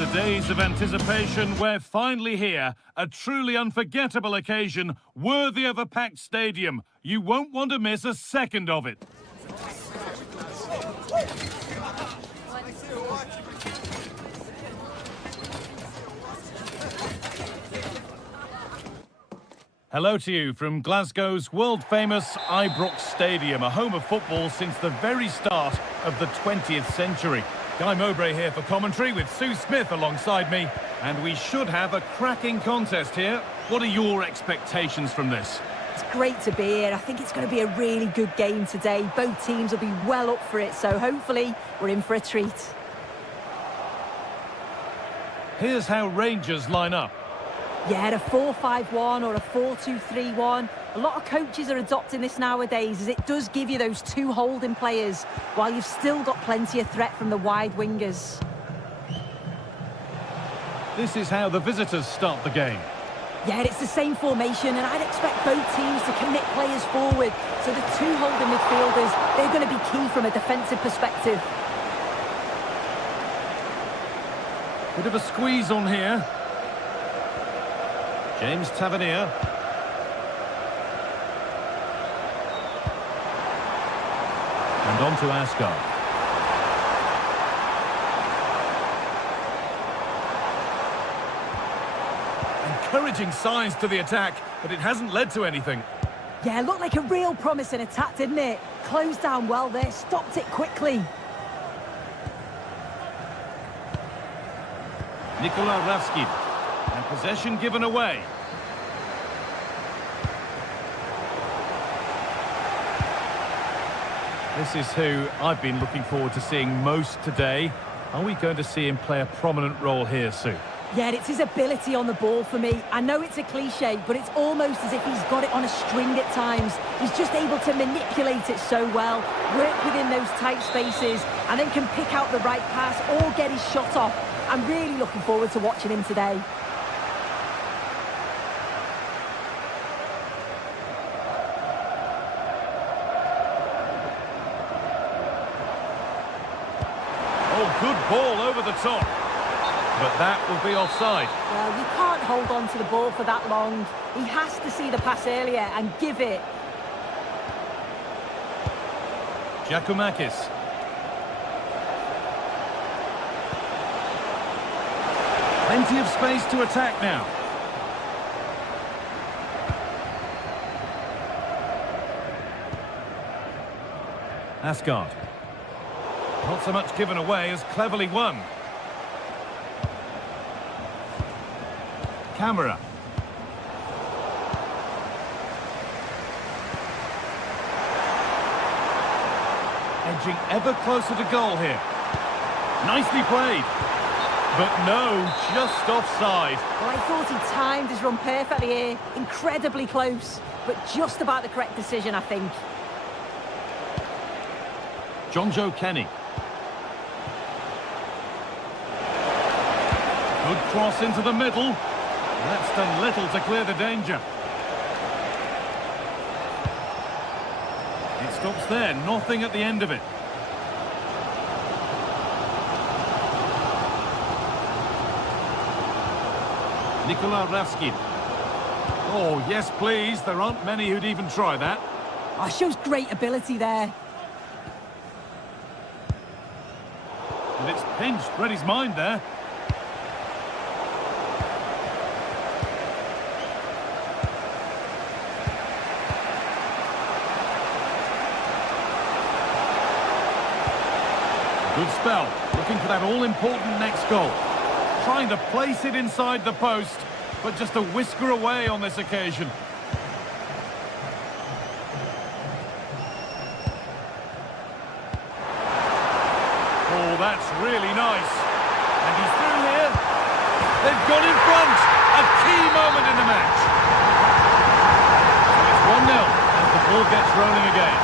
After days of anticipation, we're finally here. A truly unforgettable occasion, worthy of a packed stadium. You won't want to miss a second of it. Hello to you from Glasgow's world-famous Ibrox Stadium, a home of football since the very start of the 20th century. Guy Mowbray here for commentary with Sue Smith alongside me, and we should have a cracking contest here. What are your expectations from this? It's great to be here. I think it's going to be a really good game today. Both teams will be well up for it, so hopefully we're in for a treat. Here's how Rangers line up. Yeah, a 4-5-1 or a 4-2-3-1. A lot of coaches are adopting this nowadays, as it does give you those two holding players, while you've still got plenty of threat from the wide wingers. This is how the visitors start the game. Yeah, it's the same formation, and I'd expect both teams to commit players forward. So the two holding midfielders, they're going to be key from a defensive perspective. Bit of a squeeze on here. James Tavernier. And on to Asgard. Encouraging signs to the attack, but it hasn't led to anything. Yeah, looked like a real promising attack, didn't it? Closed down well there, stopped it quickly. Nikola Ravskin. And possession given away. This is who I've been looking forward to seeing most today. Are we going to see him play a prominent role here, Sue? Yeah, it's his ability on the ball for me. I know it's a cliche, but it's almost as if he's got it on a string at times. He's just able to manipulate it so well, work within those tight spaces, and then can pick out the right pass or get his shot off. I'm really looking forward to watching him today. Good ball over the top, but that will be offside. Well, you can't hold on to the ball for that long. He has to see the pass earlier and give it. Giacomakis. Plenty of space to attack now. Asgard. Not so much given away as cleverly won. Camera. Edging ever closer to goal here. Nicely played. But no, just offside. Well, I thought he timed his run perfectly here. Incredibly close, but just about the correct decision, I think. John Joe Kenny. Good cross into the middle. That's done little to clear the danger. It stops there, nothing at the end of it. Nikola Ravskin. Oh, yes, please. There aren't many who'd even try that. Oh, shows great ability there. And it's pinched. Read his mind there. Good spell, looking for that all-important next goal. Trying to place it inside the post, but just a whisker away on this occasion. Oh, that's really nice. And he's through here. They've got in front. A key moment in the match. So it's 1-0 as the ball gets rolling again.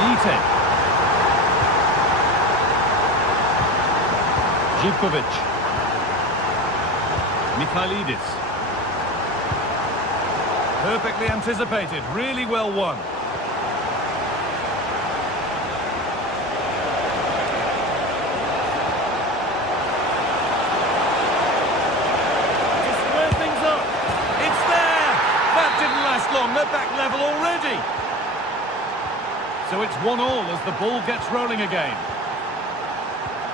Meite. Živkovic. Mikhailidis. Perfectly anticipated, really well won. they're back level already. So it's 1-1 as the ball gets rolling again.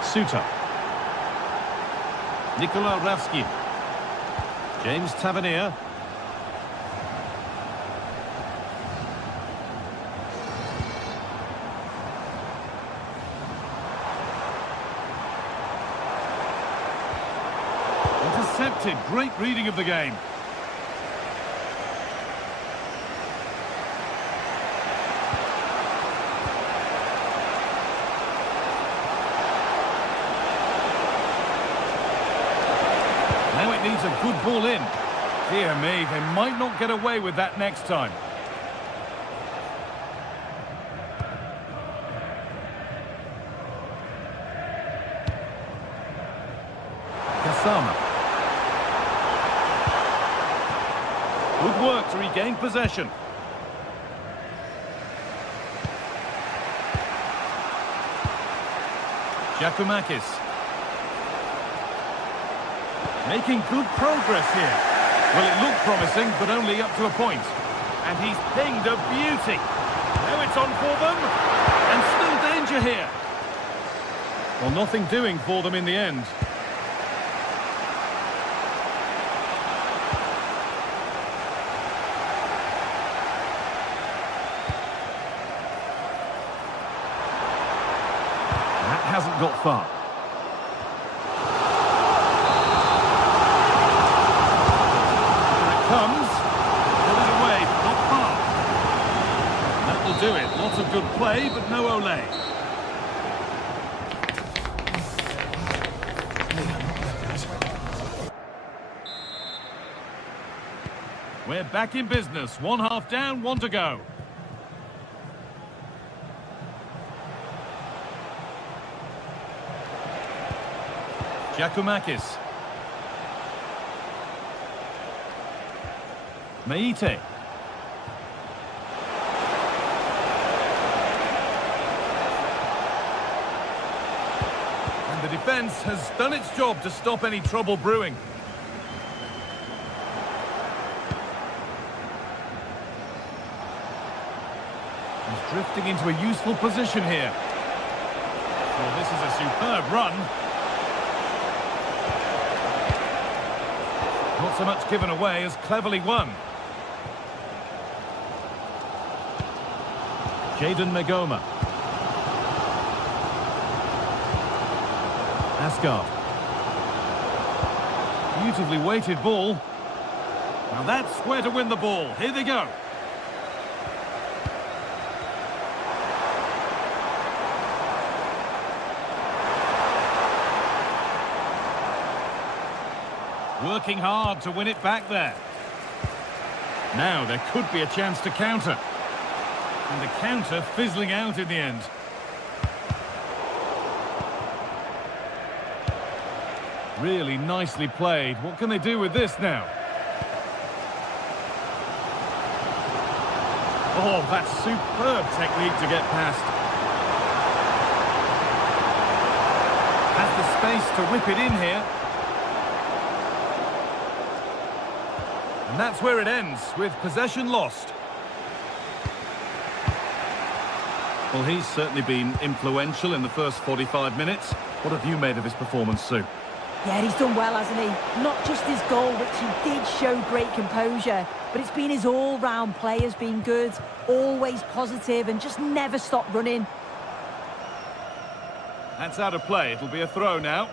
Suter. Nikola Ravsky. James Tavernier. Intercepted. Great reading of the game. Now it needs a good ball in. Dear me, they might not get away with that next time. Kasama. Good work to regain possession. Giacomakis. Making good progress here. Well, it looked promising, but only up to a point. And he's pinged a beauty. Now it's on for them. And still danger here. Well, nothing doing for them in the end. That hasn't got far. Comes, pull it away, not far. That will do it. Lots of good play, but no Ole. We're back in business. 1 half down, 1 to go. Giacomakis. Meite. And the defence has done its job to stop any trouble brewing. He's drifting into a useful position here. Well, this is a superb run. Not so much given away as cleverly won. Jayden Megoma. Asgard. Beautifully weighted ball. Now that's where to win the ball. Here they go. Working hard to win it back there. Now there could be a chance to counter. And the counter fizzling out in the end. Really nicely played. What can they do with this now? Oh, that's superb technique to get past. Has the space to whip it in here. And that's where it ends, with possession lost. Well, he's certainly been influential in the first 45 minutes. What have you made of his performance, Sue? Yeah, he's done well, hasn't he? Not just his goal, which he did show great composure, but it's been his all-round play has been good, always positive and just never stopped running. That's out of play. It'll be a throw now.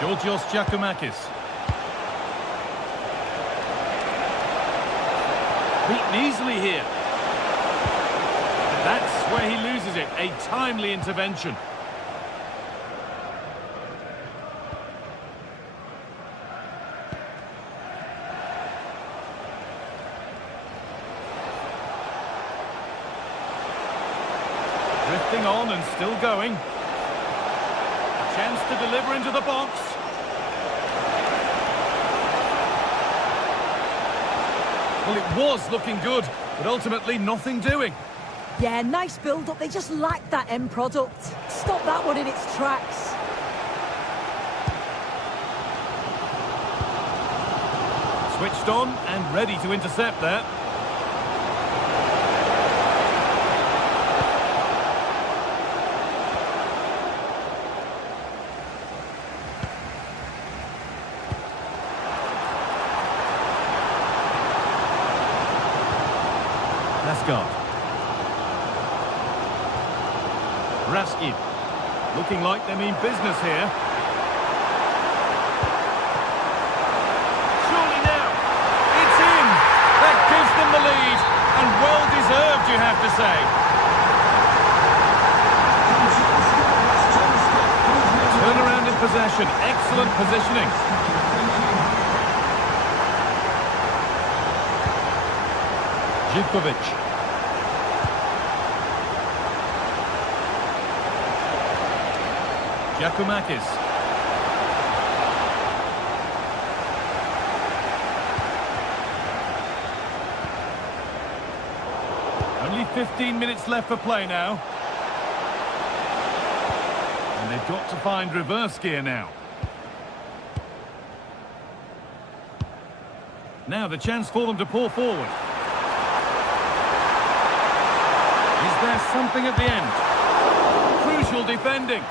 Georgios Giacomakis. Beaten easily here. And that's where he loses it. A timely intervention. Drifting on and still going. A chance to deliver into the box. Well, it was looking good, but ultimately nothing doing. Yeah, nice build-up. They just lacked that end product. Stop that one in its tracks. Switched on and ready to intercept there. Raskin, looking like they mean business here. Surely now, it's in. That gives them the lead, and well deserved, you have to say. Turnaround in possession, excellent positioning. Živković. Giacomakis. Only 15 minutes left for play now. And they've got to find reverse gear now. Now the chance for them to pour forward. Is there something at the end? Crucial defending.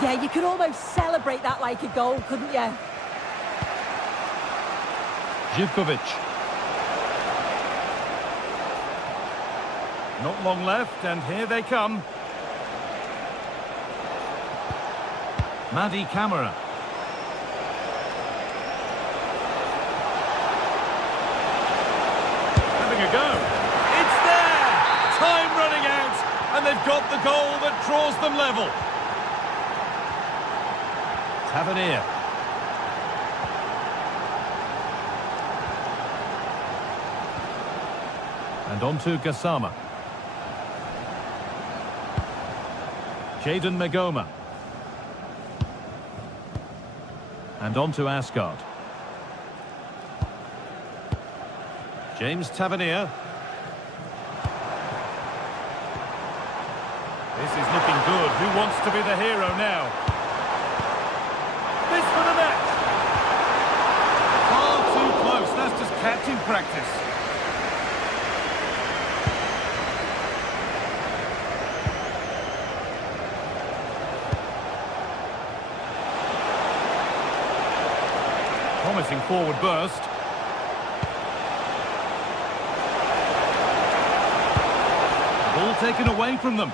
Yeah, you could almost celebrate that like a goal, couldn't you? Živković. Not long left, and here they come. Madi Camara. Having a go. It's there! Time running out, and they've got the goal that draws them level. Tavernier. And on to Gassama. Jadon Megoma. And on to Asgard. James Tavernier. This is looking good. Who wants to be the hero now? This for the net. Far too close. That's just captain practice. Promising forward burst. Ball taken away from them.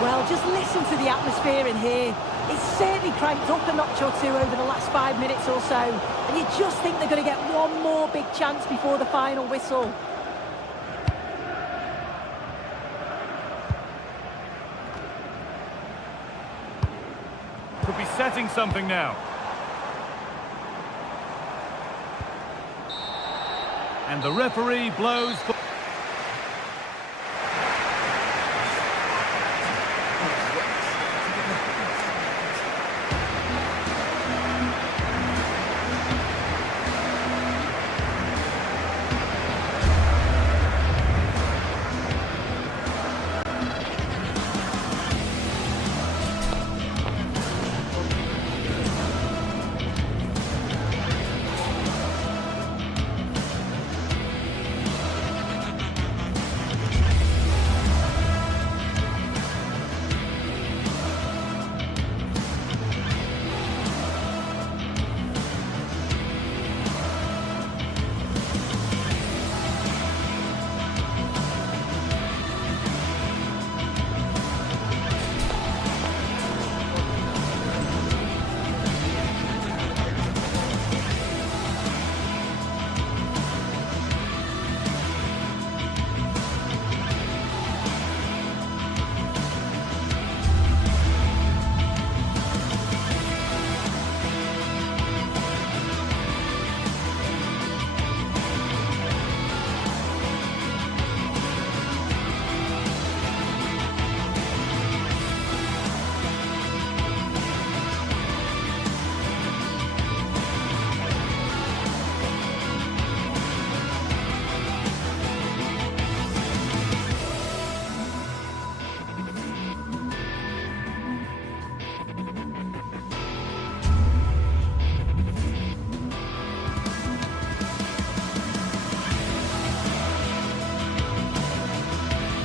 Well, just listen to the atmosphere in here. It's certainly cranked up a notch or two over the last 5 minutes or so. And you just think they're going to get one more big chance before the final whistle. Could be setting something now. And the referee blows for...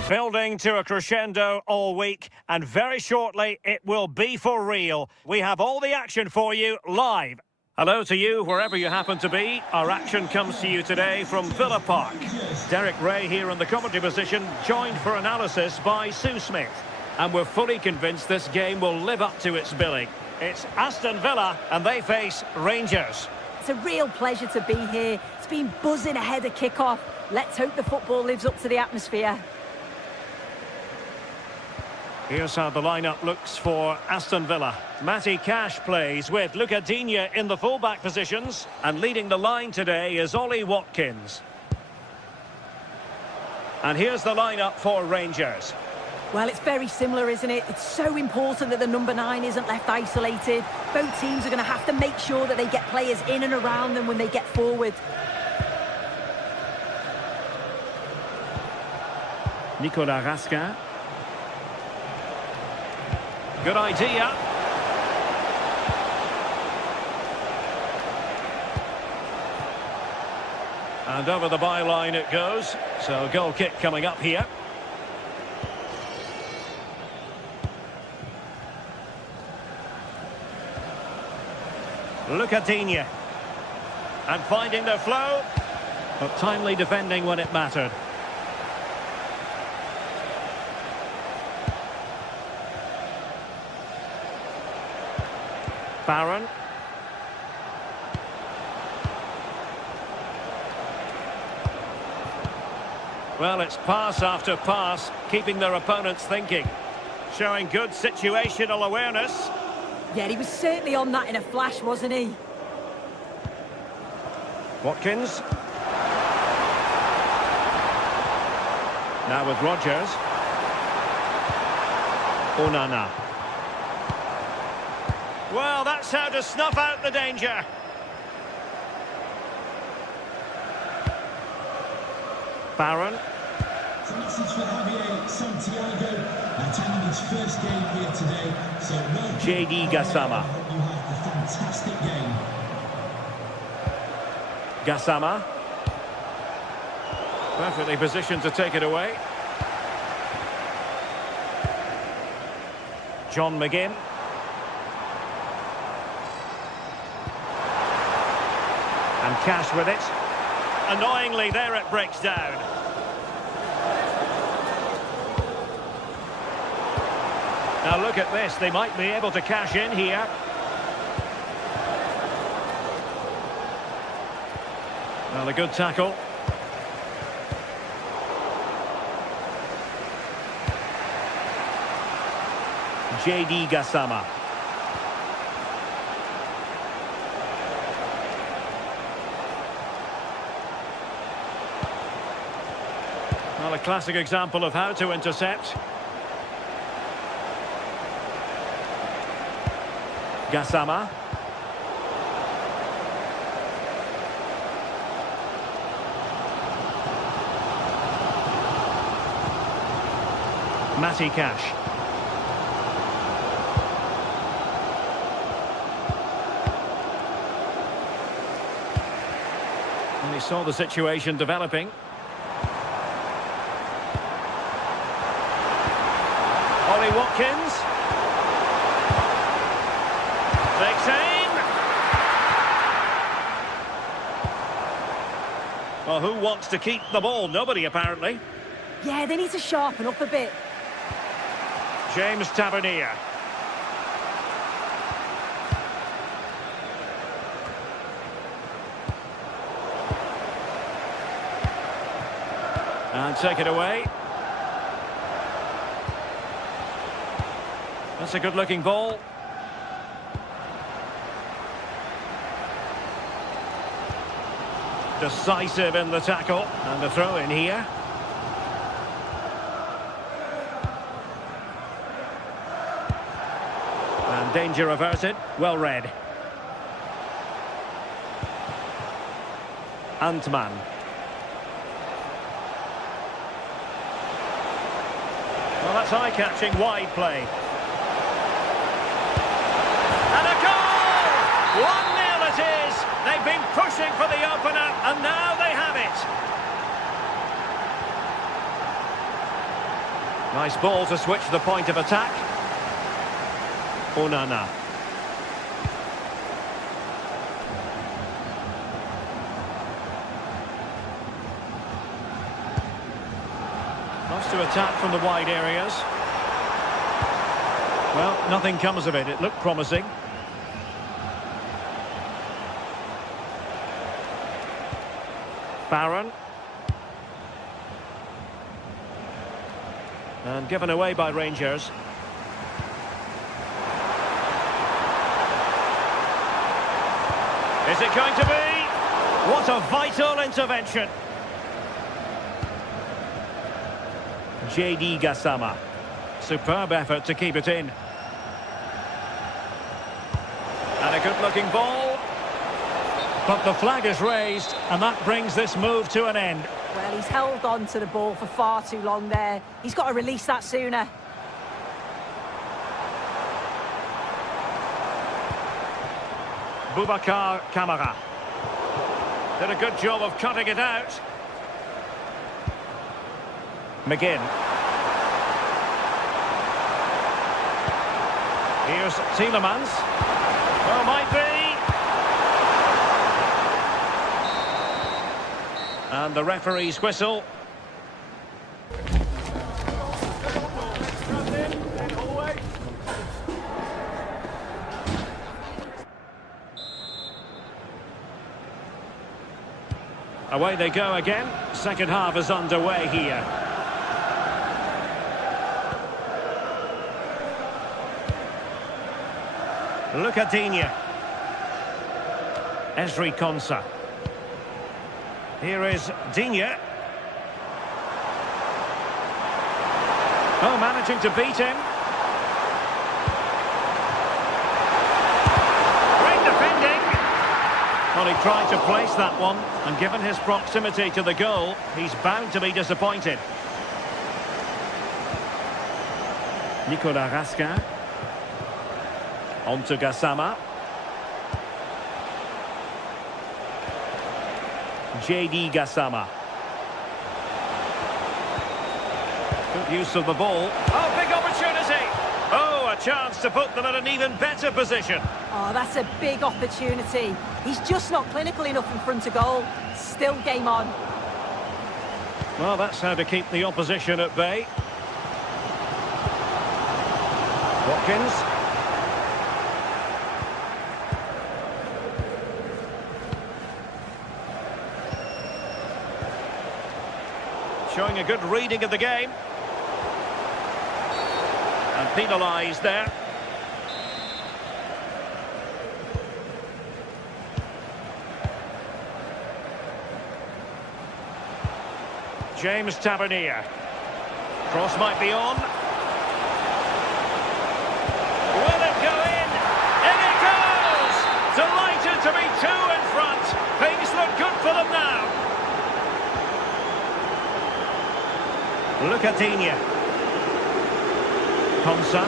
Building to a crescendo all week, and very shortly it will be for real. We have all the action for you live. Hello to you, wherever you happen to be. Our action comes to you today from Villa Park. Derek Ray here in the commentary position, joined for analysis by Sue Smith. And we're fully convinced this game will live up to its billing. It's Aston Villa, and they face Rangers. It's a real pleasure to be here. It's been buzzing ahead of kick-off. Let's hope the football lives up to the atmosphere. Here's how the lineup looks for Aston Villa. Matty Cash plays with Luca Digne in the fullback positions, and leading the line today is Ollie Watkins. And here's the lineup for Rangers. Well, it's very similar, isn't it? It's so important that the number 9 isn't left isolated. Both teams are going to have to make sure that they get players in and around them when they get forward. Nicolas Raskin. Good idea. And over the byline it goes. So goal kick coming up here. Luca Digne. And finding the flow. But timely defending when it mattered. Barron. Well, it's pass after pass, keeping their opponents thinking. Showing good situational awareness. Yeah, he was certainly on that in a flash, wasn't he? Watkins. Now with Rodgers. Onana. Well, that's how to snuff out the danger. Barron. It's a message for Javier Santiago, attending his first game here today. So well, JD Gassama. I hope you have a fantastic game. Gassama. Perfectly positioned to take it away. John McGinn. And Cash with it. Annoyingly, there it breaks down. Now look at this. They might be able to cash in here. Well, a good tackle. JD Gassama. Well, a classic example of how to intercept. Gassama. Matty Cash. And he saw the situation developing. Ollie Watkins. Takes aim. Well, who wants to keep the ball? Nobody, apparently. Yeah, they need to sharpen up a bit. James Tavernier. And take it away. That's a good-looking ball. Decisive in the tackle. And the throw in here. And danger averted. Well read. Antman. Well, that's eye-catching wide play. And a goal! 1-0 it is. They've been pushing for the opener, and now they have it. Nice ball to switch the point of attack. Onana. Loves to attack from the wide areas. Well, nothing comes of it. It looked promising. Barron. And given away by Rangers. Is it going to be? What a vital intervention. JD Gassama. Superb effort to keep it in. And a good-looking ball. But the flag is raised, and that brings this move to an end. Well, he's held on to the ball for far too long there. He's got to release that sooner. Boubacar Kamara. Did a good job of cutting it out. McGinn. Here's Tielemans. Well, might be. And the referee's whistle. Away they go again. Second half is underway here. Look at Digne. Esri Konsa. Here is Digne. Oh, managing to beat him. Great defending. Well, he tried to place that one, and given his proximity to the goal, he's bound to be disappointed. Nicolas Raskin. On to Gassama. JD Gassama. Good use of the ball. Oh, big opportunity. Oh, a chance to put them in an even better position. Oh, that's a big opportunity. He's just not clinical enough in front of goal. Still game on. Well, that's how to keep the opposition at bay. Watkins. Showing a good reading of the game. And penalised there. James Tavernier. Cross might be on. Will it go in? In it goes! Delighted to be two in front. Things look good for them now. Look at Digne. Konsa.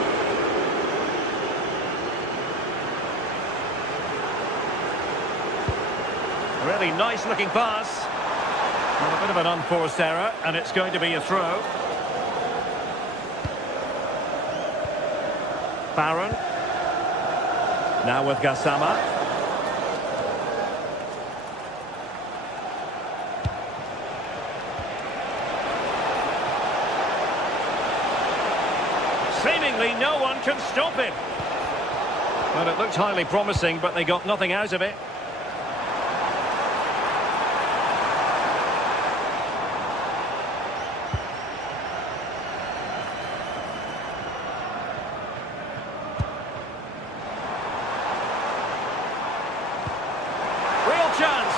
Really nice looking pass. Well, a bit of an unforced error, and it's going to be a throw. Barron. Now with Gassama. Seemingly no one can stop him. Well, it looked highly promising, but they got nothing out of it. Real chance.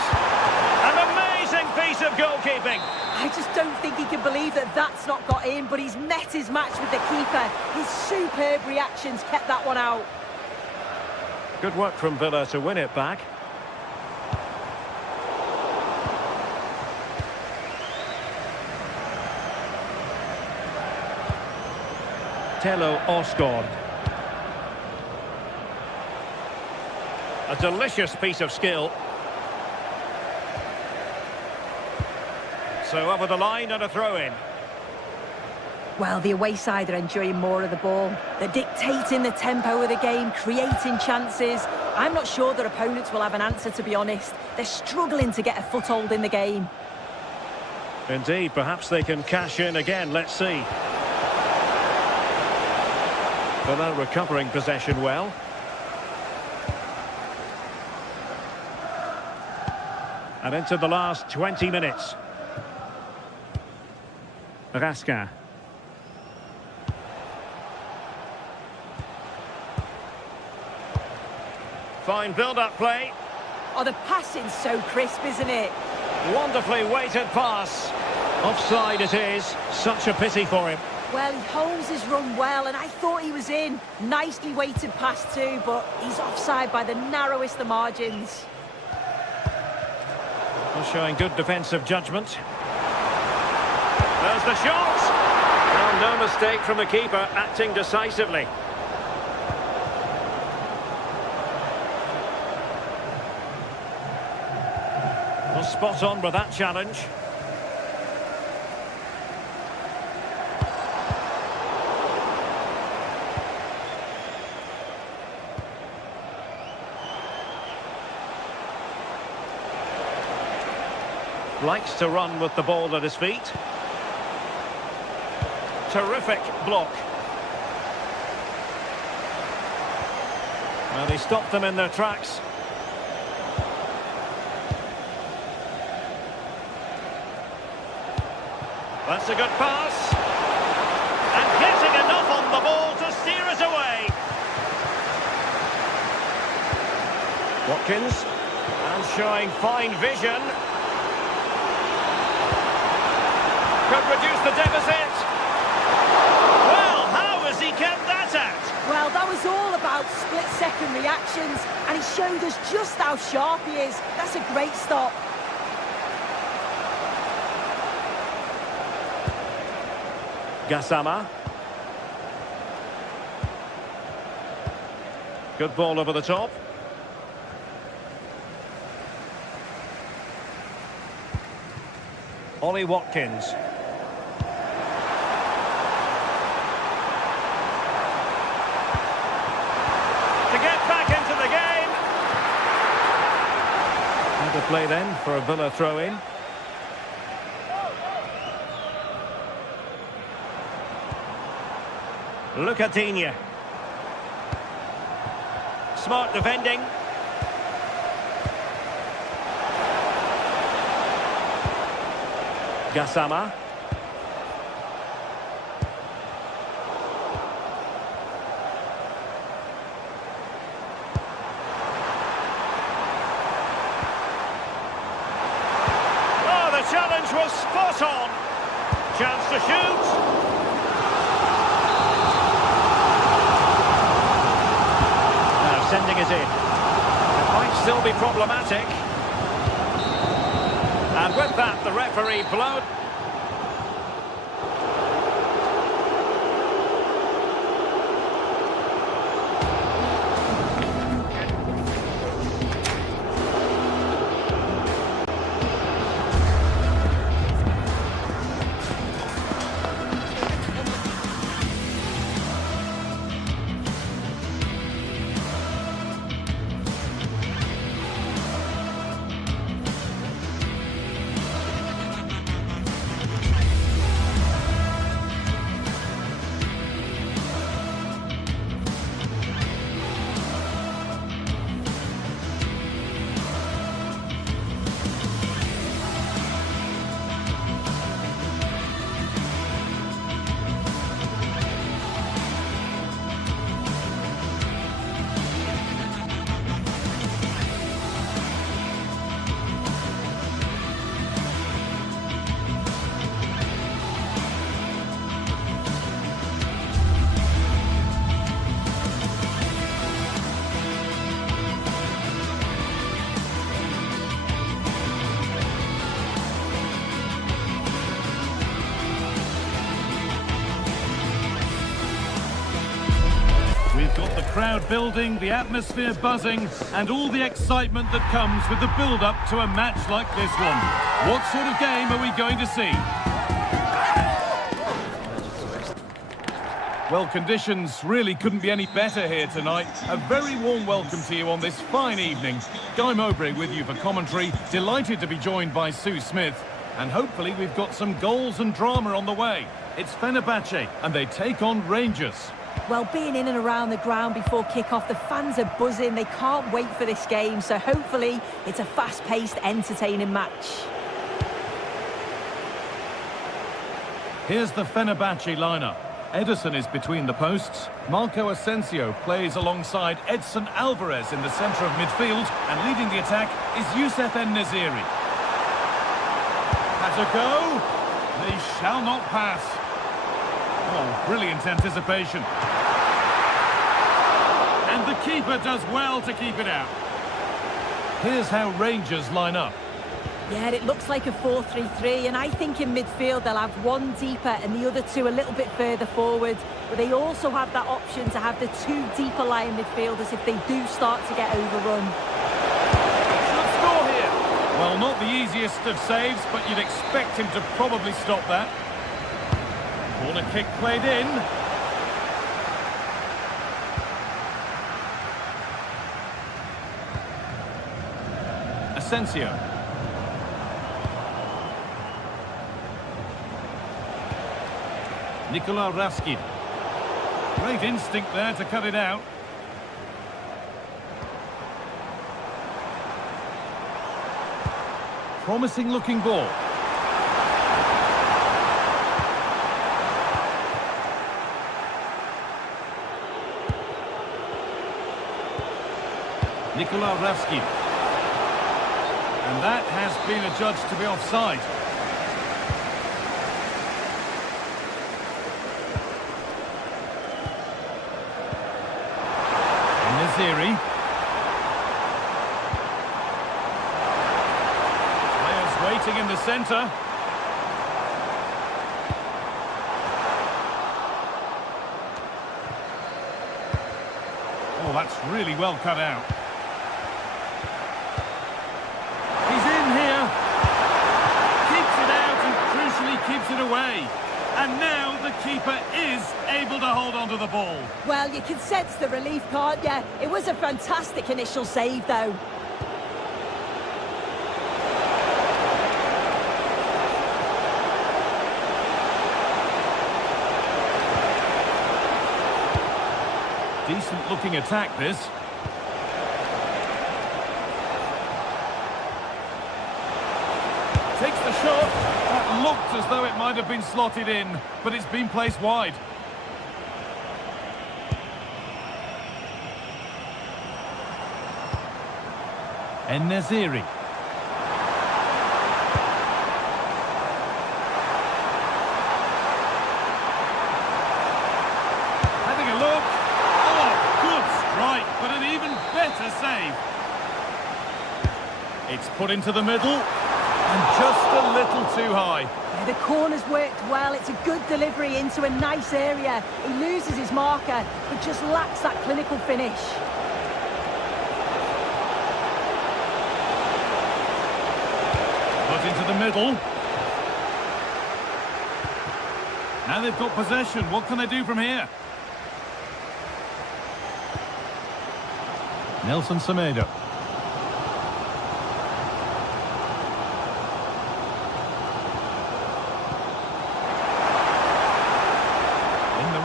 An amazing piece of goalkeeping. I just don't think he can believe that that's not got in, but he's met his match with the keeper. His superb reactions kept that one out. Good work from Villa to win it back. Tello Osgård. A delicious piece of skill. So over the line and a throw-in. Well, the away side are enjoying more of the ball. They're dictating the tempo of the game, creating chances. I'm not sure their opponents will have an answer, to be honest. They're struggling to get a foothold in the game. Indeed, perhaps they can cash in again. Let's see. But they're recovering possession well. And into the last 20 minutes. Raskin. Fine build-up play. Oh, the passing's so crisp, isn't it? Wonderfully weighted pass. Offside it is. Such a pity for him. Well, he holds his run well, and I thought he was in. Nicely weighted pass too, but he's offside by the narrowest of margins. Well, showing good defensive judgment. There's the shot. Well, no mistake from the keeper, acting decisively. Well, spot on with that challenge. Likes to run with the ball at his feet. Terrific block. Well, he stopped them in their tracks. That's a good pass. And getting enough on the ball to steer it away. Watkins. And showing fine vision. Could reduce the deficit. Well, how has he kept that out? Well, that was all about split-second reactions, and he showed us just how sharp he is. That's a great stop. Gassama. Good ball over the top. Ollie Watkins. To get back into the game. And to play then for a Villa throw-in. Lucadinha. Smart defending. Gassama. Oh, the challenge was spot on. Chance to shoot. Now sending it in. It might still be problematic. And with that, the referee blows. We've got the crowd building, the atmosphere buzzing, and all the excitement that comes with the build-up to a match like this one. What sort of game are we going to see? Well, conditions really couldn't be any better here tonight. A very warm welcome to you on this fine evening. Guy Mowbray with you for commentary. Delighted to be joined by Sue Smith. And hopefully we've got some goals and drama on the way. It's Fenerbahce and they take on Rangers. Well, being in and around the ground before kick-off, the fans are buzzing. They can't wait for this game. So hopefully it's a fast-paced, entertaining match. Here's the Fenerbahce lineup. Ederson is between the posts. Marco Asensio plays alongside Edson Alvarez in the centre of midfield. And leading the attack is Youssef En-Nesyri. Has a go. They shall not pass. Oh, brilliant anticipation. And the keeper does well to keep it out. Here's how Rangers line up. Yeah, it looks like a 4-3-3, and I think in midfield they'll have one deeper and the other two a little bit further forward. But they also have that option to have the two deeper lying midfielders if they do start to get overrun. Should score here. Well, not the easiest of saves, but you'd expect him to probably stop that. Corner kick played in. Asensio. Nikola Raskin. Great instinct there to cut it out. Promising looking ball. Nikola Raskin. And that has been adjudged to be offside. En-Nesyri. Players waiting in the centre. Oh, that's really well cut out. He's in here. Keeps it out and crucially keeps it away. And now the keeper is able to hold on to the ball. Well, you can sense the relief, can't you? It was a fantastic initial save, though. Decent looking attack, this. Takes the shot. That looked as though it might have been slotted in, but it's been placed wide. En-Nesyri. Having a look. Oh, good strike, but an even better save. It's put into the middle. And just a little too high. Yeah, the corner's worked well. It's a good delivery into a nice area. He loses his marker, but just lacks that clinical finish. Put into the middle. Now they've got possession. What can they do from here? Nelson Semedo.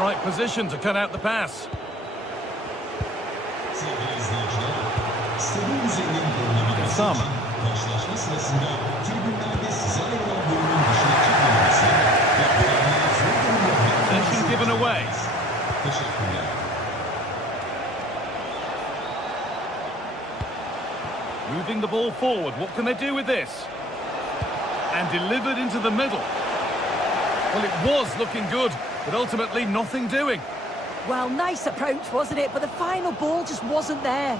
Right position to cut out the pass. Kasama. Possession given away. Moving the ball forward. What can they do with this? And delivered into the middle. Well, it was looking good, but ultimately nothing doing. Well, nice approach, wasn't it? But the final ball just wasn't there.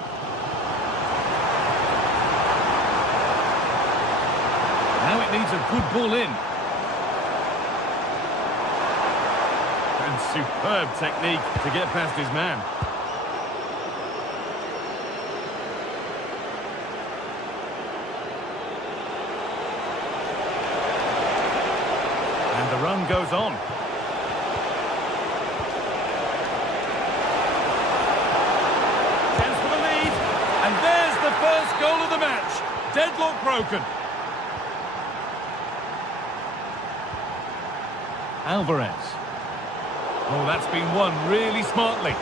Now it needs a good ball in. And superb technique to get past his man. And the run goes on. First goal of the match. Deadlock broken. Alvarez. Oh, that's been won really smartly.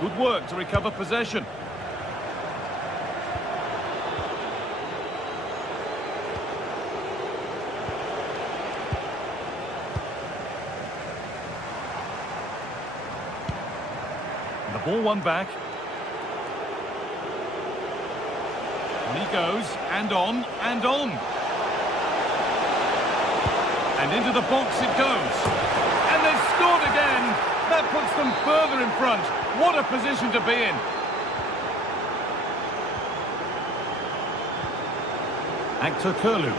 Good work to recover possession. The ball won back. And he goes, and on, and on. And into the box it goes. And they've scored again. That puts them further in front. What a position to be in. Actor Curlew.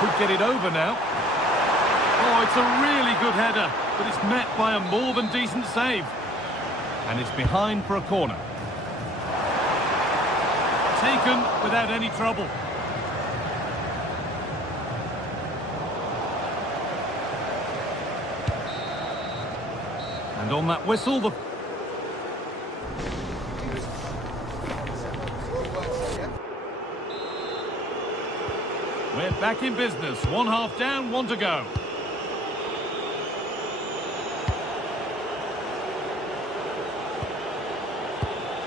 Could get it over now. Oh, it's a really good header, but it's met by a more than decent save. And it's behind for a corner. Taken without any trouble. And on that whistle, the... We're back in business. 1 half down, 1 to go.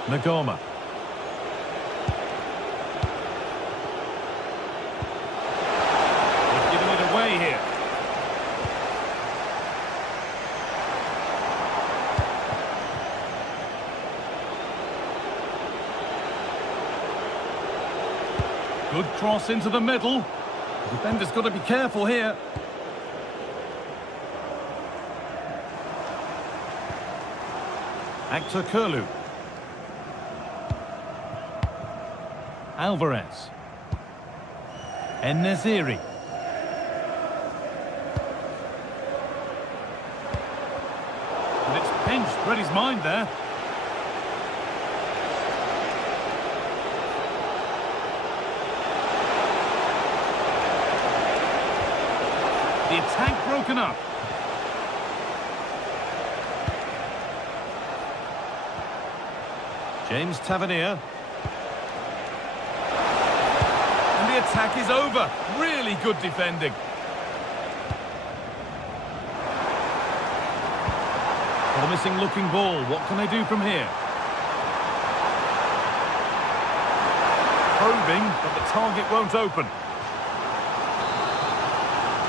Nagoma. They're giving it away here. Good cross into the middle. The defender's got to be careful here. Actor Curlew. Alvarez. En-Nesyri. And it's pinched, read his mind there. The attack broken up. James Tavernier. And the attack is over. Really good defending. Promising looking ball. What can they do from here? Probing, but the target won't open.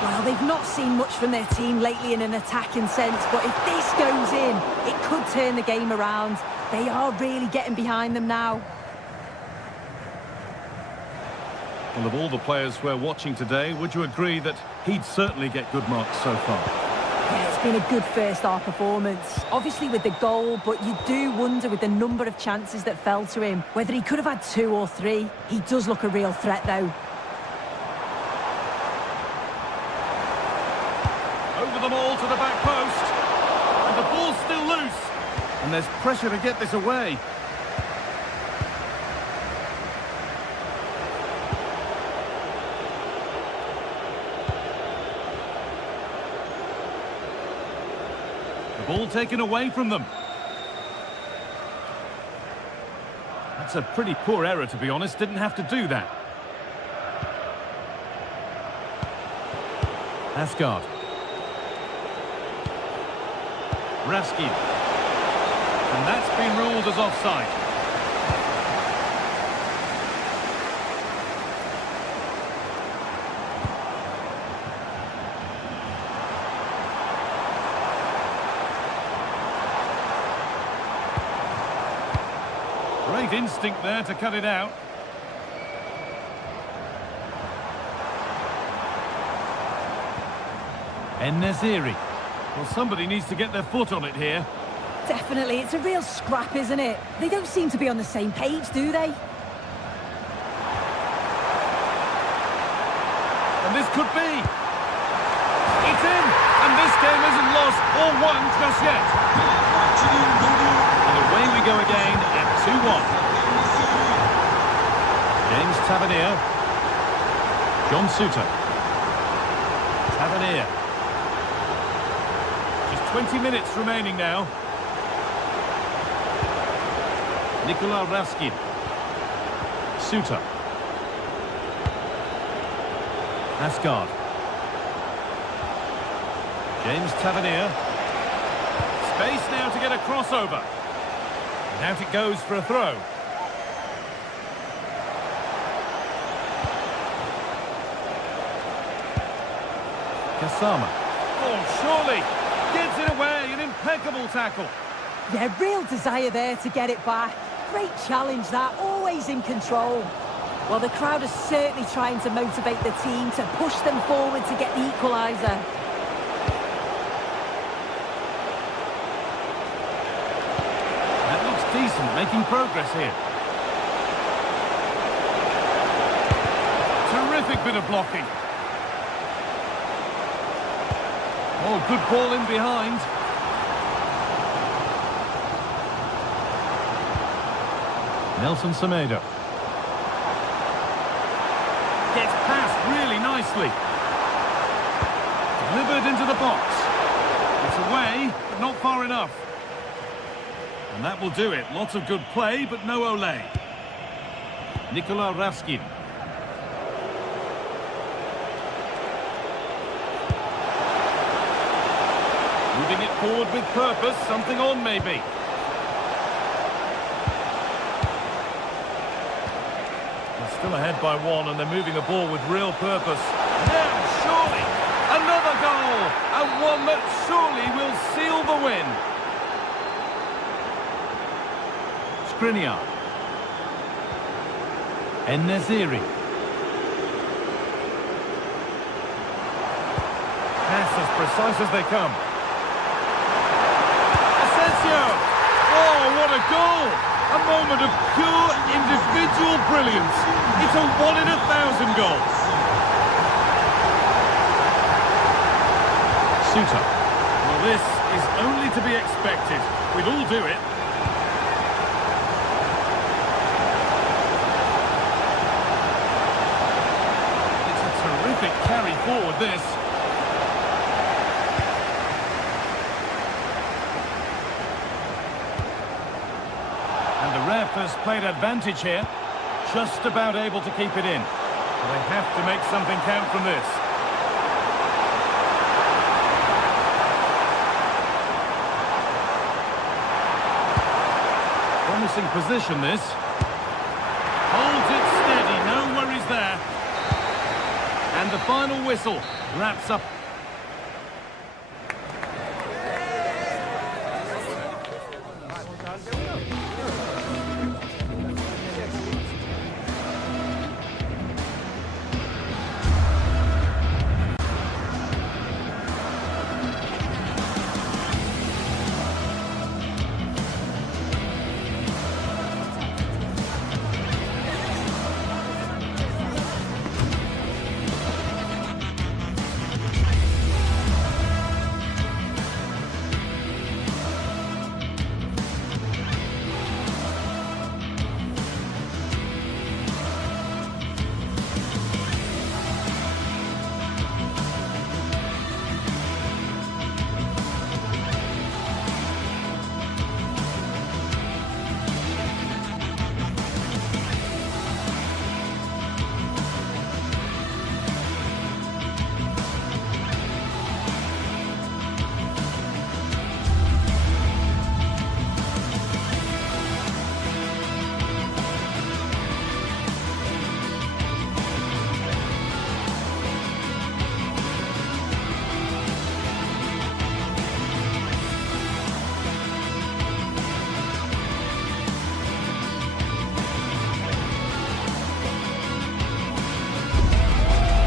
Well, they've not seen much from their team lately in an attacking sense, but if this goes in, it could turn the game around. They are really getting behind them now. Well, of all the players we're watching today, would you agree that he'd certainly get good marks so far? Yeah, it's been a good first half performance. Obviously with the goal, but you do wonder with the number of chances that fell to him, whether he could have had 2 or 3. He does look a real threat, though. Over the ball to the back post. And the ball's still loose. And there's pressure to get this away. The ball taken away from them. That's a pretty poor error, to be honest. Didn't have to do that. Asgard. Raskin. And that's been ruled as offside. Great instinct there to cut it out. En-Nesyri. Well, somebody needs to get their foot on it here. Definitely, it's a real scrap, isn't it? They don't seem to be on the same page, do they? And this could be. It's in! And this game isn't lost or won just yet. go again at 2-1. James Tavernier. John Suter. Tavernier. Just 20 minutes remaining now. Nikola Raskin. Suter. Asgard. James Tavernier. Space now to get a crossover. And out it goes for a throw. Kasama. Oh, surely. Gets it away. An impeccable tackle. Yeah, real desire there to get it back. Great challenge that, always in control. Well, the crowd is certainly trying to motivate the team to push them forward to get the equaliser. That looks decent, making progress here. Terrific bit of blocking. Oh, good ball in behind. Nelson Semedo. Gets past really nicely. Delivered into the box. It's away, but not far enough. And that will do it. Lots of good play, but no Ole. Nikola Raskin. Moving it forward with purpose. Something on, maybe. Still ahead by 1, and they're moving the ball with real purpose. Now, surely, another goal, and one that surely will seal the win. Skriniar. En-Nesyri. Pass as precise as they come. Asensio! Oh, what a goal! A moment of pure individual brilliance. It's a 1 in 1,000 goal. Suter. Well, this is only to be expected. We'd all do it. It's a terrific carry forward, this. First played advantage here, just about able to keep it in. They have to make something count from this. Promising position, this. Holds it steady, no worries there. And the final whistle wraps up.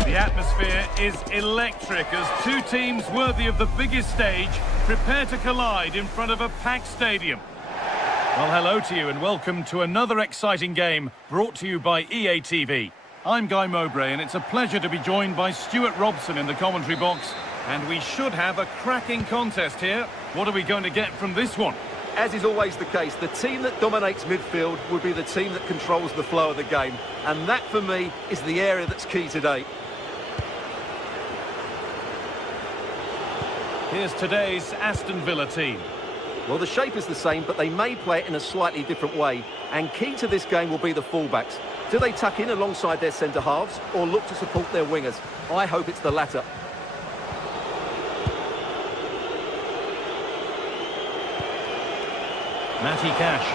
The atmosphere is electric as two teams worthy of the biggest stage prepare to collide in front of a packed stadium. Well, hello to you and welcome to another exciting game brought to you by EA TV. I'm Guy Mowbray and it's a pleasure to be joined by Stuart Robson in the commentary box. And we should have a cracking contest here. What are we going to get from this one? as is always the case, the team that dominates midfield would be the team that controls the flow of the game. And that, for me, is the area that's key today. Here's today's Aston Villa team. Well, the shape is the same, but they may play it in a slightly different way. And key to this game will be the fullbacks. Do they tuck in alongside their centre-halves or look to support their wingers? I hope it's the latter. Matty Cash.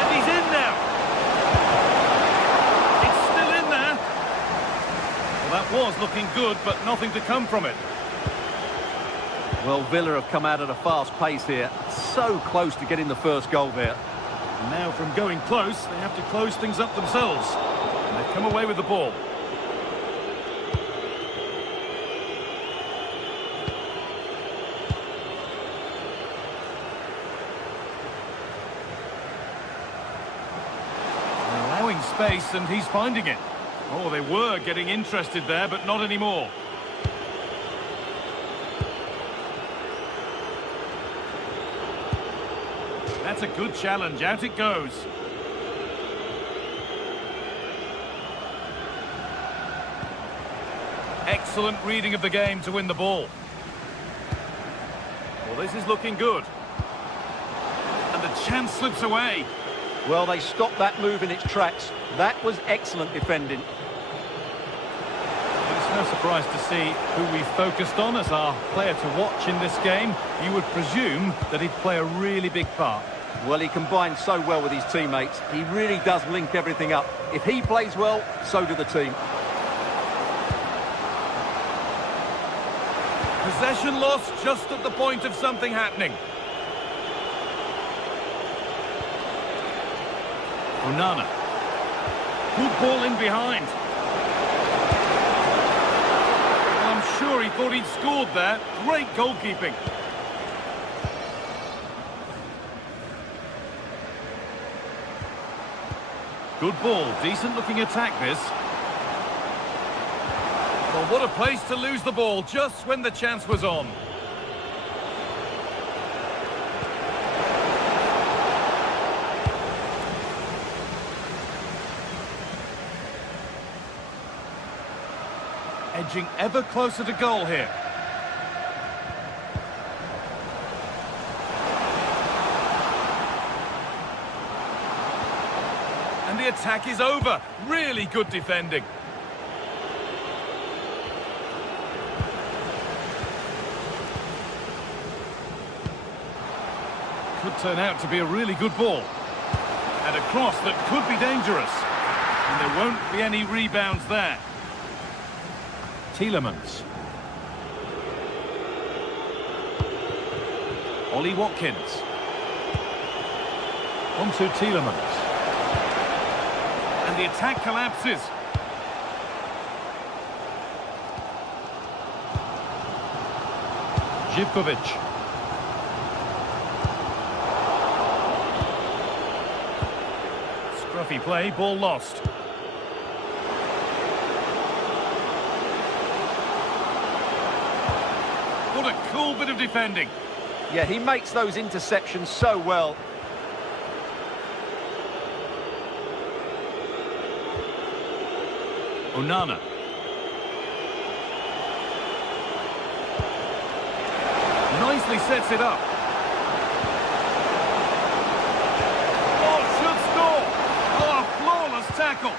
And he's in now. It's still in there. Well, that was looking good, but nothing to come from it. Well, Villa have come out at a fast pace here. So close to getting the first goal there. And now from going close, they have to close things up themselves. And they've come away with the ball. Allowing space, and he's finding it. Oh, they were getting interested there, but not anymore. That's a good challenge. Out it goes. Excellent reading of the game to win the ball. Well, this is looking good. And the chance slips away. Well, they stopped that move in its tracks. That was excellent defending. It's no surprise to see who we focused on as our player to watch in this game. You would presume that he'd play a really big part. Well, he combines so well with his teammates. He really does link everything up. If he plays well, so do the team. Possession lost just at the point of something happening. Onana. Good ball in behind. Well, I'm sure he thought he'd scored there. Great goalkeeping. Good ball, decent looking attack this. Well, what a place to lose the ball just when the chance was on. Edging ever closer to goal here. And the attack is over. Really good defending. Could turn out to be a really good ball. And a cross that could be dangerous. And there won't be any rebounds there. Tielemans. Ollie Watkins. On to Tielemans. And the attack collapses. Živković. Scruffy play, ball lost. What a cool bit of defending. Yeah, he makes those interceptions so well. Onana. Nicely sets it up. Oh, should score. Oh, a flawless tackle.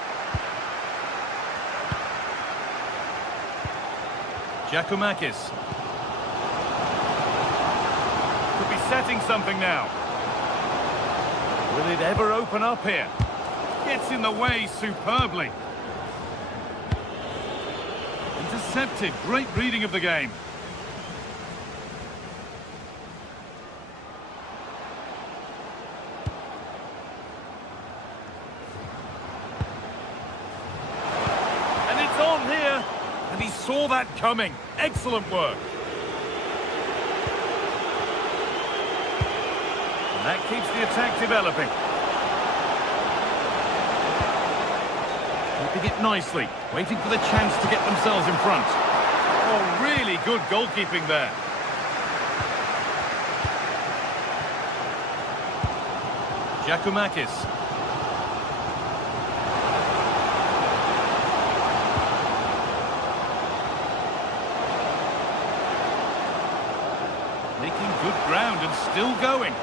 Giacomakis. Could be setting something now. Will it ever open up here? Gets in the way superbly. Intercepted. Great reading of the game. And it's on here. And he saw that coming. Excellent work. And that keeps the attack developing. Keeping it nicely, waiting for the chance to get themselves in front. Oh, really good goalkeeping there. Giacomakis. Making good ground and still going.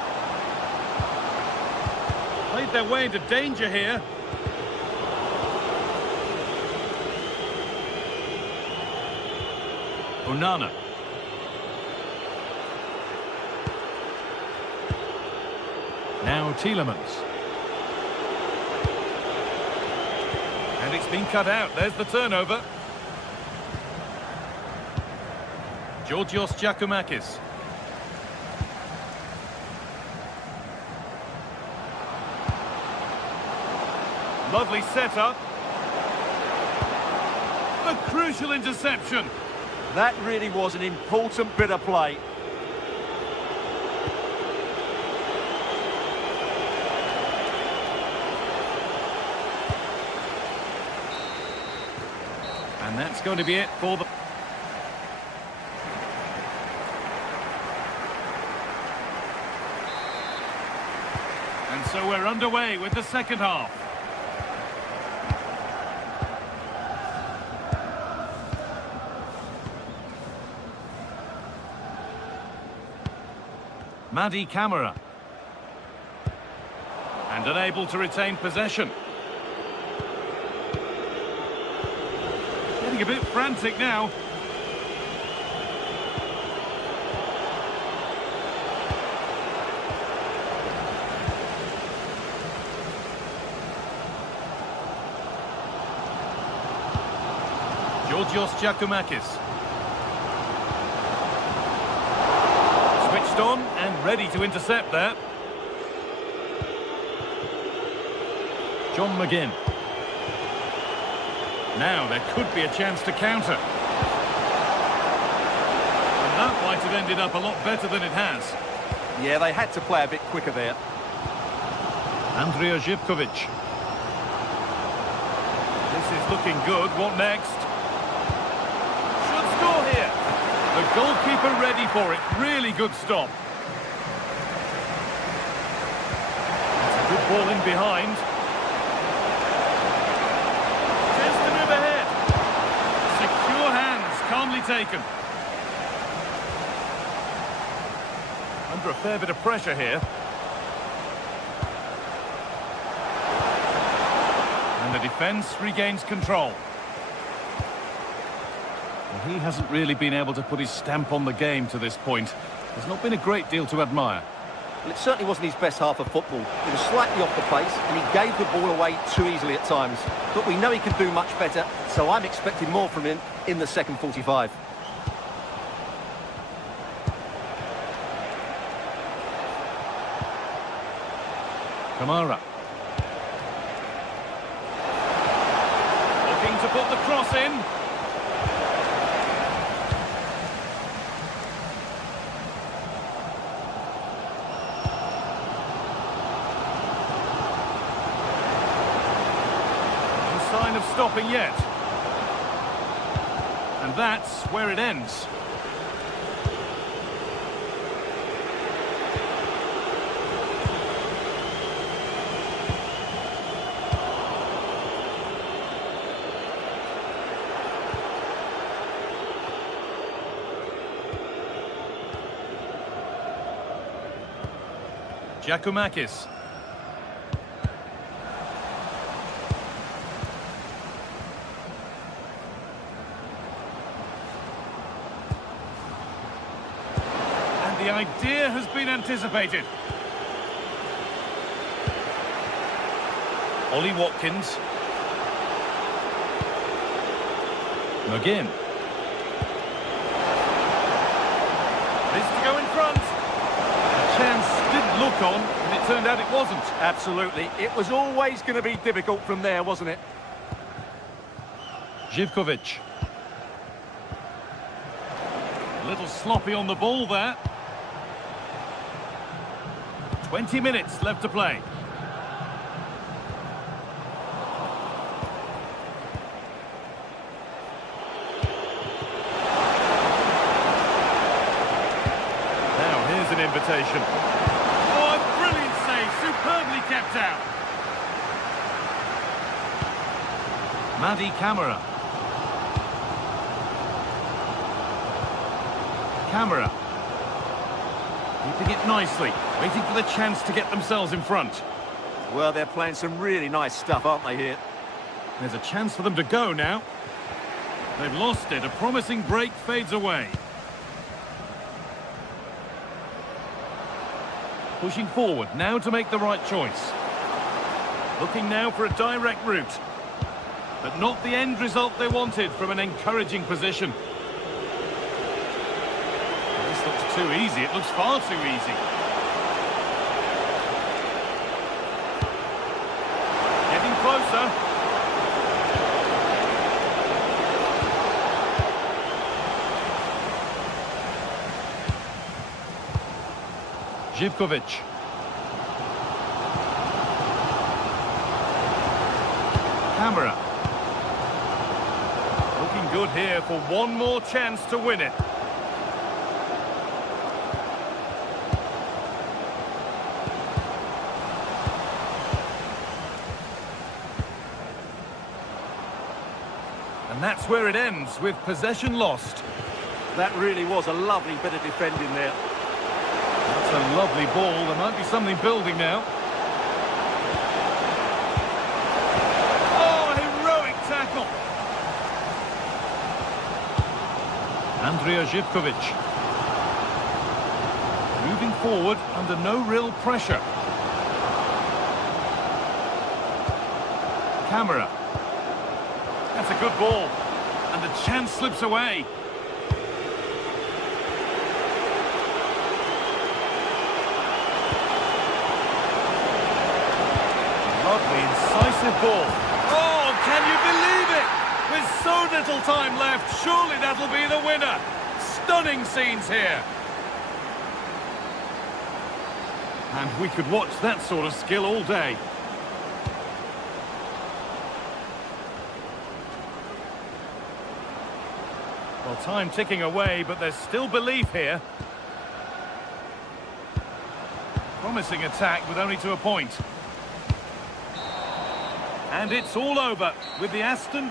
Played their way into danger here. Onana. Now Tielemans. And it's been cut out. There's the turnover. Georgios Giacomakis. Lovely setup. A crucial interception. That really was an important bit of play. And that's going to be it for the... And so we're underway with the second half. Madi Camara. And unable to retain possession. Getting a bit frantic now. Georgios Giacomakis. Switched on and ready to intercept that. John McGinn. Now there could be a chance to counter. And that might have ended up a lot better than it has. Yeah, they had to play a bit quicker there. Andrija Živković. This is looking good. What next? Should score here. The goalkeeper ready for it. Really good stop. It's a good ball in behind. Chance to move ahead. Secure hands, calmly taken. Under a fair bit of pressure here. And the defence regains control. Well, he hasn't really been able to put his stamp on the game to this point. There's not been a great deal to admire. Well, it certainly wasn't his best half of football. He was slightly off the pace and he gave the ball away too easily at times. But we know he can do much better, so I'm expecting more from him in the second 45. Kamara. Looking to put the cross in. No sign of stopping yet. And that's where it ends. Giacomakis. And the idea has been anticipated. Ollie Watkins. McGinn. This to go in front. A chance did look on, and it turned out it wasn't. Absolutely. It was always going to be difficult from there, wasn't it? Živković. A little sloppy on the ball there. 20 minutes left to play. Now here's an invitation. Oh, a brilliant save, superbly kept out. Madi Camara. Camara. Keeping it nicely, waiting for the chance to get themselves in front. Well, they're playing some really nice stuff, aren't they, here? There's a chance for them to go now. They've lost it. A promising break fades away. Pushing forward now to make the right choice. Looking now for a direct route. But not the end result they wanted from an encouraging position. This looks too easy. It looks far too easy. Getting closer. Živković. Camara. Looking good here for one more chance to win it. And that's where it ends, with possession lost. That really was a lovely bit of defending there. That's a lovely ball. There might be something building now. Oh, heroic tackle. Andrija Živković. Moving forward under no real pressure. Camara. That's a good ball. And the chance slips away. Lovely, incisive ball. Oh, can you believe it? With so little time left, surely that'll be the winner. Stunning scenes here. And we could watch that sort of skill all day. Well, time ticking away, but there's still belief here. Promising attack with only to a point. And it's all over with the Aston.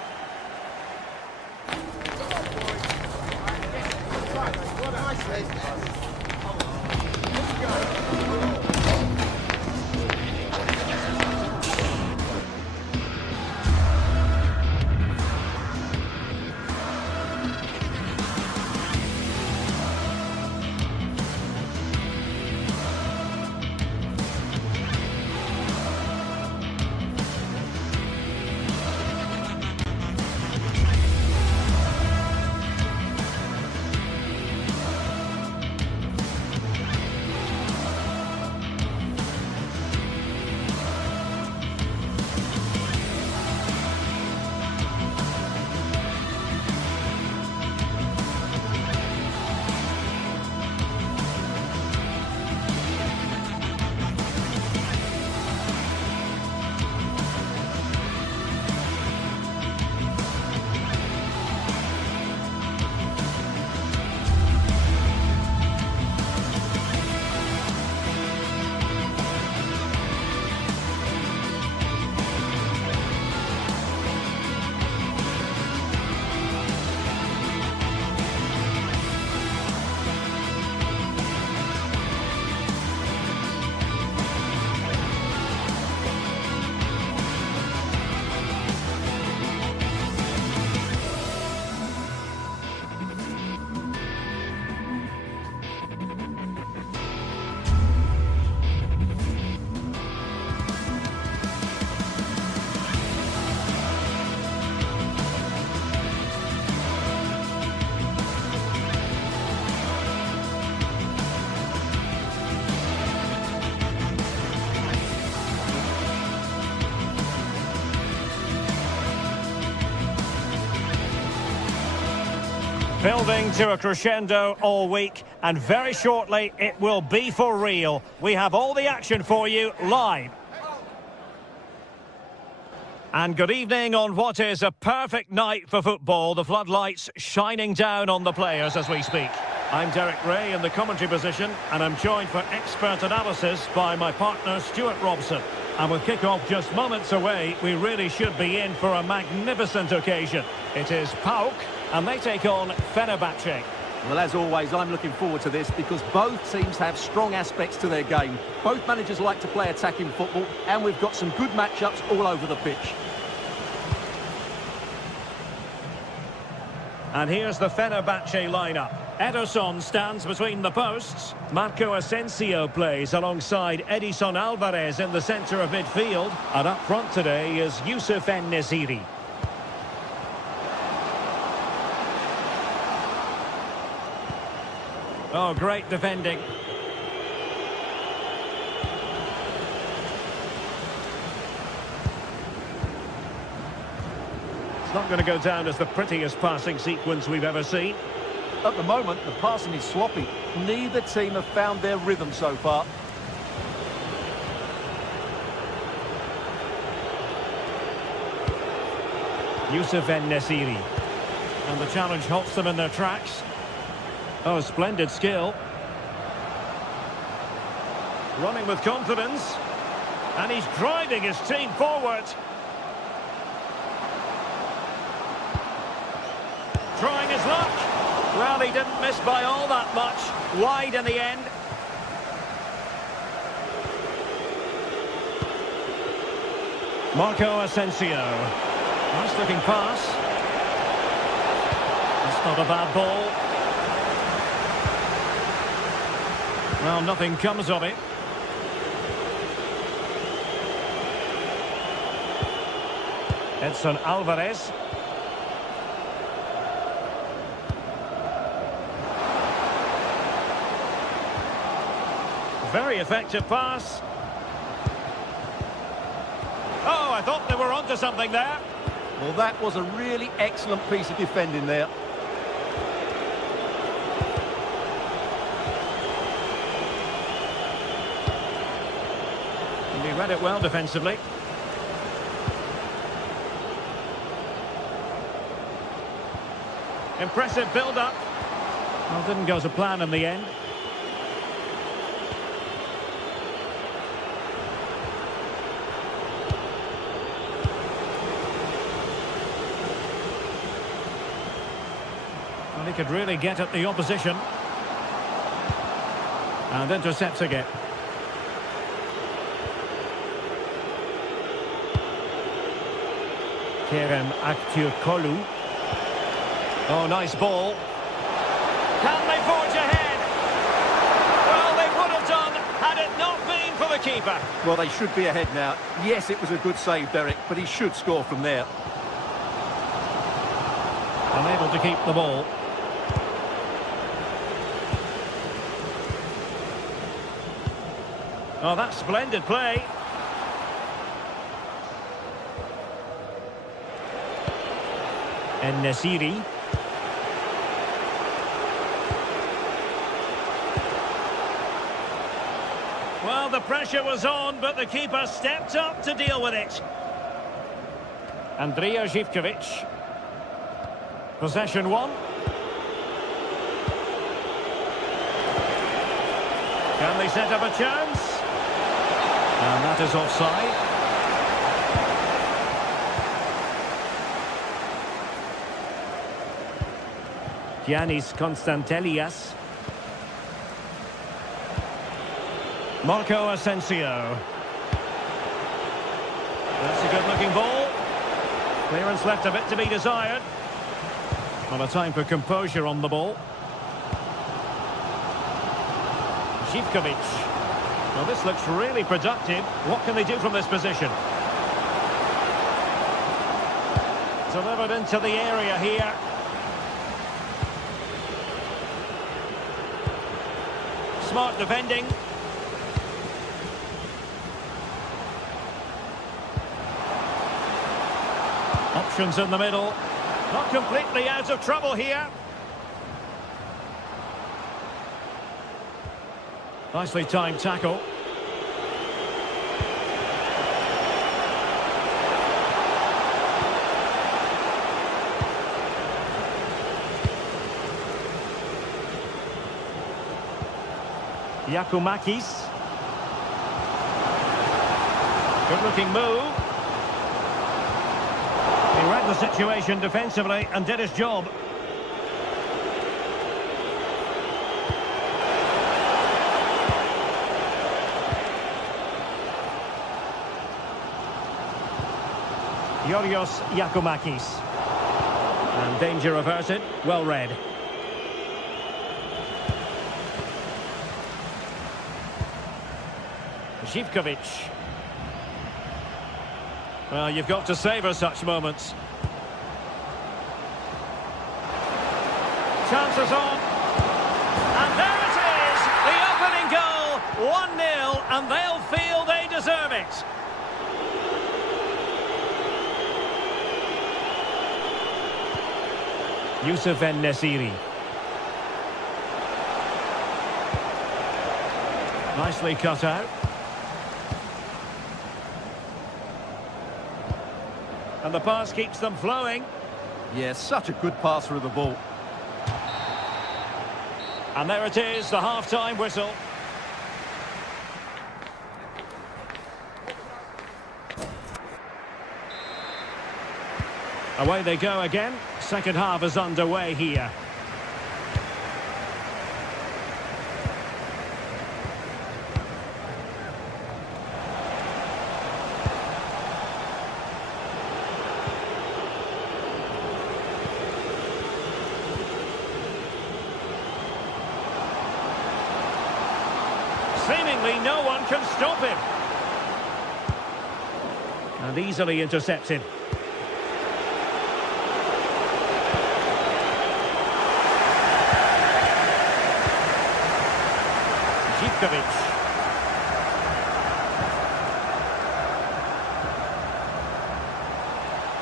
Building to a crescendo all week, and very shortly it will be for real. We have all the action for you live. And good evening on what is a perfect night for football. The floodlights shining down on the players as we speak. I'm Derek Ray in the commentary position, and I'm joined for expert analysis by my partner Stuart Robson. And with kick-off just moments away, we really should be in for a magnificent occasion. It is PAOK, and they take on Fenerbahce. Well, as always, I'm looking forward to this because both teams have strong aspects to their game. Both managers like to play attacking football, and we've got some good matchups all over the pitch. And here's the Fenerbahce lineup. Ederson stands between the posts. Marco Asensio plays alongside Edison Alvarez in the centre of midfield. And up front today is Youssef En-Nesyri. Oh, great defending. It's not going to go down as the prettiest passing sequence we've ever seen. At the moment, the passing is sloppy. Neither team have found their rhythm so far. Youssef En-Nesyri. And the challenge halts them in their tracks. Oh, splendid skill. Running with confidence. And he's driving his team forward. Trying his luck. Well, he didn't miss by all that much. Wide in the end. Marco Asensio. Nice looking pass. That's not a bad ball. Well, nothing comes of it. Edson Alvarez. Very effective pass. Oh, I thought they were onto something there. Well, that was a really excellent piece of defending there. And he read it well defensively. Impressive build-up. Well, didn't go to plan in the end. Well, he could really get at the opposition. And intercepts again. Kerem Aktürkoğlu. Oh, nice ball. Can they forge ahead? Well, they would have done had it not been for the keeper. Well, they should be ahead now. Yes, it was a good save, Derek, but he should score from there. Unable to keep the ball. Oh, that's splendid play. En-Nesyri. Well, the pressure was on, but the keeper stepped up to deal with it. Andrija Živković. Possession one. Can they set up a chance? And that is offside. Giannis Constantelias. Marco Asensio. That's a good-looking ball. Clearance left a bit to be desired. Well, a time for composure on the ball. Živković. Well, this looks really productive. What can they do from this position? Delivered into the area here. Smart defending. Options in the middle. Not completely out of trouble here. Nicely timed tackle. Giacomakis. Good-looking move. He read the situation defensively and did his job. Giacomakis. And danger averted. Well read. Zivkovic. Well, you've got to savour such moments. Chances on. And there it is! The opening goal! 1-0, and they'll feel they deserve it. Youssef En-Nesyri. Nicely cut out. And the pass keeps them flowing. Yeah, such a good passer of the ball. And there it is, the half-time whistle. Away they go again. Second half is underway here. Seemingly no one can stop him. And easily intercepted. Zivkovic.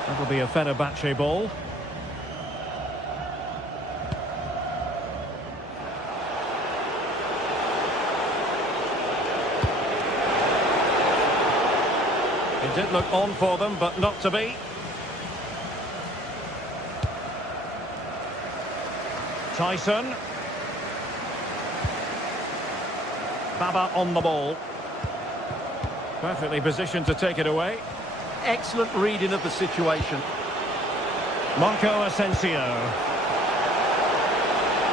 That'll be a Fenerbahce ball. It did look on for them, but not to be. Tyson. Baba on the ball. Perfectly positioned to take it away. Excellent reading of the situation. Marco Asensio.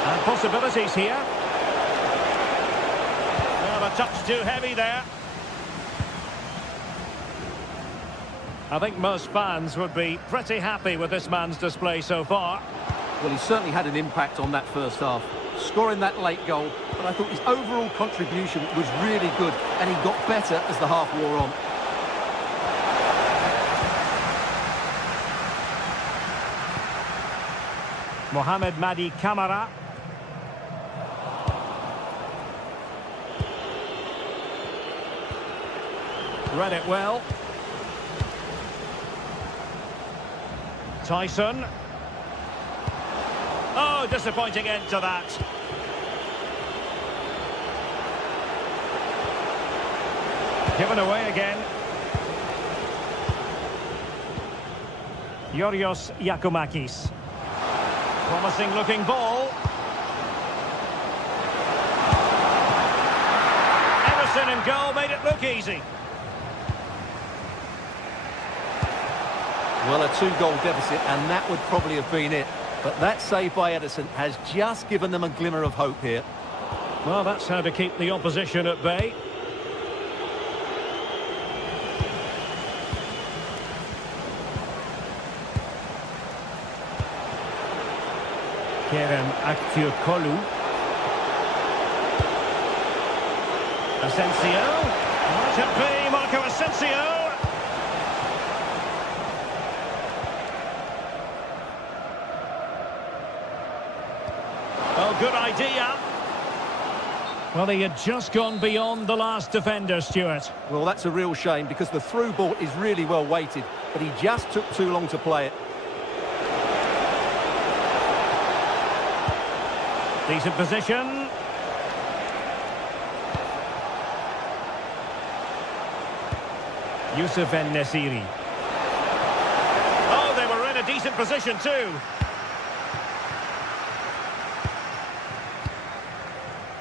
And possibilities here. Well, a touch too heavy there. I think most fans would be pretty happy with this man's display so far. Well, he certainly had an impact on that first half, scoring that late goal, but I thought his overall contribution was really good, and he got better as the half wore on. Mohamed Madi Camara. Read it well. Tyson. Oh, disappointing end to that. Given away again. Giacomakis. Promising looking ball. Ederson in goal made it look easy. Well, a 2-goal deficit, and that would probably have been it. But that save by Ederson has just given them a glimmer of hope here. Well, that's how to keep the opposition at bay. Kerem Aktürkoğlu. Asensio. Might it be Marco Asensio? Well, good idea. Well, he had just gone beyond the last defender, Stuart. Well, that's a real shame because the through ball is really well weighted, but he just took too long to play it. Decent position. Youssef En-Nesyri. Oh, they were in a decent position too.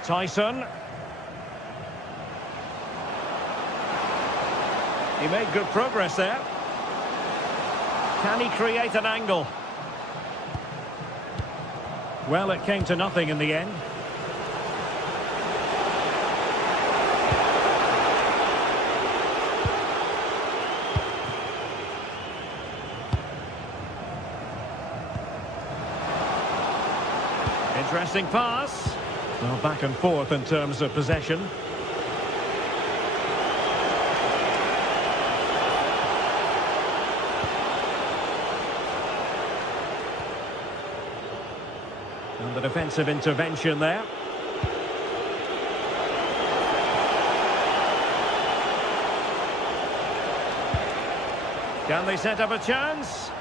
Tyson. He made good progress there. Can he create an angle? Well, it came to nothing in the end. Interesting pass. Well, back and forth in terms of possession. And the defensive intervention there. Can they set up a chance?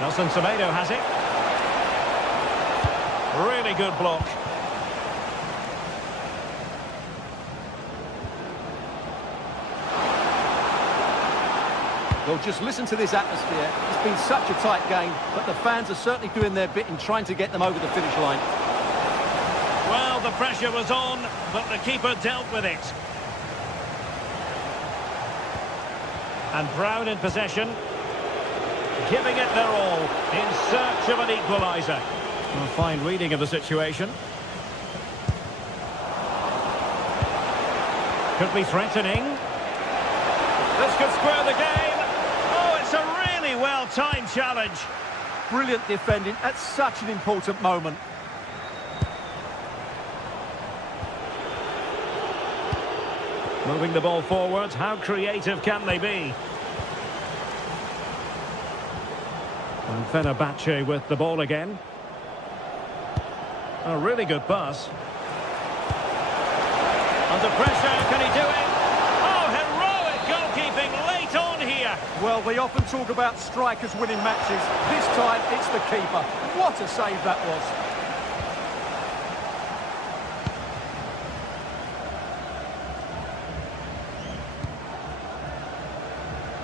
Nelson Semedo has it. Really good block. Well, just listen to this atmosphere. It's been such a tight game, but the fans are certainly doing their bit in trying to get them over the finish line. Well, the pressure was on, but the keeper dealt with it. And Brown in possession, giving it their all in search of an equaliser. A fine reading of the situation. Could be threatening. This could square the game. Oh, it's a really well-timed challenge. Brilliant defending at such an important moment. Moving the ball forward, how creative can they be? And Fenerbahce with the ball again. A really good pass. Under pressure, can he do it? Oh, heroic goalkeeping late on here. Well, we often talk about strikers winning matches. This time, it's the keeper. What a save that was.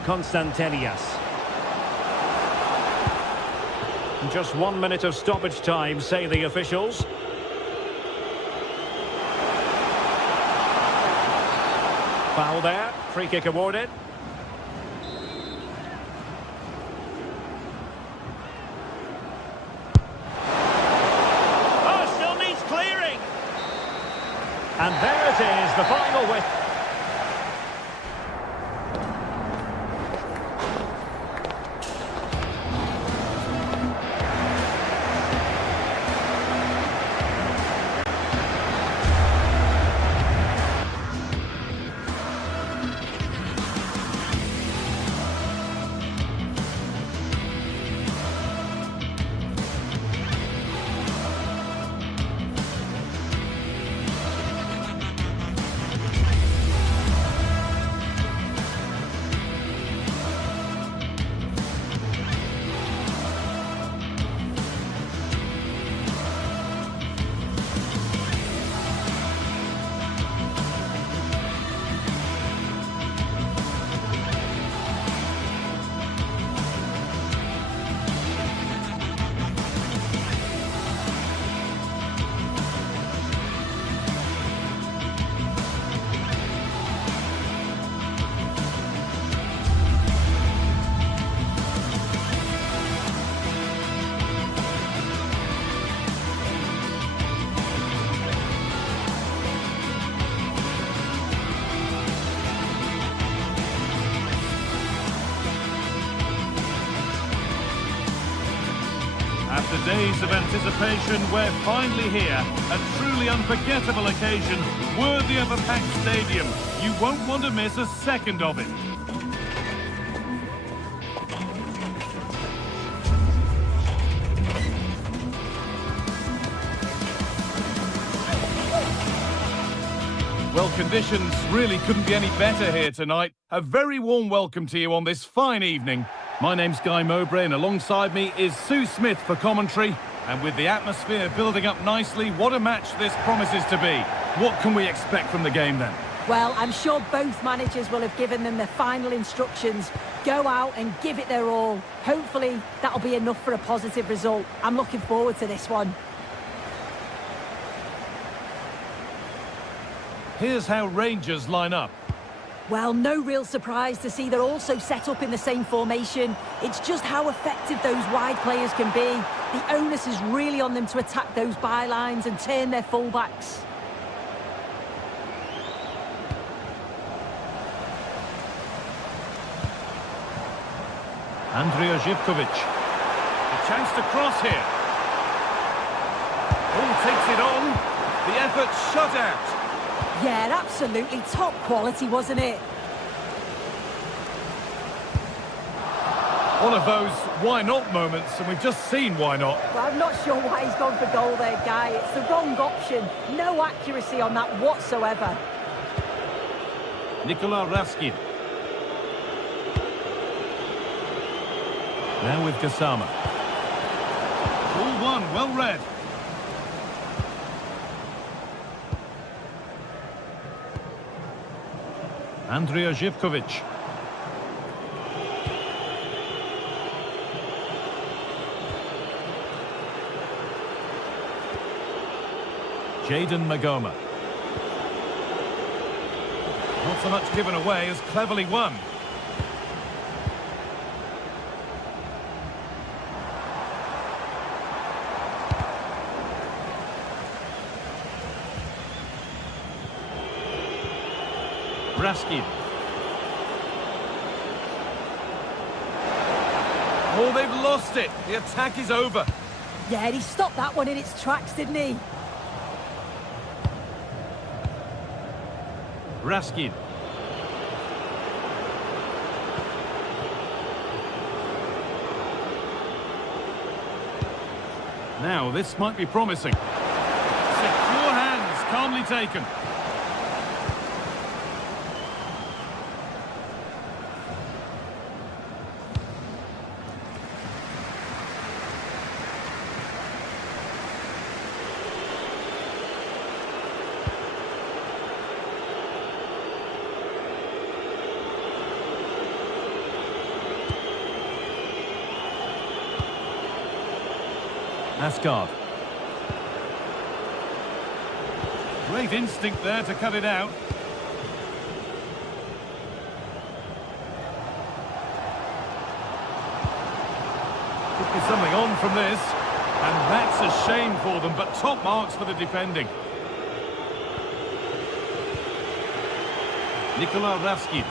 Constantelias. Just 1 minute of stoppage time, say the officials. Foul there, free kick awarded. Oh, still needs clearing. And there it is, the final whistle. After days of anticipation, we're finally here. A truly unforgettable occasion, worthy of a packed stadium. You won't want to miss a second of it. Well, conditions really couldn't be any better here tonight. A very warm welcome to you on this fine evening. My name's Guy Mowbray, and alongside me is Sue Smith for commentary. And with the atmosphere building up nicely, what a match this promises to be. What can we expect from the game then? Well, I'm sure both managers will have given them their final instructions. Go out and give it their all. Hopefully, that'll be enough for a positive result. I'm looking forward to this one. Here's how Rangers line up. Well, no real surprise to see they're also set up in the same formation. It's just how effective those wide players can be. The onus is really on them to attack those bylines and turn their fullbacks. Andrija Živković. A chance to cross here. Oh, takes it on. The effort shut out. Yeah, absolutely top quality, wasn't it? One of those why not moments, and we've just seen why not. Well, I'm not sure why he's gone for goal there, Guy. It's the wrong option. No accuracy on that whatsoever. Nikola Raskin. Now with Kasama. All one, well read. Andrija Živković. Jayden Magoma. Not so much given away as cleverly won. Raskin. Oh, they've lost it. The attack is over. Yeah, he stopped that one in its tracks, didn't he? Raskin. Now, this might be promising. Secure hands, calmly taken. Asgard. Great instinct there to cut it out. Could be something on from this. And that's a shame for them, but top marks for the defending. Nikola Raskin.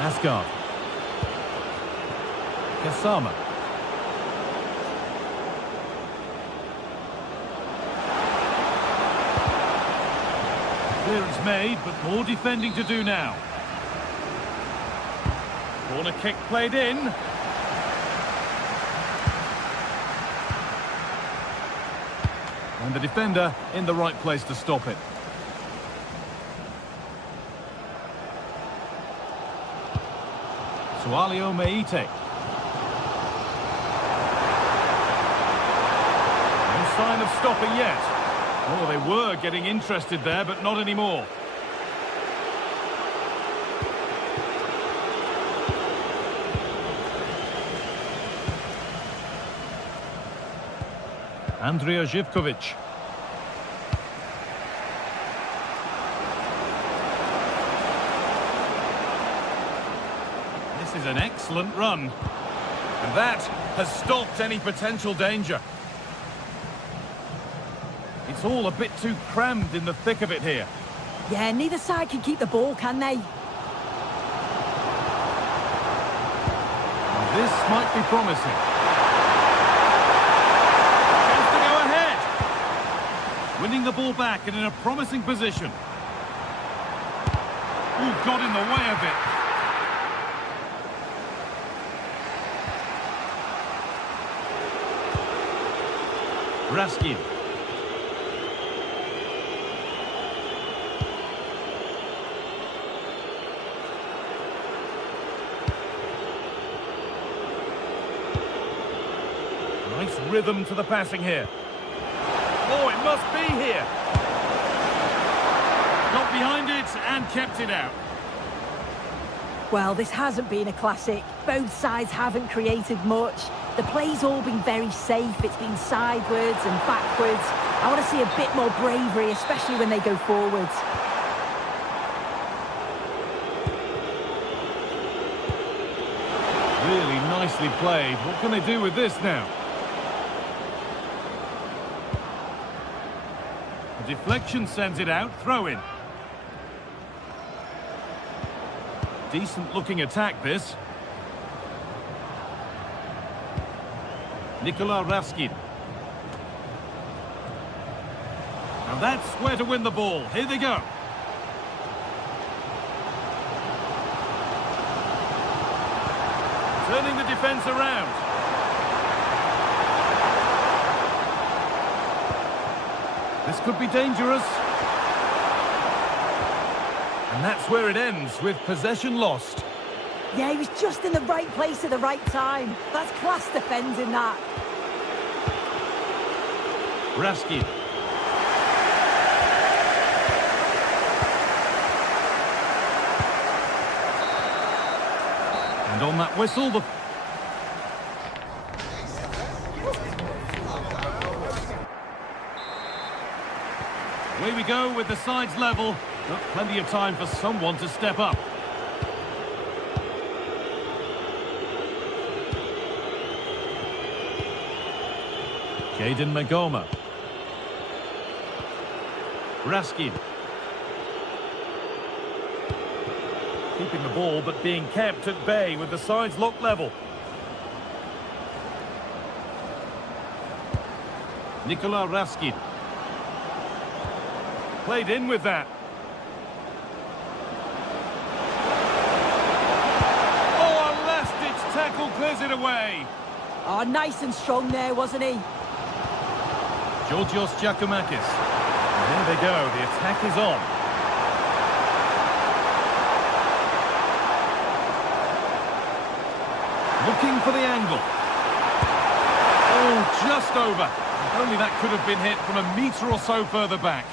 Asgard. Kasama. Clearance made, but more defending to do now. Corner kick played in. And the defender in the right place to stop it. Sualio Meite. No sign of stopping yet. Oh, they were getting interested there, but not anymore. Andrija Živković. This is an excellent run. And that has stopped any potential danger. It's all a bit too crammed in the thick of it here. Yeah, neither side can keep the ball, can they? This might be promising. Chance to go ahead. Winning the ball back and in a promising position. Ooh, got in the way of it. Raskin. Nice rhythm to the passing here. Oh, it must be here. Got behind it and kept it out. Well, this hasn't been a classic. Both sides haven't created much. The play's all been very safe. It's been sidewards and backwards. I want to see a bit more bravery, especially when they go forwards. Really nicely played. What can they do with this now? The deflection sends it out. Throw in. Decent looking attack, this. Nikola Raskin. And that's where to win the ball. Here they go. Turning the defence around. This could be dangerous. And that's where it ends, with possession lost. Yeah, he was just in the right place at the right time. That's class defending, that. Raskin. And on that whistle, the... Away we go with the sides level. Got plenty of time for someone to step up. Caden Magoma. Raskin. Keeping the ball, but being kept at bay with the sides locked level. Nikola Raskin. Played in with that. Oh, a last-ditch tackle clears it away. Oh, nice and strong there, wasn't he? Georgios Giacomakis. There they go, the attack is on. Looking for the angle. Oh, just over. If only that could have been hit from a metre or so further back.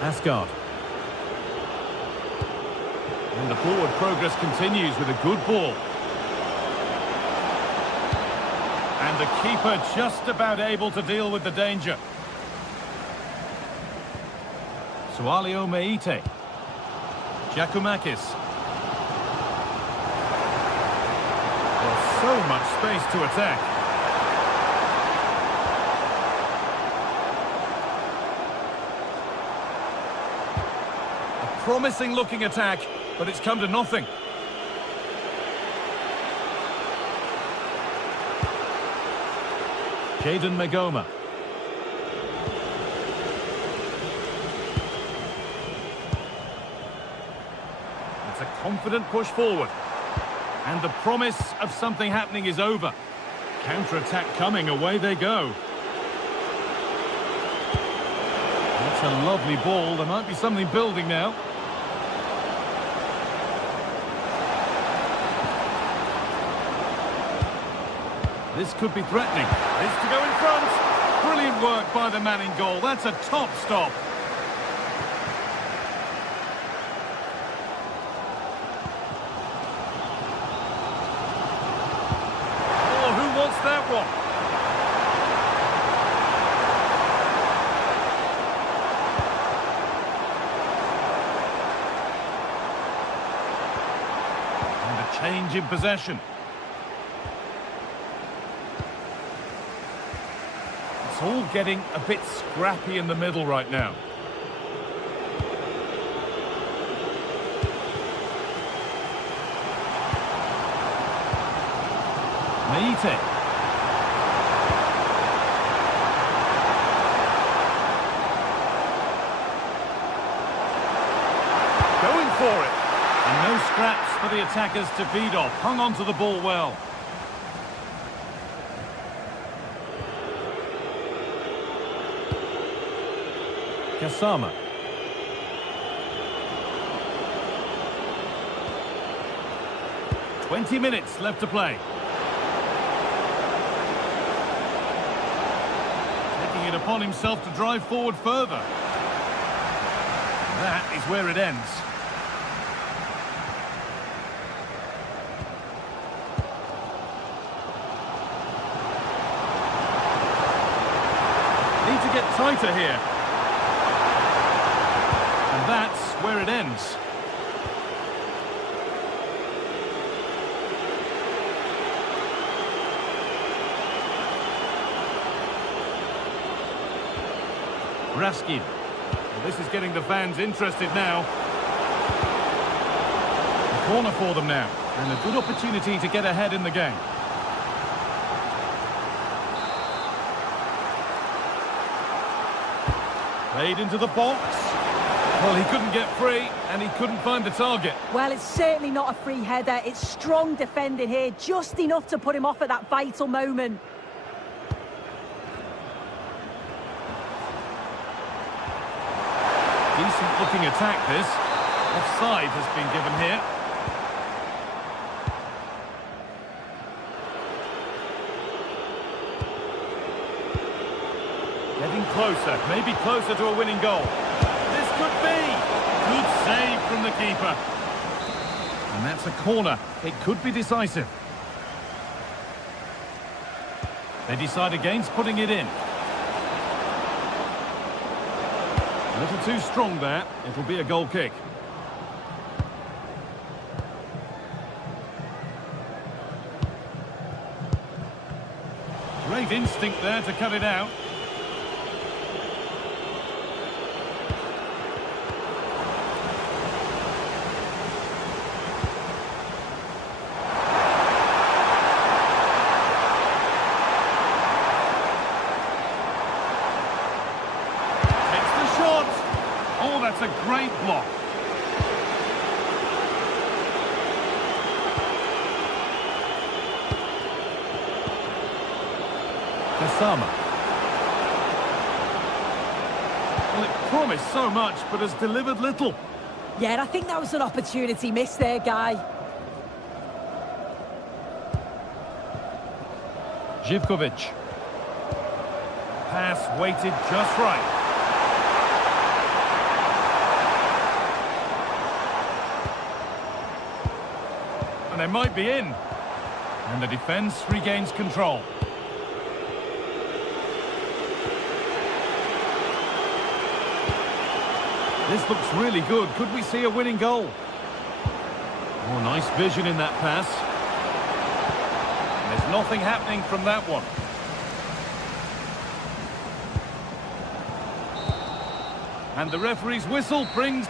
Asgard. And the forward progress continues with a good ball. And the keeper just about able to deal with the danger. Sualio Meite. Giacomakis. Well, so much space to attack. A promising looking attack, but it's come to nothing. Caden Magoma. It's a confident push forward. And the promise of something happening is over. Counter-attack coming, away they go. That's a lovely ball. There might be something building now. This could be threatening. It's to go in front. Brilliant work by the man in goal. That's a top stop. Oh, who wants that one? And a change in possession. All getting a bit scrappy in the middle right now. Meite. Going for it. And no scraps for the attackers to feed off. Hung on to the ball well. Kasama. ...20 minutes left to play. it upon himself to drive forward further. That is where it ends. Need to get tighter here. And that's where it ends. Raskin. Well, this is getting the fans interested now. A corner for them now, and a good opportunity to get ahead in the game. Played into the box. Well, he couldn't get free, and he couldn't find the target. Well, it's certainly not a free header. It's strong defending here, just enough to put him off at that vital moment. Decent looking attack, this. Offside has been given here. Getting closer, maybe closer to a winning goal. This could be. Good save from the keeper. And that's a corner. It could be decisive. They decide against putting it in. A little too strong there. It'll be a goal kick. Great instinct there to cut it out. Oh, that's a great block. Kasama. Well, it promised so much, but has delivered little. Yeah, and I think that was an opportunity missed there, Guy. Živković. Pass weighted just right. And they might be in. And the defence regains control. This looks really good. Could we see a winning goal? Oh, nice vision in that pass. There's nothing happening from that one. And the referee's whistle brings...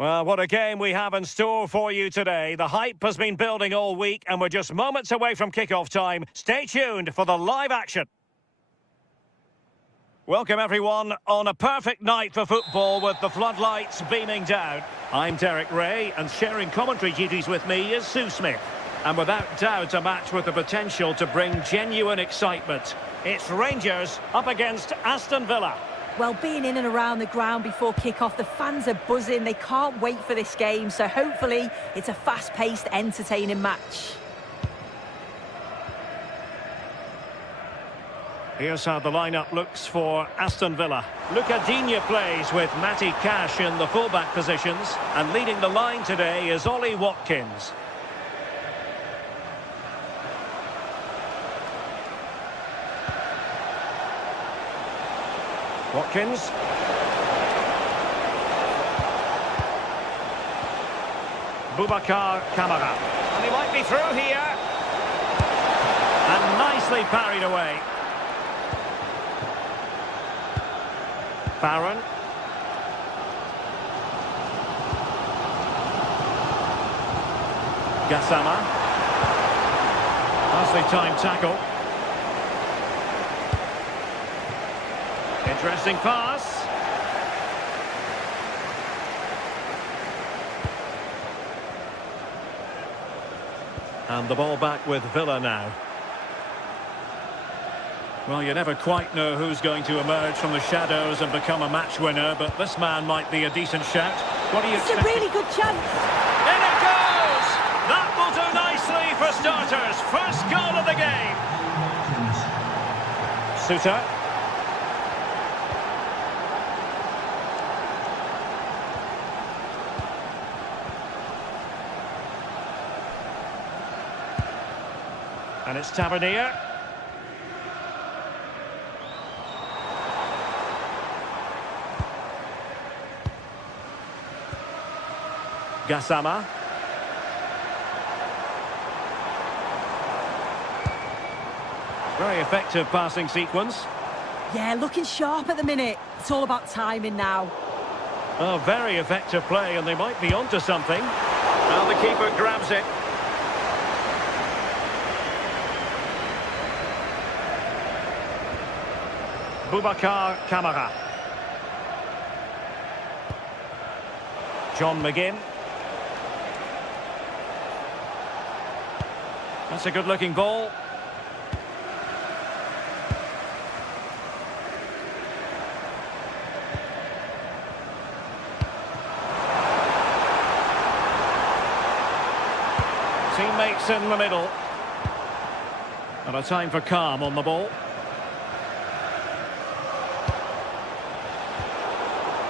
Well, what a game we have in store for you today. The hype has been building all week and we're just moments away from kick-off time. Stay tuned for the live action. Welcome everyone on a perfect night for football with the floodlights beaming down. I'm Derek Ray and sharing commentary duties with me is Sue Smith. And without doubt a match with the potential to bring genuine excitement. It's Rangers up against Aston Villa. Well, being in and around the ground before kick-off, the fans are buzzing. They can't wait for this game, so hopefully it's a fast-paced, entertaining match. Here's how the lineup looks for Aston Villa. Luca Digne plays with Matty Cash in the fullback positions. And leading the line today is Ollie Watkins. Watkins. Boubacar Kamara. And he might be through here. And nicely parried away. Barron. Gassama. Nicely timed tackle. Interesting pass. And the ball back with Villa now. Well, you never quite know who's going to emerge from the shadows and become a match winner, but this man might be a decent shout. What do you expect? It's a really good chance. In it goes! That will do nicely for starters. First goal of the game. Suter. And it's Tavernier. Gassama. Very effective passing sequence. Yeah, looking sharp at the minute. It's all about timing now. Oh, very effective play, and they might be onto something. Now the keeper grabs it. Boubacar Kamara. John McGinn. That's a good-looking ball. Teammates in the middle. And a time for calm on the ball.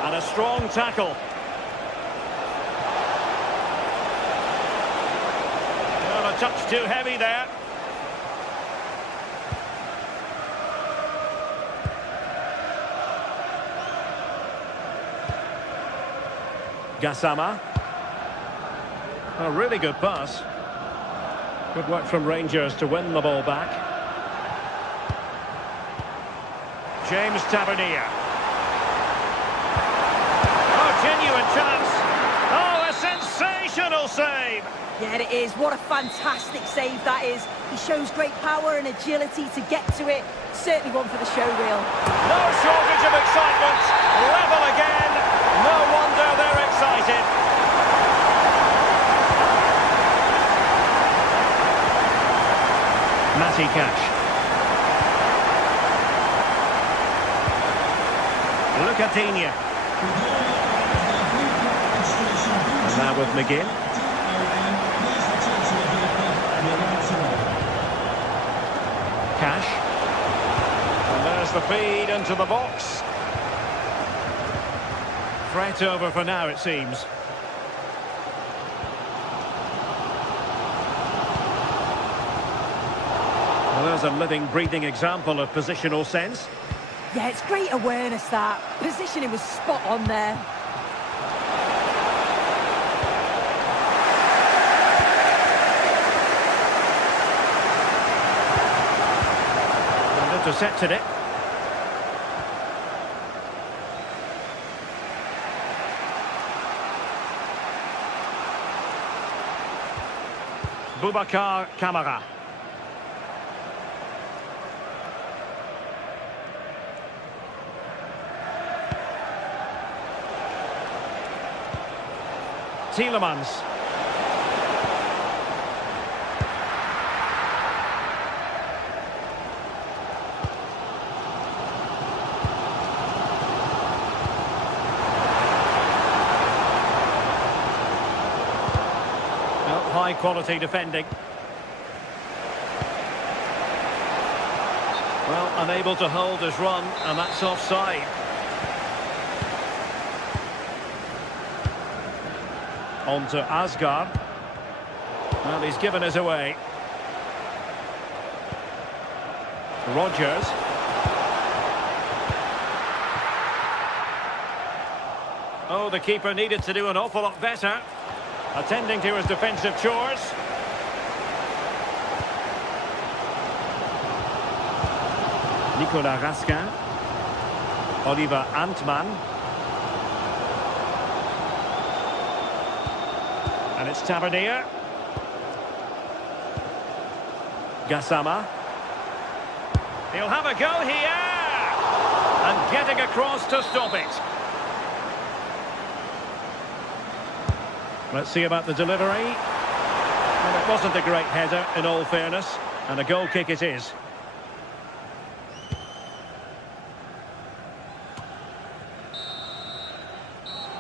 And a strong tackle. Well, a touch too heavy there. Gassama. A really good pass. Good work from Rangers to win the ball back. James Tavernier. Genuine chance. Oh, a sensational save. Yeah, it is. What a fantastic save that is. He shows great power and agility to get to it. Certainly one for the show reel. No shortage of excitement. Level again. No wonder they're excited. Matty Cash. Luca Digne. Now with McGinn. Cash. And there's the feed into the box. Threat over for now, it seems. Well, there's a living, breathing example of positional sense. Yeah, it's great awareness, that. Positioning was spot on there. Intercepted it. Boubacar Kamara. Tielemans. High quality defending. Well, unable to hold his run, and that's offside. On to Asgard. Well, he's given us away. Rodgers. Oh, the keeper needed to do an awful lot better. Attending to his defensive chores. Nicolas Raskin. Oliver Antman. And it's Tavernier. Gassama. He'll have a go here. And getting across to stop it. Let's see about the delivery. Well, it wasn't a great header, in all fairness. And a goal kick it is.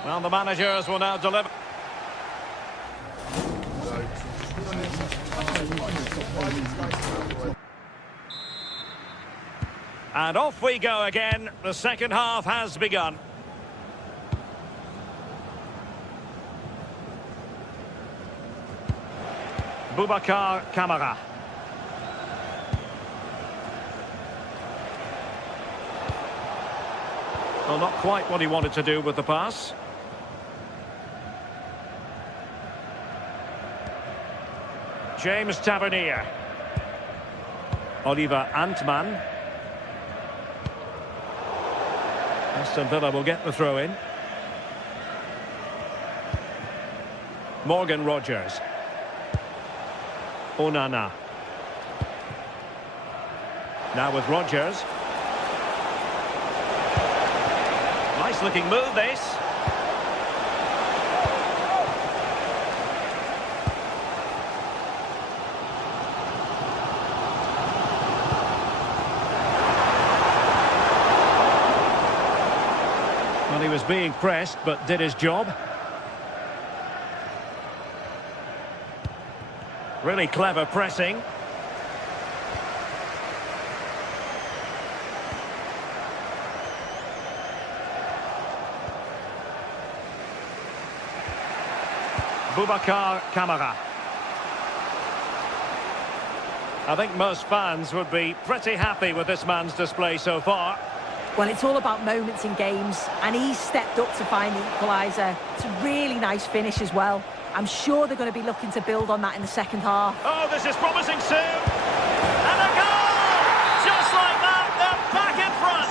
Well, the managers will now deliver. And off we go again. The second half has begun. Boubacar Kamara. Well, not quite what he wanted to do with the pass. James Tavernier. Oliver Antman. Aston Villa will get the throw in. Morgan Rodgers. Onana. Now with Rodgers. Nice looking move this. Well, he was being pressed but did his job. Really clever pressing. Boubacar Kamara. I think most fans would be pretty happy with this man's display so far. Well, it's all about moments in games, and he's stepped up to find the equaliser. It's a really nice finish as well. I'm sure they're going to be looking to build on that in the second half. Oh, this is promising soon. And a goal! Just like that, they're back in front.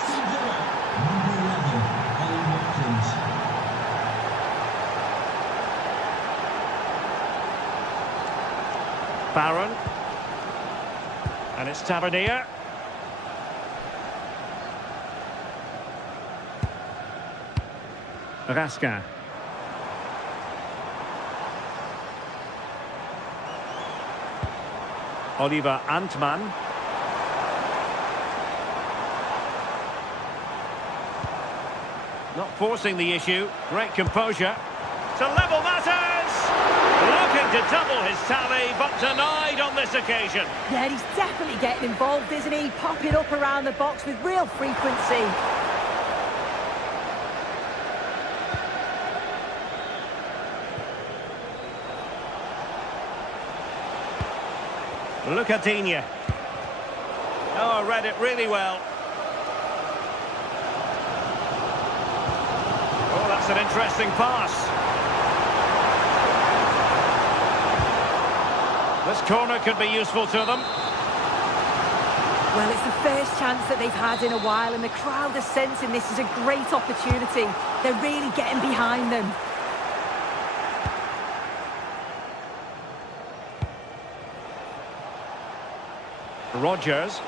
Barron. And it's Tavernier. Raskin. Oliver Antman. Not forcing the issue. Great composure. To level matters! Looking to double his tally, but denied on this occasion. Yeah, he's definitely getting involved, isn't he? Popping up around the box with real frequency. Look at Digne. Oh, read it really well. Oh, that's an interesting pass. This corner could be useful to them. Well, it's the first chance that they've had in a while, and the crowd are sensing this is a great opportunity. They're really getting behind them. Rodgers.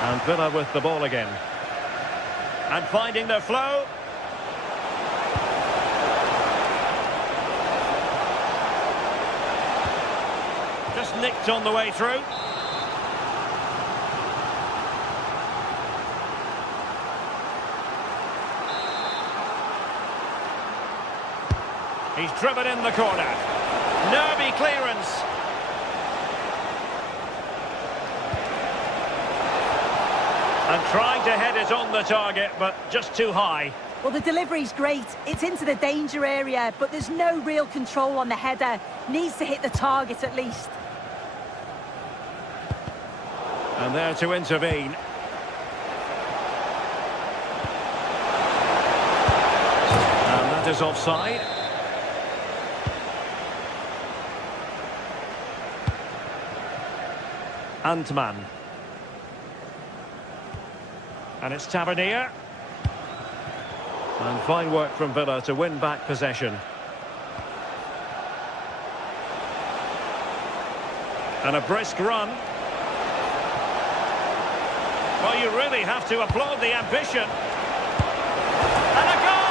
And Villa with the ball again. And finding the flow. Just nicked on the way through. He's driven in the corner. Nervy clearance. And trying to head it on the target, but just too high. Well, the delivery's great. It's into the danger area, but there's no real control on the header. Needs to hit the target at least. And there to intervene. And that is offside. Antman. And it's Tavernier. And fine work from Villa to win back possession. And a brisk run. Well, you really have to applaud the ambition. And a goal!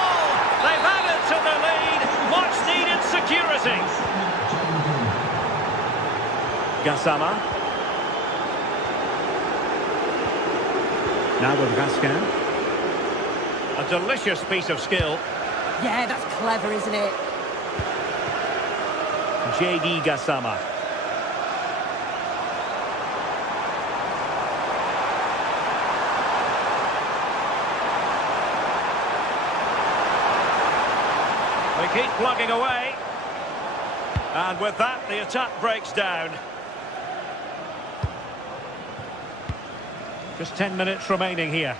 They've added to the lead. Much needed security. Gassama. Now with Gascan. A delicious piece of skill. Yeah, that's clever, isn't it? J.D. Gassama. They keep plugging away. And with that, the attack breaks down. Just 10 minutes remaining here.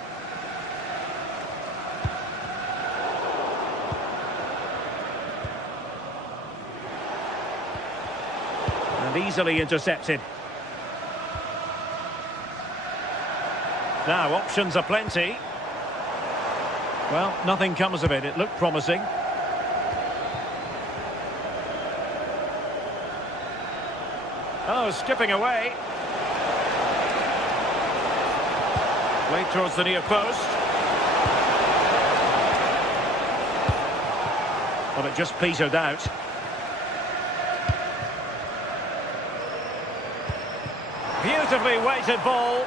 And easily intercepted. Now, options are plenty. Well, nothing comes of it. It looked promising. Oh, skipping away. Late towards the near post. Well, it just petered out. Beautifully weighted ball.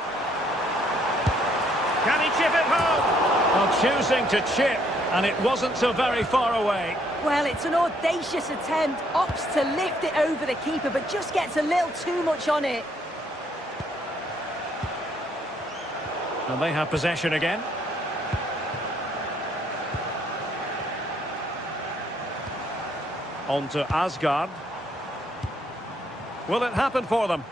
Can he chip it home? Well, choosing to chip, and it wasn't so very far away. Well, it's an audacious attempt. Opts to lift it over the keeper, but just gets a little too much on it. And they have possession again. On to Asgard. Will it happen for them?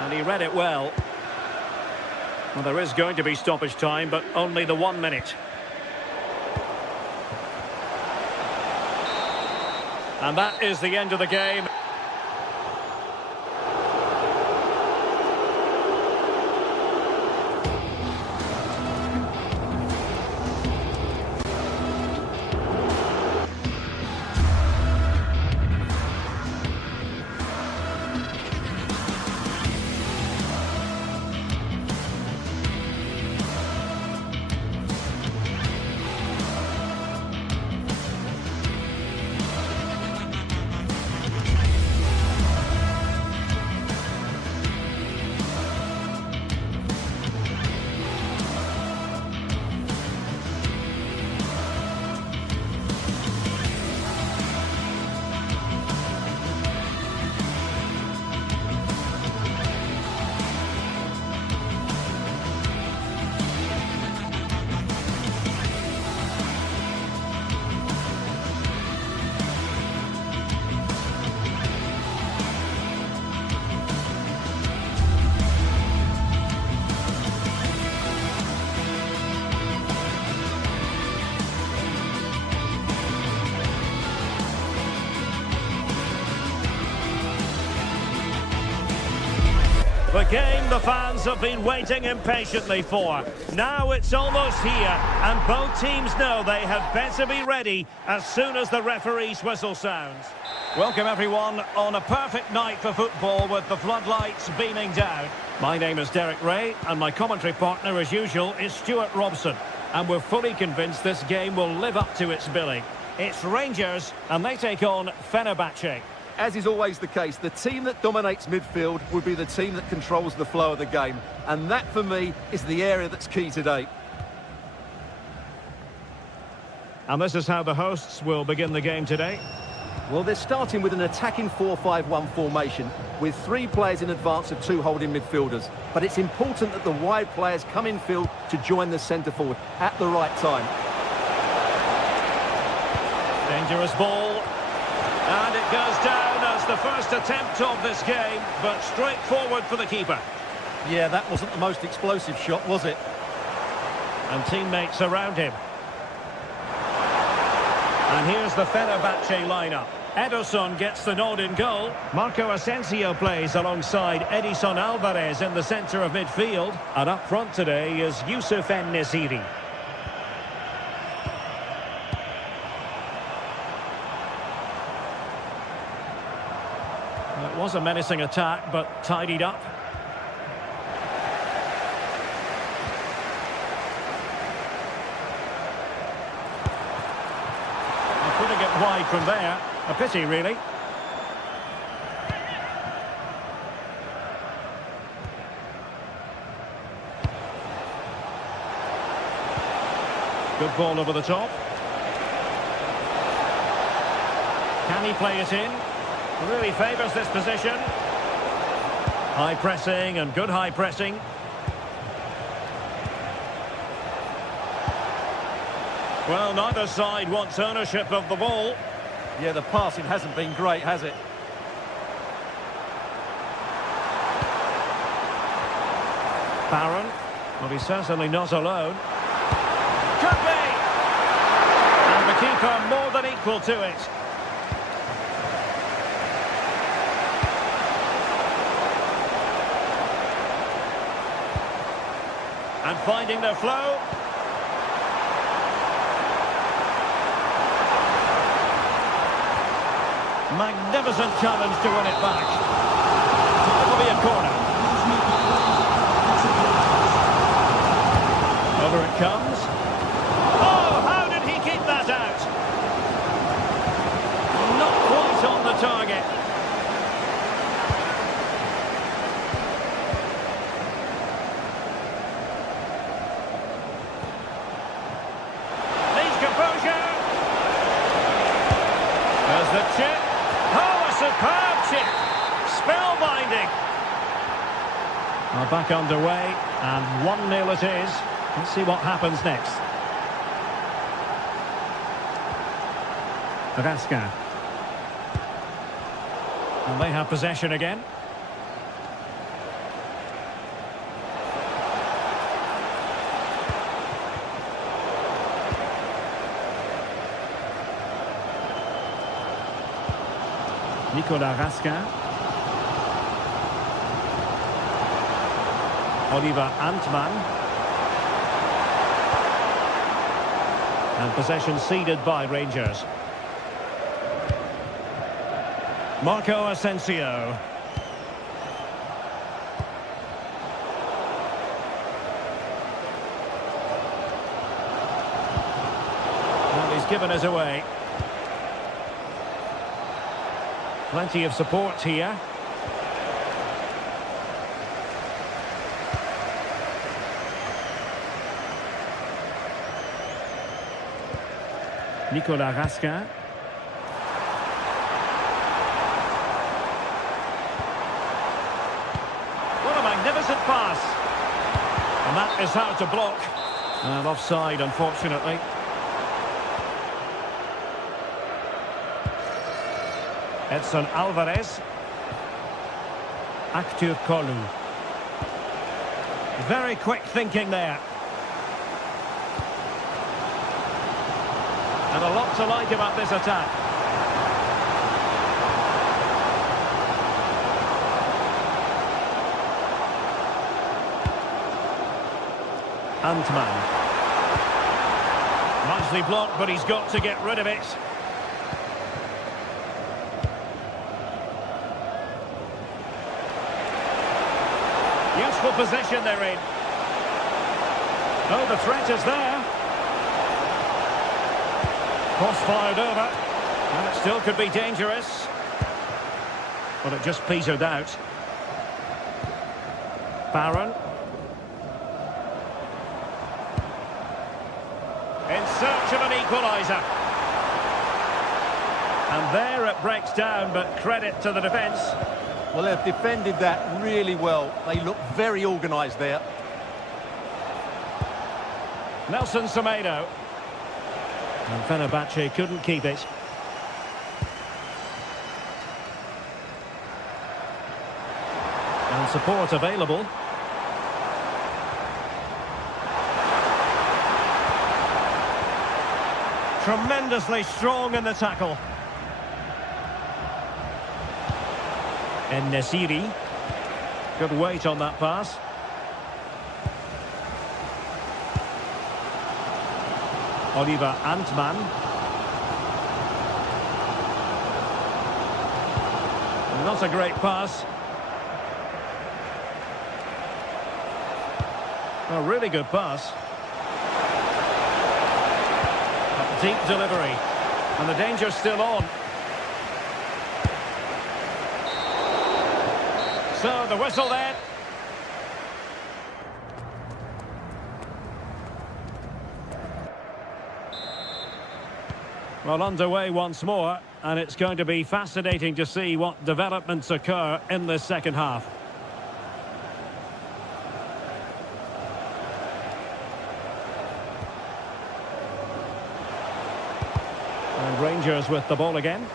And he read it well. Well, there is going to be stoppage time, but only the 1 minute. And that is the end of the game. The game the fans have been waiting impatiently for. Now it's almost here, and both teams know they had better be ready as soon as the referee's whistle sounds. Welcome everyone on a perfect night for football with the floodlights beaming down. My name is Derek Ray, and my commentary partner as usual is Stuart Robson. And we're fully convinced this game will live up to its billing. It's Rangers, and they take on Fenerbahce. As is always the case, the team that dominates midfield will be the team that controls the flow of the game. And that, for me, is the area that's key today. And this is how the hosts will begin the game today. Well, they're starting with an attacking 4-5-1 formation with 3 players in advance of 2 holding midfielders. But it's important that the wide players come in field to join the centre forward at the right time. Dangerous ball. And it goes down as the first attempt of this game, but straightforward for the keeper. Yeah, that wasn't the most explosive shot, was it? And teammates around him. And here's the Fenerbahce lineup. Ederson gets the nod in goal. Marco Asensio plays alongside Edison Alvarez in the centre of midfield. And up front today is Youssef En-Nesyri. It was a menacing attack, but tidied up. And putting it wide from there. A pity, really. Good ball over the top. Can he play it in? Really favours this position. High pressing and good high pressing. Well, neither side wants ownership of the ball. Yeah, the passing hasn't been great, has it? Barron. Well, he's certainly not alone. Could be! And the keeper more than equal to it. And finding their flow. Magnificent challenge to win it back. It'll be a corner. Over it comes. Oh, how did he keep that out? Not quite on the target. There's the chip. Oh, a superb chip. Spellbinding. Well, back underway, and 1-0 it is. Let's see what happens next. Raskin. And they have possession again. Nicolas Raskin. Oliver Antman. And possession ceded by Rangers. Marco Asensio. Well, he's given us away. Plenty of support here. Nicolas Raskin. What a magnificent pass. And that is hard to block. And offside, unfortunately. Edson Alvarez. Aktur Kolu. Very quick thinking there. And a lot to like about this attack. Antman. Nicely blocked, but he's got to get rid of it. Useful possession they're in. Oh, the threat is there. Cross fired over. And it still could be dangerous. But it just petered out. Barron. In search of an equaliser. And there it breaks down, but credit to the defence. Well, they've defended that really well. They look very organised there. Nelson Semedo. And Fenerbahce couldn't keep it. And support available. Tremendously strong in the tackle. And Nesiri. Good weight on that pass. Oliver Antman. Not a great pass. A really good pass. A deep delivery. And the danger's still on. So the whistle then. Well, underway once more, and it's going to be fascinating to see what developments occur in this second half. And Rangers with the ball again.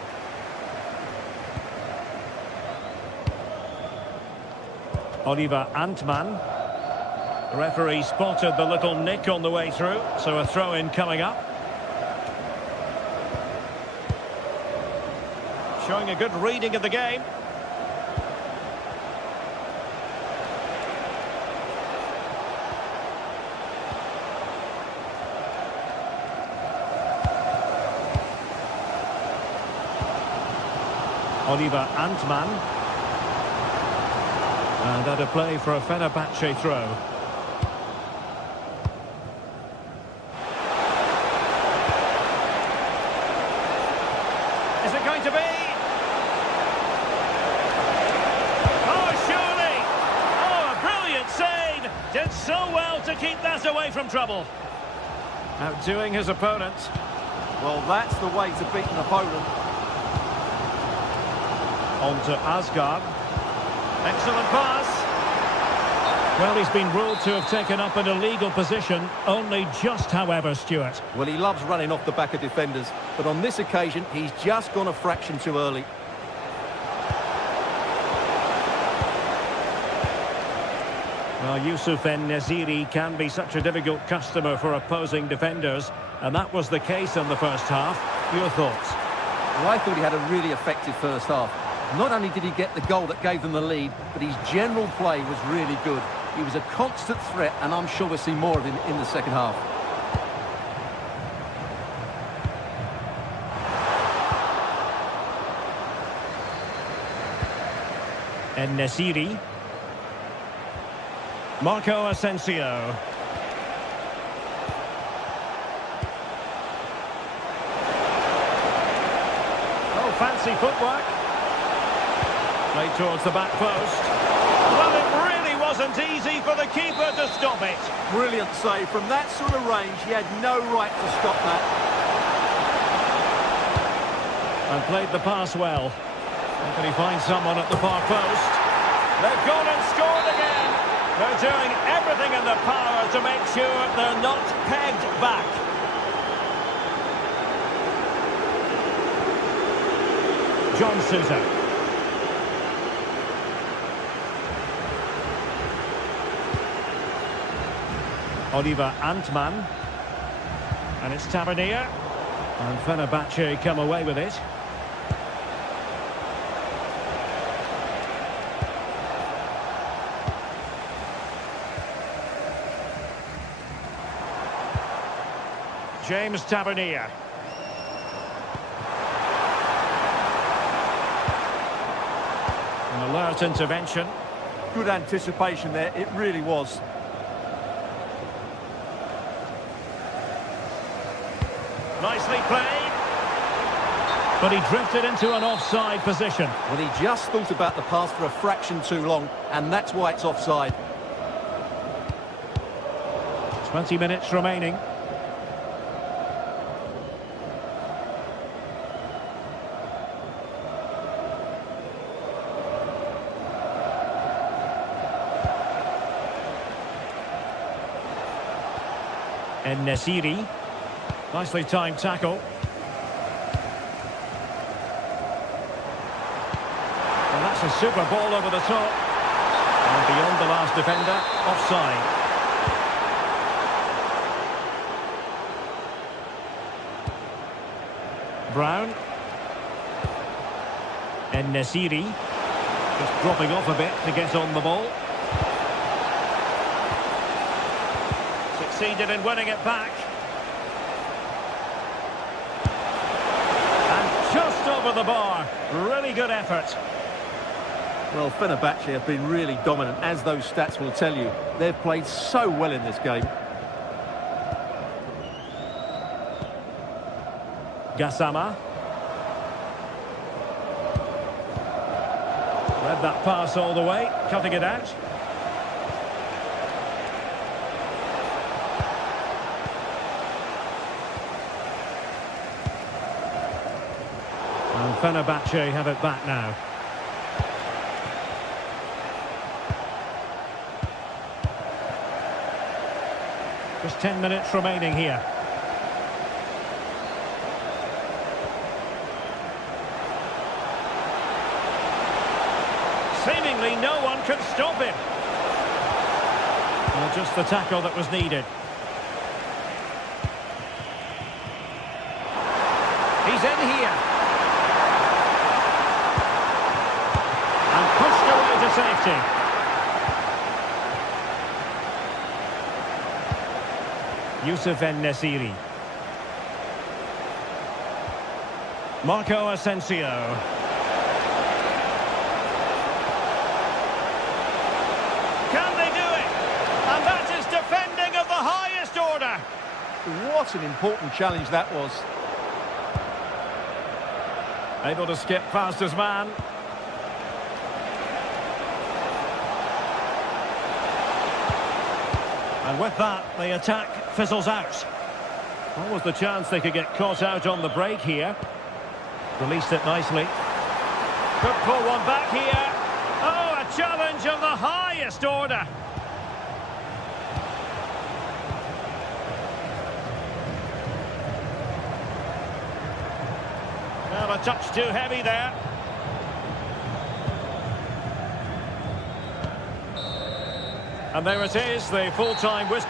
Oliver Antman. The referee spotted the little nick on the way through, so a throw-in coming up. Showing a good reading of the game. Oliver Antman. And that a play for a Fenerbahce throw. Is it going to be? Did so well to keep that away from trouble. Outdoing his opponent. Well, that's the way to beat an opponent. On to Asgard. Excellent pass. Well, he's been ruled to have taken up an illegal position. Only just, however, Stuart. Well, he loves running off the back of defenders. But on this occasion, he's just gone a fraction too early. Well, Yusuf Nesiri can be such a difficult customer for opposing defenders, and that was the case in the first half. Your thoughts? Well, I thought he had a really effective first half. Not only did he get the goal that gave them the lead, but his general play was really good. He was a constant threat, and I'm sure we'll see more of him in the second half. And Nesiri. Marco Asensio. Oh, fancy footwork. Played towards the back post. Well, it really wasn't easy for the keeper to stop it. Brilliant save. From that sort of range, he had no right to stop that. And played the pass well. And can he find someone at the far post? They've gone and scored again. They're doing everything in their power to make sure they're not pegged back. John Sousa. Oliver Antman. And it's Tavernier. And Fenerbahce come away with it. James Tavernier. An alert intervention. Good anticipation there, it really was. Nicely played. But he drifted into an offside position. Well, he just thought about the pass for a fraction too long, and that's why it's offside. 20 minutes remaining. En-Nesyri. Nicely timed tackle. Well, that's a super ball over the top. And beyond the last defender, offside. Brown. En-Nesyri. Just dropping off a bit to get on the ball. Succeeded in winning it back. And just over the bar. Really good effort. Well, Fenerbahce have been really dominant, as those stats will tell you. They've played so well in this game. Gassama. Read that pass all the way, cutting it out. And Fenerbahce have it back now. Just 10 minutes remaining here. Seemingly no one can stop him. Well, just the tackle that was needed. He's in here. And pushed away to safety. Youssef En-Nesyri. Marco Asensio. Can they do it? And that is defending of the highest order. What an important challenge that was. Able to skip past his man. And with that, the attack fizzles out. What was the chance they could get caught out on the break here? Released it nicely. Could pull one back here. Oh, a challenge of the highest order. Well, a touch too heavy there. And there it is, the full-time whistle.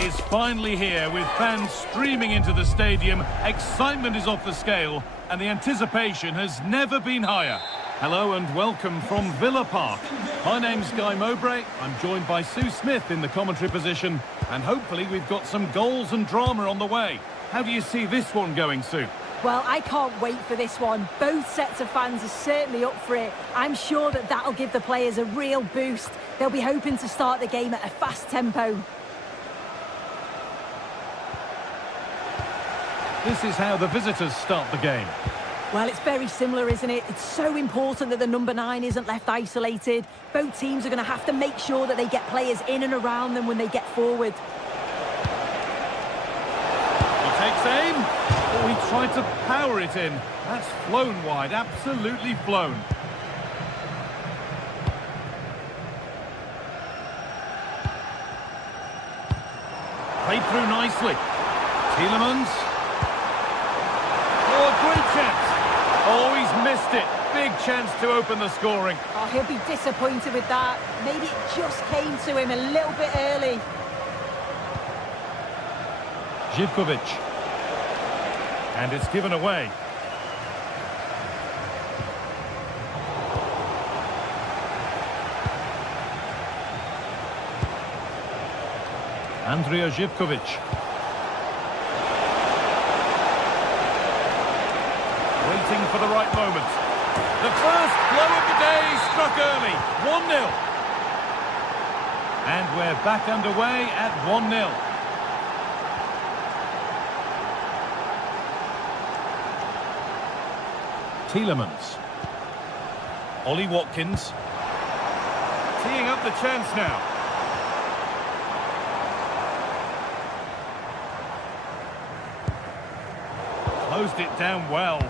is finally here with fans streaming into the stadium. Excitement is off the scale and the anticipation has never been higher. Hello and welcome from Villa Park. My name's Guy Mowbray. I'm joined by Sue Smith in the commentary position, and hopefully we've got some goals and drama on the way. How do you see this one going, Sue? Well, I can't wait for this one. Both sets of fans are certainly up for it. I'm sure that that'll give the players a real boost. They'll be hoping to start the game at a fast tempo. This is how the visitors start the game. Well, it's very similar, isn't it? It's so important that the number 9 isn't left isolated. Both teams are going to have to make sure that they get players in and around them when they get forward. He takes aim. Oh, he tried to power it in. That's flown wide, absolutely flown. Played through nicely. Tielemans. Oh, great chance. Oh, he's missed it. Big chance to open the scoring. Oh, he'll be disappointed with that. Maybe it just came to him a little bit early. Živković. And it's given away. Andrija Živković. Waiting for the right moment. The first blow of the day struck early. 1-0. And we're back underway at 1-0. Tielemans. Ollie Watkins. Teeing up the chance now. Closed it down well.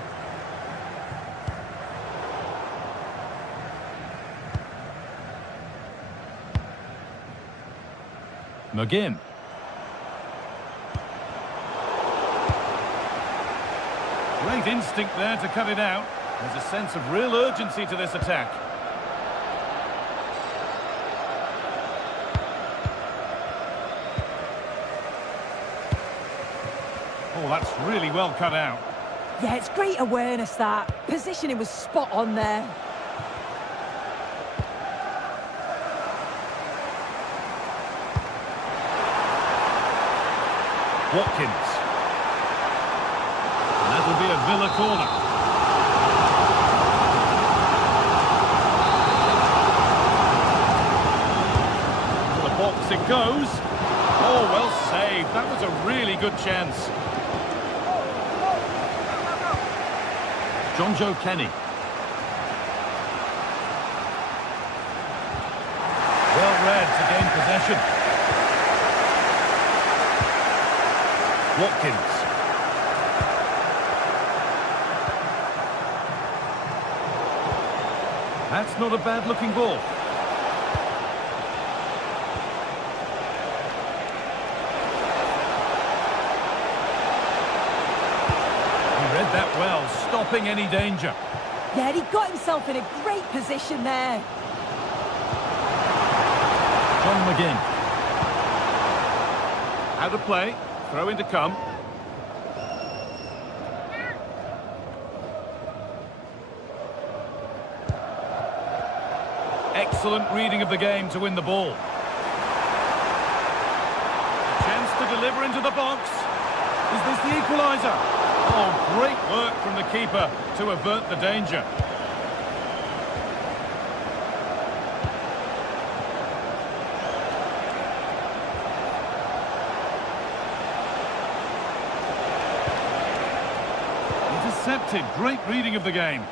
McGinn. Great instinct there to cut it out. There's a sense of real urgency to this attack. Oh, that's really well cut out. Yeah, it's great awareness, that. Positioning was spot on there. Watkins. And that'll be a Villa corner. To the box it goes. Oh, well saved. That was a really good chance. Joe Kenny. Well read to gain possession. Watkins. That's not a bad looking ball. Read that well, stopping any danger. Yeah, and he got himself in a great position there. John McGinn. Out of play, throw in to come. Excellent reading of the game to win the ball. Chance to deliver into the box. Is this the equaliser? Oh, great work from the keeper to avert the danger. Intercepted, great reading of the game.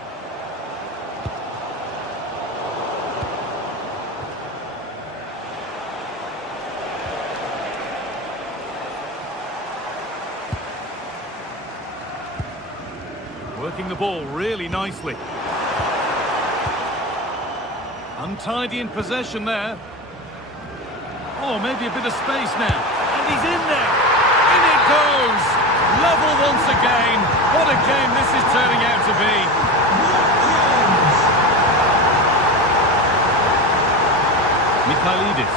Working the ball really nicely. Untidy in possession there. Oh, maybe a bit of space now. And he's in there. In it goes. Level once again. What a game this is turning out to be. Mikhailidis.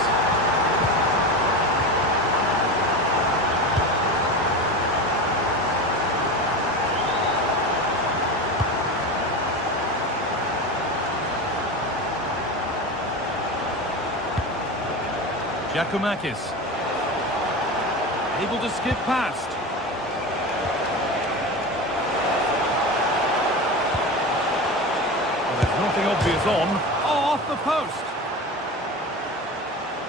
Giacomakis. Able to skip past. Well, there's nothing obvious on. Oh, off the post.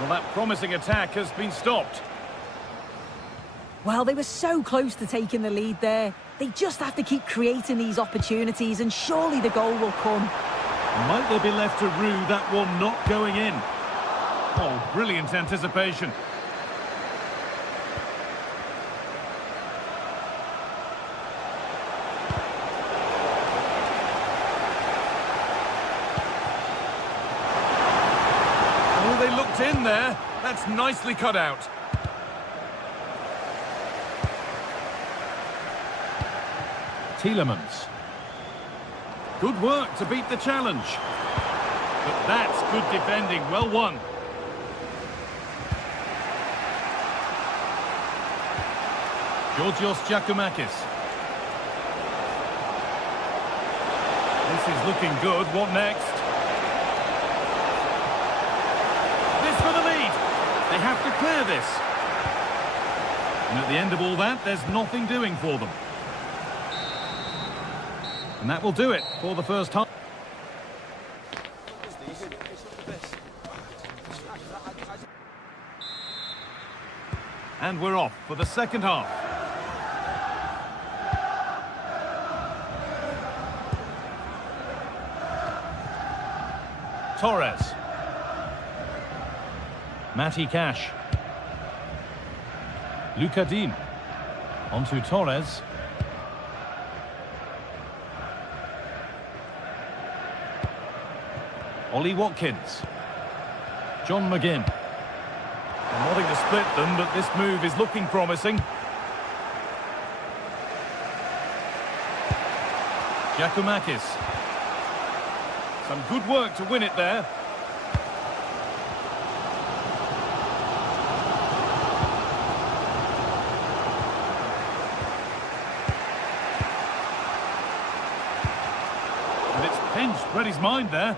Well, that promising attack has been stopped. Well, they were so close to taking the lead there. They just have to keep creating these opportunities and surely the goal will come. Might they be left to rue that one not going in? Oh, brilliant anticipation. Oh, they looked in there. That's nicely cut out. Tielemans. Good work to beat the challenge. But that's good defending. Well won. Georgios Giacomakis. This is looking good. What next? This for the lead. They have to clear this. And at the end of all that, there's nothing doing for them. And that will do it for the first half. And we're off for the second half. Torres. Matty Cash. Luca Dean. Onto Torres. Ollie Watkins. John McGinn. I'm wanting to split them, but this move is looking promising. Giacomakis. Some good work to win it there. And it's pinched Reddy's mind there.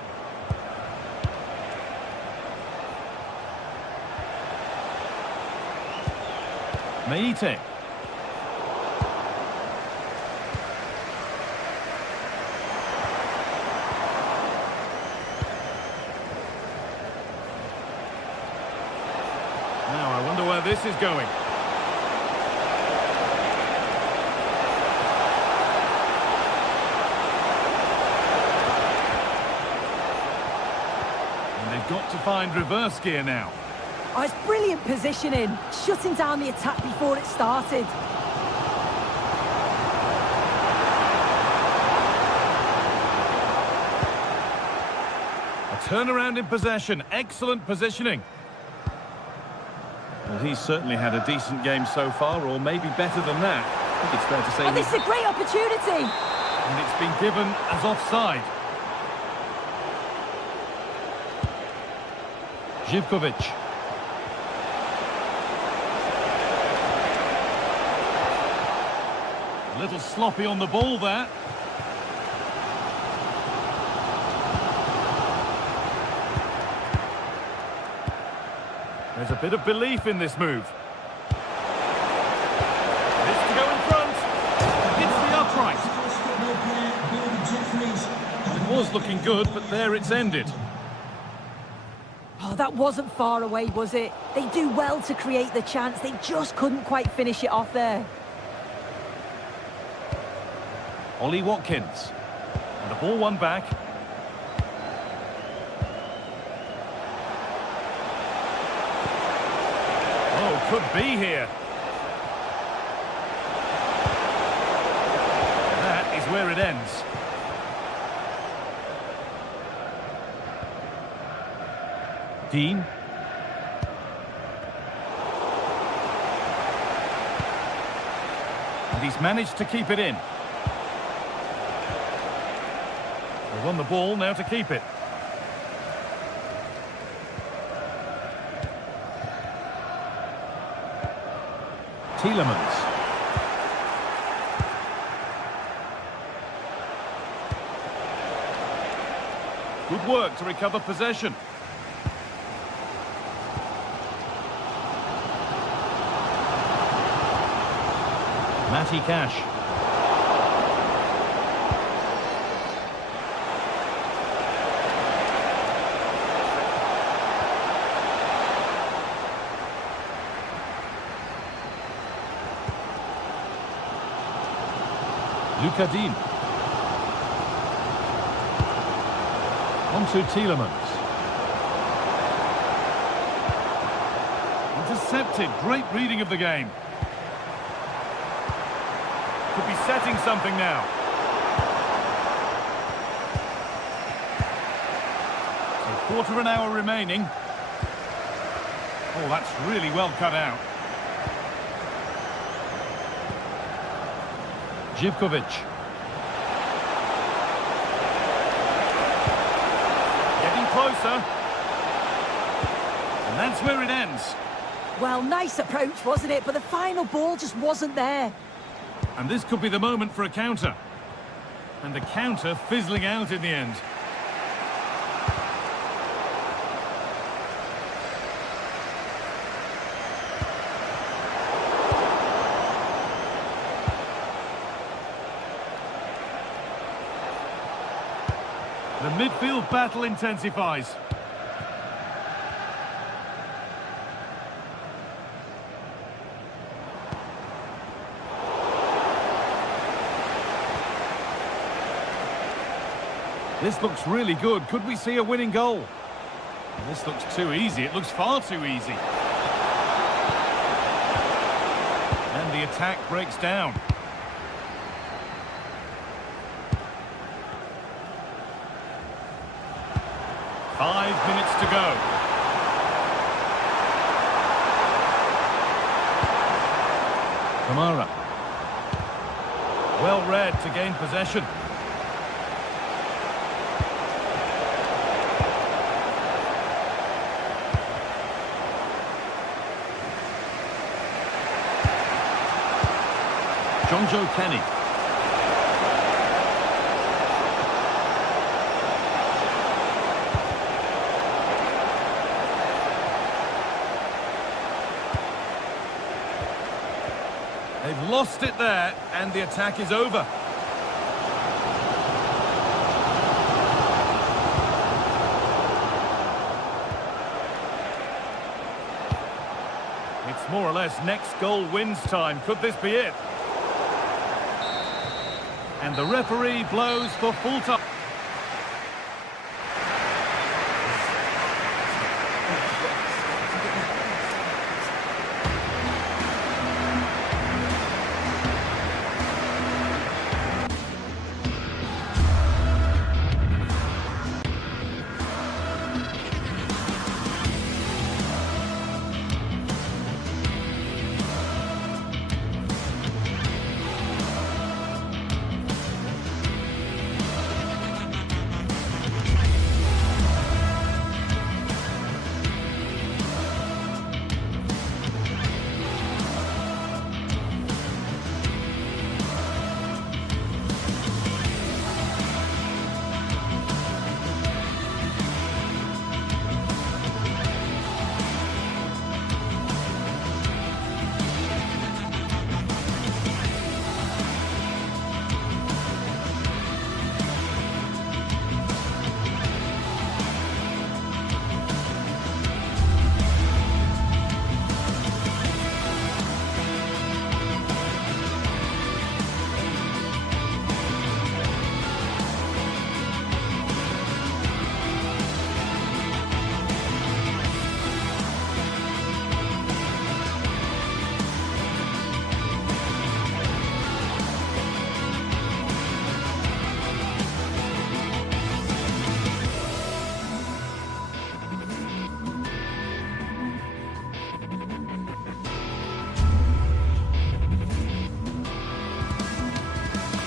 Meite. Now I wonder where this is going. And they've got to find reverse gear now. Oh, it's brilliant positioning, shutting down the attack before it started. A turnaround in possession, excellent positioning. Well, he's certainly had a decent game so far, or maybe better than that. I think it's fair to say. Oh, this is a great opportunity. And it's been given as offside. Živkovic. A little sloppy on the ball there. There's a bit of belief in this move. This to go in front. Hits the upright. It was looking good, but there it's ended. Oh, that wasn't far away, was it? They do well to create the chance. They just couldn't quite finish it off there. Ollie Watkins. And the ball won back. Oh, could be here. That is where it ends. Dean. And he's managed to keep it in. They won the ball, now to keep it. Tielemans. Good work to recover possession. Matty Cash. Luca Dean. On to Tielemans. Intercepted. Great reading of the game. Could be setting something now. So quarter of an hour remaining. Oh, that's really well cut out. Živkovic. Getting closer. And that's where it ends. Well, nice approach, wasn't it? But the final ball just wasn't there. And this could be the moment for a counter. And the counter fizzling out in the end. The midfield battle intensifies. This looks really good. Could we see a winning goal? And this looks too easy. It looks far too easy. And the attack breaks down. Five minutes to go. Kamara. Well read to gain possession. Joe Kenny. They've lost it there, and the attack is over. It's more or less next goal wins time. Could this be it? And the referee blows for full time.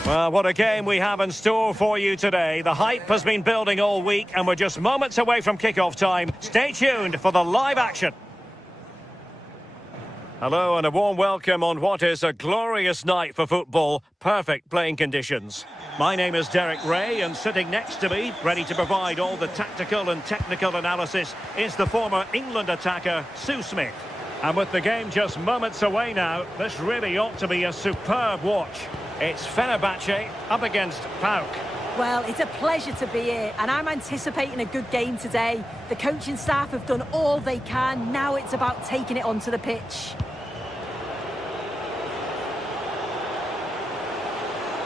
Well, what a game we have in store for you today. The hype has been building all week and we're just moments away from kickoff time. Stay tuned for the live action. Hello and a warm welcome on what is a glorious night for football. Perfect playing conditions. My name is Derek Ray and sitting next to me, ready to provide all the tactical and technical analysis, is the former England attacker, Sue Smith. And with the game just moments away now, this really ought to be a superb watch. It's Fenerbahce up against PAOK. Well, it's a pleasure to be here, and I'm anticipating a good game today. The coaching staff have done all they can. Now it's about taking it onto the pitch.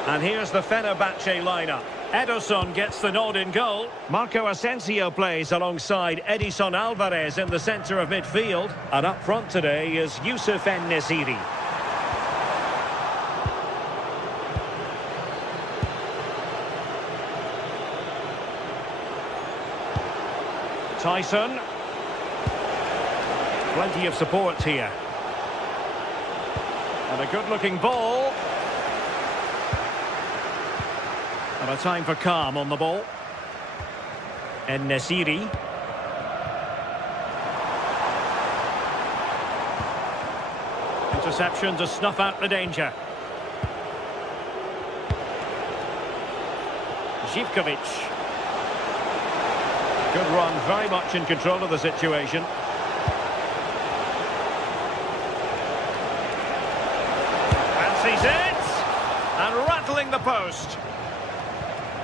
And here's the Fenerbahce lineup. Ederson gets the nod in goal. Marco Asensio plays alongside Edison Alvarez in the centre of midfield. And up front today is Youssef En-Nesyri. Tyson. Plenty of support here. And a good-looking ball. And a time for calm on the ball. En-Nesyri. Interception to snuff out the danger. Zivkovic. Good run, very much in control of the situation. Fancies it! And rattling the post.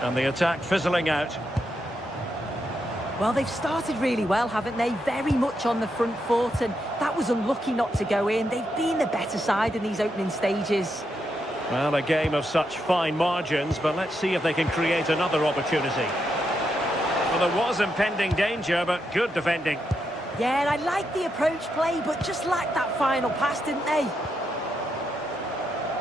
And the attack fizzling out. Well, they've started really well, haven't they? Very much on the front foot, and that was unlucky not to go in. They've been the better side in these opening stages. Well, a game of such fine margins, but let's see if they can create another opportunity. Well, there was impending danger, but good defending. Yeah, and I like the approach play, but just lacked that final pass, didn't they?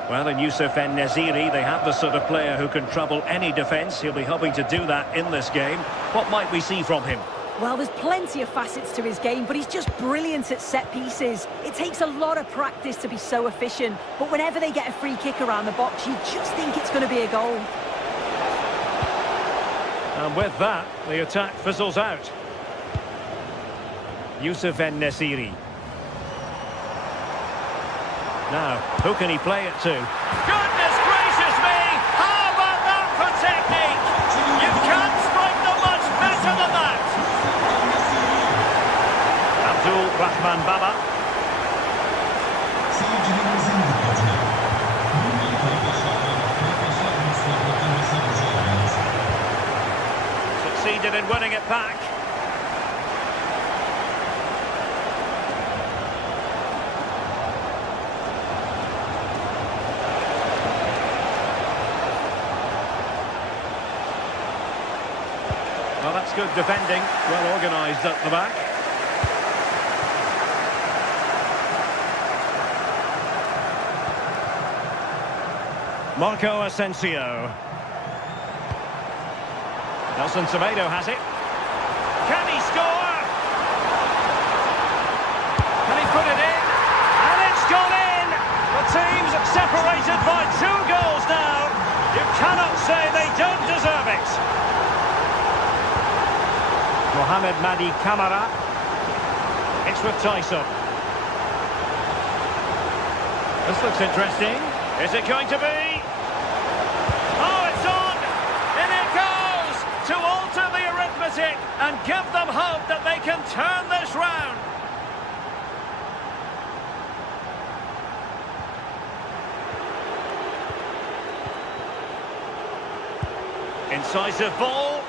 Well, in Youssef En-Nesyri, they have the sort of player who can trouble any defence. He'll be hoping to do that in this game. What might we see from him? Well, there's plenty of facets to his game, but he's just brilliant at set pieces. It takes a lot of practice to be so efficient, but whenever they get a free kick around the box, you just think it's going to be a goal. And with that, the attack fizzles out. Youssef En-Nesyri. Now, who can he play it to? Goodness gracious me! How about that for technique? You can't strike them much better than that! Abdul Rahman Baba. Succeeded in winning it back. Well, that's good defending, well organised at the back. Marco Asensio. Nelson Semedo has it. Can he score? Can he put it in? And it's gone in! The team's separated by 2 goals now. You cannot say they don't deserve it. Mohamed Madi Kamara. It's with Tyson. This looks interesting. Is it going to be? Oh, it's on! In it goes! To alter the arithmetic and give them hope that they can turn this round. Incisive ball.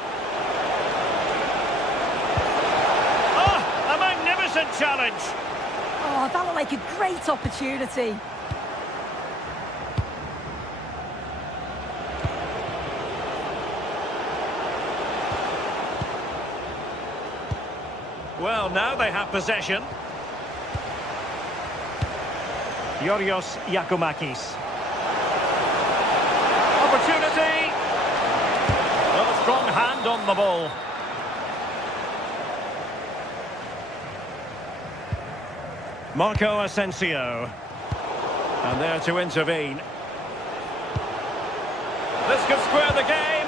Challenge. Oh, that looked like a great opportunity. Well, now they have possession. Yorios Yakumakis. Opportunity. A strong hand on the ball. Marco Asensio. And there to intervene. This could square the game.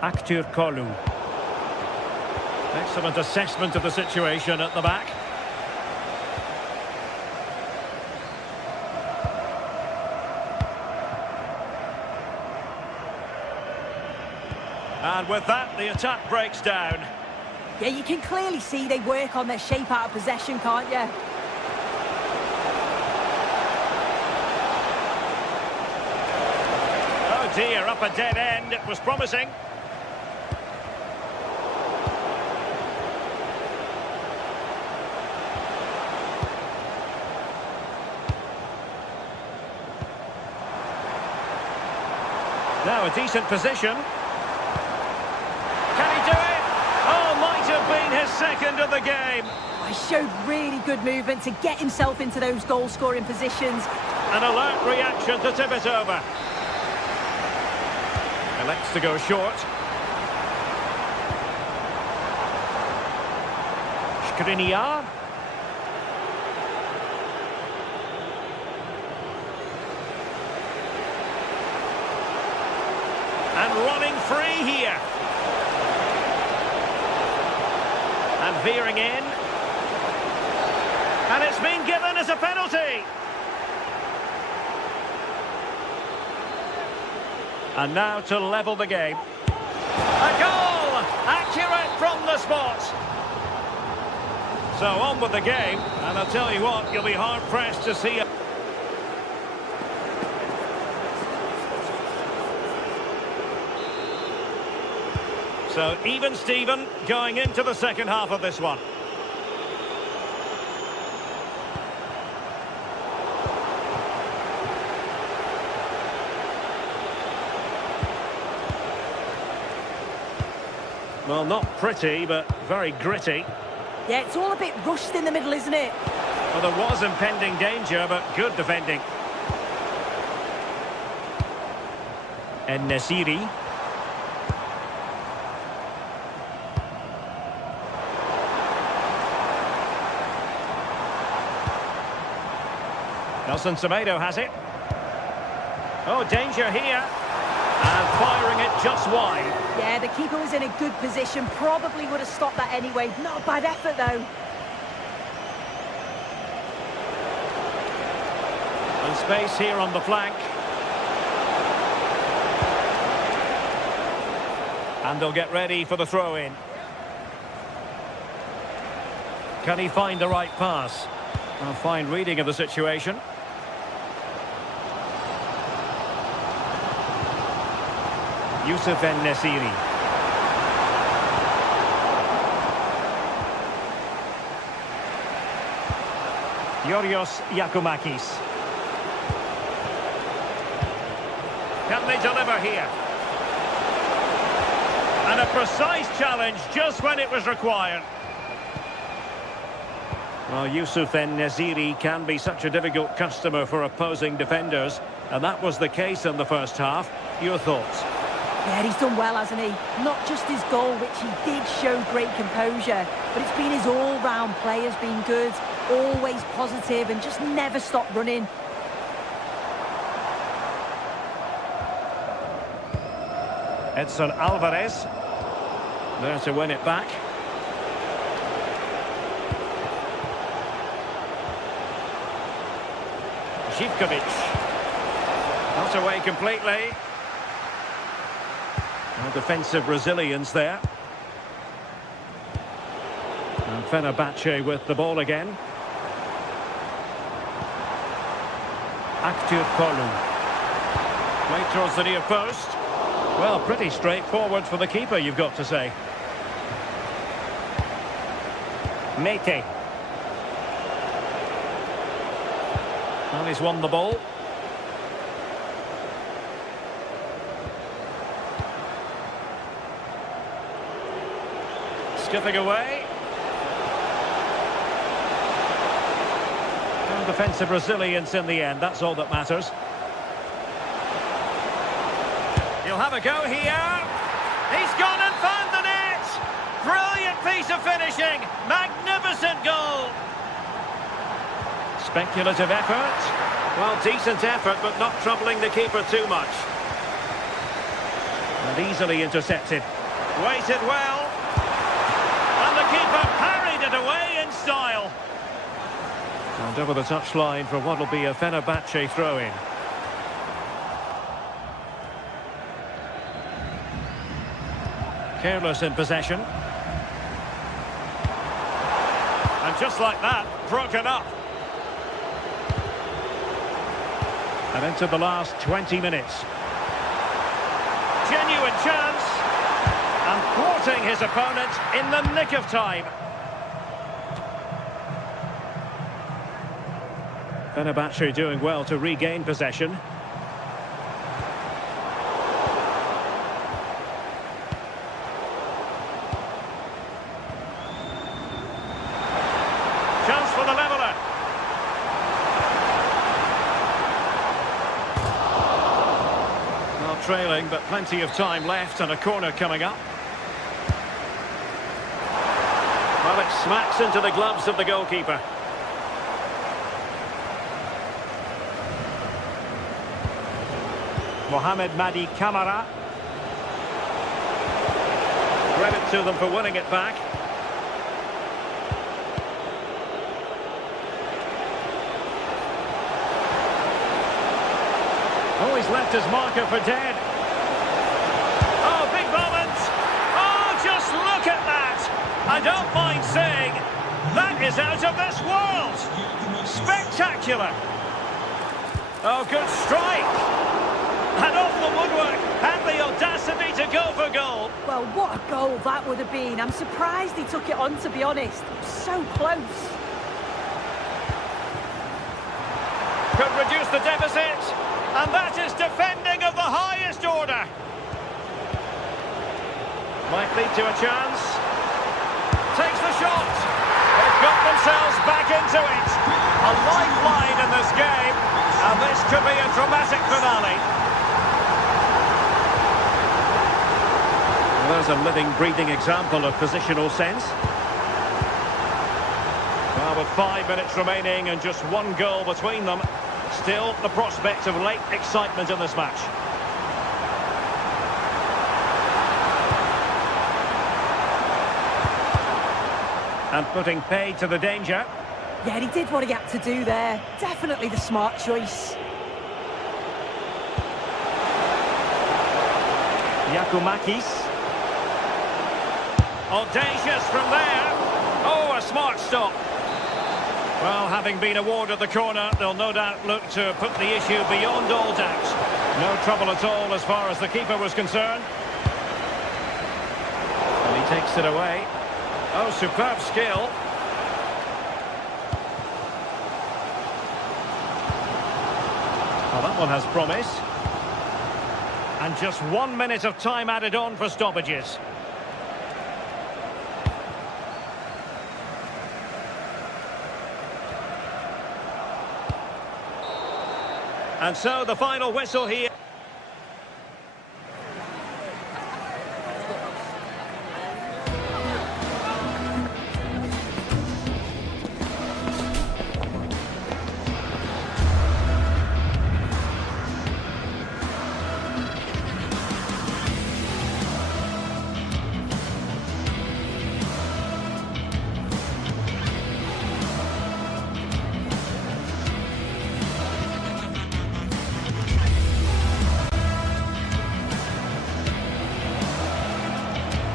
Aktur Kolu. Excellent assessment of the situation at the back. And with that, the attack breaks down. Yeah, you can clearly see they work on their shape out of possession, can't you? Oh dear, up a dead end. It was promising. Now a decent position. Can he do it? Oh, might have been his second of the game. He showed really good movement to get himself into those goal-scoring positions. An alert reaction to tip it over. Elects to go short. Skriniar. And running free here. And veering in. And it's been given as a penalty. And now to level the game. A goal! Accurate from the spot. So on with the game. And I'll tell you what, you'll be hard-pressed to see it. So even Steven going into the second half of this one. Well, not pretty, but very gritty. Yeah, it's all a bit rushed in the middle, isn't it? Well, there was impending danger, but good defending. En-Nesyri. Nelson Semedo has it. Oh, danger here. And firing it just wide. Yeah, the keeper was in a good position. Probably would have stopped that anyway. Not a bad effort, though. And space here on the flank. And they'll get ready for the throw-in. Can he find the right pass? A fine reading of the situation. Youssef En-Nesyri. Yorios Yakumakis. Can they deliver here? And a precise challenge just when it was required. Well, Youssef En-Nesyri can be such a difficult customer for opposing defenders, and that was the case in the first half. Your thoughts? Yeah, he's done well, hasn't he? Not just his goal, which he did show great composure, but it's been his all-round play has been good, always positive and just never stopped running. Edson Alvarez. There to win it back. Zivkovic. Not away completely. No defensive resilience there. And Fenerbahce with the ball again. Aktürkoğlu. Played towards the near post. Well, pretty straightforward for the keeper, you've got to say. Mete. Well, he's won the ball. Skipping away. And defensive resilience in the end, that's all that matters. He'll have a go here. He's gone and found the net. Brilliant piece of finishing. Magnificent goal. Speculative effort. Well, decent effort, but not troubling the keeper too much. And easily intercepted. Waited well. And the keeper parried it away in style. And over the touchline for what will be a Fenerbahce throw-in. Careless in possession. And just like that, broken up. And into the last 20 minutes. Genuine chance. And thwarting his opponent in the nick of time. Fenerbahce doing well to regain possession. Chance for the leveller. Well, trailing, but plenty of time left and a corner coming up. Well, it smacks into the gloves of the goalkeeper. Mohamed Madi Camara. Credit to them for winning it back. Oh, he's left his marker for dead. Oh, big moment. Oh, just look at that. I don't mind saying, that is out of this world. Spectacular. Oh, good strike. And off the woodwork, had the audacity to go for goal. Well, what a goal that would have been. I'm surprised he took it on, to be honest. So close. Could reduce the deficit. And that is defending of the highest order. Might lead to a chance. Takes the shot. They've got themselves back into it. A lifeline in this game. And this could be a dramatic finale. There's a living, breathing example of positional sense. Well, with 5 minutes remaining and just one goal between them, still the prospect of late excitement in this match. And putting paid to the danger. Yeah, he did what he had to do there. Definitely the smart choice. Yakumakis. Audacious from there. Oh, a smart stop. Well, having been awarded the corner, they'll no doubt look to put the issue beyond all doubt. No trouble at all as far as the keeper was concerned. And he takes it away. Oh, superb skill. Well, that one has promise. And just 1 minute of time added on for stoppages. And so the final whistle here.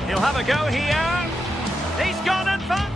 He'll have a go here. He's gone in front.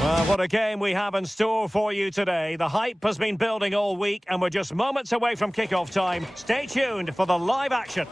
Well, what a game we have in store for you today. The hype has been building all week and we're just moments away from kickoff time. Stay tuned for the live action.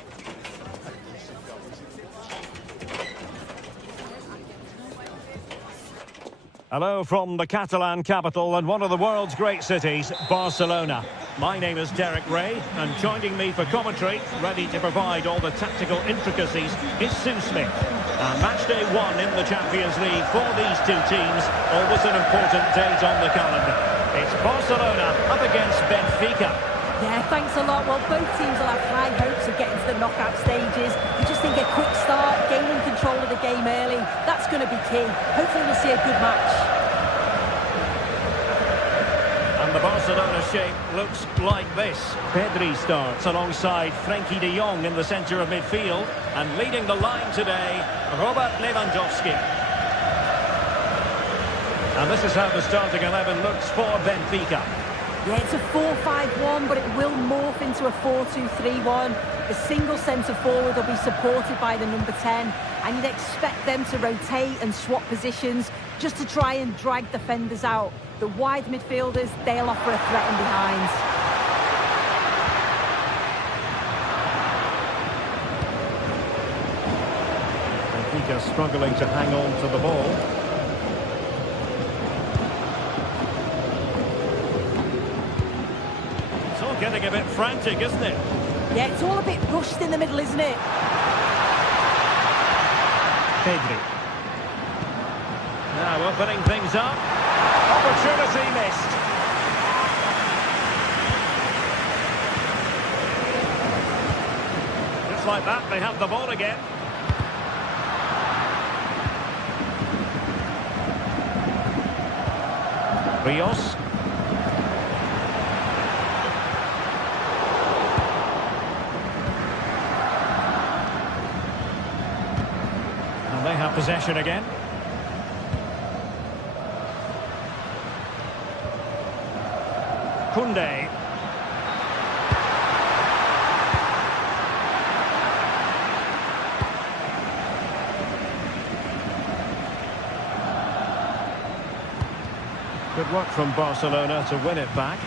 Hello from the Catalan capital and one of the world's great cities, Barcelona. My name is Derek Ray, and joining me for commentary, ready to provide all the tactical intricacies, is Sue Smith. And match day 1 in the Champions League for these two teams, always an important date on the calendar. It's Barcelona up against Benfica. Yeah, thanks a lot. Well, both teams will have high hopes of getting to the knockout stages. You just think a quick start, gaining control of the game early, that's going to be key. Hopefully we'll see a good match. And the Barcelona shape looks like this. Pedri starts alongside Frenkie de Jong in the centre of midfield. And leading the line today, Robert Lewandowski. And this is how the starting 11 looks for Benfica. Yeah, it's a 4-5-1, but it will morph into a 4-2-3-1. The single centre-forward will be supported by the number 10, and you'd expect them to rotate and swap positions just to try and drag defenders out. The wide midfielders, they'll offer a threat in behind. Benfica struggling to hang on to the ball. Getting a bit frantic, isn't it? Yeah, it's all a bit rushed in the middle, isn't it? Pedri. Now opening things up. Opportunity missed. Just like that, they have the ball again. Rios. They have possession again. Koundé. Good work from Barcelona to win it back.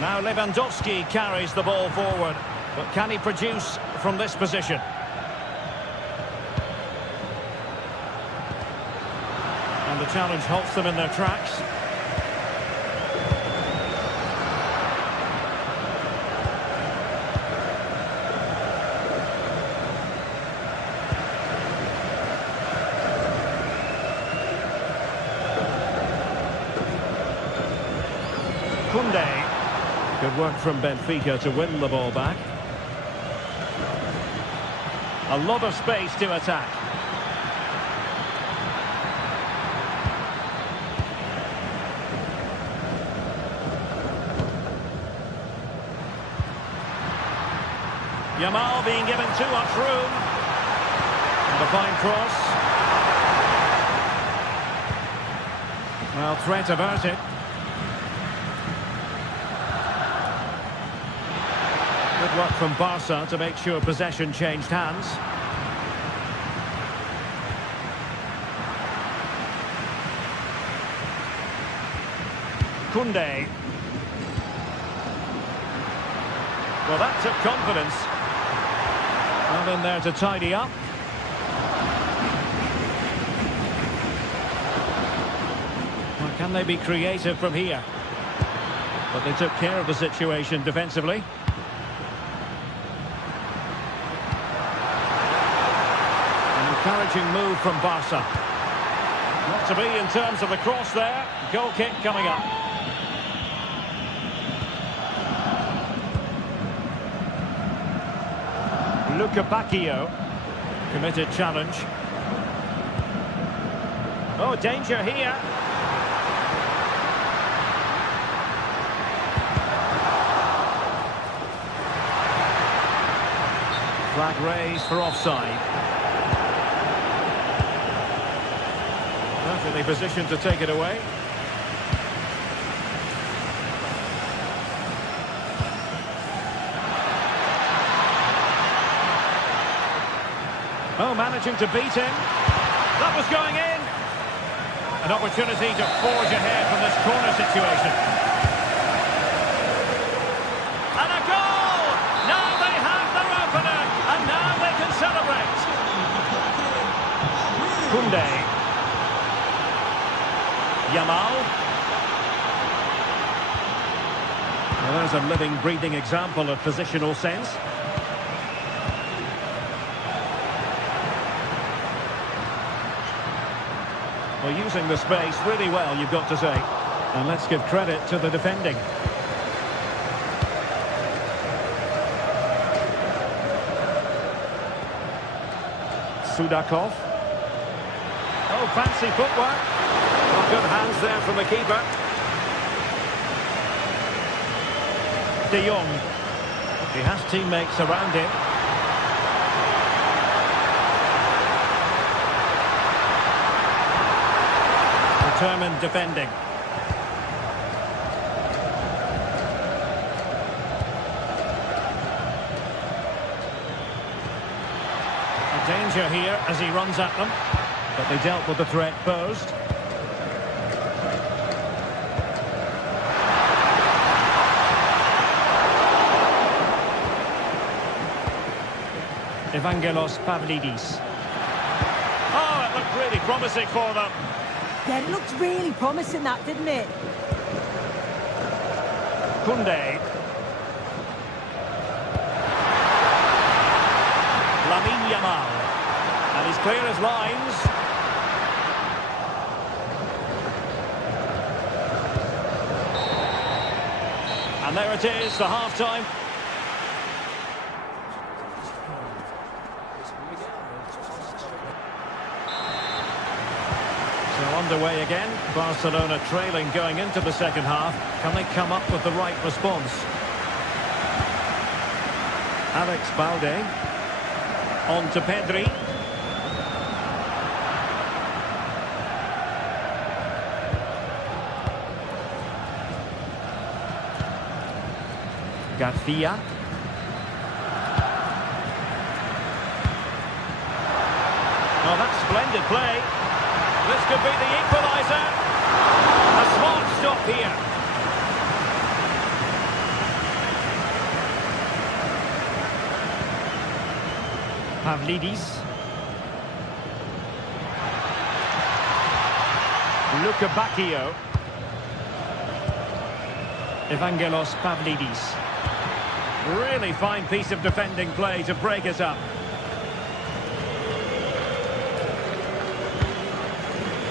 Now Lewandowski carries the ball forward, but can he produce from this position? And the challenge halts them in their tracks. Koundé. Good work from Benfica to win the ball back. A lot of space to attack. Yamal being given too much room. And a fine cross. Well, threat averted. Good work from Barca to make sure possession changed hands. Koundé. Well, that took confidence. Well, in there to tidy up. Well, can they be creative from here? But they took care of the situation defensively. An encouraging move from Barca. Not to be in terms of the cross there. Goal kick coming up. Luca Bacchio. Committed challenge. Oh, danger here. Flag raised for offside. Perfectly positioned to take it away. Oh, managing to beat him. That was going in. An opportunity to forge ahead from this corner situation. And a goal! Now they have their opener, and now they can celebrate. Koundé. Yamal. Well, there's a living, breathing example of positional sense. Well, using the space really well, you've got to say. And let's give credit to the defending. Sudakov. Oh, fancy footwork. Well, good hands there from the keeper. De Jong. He has teammates around him. Determined defending. Danger here as he runs at them, but they dealt with the threat posed. Evangelos Pavlidis. Oh, it looked really promising for them. Yeah, it looked really promising, that, didn't it? Koundé. Lamine Yamal. And he's clear as lines. And there it is, the half-time. So underway again. Barcelona trailing going into the second half. Can they come up with the right response? Alex Balde. On to Pedri. Garcia. Oh, that's splendid play. This could be the equaliser. A smart stop here. Pavlidis. Luka Bacchio. Evangelos Pavlidis. Really fine piece of defending play to break it up.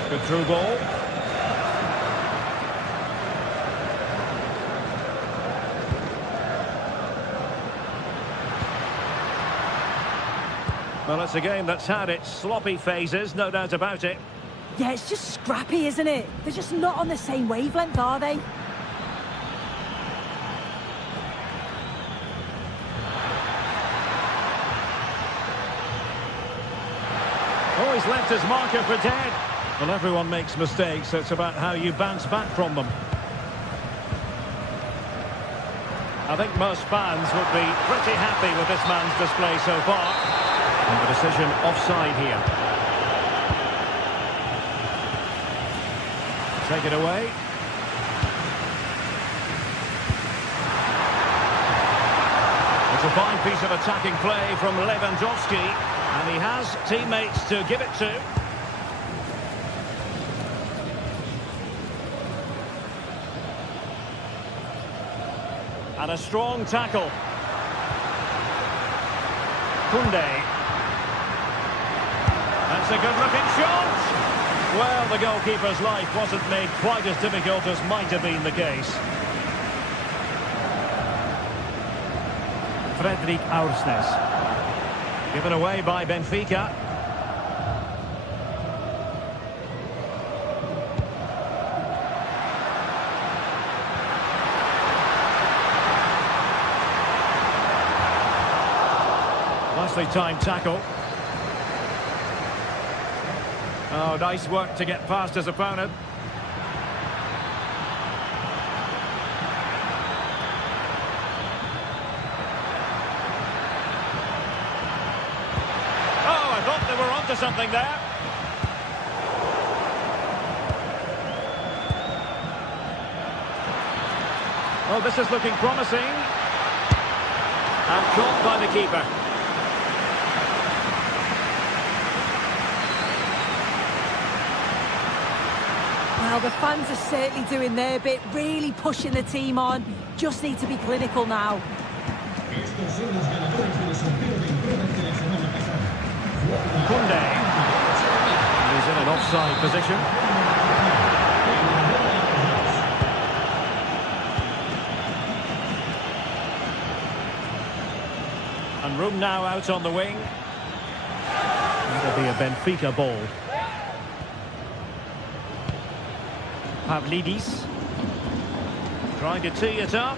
Good through ball. Well, it's a game that's had its sloppy phases, no doubt about it. Yeah, it's just scrappy, isn't it? They're just not on the same wavelength, are they? Oh, he's left his marker for dead. Well, everyone makes mistakes, so it's about how you bounce back from them. I think most fans would be pretty happy with this man's display so far. And the decision offside here. Take it away. It's a fine piece of attacking play from Lewandowski, and he has teammates to give it to. And a strong tackle. Koundé. That's a good-looking shot. Well, the goalkeeper's life wasn't made quite as difficult as might have been the case. Fredrik Aursnes. Given away by Benfica. Nicely timed tackle. Oh, nice work to get past his opponent. Oh, I thought they were onto something there. Oh, this is looking promising. And caught by the keeper. Well, the fans are certainly doing their bit, really pushing the team on. Just need to be clinical now. Kunde. He's in an offside position. And room now out on the wing. That'll be a Benfica ball. Pavlidis. Trying to tee it up.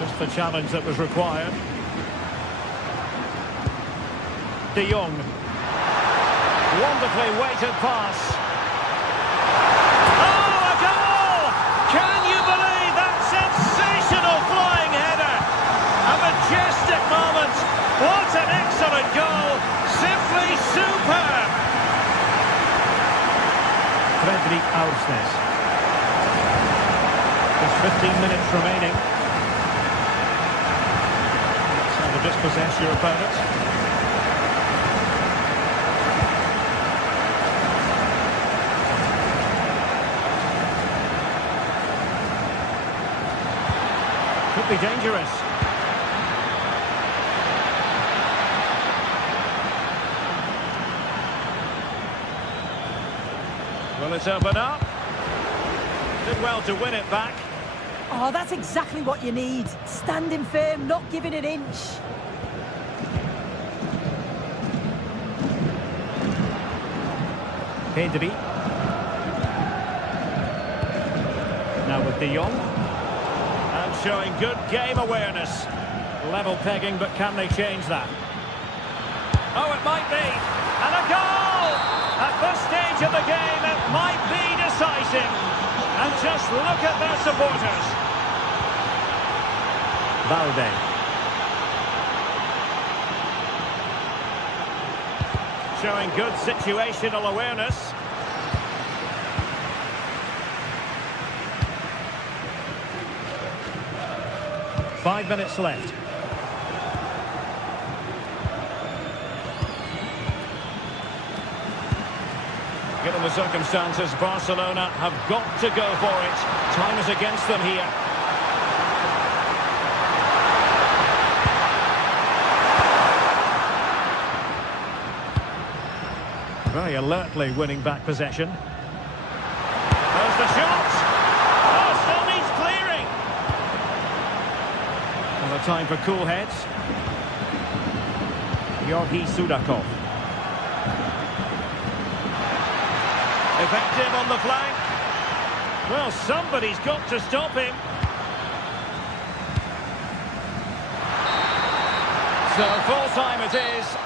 Just the challenge that was required. De Jong. Wonderfully weighted pass. Oh, a goal! Can you believe that sensational flying header? A majestic moment. What an excellent goal. Simply superb. Fredrik Aursnes. There's 15 minutes remaining. That's how to dispossess your opponent. Could be dangerous. Will it open up? Did well to win it back. Oh, that's exactly what you need. Standing firm, not giving an inch. Pedri. Now with De Jong. And showing good game awareness. Level pegging, but can they change that? Oh, it might be. And a goal! At this stage of the game, it might be decisive. And just look at their supporters. Valde. Showing good situational awareness. Five minutes left. Given the circumstances, Barcelona have got to go for it. Time is against them here. Very alertly winning back possession. There's the shot! Oh, still needs clearing! And the time for cool heads. Georgi Sudakov. Effective on the flank. Well, somebody's got to stop him. So full time it is.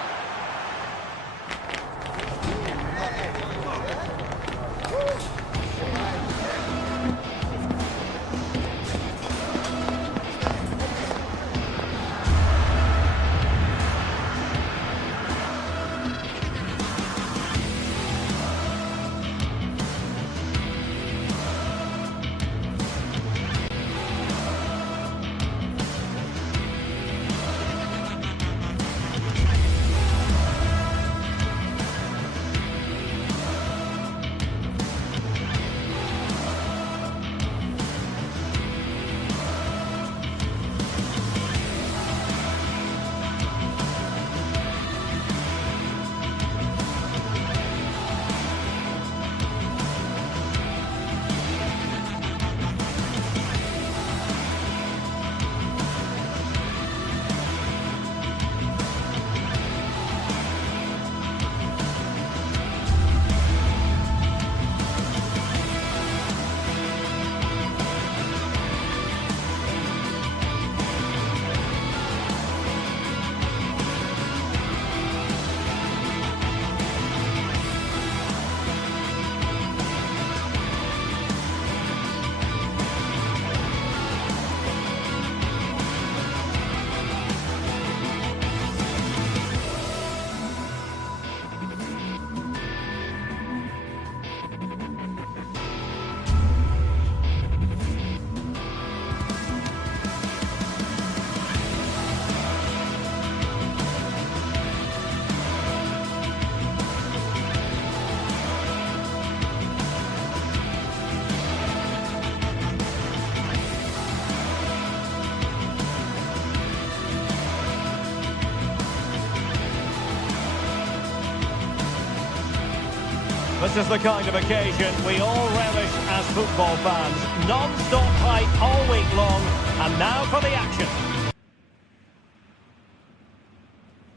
This is the kind of occasion we all relish as football fans. Non-stop hype all week long, and now for the action.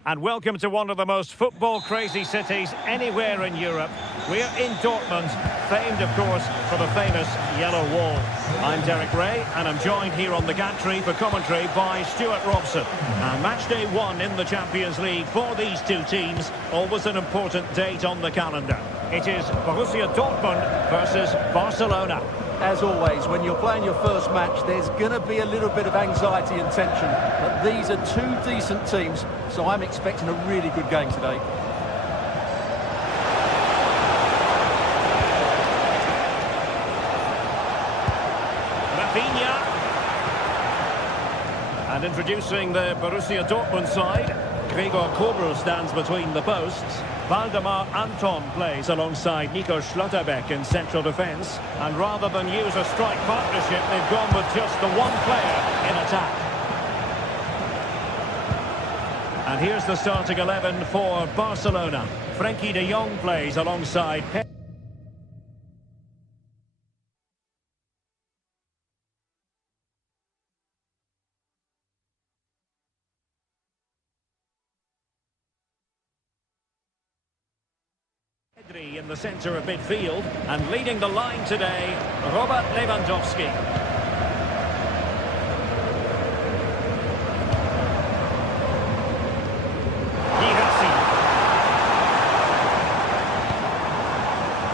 And welcome to one of the most football-crazy cities anywhere in Europe. We're in Dortmund, famed, of course, for the famous Yellow Wall. I'm Derek Ray, and I'm joined here on the gantry for commentary by Stuart Robson. And match day 1 in the Champions League for these two teams, always an important date on the calendar. It is Borussia Dortmund versus Barcelona. As always, when you're playing your first match, there's going to be a little bit of anxiety and tension. But these are two decent teams, so I'm expecting a really good game today. Rafinha. And introducing the Borussia Dortmund side, Gregor Kobel stands between the posts. Waldemar Anton plays alongside Nico Schlotterbeck in central defence. And rather than use a strike partnership, they've gone with just the one player in attack. And here's the starting 11 for Barcelona. Frenkie de Jong plays alongside in the centre of midfield, and leading the line today, Robert Lewandowski.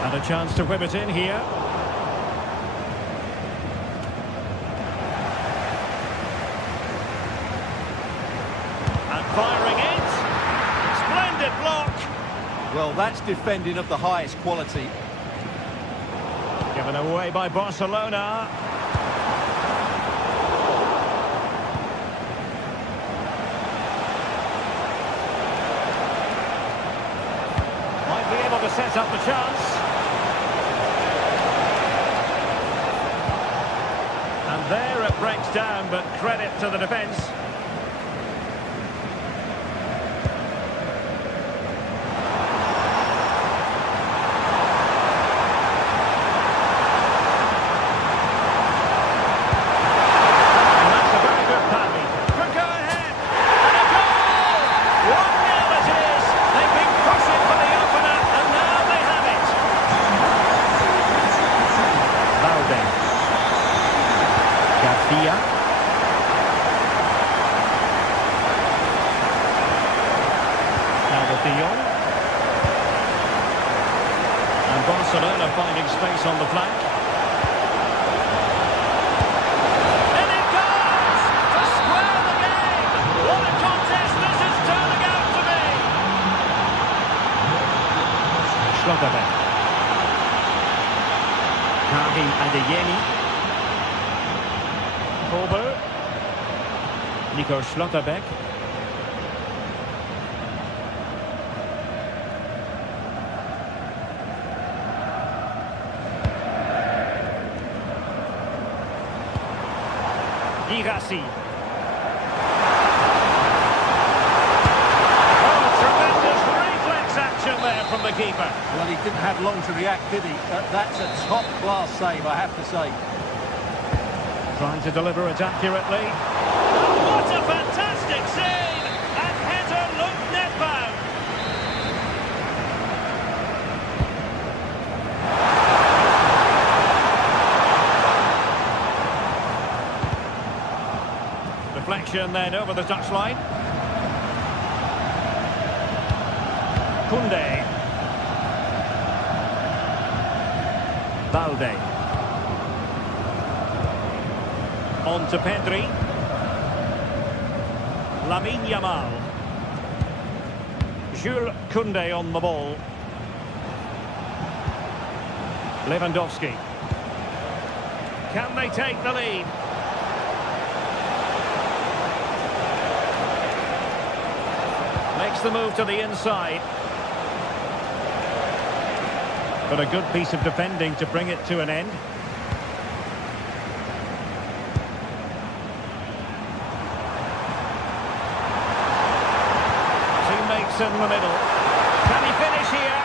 And a chance to whip it in here. And firing it. Splendid block. Well, that's defending of the highest quality. Given away by Barcelona. Might be able to set up the chance. And there it breaks down, but credit to the defence. And Barcelona finding space on the flank. And it goes! To square the game! What a contest this is turning out to be! Schlotterbeck. Karim Adeyemi. Kober. Nico Schlotterbeck. Girassi. Oh, tremendous reflex action there from the keeper. Well, he didn't have long to react, did he? That's a top-class save, I have to say. Trying to deliver it accurately. Oh, what a fantastic save! And header looked net-bound. Deflection then over the touchline. Koundé. Balde. On to Pedri. Lamine Yamal. Jules Koundé on the ball. Lewandowski. Can they take the lead? Makes the move to the inside. But a good piece of defending to bring it to an end. Teammates in the middle. Can he finish here?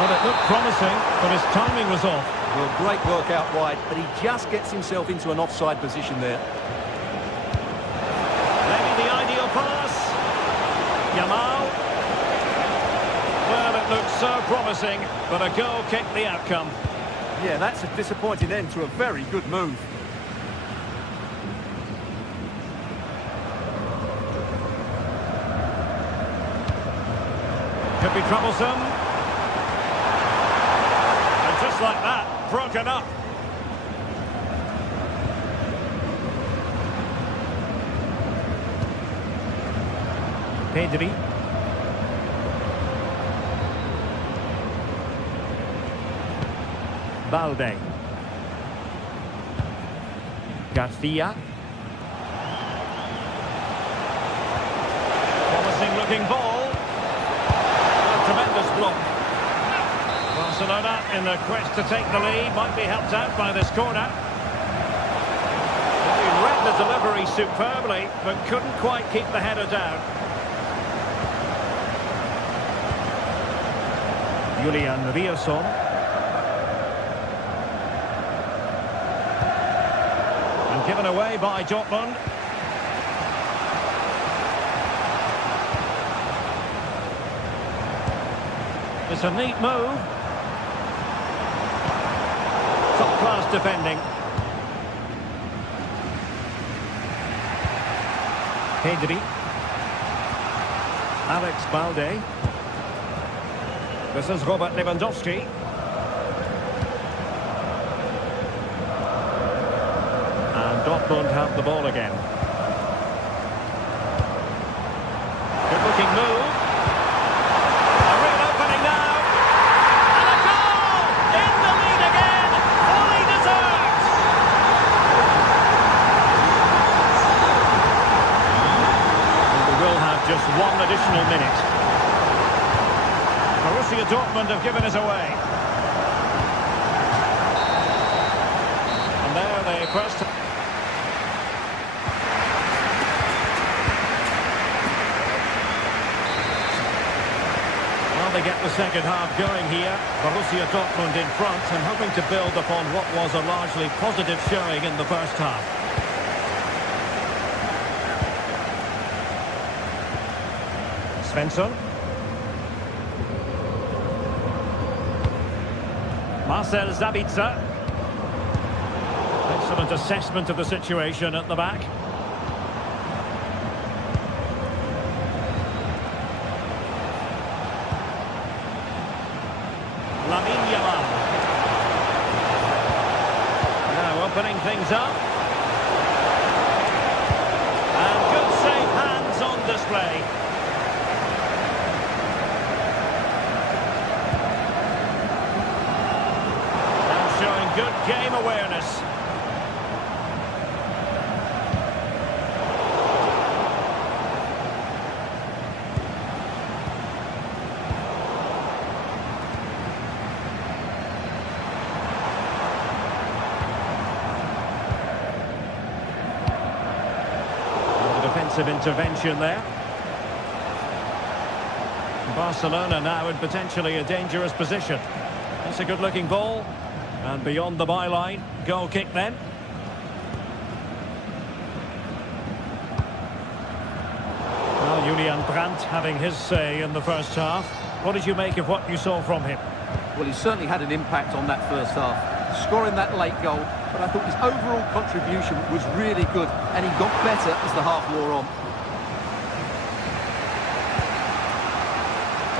Well, it looked promising, but his timing was off. Well, great work out wide, but he just gets himself into an offside position there. Maybe the ideal pass. Yamal. Well, it looked so promising, but a goal kicked the outcome. Yeah, that's a disappointing end to a very good move. Could be troublesome. And just like that, broken up. Pedri. Balde. Garcia. Promising looking ball. A tremendous block. Barcelona in the quest to take the lead might be helped out by this corner. He read the delivery superbly, but couldn't quite keep the header down. Julian Rierson. And given away by Dortmund. It's a neat move. Top-class defending. Pedri. Alex Balde. This is Robert Lewandowski. And Dortmund have the ball again. Good-looking move. A real opening now. And a goal! In the lead again. Fully deserved. And we will have just one additional minute. Borussia Dortmund have given us away. And there they pressed. Well, they get the second half going here. Borussia Dortmund in front and hoping to build upon what was a largely positive showing in the first half. Svensson. Marcel Sabitzer. Excellent assessment of the situation at the back. Lamine Yamal. Now opening things up. And good safe hands on display. Good game awareness. And the defensive intervention there. Barcelona now in potentially a dangerous position. That's a good-looking ball. And beyond the byline, goal kick then. Well, Julian Brandt having his say in the first half. What did you make of what you saw from him? Well, he certainly had an impact on that first half, scoring that late goal, but I thought his overall contribution was really good, and he got better as the half wore on.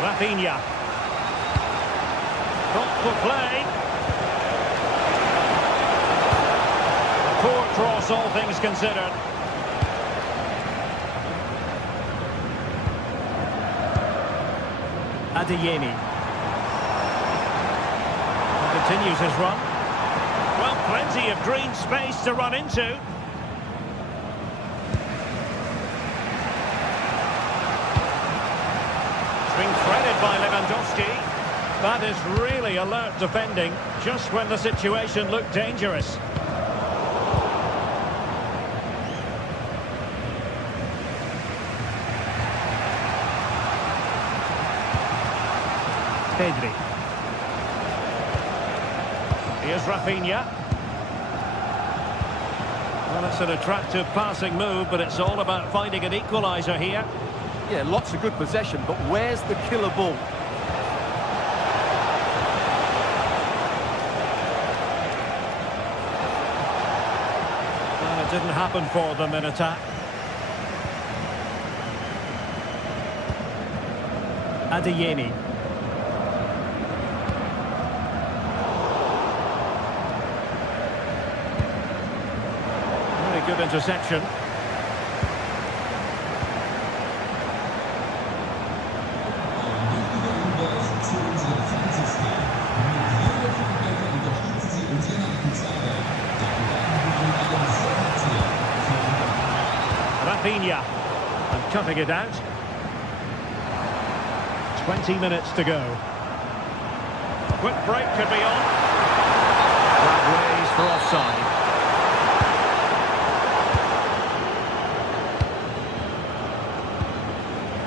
Rafinha. Thoughtful play. Poor cross, all things considered. Adeyemi. Continues his run. Well, plenty of green space to run into. It's been threaded by Lewandowski. That is really alert defending, just when the situation looked dangerous. Pedri. Here's Rafinha. Well, it's an attractive passing move, but it's all about finding an equaliser here. Yeah, lots of good possession, but where's the killer ball? Well, it didn't happen for them in attack. Adeyemi. Very good interception. Rafinha, and cutting it out. 20 minutes to go. Quick break could be on. That raised for offside.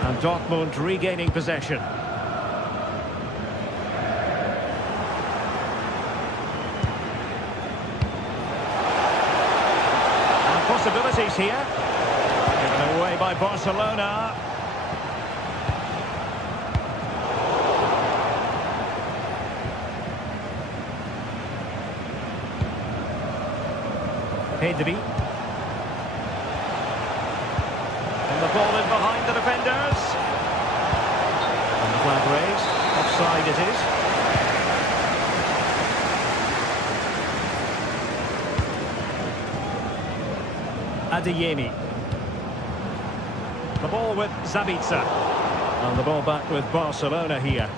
And Dortmund regaining possession. And possibilities here. Given away by Barcelona. Pedri. And the ball in behind the defenders. And the flag raised. Offside it is. Adeyemi. The ball with Zabitzer. And the ball back with Barcelona here.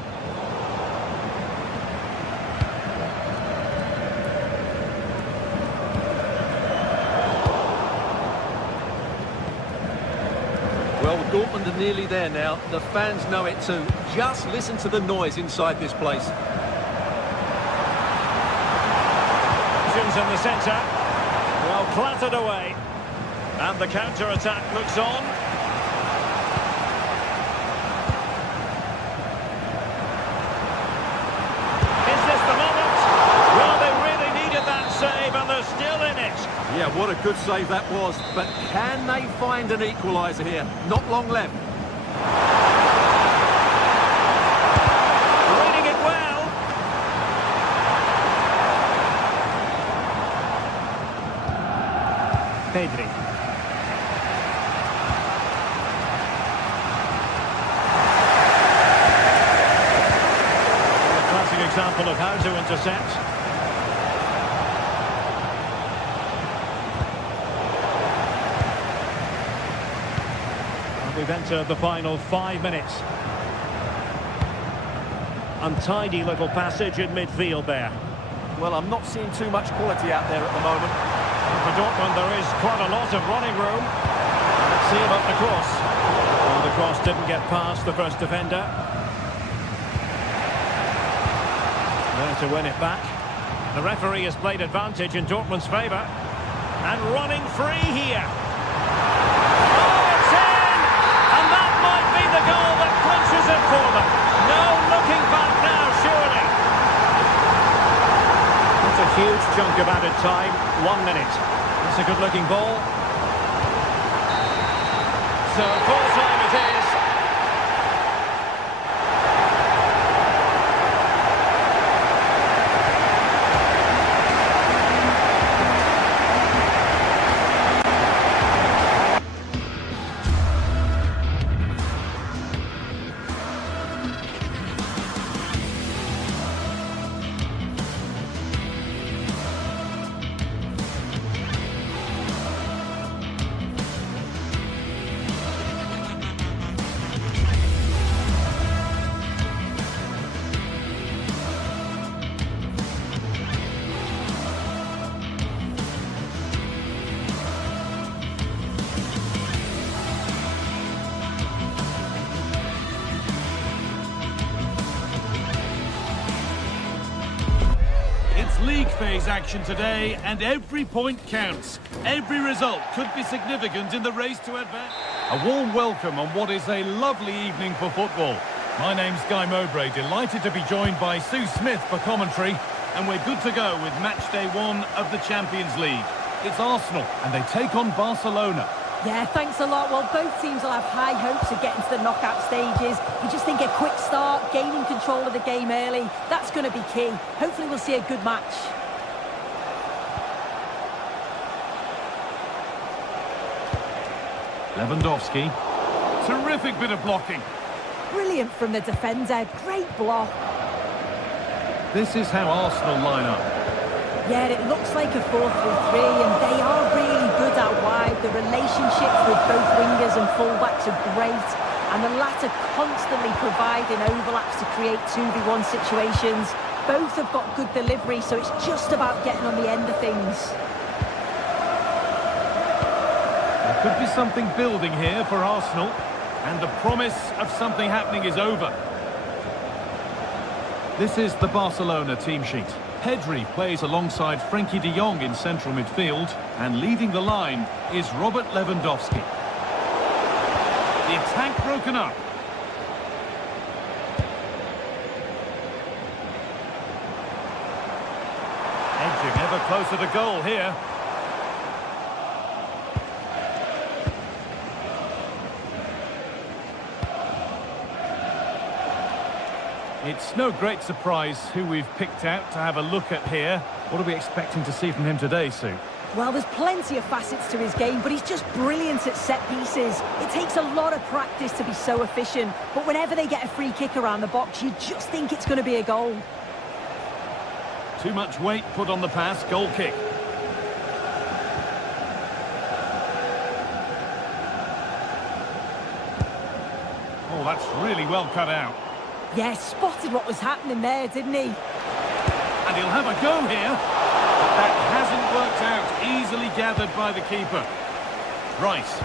Well, Dortmund are nearly there now. The fans know it too. Just listen to the noise inside this place. Options in the centre. Well, clattered away. And the counter-attack looks on. Is this the moment? Well, they really needed that save, and they're still in it. Yeah, what a good save that was. But can they find an equaliser here? Not long left. Reading it well. Pedri. A classic example of how to intercept. We've entered the final 5 minutes. Untidy little passage in midfield there. Well, I'm not seeing too much quality out there at the moment. And for Dortmund, there is quite a lot of running room. Let's see about the cross. Well, the cross didn't get past the first defender. There to win it back. The referee has played advantage in Dortmund's favour. And running free here. The goal that clinches it for them. No looking back now, surely. That's a huge chunk of added time. 1 minute. That's a good-looking ball. So full time it is. League phase action today, and every point counts. Every result could be significant in the race to advance. A warm welcome on what is a lovely evening for football. My name's Guy Mowbray, delighted to be joined by Sue Smith for commentary. And we're good to go with match day 1 of the Champions League. It's Arsenal, and they take on Barcelona. Yeah, thanks a lot. Well, both teams will have high hopes of getting to the knockout stages. You just think a quick start, gaining control of the game early, that's going to be key. Hopefully we'll see a good match. Lewandowski. Terrific bit of blocking. Brilliant from the defender. Great block. This is how Arsenal line up. Yeah, it looks like a 4-3-3, and they are really good out wide. The relationships with both wingers and fullbacks are great, and the latter constantly providing overlaps to create 2v1 situations. Both have got good delivery, so it's just about getting on the end of things. There could be something building here for Arsenal, and the promise of something happening is over. This is the Barcelona team sheet. Pedri plays alongside Frenkie de Jong in central midfield, and leading the line is Robert Lewandowski. The attack broken up. Edging ever closer to goal here. It's no great surprise who we've picked out to have a look at here. What are we expecting to see from him today, Sue? Well, there's plenty of facets to his game, but he's just brilliant at set pieces. It takes a lot of practice to be so efficient, but whenever they get a free kick around the box, you just think it's going to be a goal. Too much weight put on the pass, goal kick. Oh, that's really well cut out. Yeah, spotted what was happening there, didn't he? And he'll have a go here. But that hasn't worked out. Easily gathered by the keeper. Rice.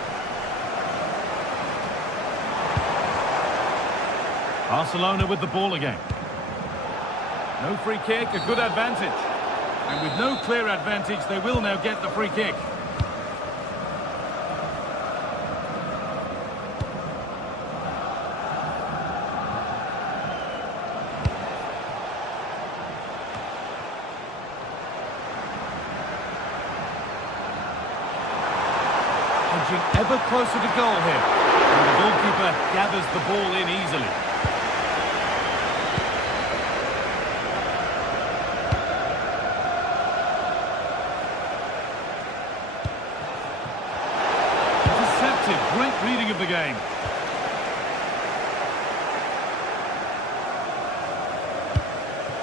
Barcelona with the ball again. No free kick, a good advantage. And with no clear advantage, they will now get the free kick. Ever closer to goal here. And the goalkeeper gathers the ball in easily. Intercepted. Great reading of the game.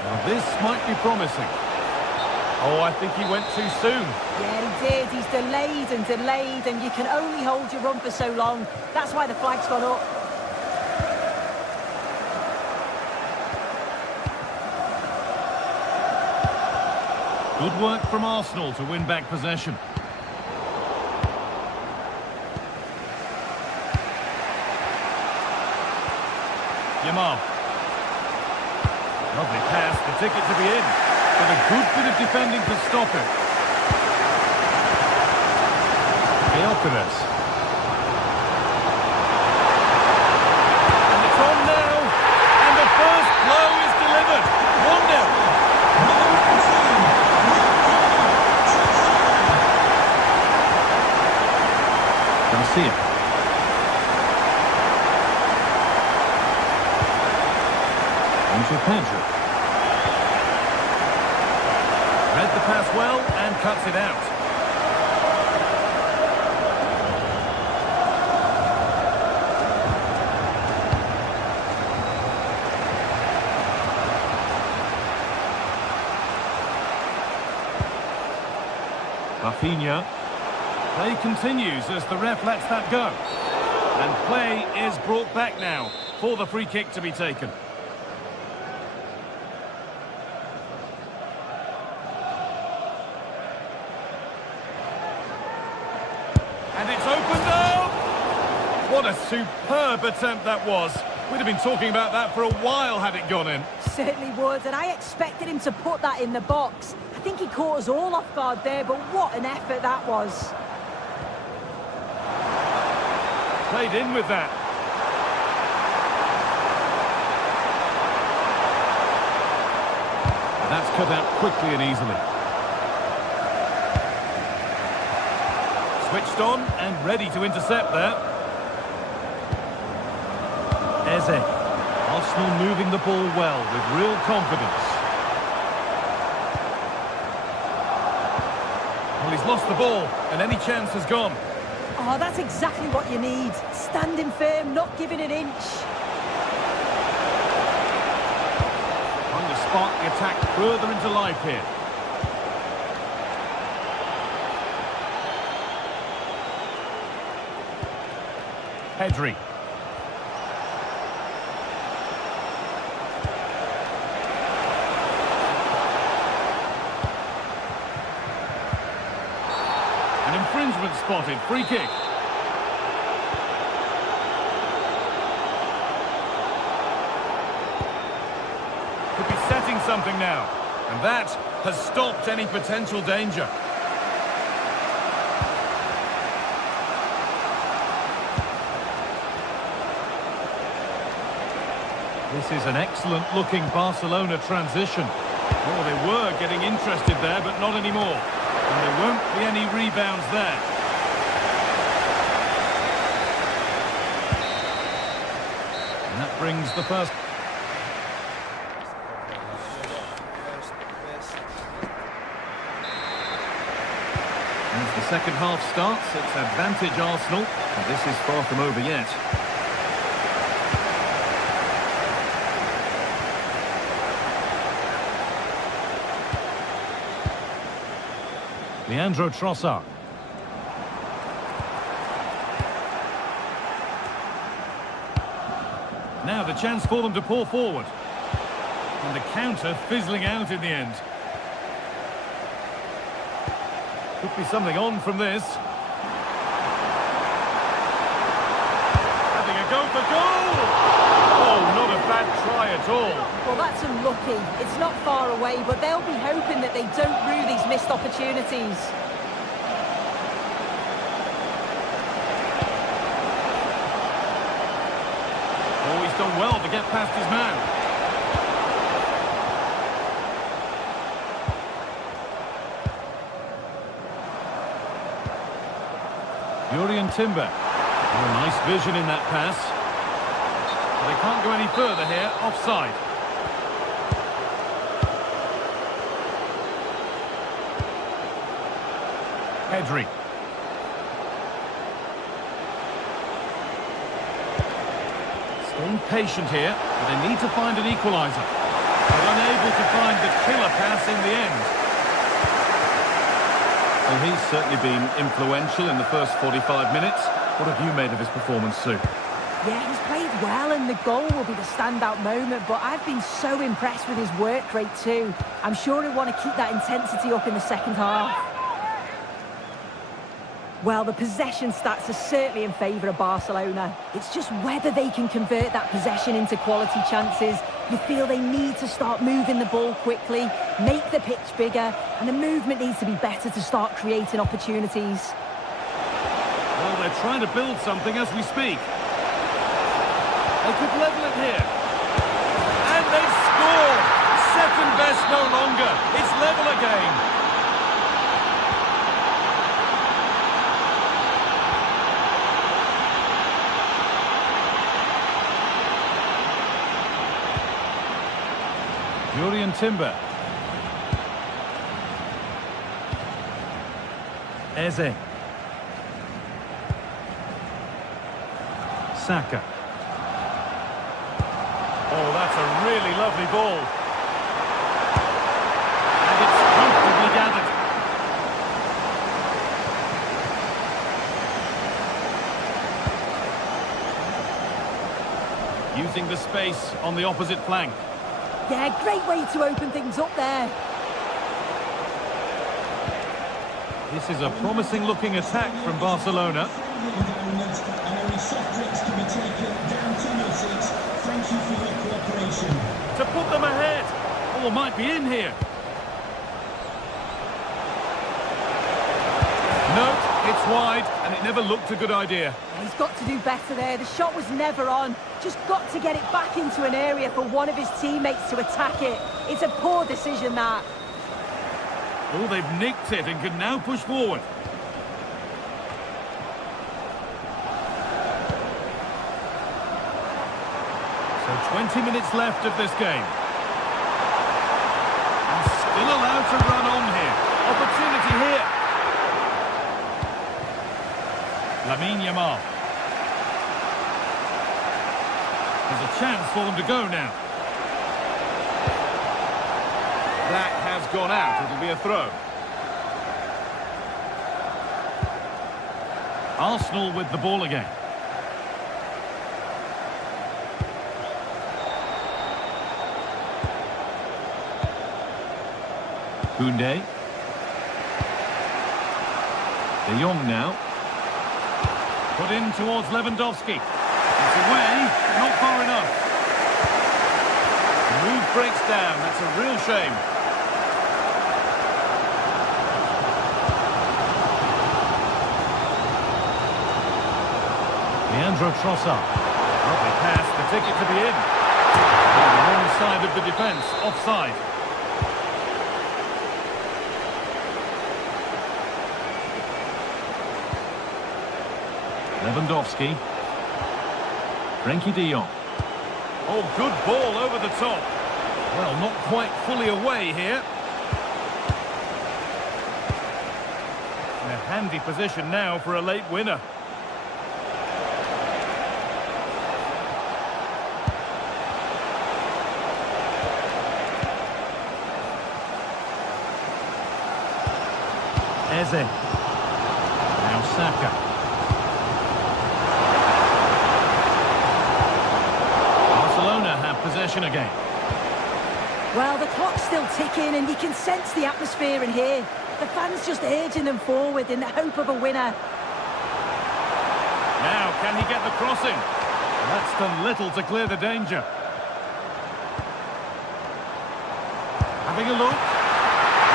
Now this might be promising. Oh, I think he went too soon. Yeah, he did. He's delayed, and you can only hold your run for so long. That's why the flag's gone up. Good work from Arsenal to win back possession. Yamal. Lovely pass, the ticket to be in. But a good bit of defending to stop him. Gyökeres. And it's on now. And the first blow is delivered. 1-0. Garcia. Onto Pedri. Read the pass well and cuts it out. Rafinha. Play continues as the ref lets that go. And play is brought back now for the free kick to be taken. And it's opened up! What a superb attempt that was. We'd have been talking about that for a while had it gone in. Certainly would, and I expected him to put that in the box. I think he caught us all off guard there, but what an effort that was. Played in with that. And that's cut out quickly and easily. Switched on and ready to intercept there. Eze. Arsenal moving the ball well with real confidence. Well, he's lost the ball and any chance has gone. Oh, that's exactly what you need. Standing firm, not giving an inch. Trying to spark the attack further into life here. Pedri. An infringement spotted. Free kick. Could be setting something now. And that has stopped any potential danger. This is an excellent-looking Barcelona transition. Oh, they were getting interested there, but not anymore. And there won't be any rebounds there. And that brings the first... As the second half starts, it's advantage Arsenal. And this is far from over yet. Leandro Trossard. Now the chance for them to pull forward. And the counter fizzling out in the end. Could be something on from this. Having a go for goal! Oh, not a bad try at all. Well, that's unlucky. It's not far away, but they'll be hoping that they don't rue these missed opportunities. Oh, he's done well to get past his man. Jurrien Timber. Oh, nice vision in that pass. They can't go any further here. Offside. Pedri. Staying patient here, but they need to find an equaliser. But unable to find the killer pass in the end. Well, he's certainly been influential in the first 45 minutes. What have you made of his performance, Sue? Yeah, he's played well and the goal will be the standout moment, but I've been so impressed with his work rate too. I'm sure he'll want to keep that intensity up in the second half. Well, the possession stats are certainly in favour of Barcelona. It's just whether they can convert that possession into quality chances. You feel they need to start moving the ball quickly, make the pitch bigger, and the movement needs to be better to start creating opportunities. Well, they're trying to build something as we speak. They could level it here. And they've scored! Second best no longer. It's level again. Jurrien Timber. Eze. Saka. Oh, that's a really lovely ball. And it's comfortably gathered. Using the space on the opposite flank. Yeah, great way to open things up there. This is a promising-looking attack from Barcelona. To put them ahead. Oh, might be in here. No, It's wide, and it never looked a good idea. He's got to do better there. The shot was never on. Just got to get it back into an area for one of his teammates to attack it. It's a poor decision, that. Oh, they've nicked it and can now push forward. So 20 minutes left of this game. And still allowed to run on here. Opportunity here. Lamine Yamal. There's a chance for them to go now. That has gone out. It'll be a throw. Arsenal with the ball again. Koundé. De Jong now. Put in towards Lewandowski. It's away, not far enough. The move breaks down. That's a real shame. Leandro Trossard. Lovely pass, the ticket to be in. On the wrong side of the defence, offside. Lewandowski. Frenkie de Jong. Oh, good ball over the top. Well, not quite fully away here. In a handy position now for a late winner. Eze. Now Saka. Possession again. Well, the clock's still ticking and you can sense the atmosphere in here. The fans just urging them forward in the hope of a winner. Now, can he get the crossing? That's done little to clear the danger. Having a look.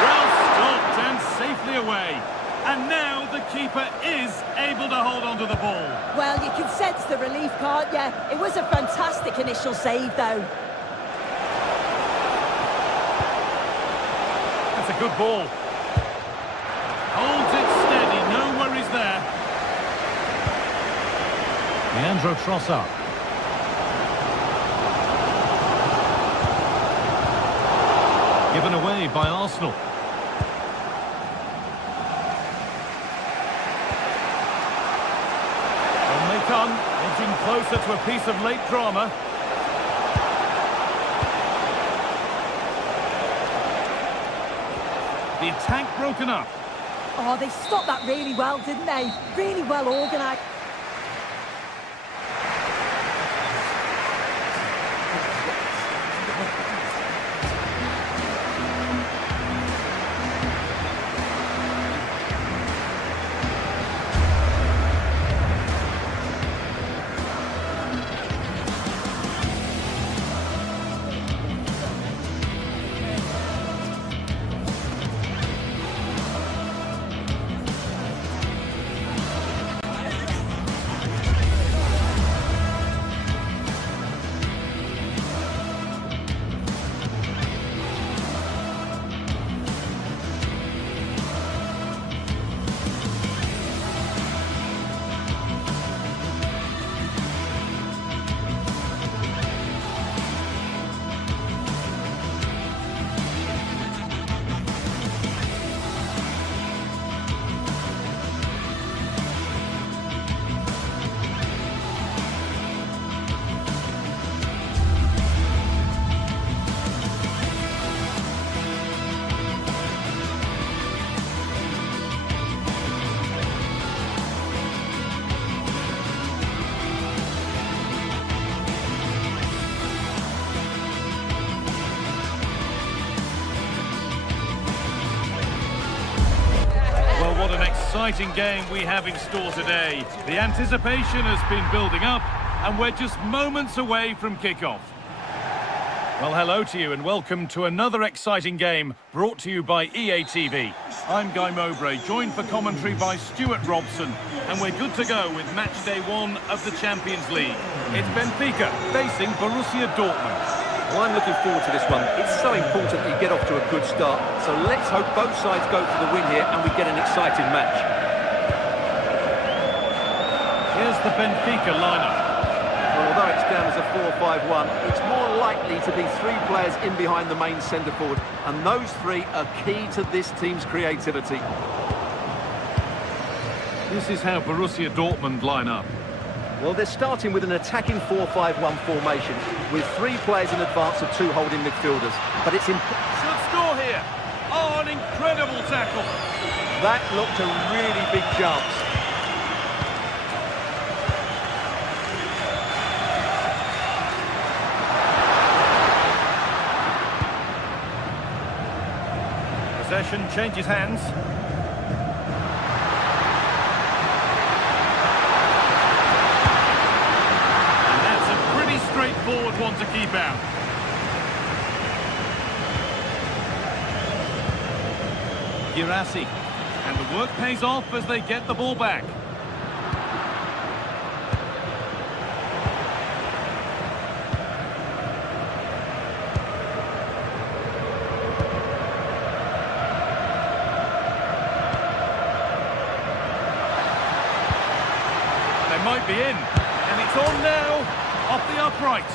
Well stopped and safely away. And now the keeper is able to hold on to the ball. Well, you can sense the relief, can't you? It was a fantastic initial save, though. That's a good ball. Holds it steady, no worries there. Leandro Trossard. Given away by Arsenal. Edging closer to a piece of late drama. The attack broken up. Oh, they stopped that really well, didn't they? Really well organised. Exciting game we have in store today. The anticipation has been building up and we're just moments away from kickoff. Well, hello to you and welcome to another exciting game brought to you by EA TV. I'm Guy Mowbray, joined for commentary by Stuart Robson, and we're good to go with match day 1 of the Champions League. It's Benfica facing Borussia Dortmund. Well, I'm looking forward to this one. It's so important that you get off to a good start, so let's hope both sides go for the win here and we get an exciting match. Here's the Benfica lineup. Well, although it's down as a 4-5-1, it's more likely to be 3 players in behind the main centre-forward, and those 3 are key to this team's creativity. This is how Borussia Dortmund line up. Well, they're starting with an attacking 4-5-1 formation, with 3 players in advance of 2 holding midfielders. But it's Should score here. Oh, an incredible tackle. That looked a really big chance. Possession changes hands. And that's a pretty straightforward one to keep out. Girassi. And the work pays off as they get the ball back. Might be in, and it's on now, off the upright.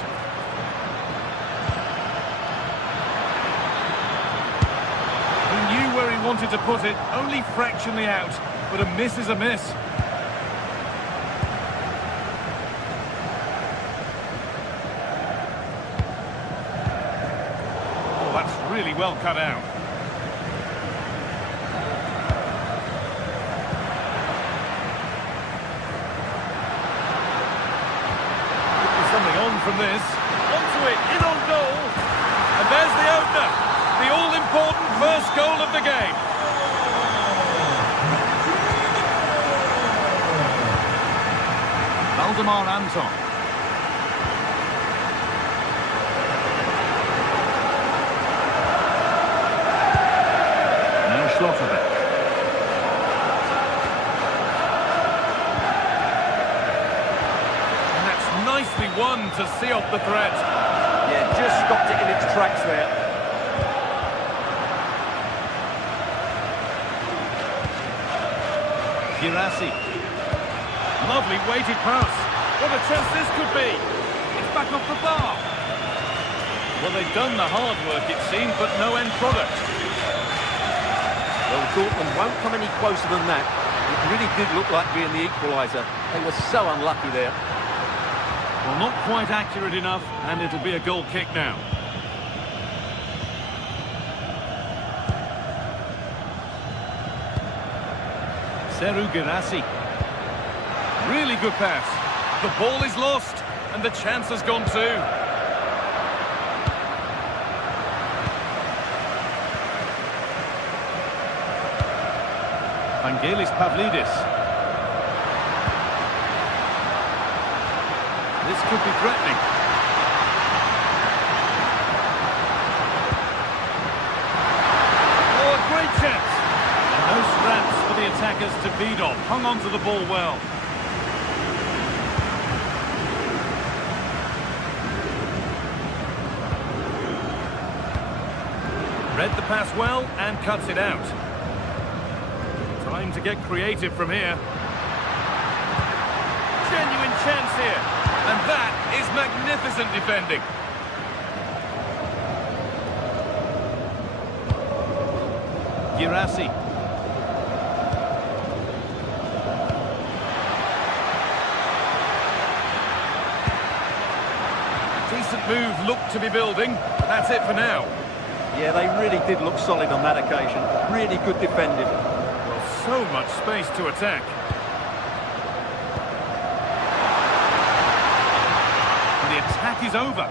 He knew where he wanted to put it, only fractionally out, but a miss is a miss. Oh, that's really well cut out. From this, onto it, in on goal, and there's the opener, the all-important first goal of the game. Valdemar Anton. Now Schlotterbeck. Nicely won to see off the threat. Yeah, just stopped it in its tracks there. Girassi. Lovely weighted pass. What a chance this could be. It's back off the bar. Well, they've done the hard work, it seemed, but no end product. Well, Dortmund won't come any closer than that. It really did look like being the equaliser. They were so unlucky there. Well, not quite accurate enough, and it'll be a goal kick now. Serhou Guirassy. Really good pass. The ball is lost, and the chance has gone too. Vangelis Pavlidis. This could be threatening. Oh, a great chance. And no scraps for the attackers to feed off. Hung on to the ball well. Read the pass well and cuts it out. Time to get creative from here. Genuine chance here. And that is magnificent defending. Girassi. Decent move looked to be building, but that's it for now. Yeah, they really did look solid on that occasion. Really good defending. Well, so much space to attack. The attack is over.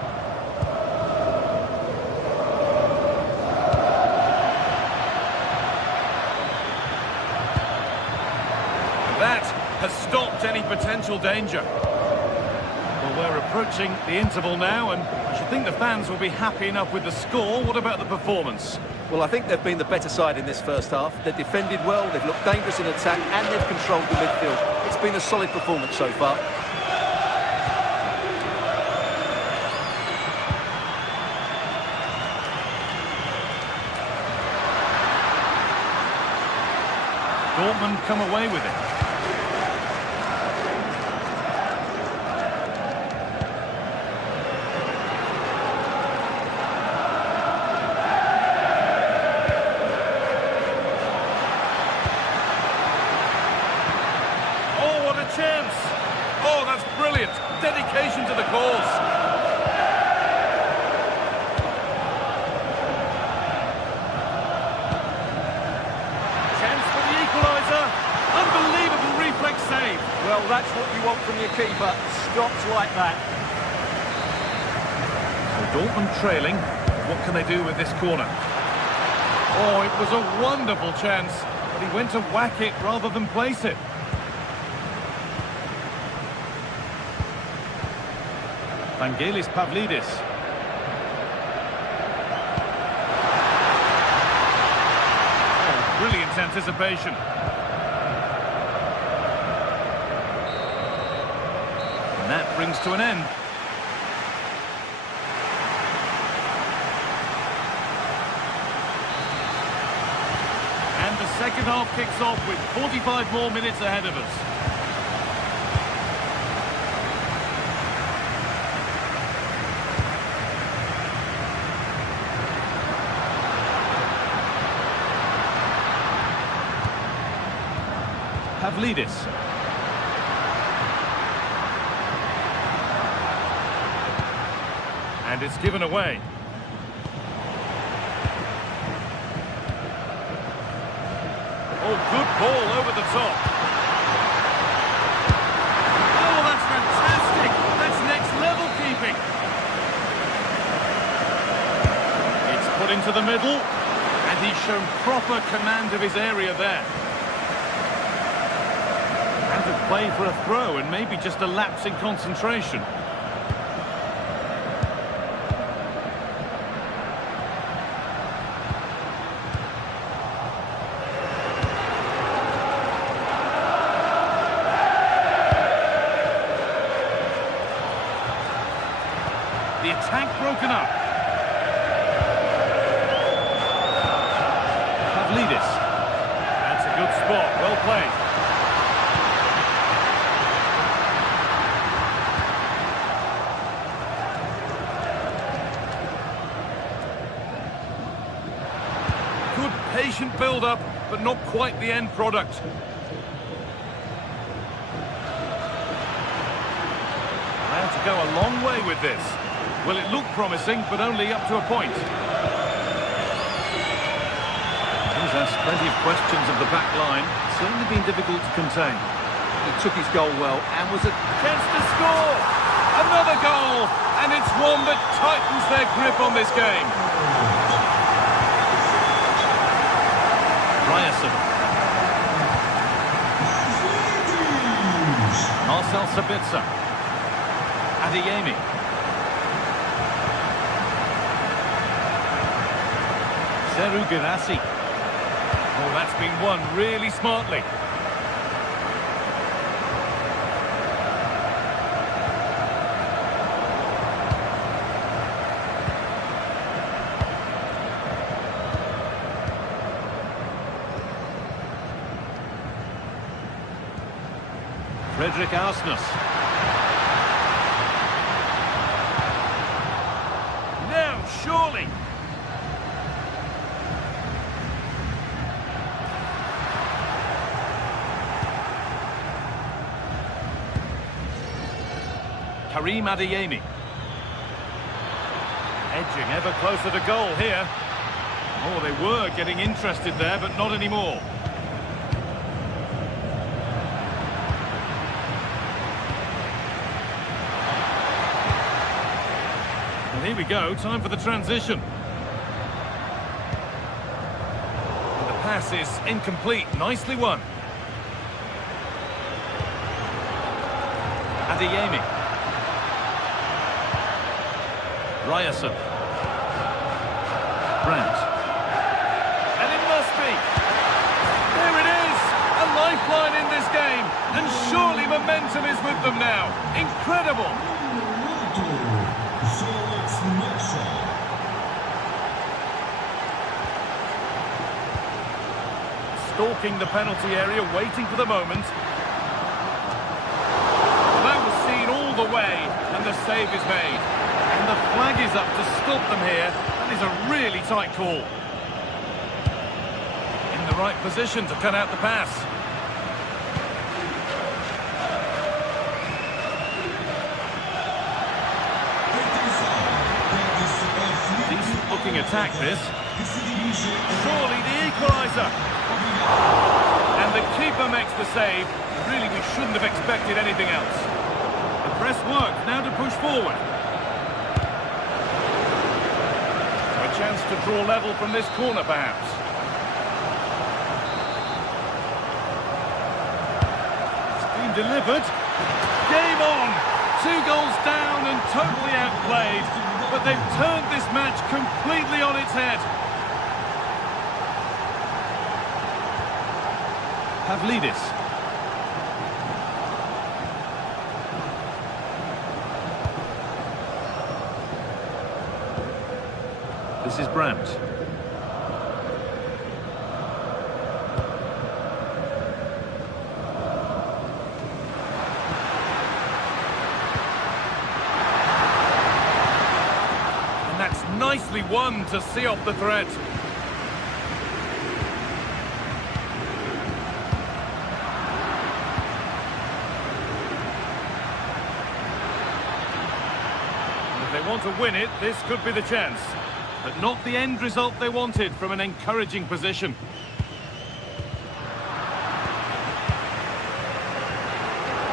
That has stopped any potential danger. Well, we're approaching the interval now, and I should think the fans will be happy enough with the score. What about the performance? Well, I think they've been the better side in this first half. They've defended well, they've looked dangerous in attack, and they've controlled the midfield. It's been a solid performance so far. Dortmund come away with it. Oh, what a chance! Oh, that's brilliant! Dedication to the cause. Unbelievable reflex save. Well, that's what you want from your keeper. Stops like that. So Dortmund trailing. What can they do with this corner? Oh, it was a wonderful chance, but he went to whack it rather than place it. Vangelis Pavlidis. Oh, brilliant anticipation. And that brings to an end. And the second half kicks off with 45 more minutes ahead of us. Pavlidis. And it's given away. Oh, good ball over the top. Oh, that's fantastic. That's next level keeping. It's put into the middle, and he's shown proper command of his area there. And to play for a throw, and maybe just a lapse in concentration. The attack broken up. Pavlidis. That's a good spot. Well played. Good patient build-up, but not quite the end product. They have to go a long way with this. Well, it looked promising, but only up to a point. He's asked plenty of questions of the back line. It's certainly been difficult to contain. He took his goal well and was a Chance to score! Another goal! And it's one that tightens their grip on this game. Ryerson. Marcel Sabitzer. Adeyemi. Seru Girassi. Oh, that's been won really smartly. Frederick Arsnus. Now, surely. Karim Adeyemi. Edging ever closer to goal here. Oh, they were getting interested there, but not anymore. And here we go, time for the transition. And the pass is incomplete, nicely won. Adeyemi. Ryerson. Brandt. game, and surely momentum is with them now. Incredible! Stalking the penalty area, waiting for the moment. That was seen all the way, and the save is made. And the flag is up to stop them here. That is a really tight call. In the right position to cut out the pass. Decent looking attack this. Surely the equaliser. And the keeper makes the save. Really, we shouldn't have expected anything else. The press works, now to push forward. So a chance to draw level from this corner, perhaps. It's been delivered. Game on! 2 goals down and totally outplayed. But they've turned this match completely on its head. Pavlidis. This is Brandt. And that's nicely won to see off the threat. If they want to win it, this could be the chance. But not the end result they wanted from an encouraging position.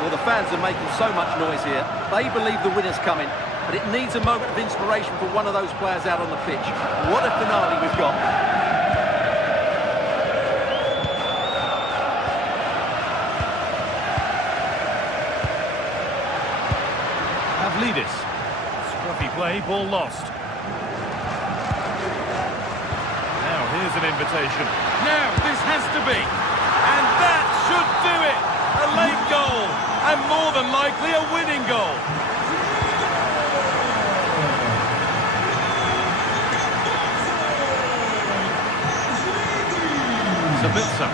Well, the fans are making so much noise here. They believe the winner's coming, but it needs a moment of inspiration for one of those players out on the pitch. What a finale we've got. Pavlidis. Scruffy play, ball lost. Now here's an invitation. Now this has to be. And that should do it. A late goal. And more than likely a winning goal. Sabitzer.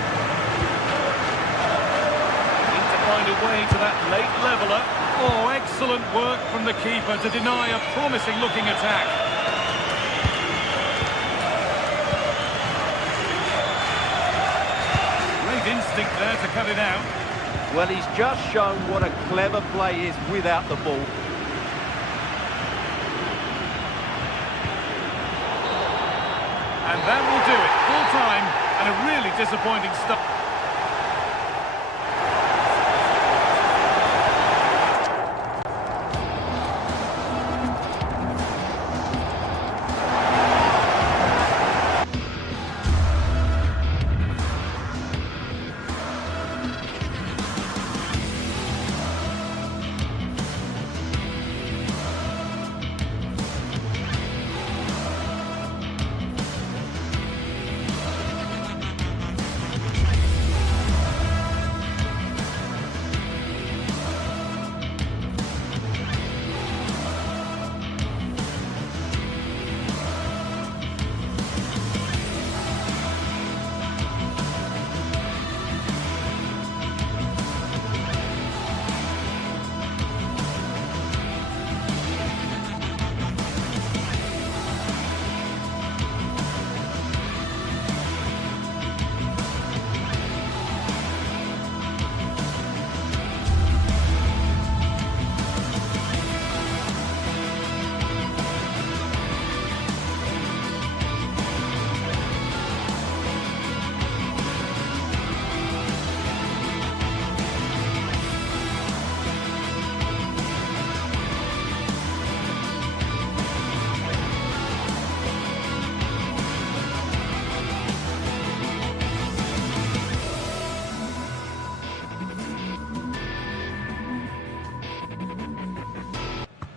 Need to find a way to that late leveller. Oh, excellent work from the keeper to deny a promising-looking attack. Great instinct there to cut it out. Well, he's just shown what a clever play is without the ball. And that will do it. Full time and a really disappointing start.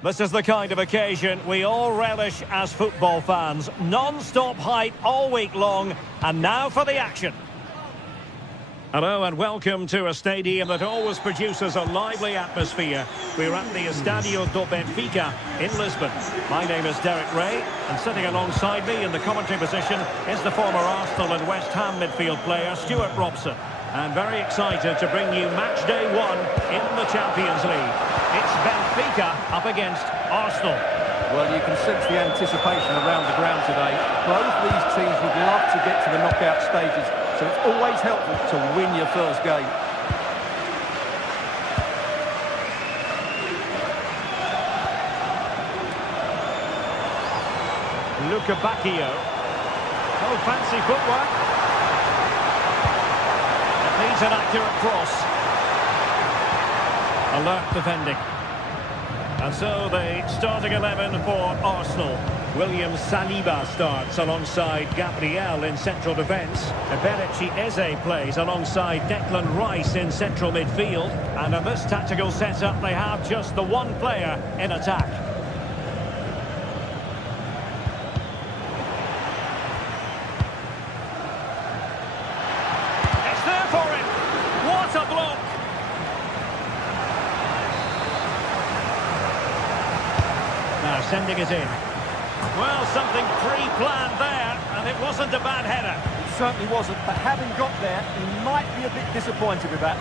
This is the kind of occasion we all relish as football fans. Non-stop hype all week long, and now for the action. Hello and welcome to a stadium that always produces a lively atmosphere. We're at the Estadio do Benfica in Lisbon. My name is Derek Ray, and sitting alongside me in the commentary position is the former Arsenal and West Ham midfield player Stuart Robson. And very excited to bring you match day 1 in the Champions League. It's Benfica up against Arsenal. Well, you can sense the anticipation around the ground today. Both these teams would love to get to the knockout stages, so it's always helpful to win your first game. Luca Bacchio. Oh, fancy footwork. It needs an accurate cross. Alert defending. And so the starting 11 for Arsenal. William Saliba starts alongside Gabriel in central defence. Eberechi Eze plays alongside Declan Rice in central midfield. And in this tactical setup, they have just the one player in attack. It's there for him. What a block! Now sending it in. Well, something pre-planned there, and it wasn't a bad header. It certainly wasn't, but having got there, he might be a bit disappointed with that.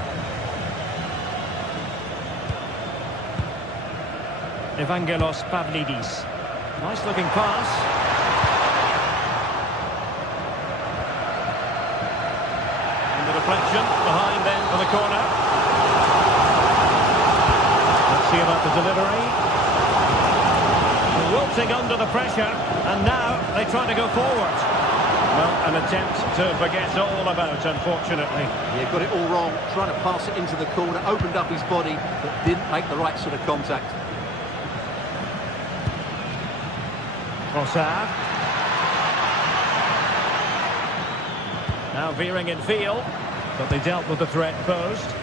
Evangelos Pavlidis. Nice-looking pass. And the deflection behind then for the corner. Let's see about the delivery. Wilting under the pressure, and now they try to go forward. Well, an attempt to forget all about, unfortunately. Yeah, got it all wrong, trying to pass it into the corner, opened up his body, but didn't make the right sort of contact. Trossard. Now veering in field, but they dealt with the threat posed.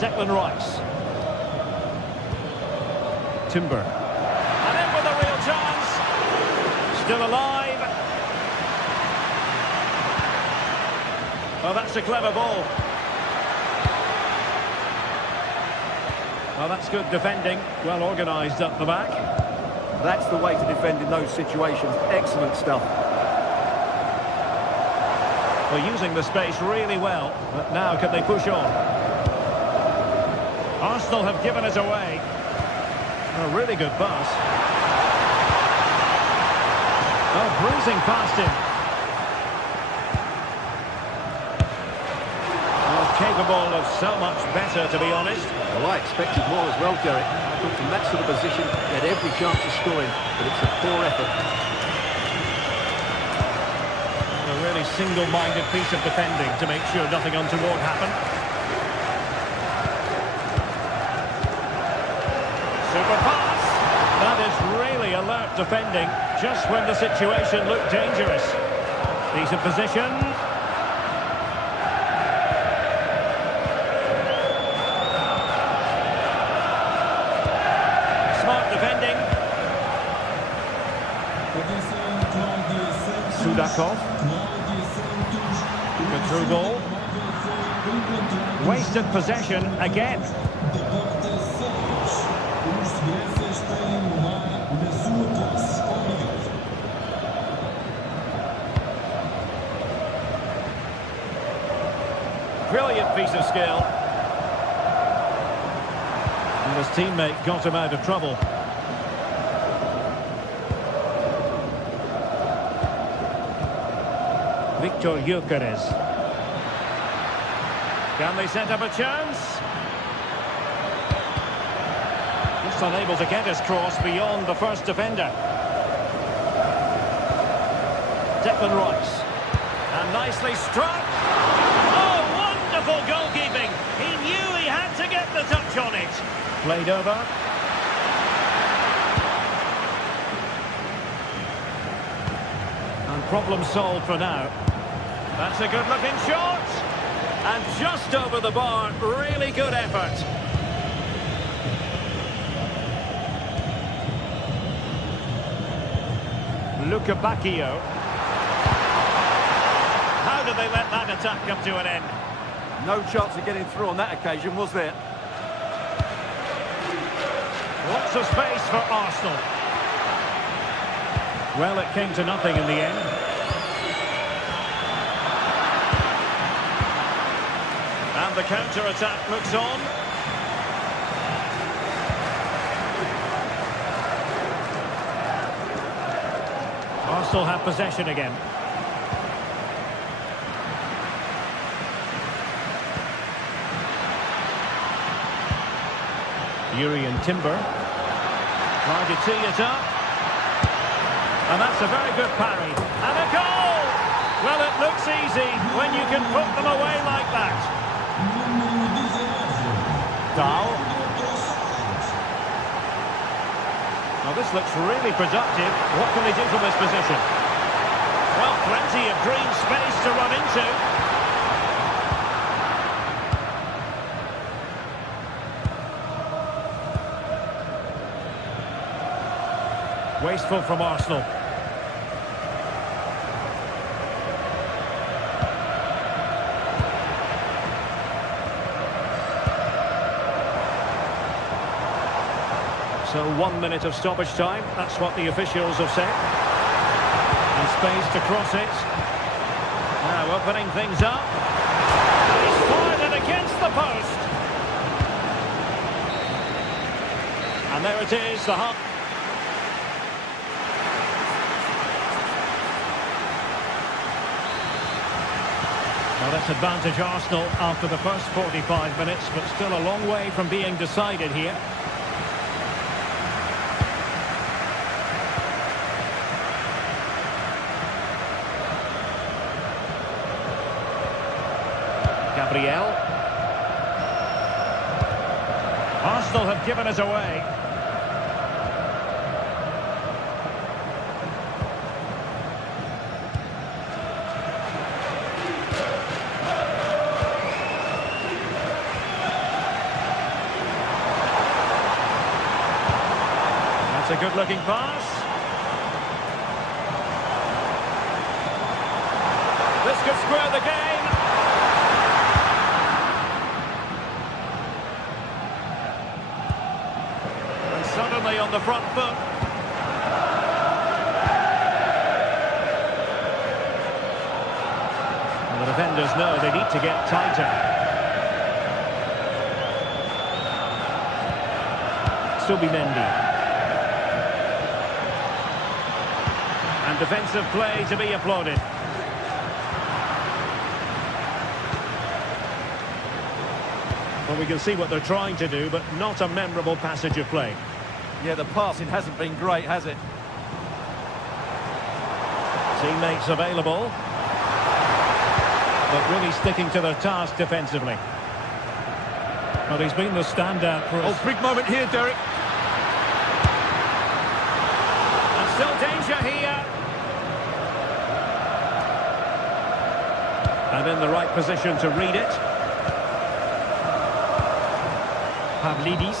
Declan Rice. Timber. And in with a real chance. Still alive. Oh, that's a clever ball. Well, that's good defending. Well organised up the back. That's the way to defend in those situations. Excellent stuff. Well, using the space really well. But now can they push on? Arsenal have given it away. A really good pass. Oh, bruising past him. Oh, capable of so much better, to be honest. Well, I expected more as well, Derek. I thought from that sort of position, he had every chance of scoring, but it's a poor effort. A really single-minded piece of defending to make sure nothing untoward happened. Super pass. That is really alert defending, just when the situation looked dangerous. Decent position. Smart defending. Sudakov. Good through ball. Wasted possession again. Brilliant piece of skill. And his teammate got him out of trouble. Victor Gyökeres. Can they set up a chance? Just unable to get his cross beyond the first defender. Declan Rice. And nicely struck. Oh, wonderful goalkeeping. He knew he had to get the touch on it. Played over. And problem solved for now. That's a good-looking shot. And just over the bar, really good effort. Luca Bacchio. How did they let that attack come to an end? No chance of getting through on that occasion, was there? Lots of space for Arsenal. Well, it came to nothing in the end. And the counter-attack looks on. Arsenal have possession again. Urian Timber. Trying to tee it up. And that's a very good parry. And a goal! Well, it looks easy when you can put them away like that. Dahl. Now, this looks really productive. What can they do from this position? Well, plenty of green space to run into. Wasteful from Arsenal. So 1 minute of stoppage time. That's what the officials have said. And space to cross it. Now opening things up. And he's fired it against the post. And there it is, the half. Well, that's advantage Arsenal after the first 45 minutes, but still a long way from being decided here. Gabriel. Arsenal have given us away. That's a good-looking pass. This could square the game. And suddenly on the front foot. And the defenders know they need to get tighter. Subimendi. And defensive play to be applauded. Well, we can see what they're trying to do, but not a memorable passage of play. Yeah, the passing hasn't been great, has it? Teammates available. But really sticking to their task defensively. Well, he's been the standout for us. Oh, big moment here, Derek. And still danger here. And in the right position to read it. Pavlidis.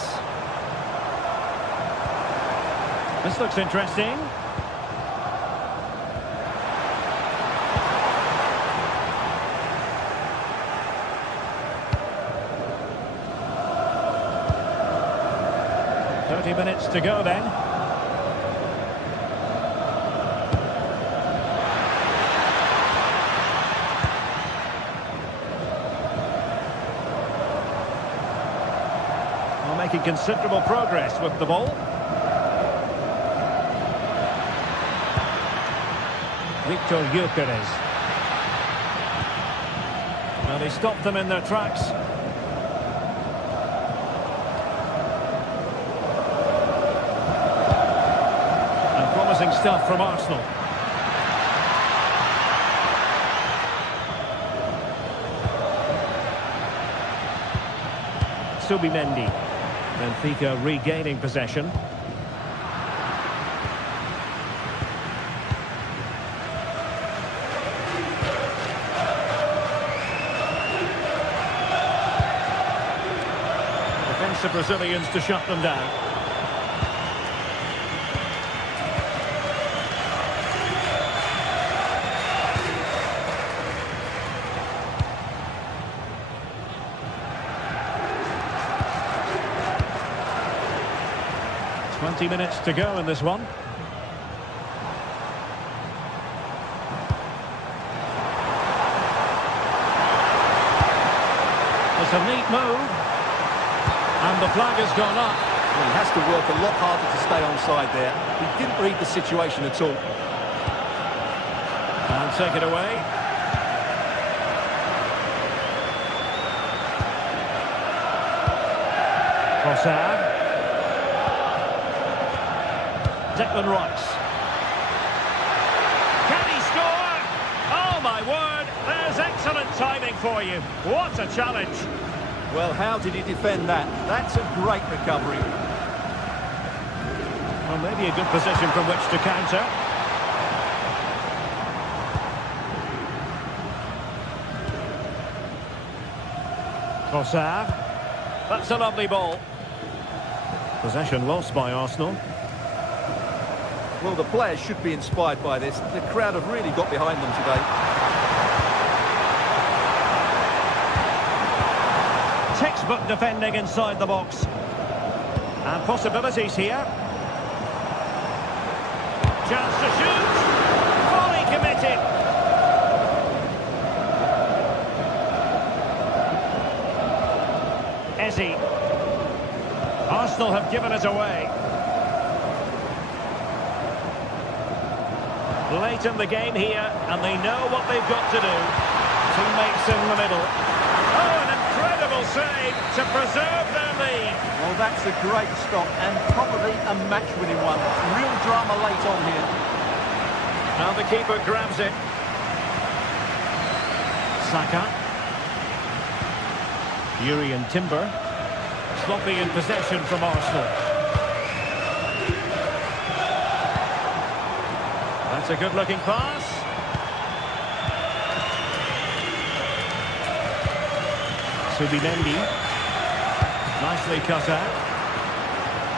This looks interesting. Minutes to go then. Well, making considerable progress with the ball. Victor Gyökeres. Now they stopped them in their tracks. Stuff from Arsenal. Subimendi. Benfica regaining possession. Defensive Brazilians to shut them down. 20 minutes to go in this one. It's a neat move. And the flag has gone up. Well, he has to work a lot harder to stay onside there. He didn't read the situation at all. And take it away. Trossard. Declan Rice. Can he score? Oh my word, there's excellent timing for you. What a challenge. Well, how did he defend that? That's a great recovery. Well, maybe a good position from which to counter. Trossard. That's a lovely ball. Possession lost by Arsenal. Well, the players should be inspired by this. The crowd have really got behind them today. Textbook defending inside the box. And possibilities here. Chance to shoot. Fully committed. Ezzy. Arsenal have given it away. Late in the game here, and they know what they've got to do. Teammates in the middle. Oh, an incredible save to preserve their lead. Well, that's a great stop, and probably a match-winning one. Real drama late on here. Now the keeper grabs it. Saka. Yuri and Timber. Sloppy in possession from Arsenal. That's a good-looking pass. Subimendi. Nicely cut out.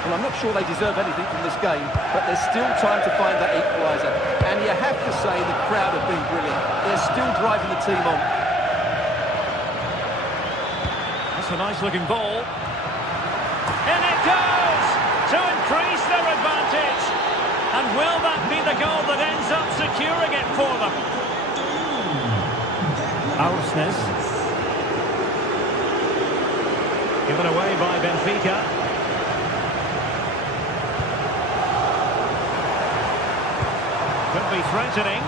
Well, I'm not sure they deserve anything from this game, but there's still time to find that equaliser. And you have to say the crowd have been brilliant. They're still driving the team on. That's a nice-looking ball. In it goes! To increase their advantage. And will that be the goal that ends up securing it for them? Aursnes. Given away by Benfica. Could be threatening.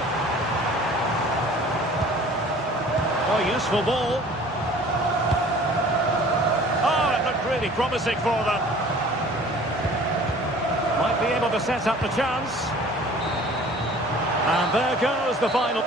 Oh, useful ball. Oh, it looked really promising for them. Might be able to set up the chance. And there goes the final.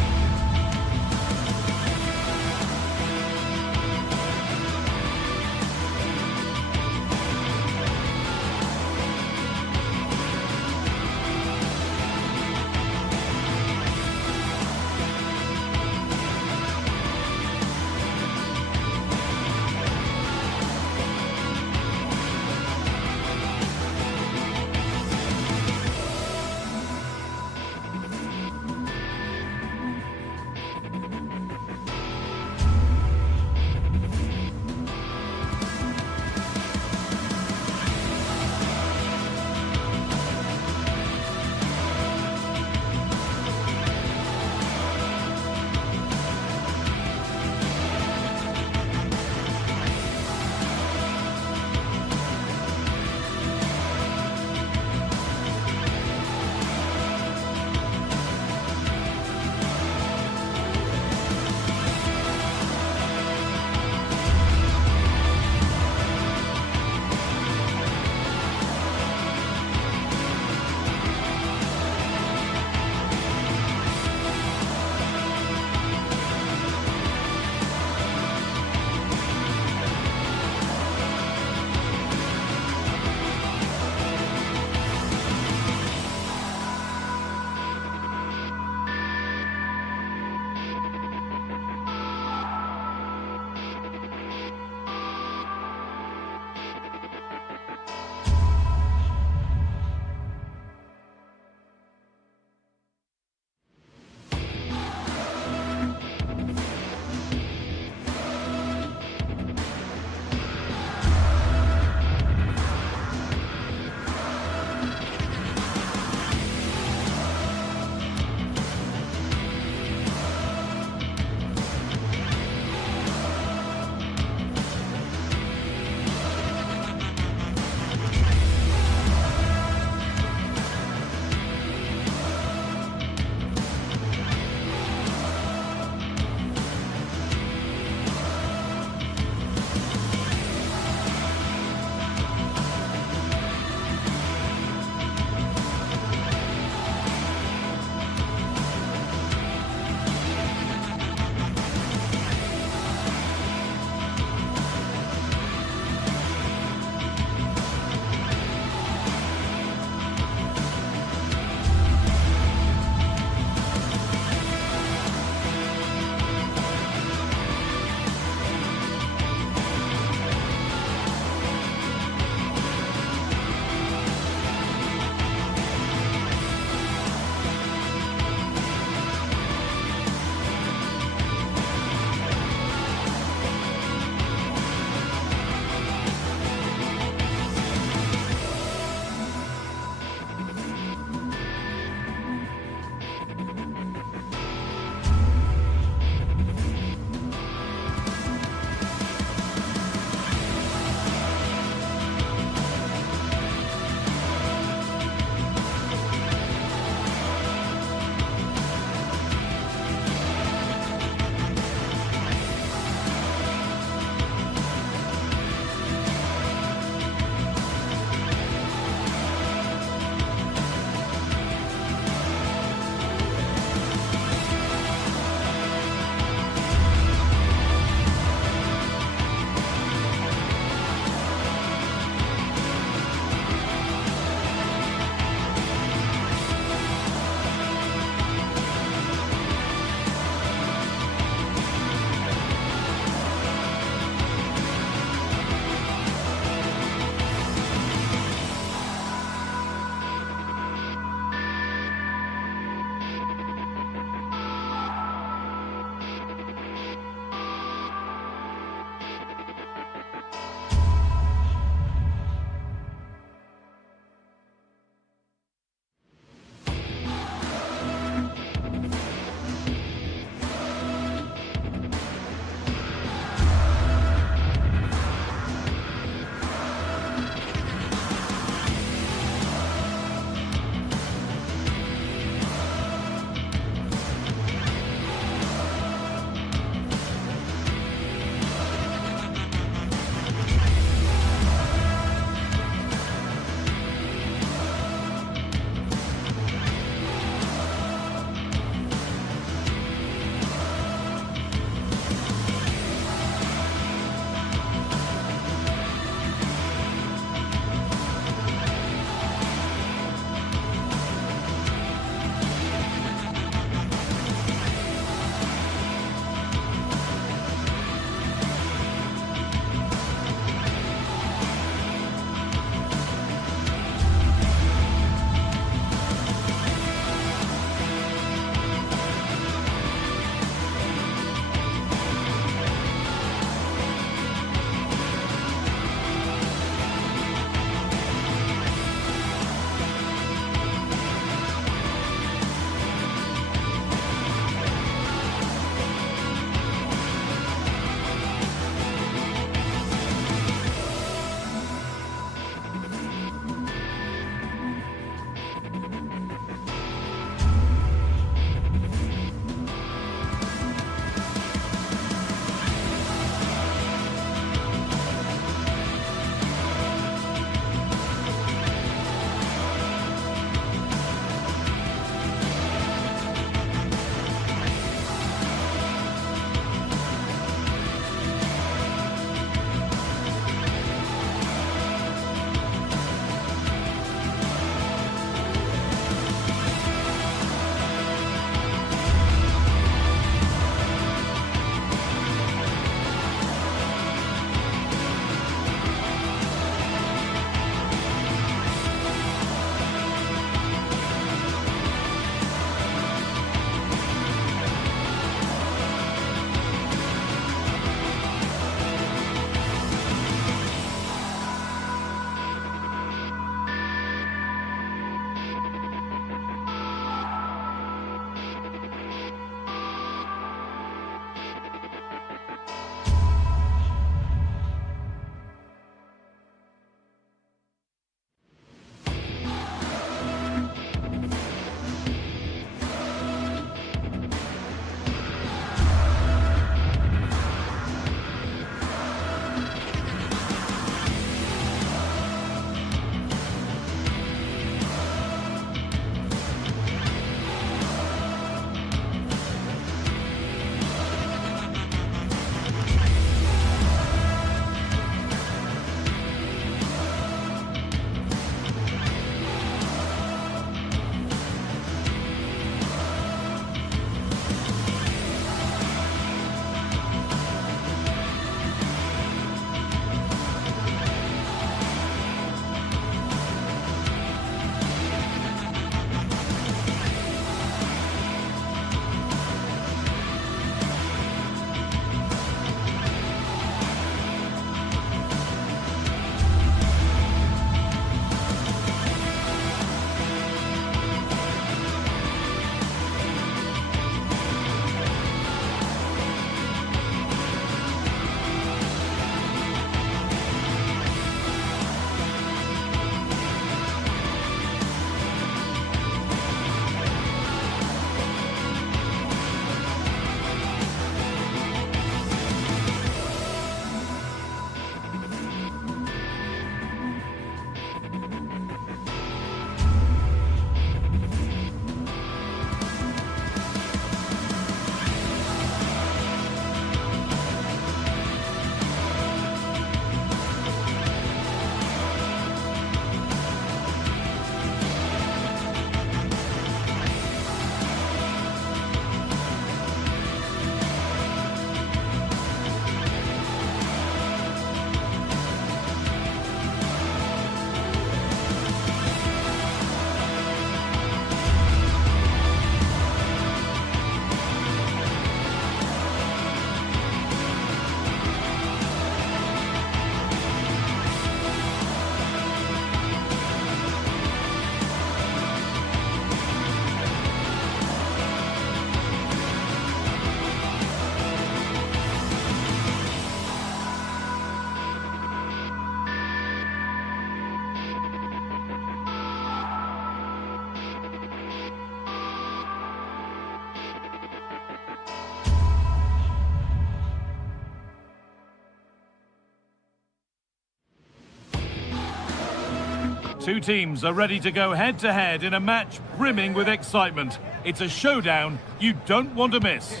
Two teams are ready to go head-to-head in a match brimming with excitement. It's a showdown you don't want to miss.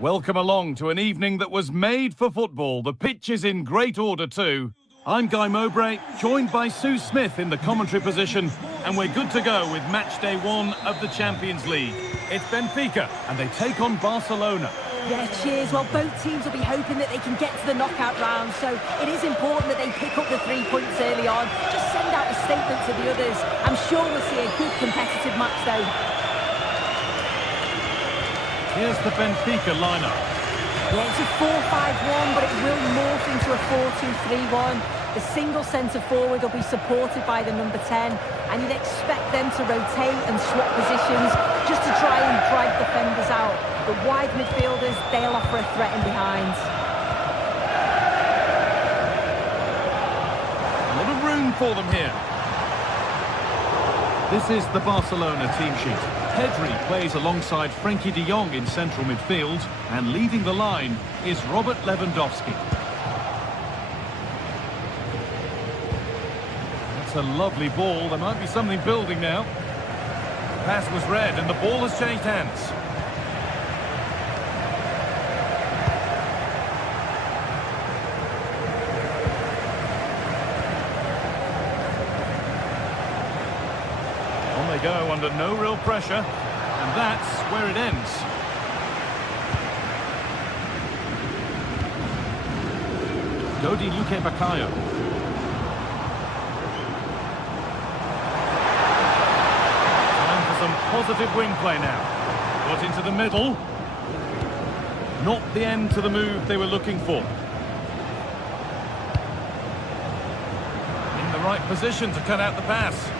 Welcome along to an evening that was made for football. The pitch is in great order too. I'm Guy Mowbray, joined by Sue Smith in the commentary position, and we're good to go with match day 1 of the Champions League. It's Benfica, and they take on Barcelona. Yeah, cheers. Well, both teams will be hoping that they can get to the knockout round, so it is important that they pick up the 3 points early on. Just send out a statement to the others. I'm sure we'll see a good competitive match, though. Here's the Benfica lineup. Yeah, it's a 4-5-1, but it will morph into a 4-2-3-1. The single centre-forward will be supported by the number 10, and you'd expect them to rotate and swap positions just to try and drag defenders out. The wide midfielders, they'll offer a threat in behind. A lot of room for them here. This is the Barcelona team sheet. Pedri plays alongside Frenkie de Jong in central midfield, and leading the line is Robert Lewandowski. That's a lovely ball. There might be something building now. Pass was read and the ball has changed hands. On they go under no real pressure, and that's where it ends. Dodi Luque Bacallo. Time for some positive wing play now. Got into the middle. Not the end to the move they were looking for. In the right position to cut out the pass.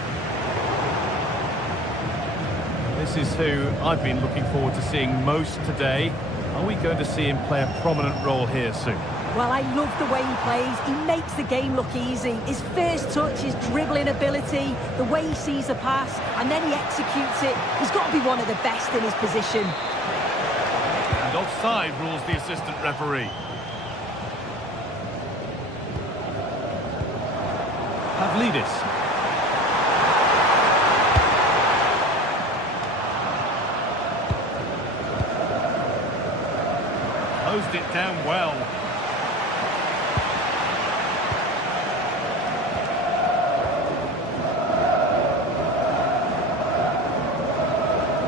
This is who I've been looking forward to seeing most today. Are we going to see him play a prominent role here soon? Well, I love the way he plays. He makes the game look easy. His first touch, his dribbling ability, the way he sees a pass, and then he executes it. He's got to be one of the best in his position. And offside rules the assistant referee. Pavlidis. Closed it down well.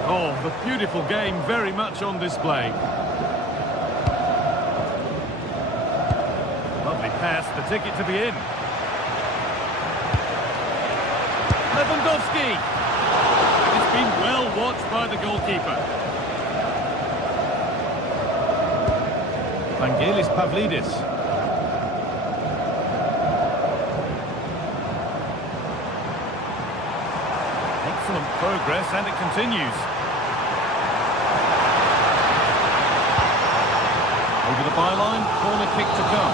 Oh, the beautiful game very much on display. Lovely pass, the ticket to be in. Lewandowski! It's been well watched by the goalkeeper. Vangelis Pavlidis. Excellent progress, and it continues. Over the byline, corner kick to come.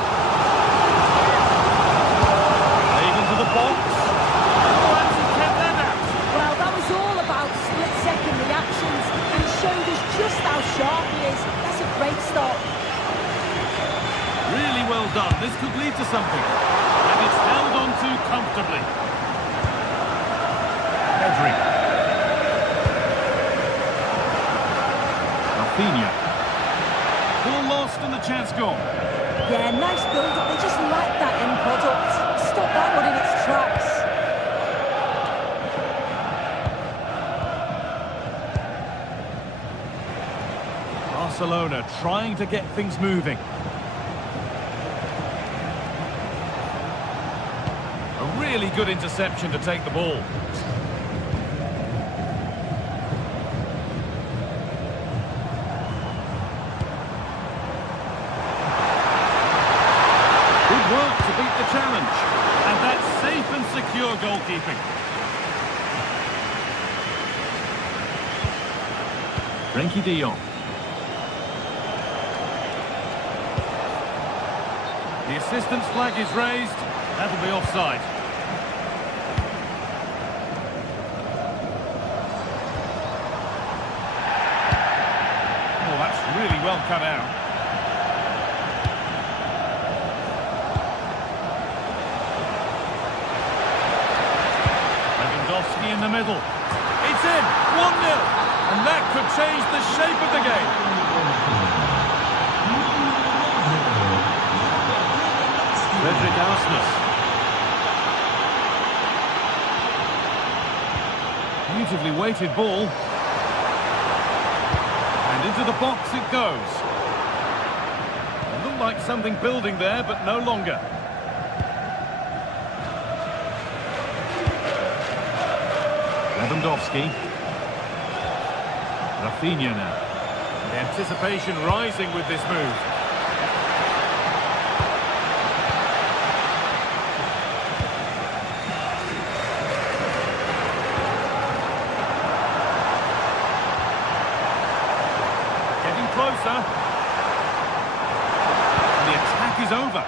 Played into the box. Oh, and he kept that out. Well, that was all about split-second reactions, and he showed us just how sharp he is. That's a great stop. Really well done. This could lead to something. And it's held on to comfortably. Pedri. Rafinha. Ball lost and the chance gone. Yeah, nice build-up. They just lack that end product. Stop that one in its tracks. Barcelona trying to get things moving. A really good interception to take the ball. Good work to beat the challenge. And that's safe and secure goalkeeping. Frenkie de Jong. The assistant's flag is raised. That'll be offside. Oh, that's really well cut out. the middle. It's in, 1-0, and that could change the shape of the game. Frederick Arsnes. Beautifully weighted ball. And into the box it goes. It looked like something building there, but no longer. Lewandowski. Rafinha now. The anticipation rising with this move. Getting closer. And the attack is over.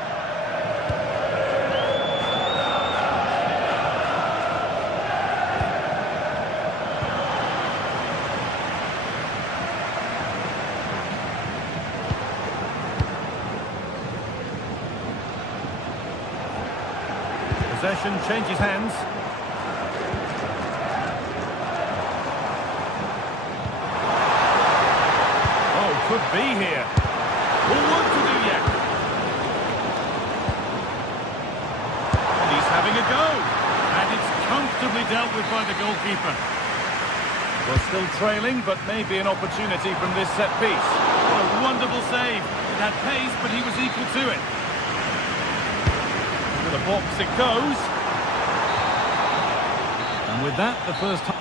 Possession changes hands. Oh, could be here. All work to do yet. And he's having a go. And it's comfortably dealt with by the goalkeeper. Well, still trailing, but maybe an opportunity from this set piece. What a wonderful save. It had pace, but he was equal to it. The box it goes, and with that the first time.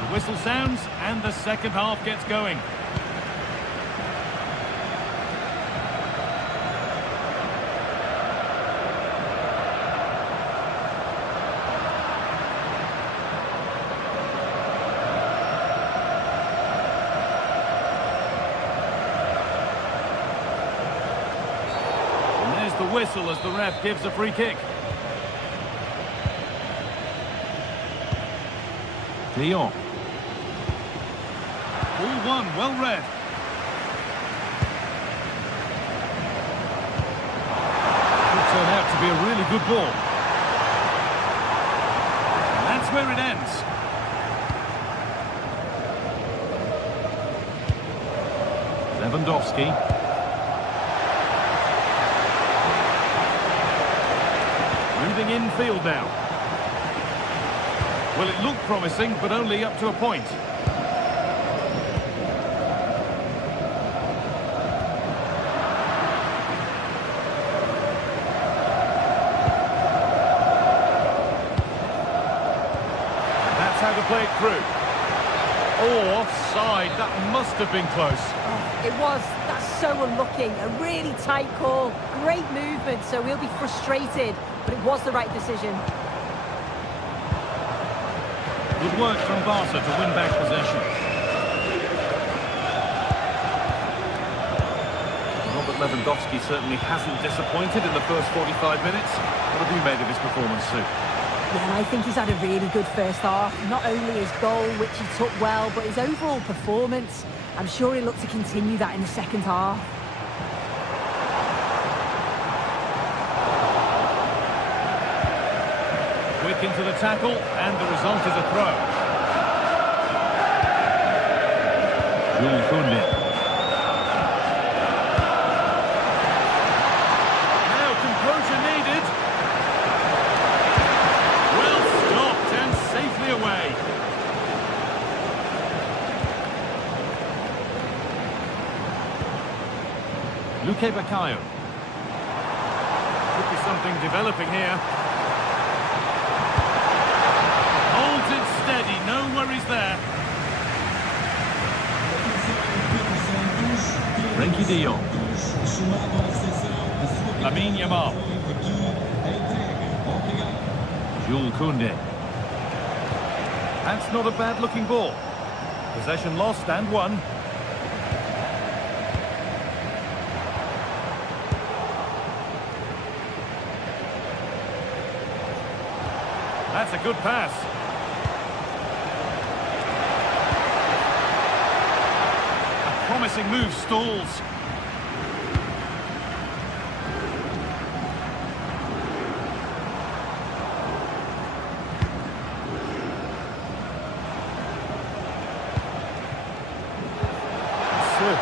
The whistle sounds and the second half gets going. The whistle as the ref gives a free kick. De Jong. Ball one, well read. Could turn out to be a really good ball. And that's where it ends. Lewandowski. Moving infield now. Well, it looked promising, but only up to a point. And that's how to play it through. Oh, offside. That must have been close. It was. That's so unlucky. A really tight call. Great movement, so we'll be frustrated. But it was the right decision. Good work from Barca to win back possession. Robert Lewandowski certainly hasn't disappointed in the first 45 minutes. What have you made of his performance, Sue? Yeah, I think he's had a really good first half. Not only his goal, which he took well, but his overall performance. I'm sure he'll look to continue that in the second half. Quick into the tackle, and the result is a throw. Jules Koundé. Now composure needed. Well stopped and safely away. Luque Baccaio. Could be something developing here. Holds it steady, no worries there. Frenkie de Jong. Lamine Yamal. Jules Koundé. That's not a bad looking ball. Possession lost and won. That's a good pass. A promising move stalls.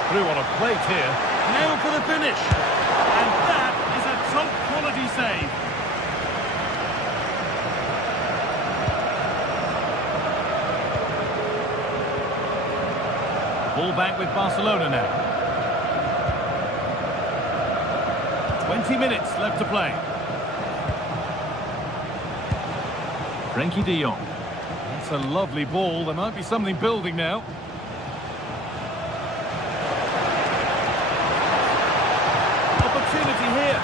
through on a plate here. Now for the finish. And that is a top-quality save. Ball back with Barcelona now. 20 minutes left to play. Frenkie de Jong. That's a lovely ball. There might be something building now. Opportunity here.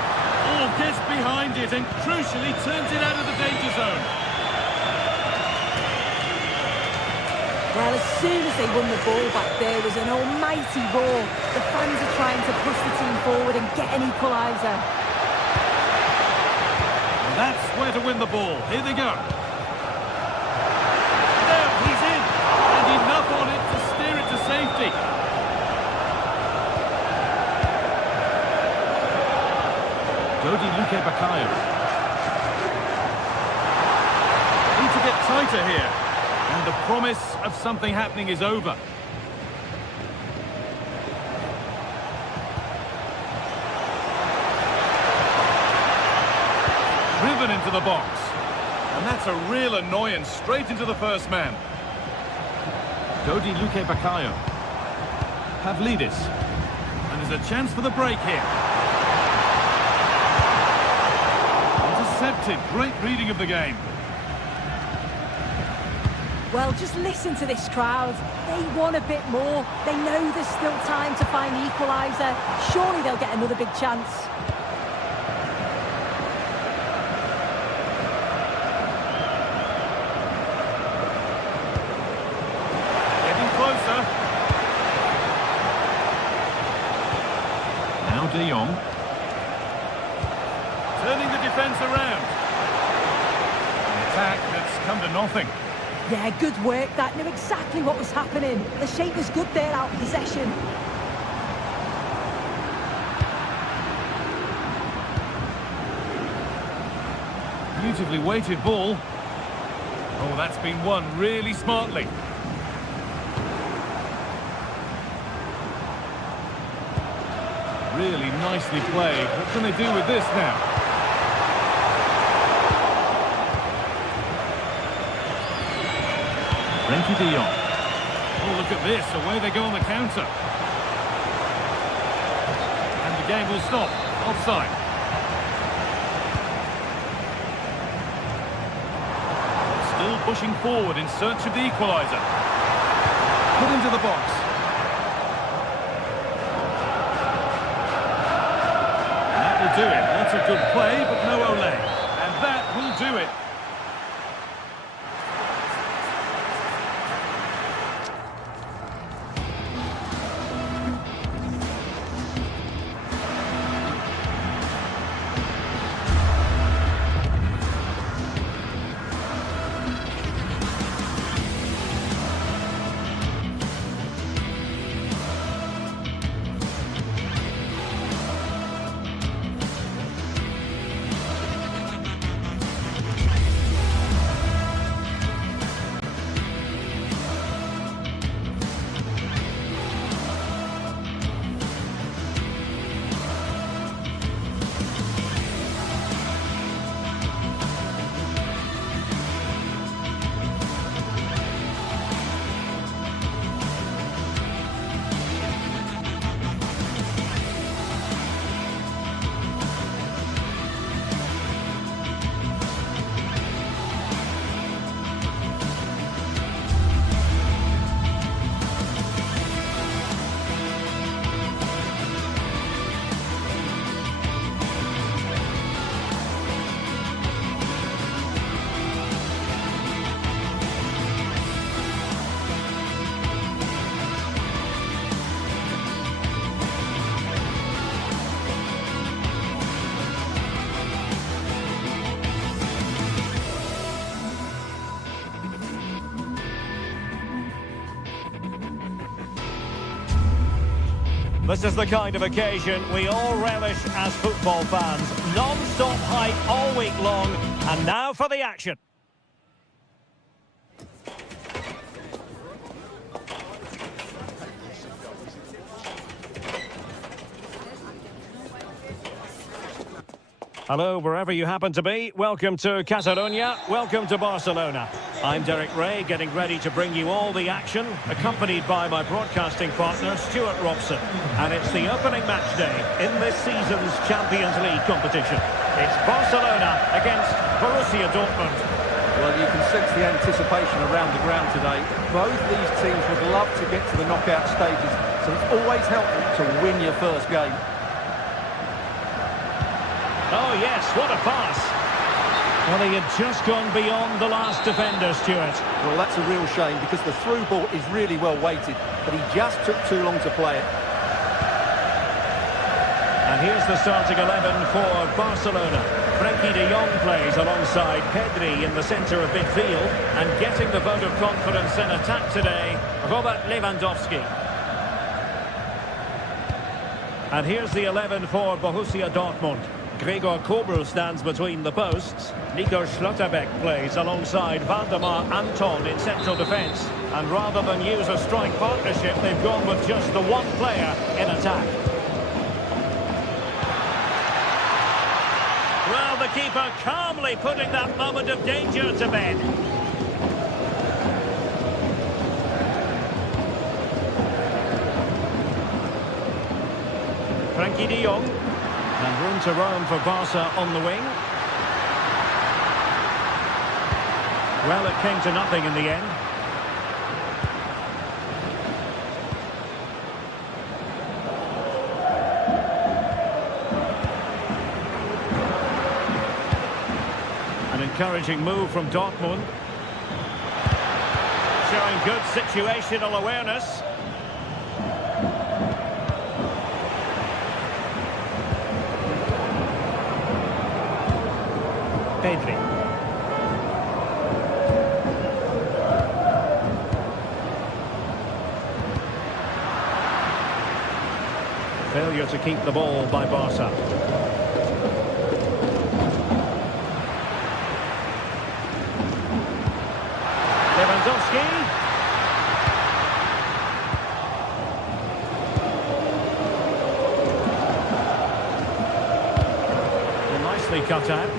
Oh, gets behind it and crucially turns it out of the danger zone. Well, as soon as they won the ball back, there was an almighty roar. The fans are trying to push the team forward and get an equaliser. And that's where to win the ball. Here they go. Now he's in. And enough on it to steer it to safety. Dodi Luque Baccaio. Need to get tighter here. And the promise of something happening is over. Driven into the box. And that's a real annoyance, straight into the first man. Dodi Luque Baccaio. Pavlidis. And there's a chance for the break here. Intercepted. Great reading of the game. Well, just listen to this crowd. They want a bit more. They know there's still time to find the equaliser. Surely they'll get another big chance. Getting closer. Now De Jong. Turning the defence around. An attack that's come to nothing. Yeah, good work. That knew exactly what was happening. The shape was good there out of possession. Beautifully weighted ball. Oh, that's been won really smartly. Really nicely played. What can they do with this now? Frenkie de Jong. Oh, look at this. Away they go on the counter. And the game will stop. Offside. Still pushing forward in search of the equaliser. Put into the box. And that will do it. Lots of good play, but no Ole. And that will do it. This is the kind of occasion we all relish as football fans. Non-stop hype all week long, and now for the action. Hello, wherever you happen to be. Welcome to Catalonia. Welcome to Barcelona. I'm Derek Ray, getting ready to bring you all the action, accompanied by my broadcasting partner, Stuart Robson. And it's the opening match day in this season's Champions League competition. It's Barcelona against Borussia Dortmund. Well, you can sense the anticipation around the ground today. Both these teams would love to get to the knockout stages, so it's always helpful to win your first game. Oh, yes, what a pass. Well, he had just gone beyond the last defender, Stuart. Well, that's a real shame because the through ball is really well weighted, but he just took too long to play it. And here's the starting 11 for Barcelona. Frenkie de Jong plays alongside Pedri in the centre of midfield, and getting the vote of confidence in attack today, Robert Lewandowski. And here's the 11 for Borussia Dortmund. Gregor Kobel stands between the posts. Nico Schlotterbeck plays alongside Valdemar Anton in central defence. And rather than use a strike partnership, they've gone with just the one player in attack. Well, the keeper calmly putting that moment of danger to bed. Frenkie de Jong. And room to roam for Barca on the wing. Well, it came to nothing in the end. An encouraging move from Dortmund. Showing good situational awareness. Pedri. Failure to keep the ball by Barca. Lewandowski. Well, nicely cut out.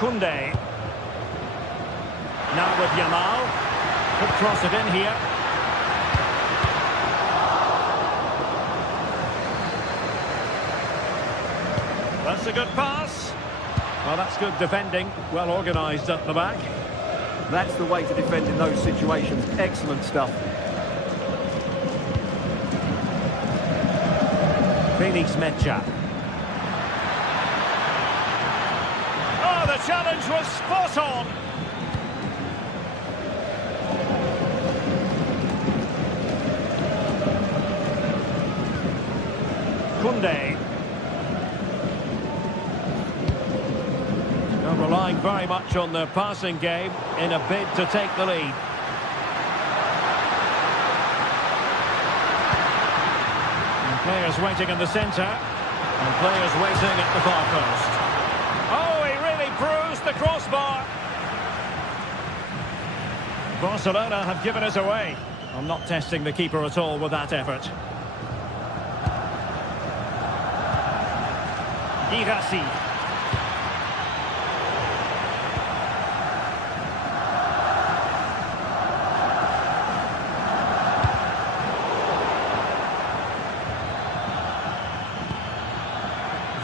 Koundé. Now with Yamal. Could cross it in here. That's a good pass. Well, that's good defending. Well organised at the back. That's the way to defend in those situations. Excellent stuff. Felix Mecha. The challenge was spot on. Koundé. They're relying very much on their passing game in a bid to take the lead. And players waiting in the centre. And players waiting at the far post. Oh, he really bruised the crossbar. Barcelona have given it away. I'm not testing the keeper at all with that effort. Girassi.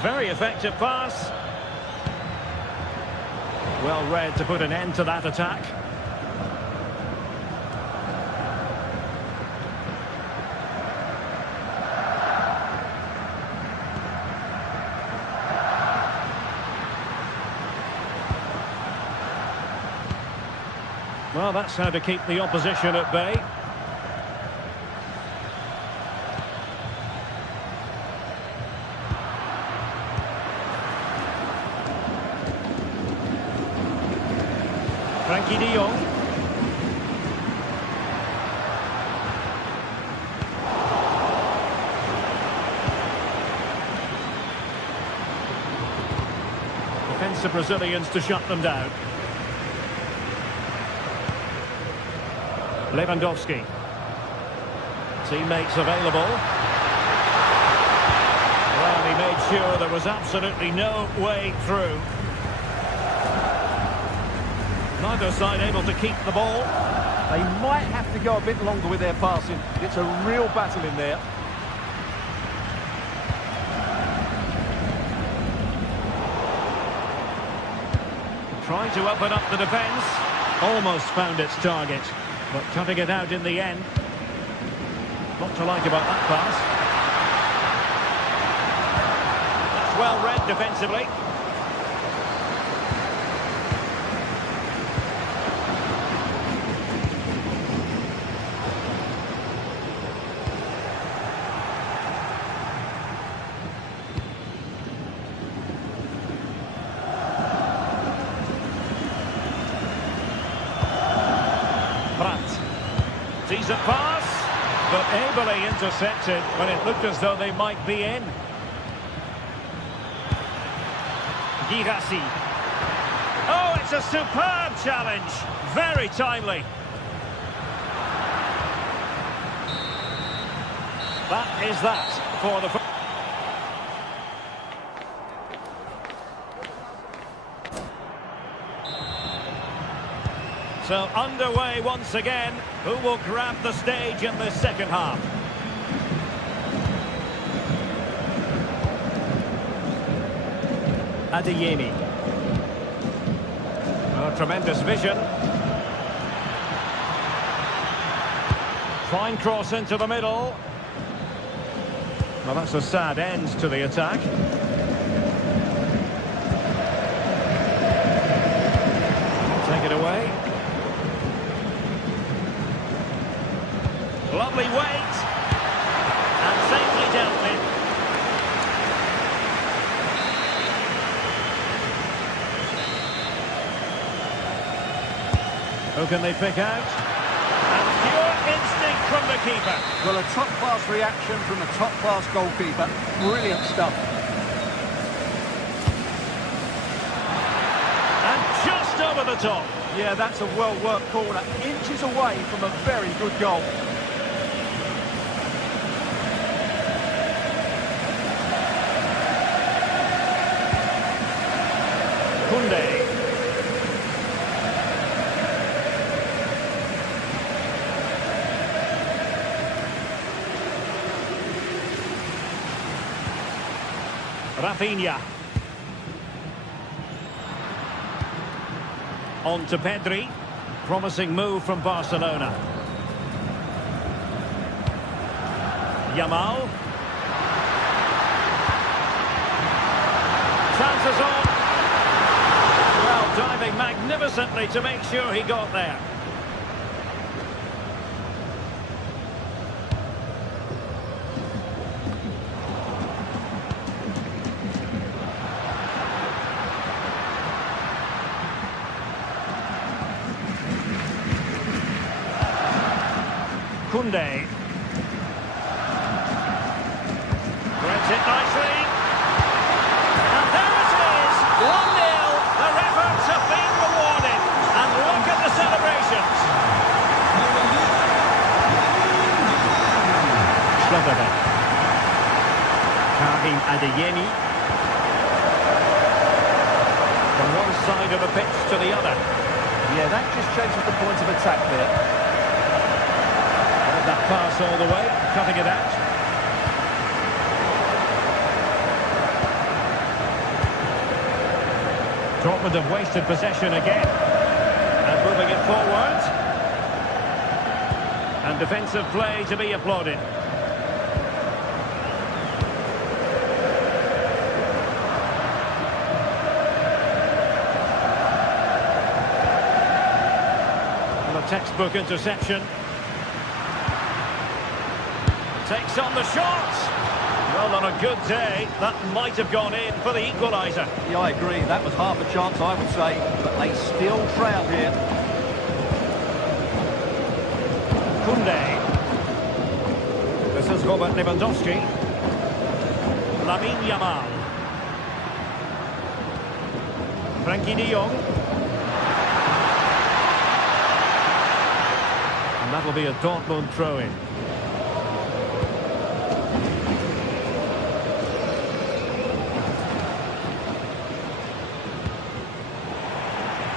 Very effective pass. Well read to put an end to that attack. Well, that's how to keep the opposition at bay. Frenkie de Jong. Defensive Brazilians to shut them down. Lewandowski. Teammates available. And he made sure there was absolutely no way through. Neither side able to keep the ball. They might have to go a bit longer with their passing. It's a real battle in there. Trying to open up the defence. Almost found its target, but cutting it out in the end. Lot to like about that pass. That's well read defensively. Decent pass, but ably intercepted when it looked as though they might be in. Girassi. Oh, it's a superb challenge. Very timely. That is that for the... So underway once again. Who will grab the stage in the second half? Adeyemi. Oh, tremendous vision. Fine cross into the middle. Well, that's a sad end to the attack. Take it away. Lovely weight, and safely dealt with. Who can they pick out? And pure instinct from the keeper. Well, a top-class reaction from a top-class goalkeeper. Brilliant stuff. And just over the top. Yeah, that's a well-worked corner. Inches away from a very good goal. Koundé. Rafinha. On to Pedri. Promising move from Barcelona. Yamal. Chances on. Well, diving magnificently to make sure he got there. Koundé. Threads it nicely. And there it is! 1-0. Their efforts have been rewarded. And look at the celebrations. Schlotterbeck. Karim Adeyemi. From one side of the pitch to the other. Yeah, that just changes the point of attack there. That pass all the way, cutting it out. Dortmund have wasted possession again. And moving it forward. And defensive play to be applauded. And a textbook interception. Takes on the shot. Well, on a good day, that might have gone in for the equaliser. Yeah, I agree. That was half a chance, I would say. But they still trail here. Koundé. This is Robert Lewandowski. Lamine Yamal. Frankie de Jong. And that'll be a Dortmund throw-in.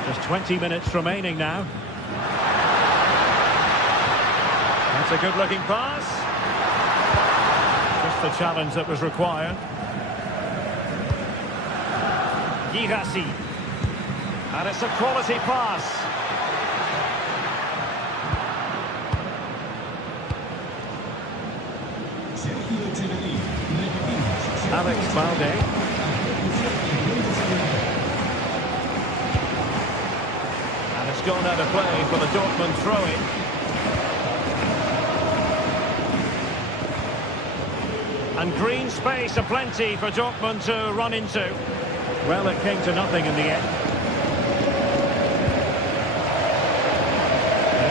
Just 20 minutes remaining now. That's a good-looking pass. Just the challenge that was required. Girassi. And it's a quality pass. Alex Balde. And it's gone out of play for the Dortmund throw-in. And green space aplenty for Dortmund to run into. Well, it came to nothing in the end.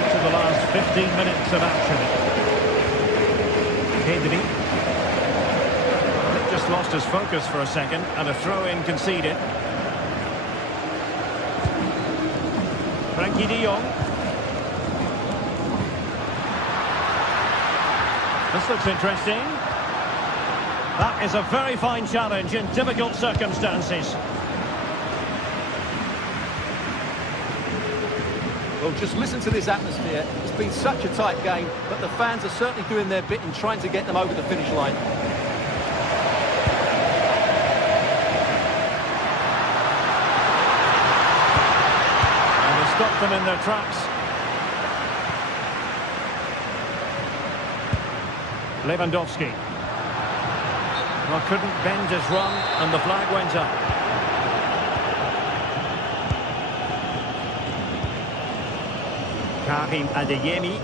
Into the last 15 minutes of action. Pedri. Just lost his focus for a second, and a throw-in conceded. Frankie de Jong. This looks interesting. That is a very fine challenge in difficult circumstances. Well, just listen to this atmosphere. It's been such a tight game, but the fans are certainly doing their bit in trying to get them over the finish line. And they stopped them in their tracks. Lewandowski. Well, couldn't bend his run, and the flag went up. Karim Adeyemi.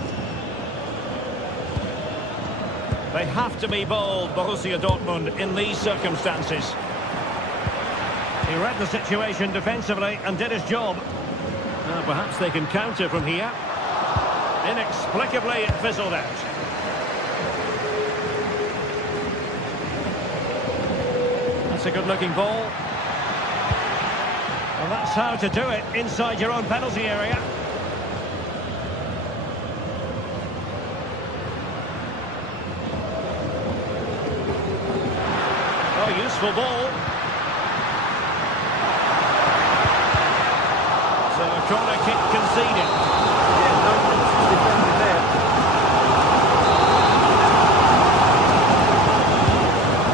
They have to be bold, Borussia Dortmund, in these circumstances. He read the situation defensively and did his job. Now, perhaps they can counter from here. Inexplicably, it fizzled out. That's a good-looking ball. Well, that's how to do it inside your own penalty area. Oh, useful ball. So a corner kick conceded. Yeah, no nonsense defending there.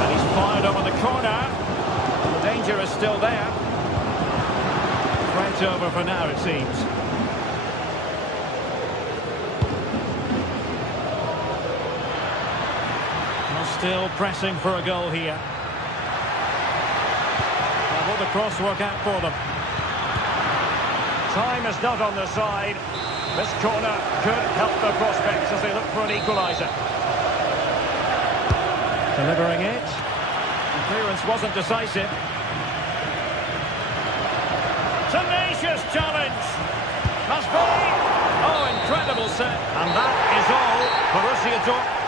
And he's fired over the corner. The danger is still there. Threat over for now, it seems. Well, still pressing for a goal here. Will the cross work out for them? Time is not on their side. This corner could help their prospects as they look for an equaliser. Delivering it. The clearance wasn't decisive. Tenacious challenge. Must be. Oh, incredible set. And that is all. Borussia Dortmund.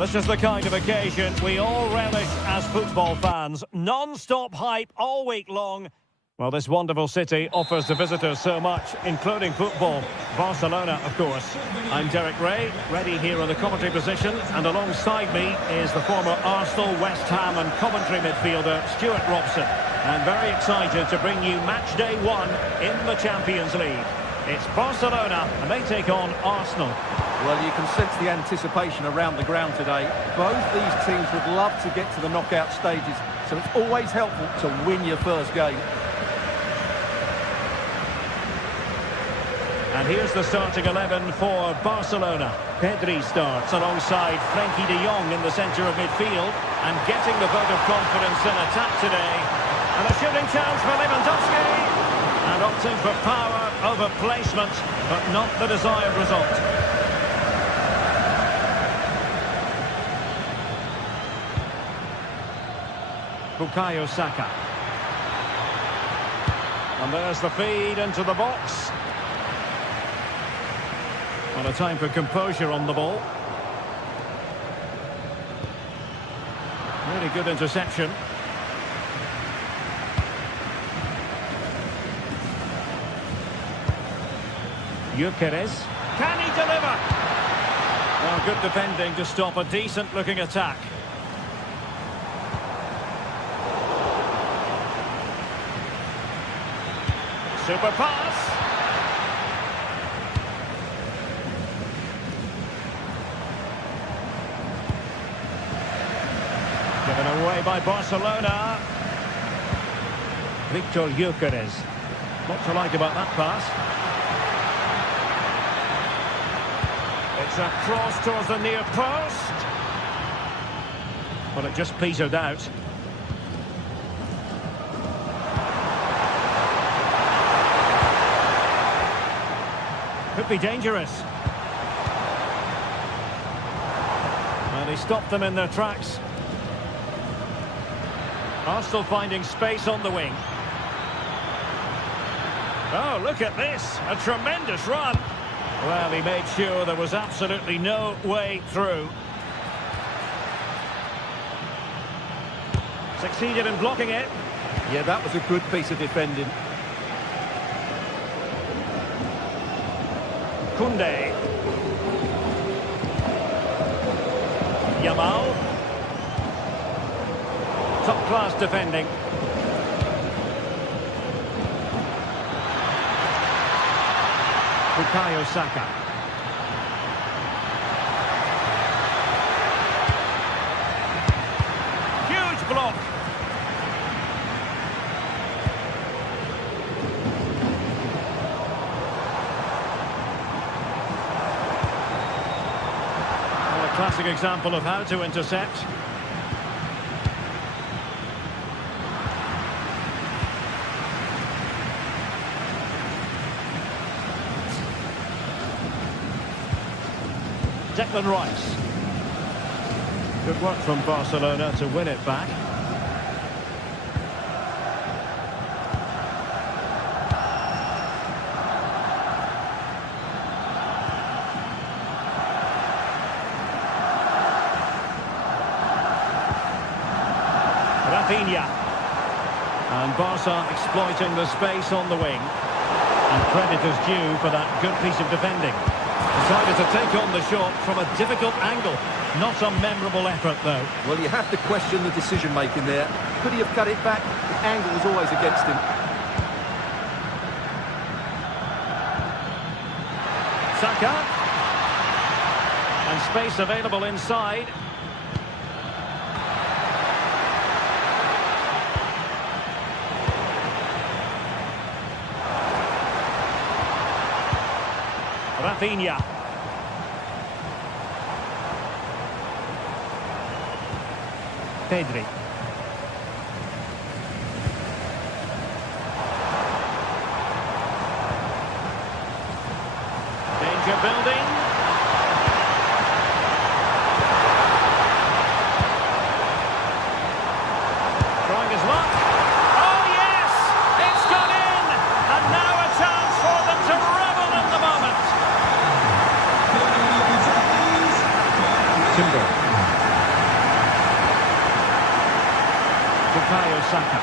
This is the kind of occasion we all relish as football fans. Non-stop hype all week long. Well, this wonderful city offers the visitors so much, including football. Barcelona, of course. I'm Derek Ray, ready here in the commentary position, and alongside me is the former Arsenal, West Ham and Coventry midfielder, Stuart Robson. And very excited to bring you match day 1 in the Champions League. It's Barcelona, and they take on Arsenal. Well, you can sense the anticipation around the ground today. Both these teams would love to get to the knockout stages, so it's always helpful to win your first game. And here's the starting 11 for Barcelona. Pedri starts alongside Frenkie de Jong in the centre of midfield, and getting the vote of confidence in attack today. And a shooting chance for Lewandowski. And opting for power over placement, but not the desired result. Bukayo Saka. And there's the feed into the box. And a time for composure on the ball. Really good interception. Gyökeres. Can he deliver? Well, good defending to stop a decent-looking attack. Super pass. Given away by Barcelona. Victor Gyökeres. What to like about that pass? It's a cross towards the near post. Well, it just petered out. Could be dangerous. And he stopped them in their tracks. Arsenal finding space on the wing. Oh, look at this. A tremendous run. Well, he made sure there was absolutely no way through. Succeeded in blocking it. Yeah, that was a good piece of defending. Koundé. Yamal. Top-class defending. Bukayo Saka. Huge block. Well, a classic example of how to intercept. Declan Rice. Good work from Barcelona to win it back. Rafinha. And Barca exploiting the space on the wing. And credit is due for that good piece of defending. Decided to take on the shot from a difficult angle. Not a memorable effort, though. Well, you have to question the decision-making there. Could he have cut it back? The angle was always against him. Saka. And space available inside. Rafinha. Pedri. Danger building. Trying his luck. Oh yes! It's gone in! And now a chance for them to revel in the moment. Timber. Bukayo Saka.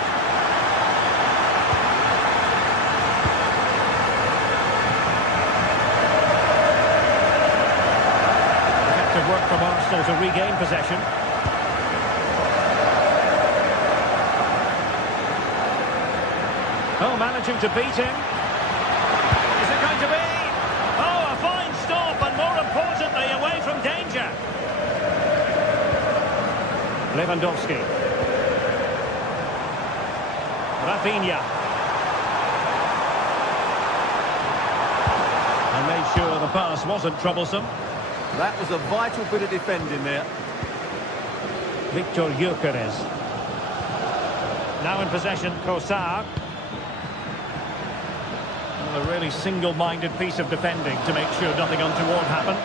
Effective work from Arsenal to regain possession. Oh, managing to beat him. Is it going to be? Oh, a fine stop, and more importantly, away from danger. Lewandowski. Rafinha. And made sure the pass wasn't troublesome. That was a vital bit of defending there. Victor Gyökeres. Now in possession, Kosar. A really single-minded piece of defending to make sure nothing untoward happened.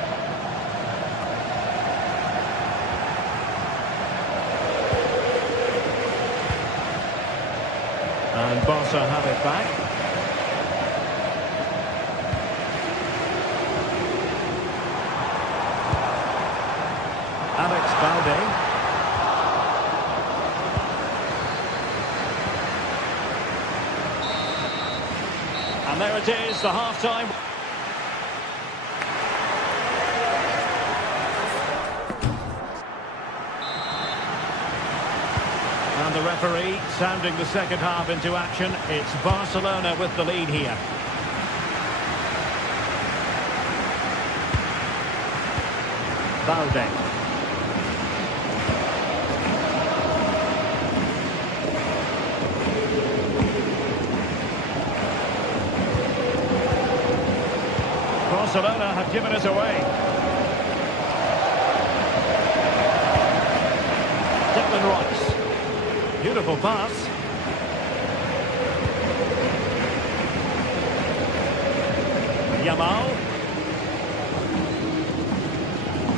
And Barca have it back. Alex Balde. And there it is, the half-time. And the referee sounding the second half into action. It's Barcelona with the lead here. Balde. Barcelona have given us away. Declan Rice. Beautiful pass. Yamal.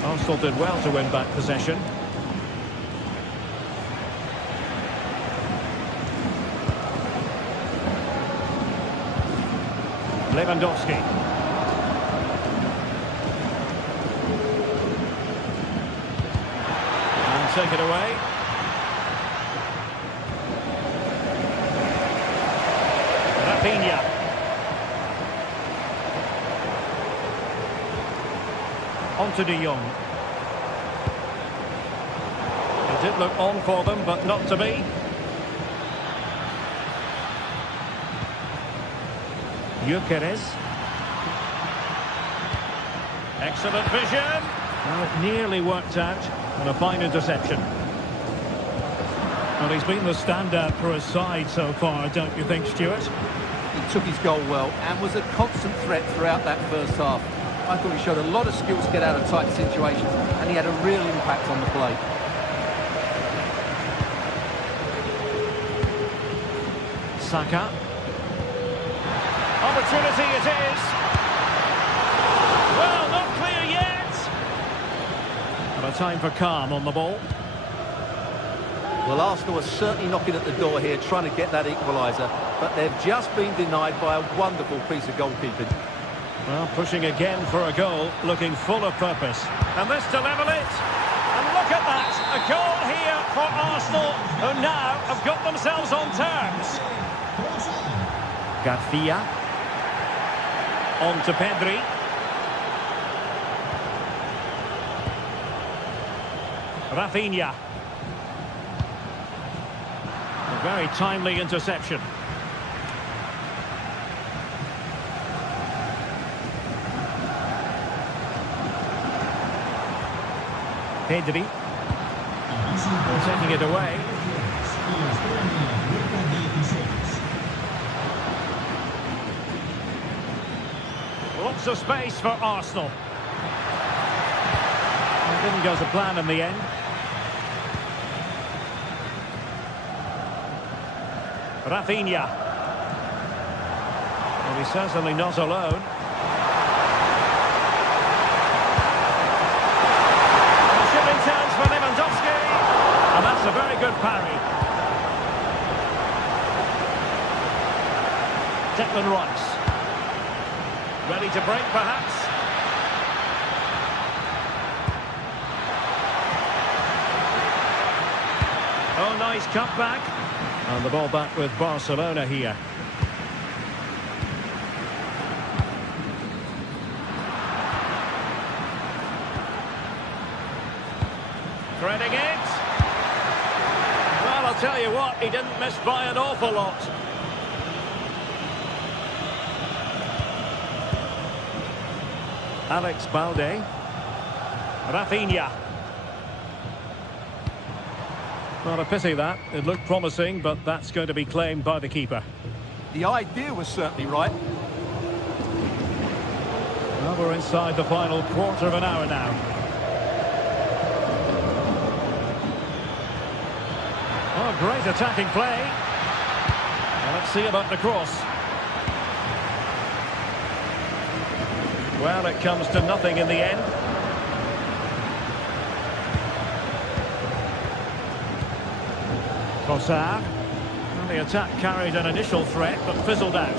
Arsenal did well to win back possession. Lewandowski. Take it away. Rafinha. On to De Jong. It did look on for them, but not to be. Gyökeres. Excellent vision. Well, it nearly worked out. And a fine interception. Well, he's been the standout for his side so far, don't you think, Stuart? He took his goal well and was a constant threat throughout that first half. I thought he showed a lot of skills to get out of tight situations, and he had a real impact on the play. Saka. Opportunity it is. Well, not clear yet. A time for calm on the ball. Well, Arsenal are certainly knocking at the door here, trying to get that equaliser, but they've just been denied by a wonderful piece of goalkeeping. Well, pushing again for a goal, looking full of purpose. And this to level it. And look at that, a goal here for Arsenal, who now have got themselves on terms. Garcia. On to Pedri. Rafinha. A very timely interception. Pedri. Taking it away. Lots of space for Arsenal. It didn't go to plan in the end. Rafinha. Well, he's certainly not alone. Shipping chance for Lewandowski. And that's a very good parry. Declan Rice. Ready to break, perhaps. Oh, nice cutback. And the ball back with Barcelona here. Threading it. Well, I'll tell you what, he didn't miss by an awful lot. Alex Balde. Rafinha. Not a pity that. It looked promising, but that's going to be claimed by the keeper. The idea was certainly right. Well, we're inside the final quarter of an hour now. Oh, great attacking play. Well, let's see about the cross. Well, it comes to nothing in the end. Trossard. Well, the attack carried an initial threat, but fizzled out.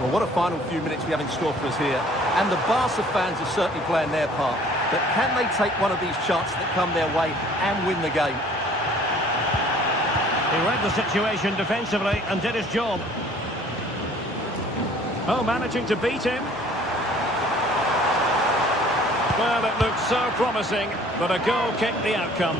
Well, what a final few minutes we have in store for us here. And the Barca fans are certainly playing their part. But can they take one of these chances that come their way and win the game? He read the situation defensively and did his job. Oh, managing to beat him. Well, it looked so promising, but a goal kicked the outcome.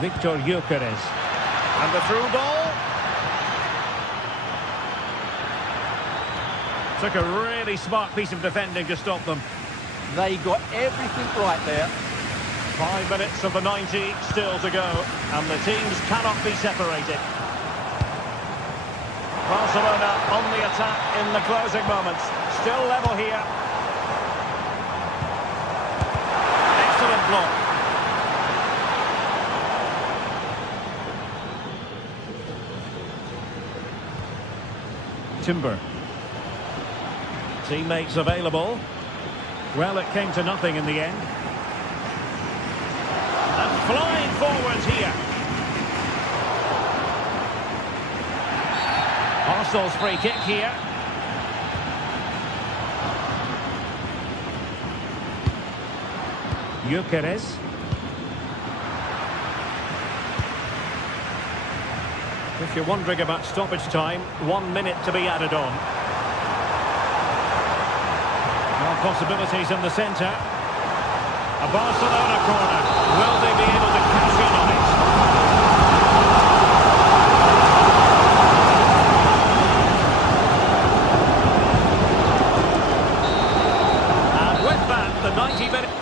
Victor Gyökeres. And the through ball. Took a really smart piece of defending to stop them. They got everything right there. 5 minutes of the 90 still to go, and the teams cannot be separated. Barcelona on the attack in the closing moments. Still level here. Excellent block. Timber. Teammates available. Well, it came to nothing in the end. And flying forwards here. Arsenal's free kick here. Gyökeres. If you're wondering about stoppage time, 1 minute to be added on. More possibilities in the centre. A Barcelona corner. Will they be able to cash in on it? And with that, the 90 minutes.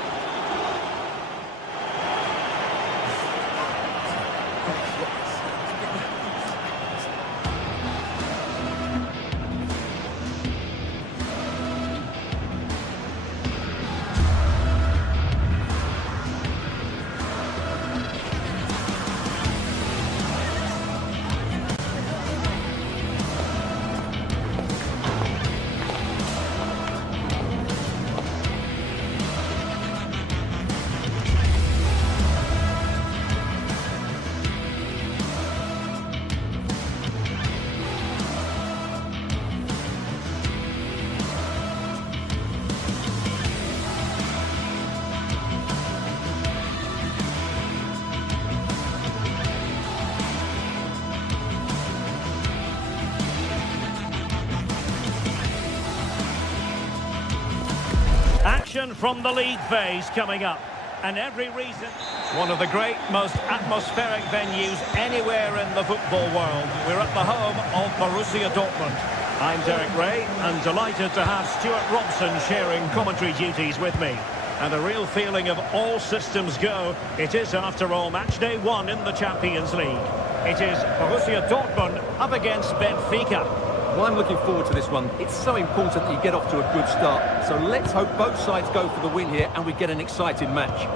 Action from the league phase coming up, and every reason. One of the great, most atmospheric venues anywhere in the football world. We're at the home of Borussia Dortmund. I'm Derek Ray, and delighted to have Stuart Robson sharing commentary duties with me. And a real feeling of all systems go. It is, after all, match day 1 in the Champions League. It is Borussia Dortmund up against Benfica. Well, I'm looking forward to this one. It's so important that you get off to a good start. So let's hope both sides go for the win here and we get an exciting match.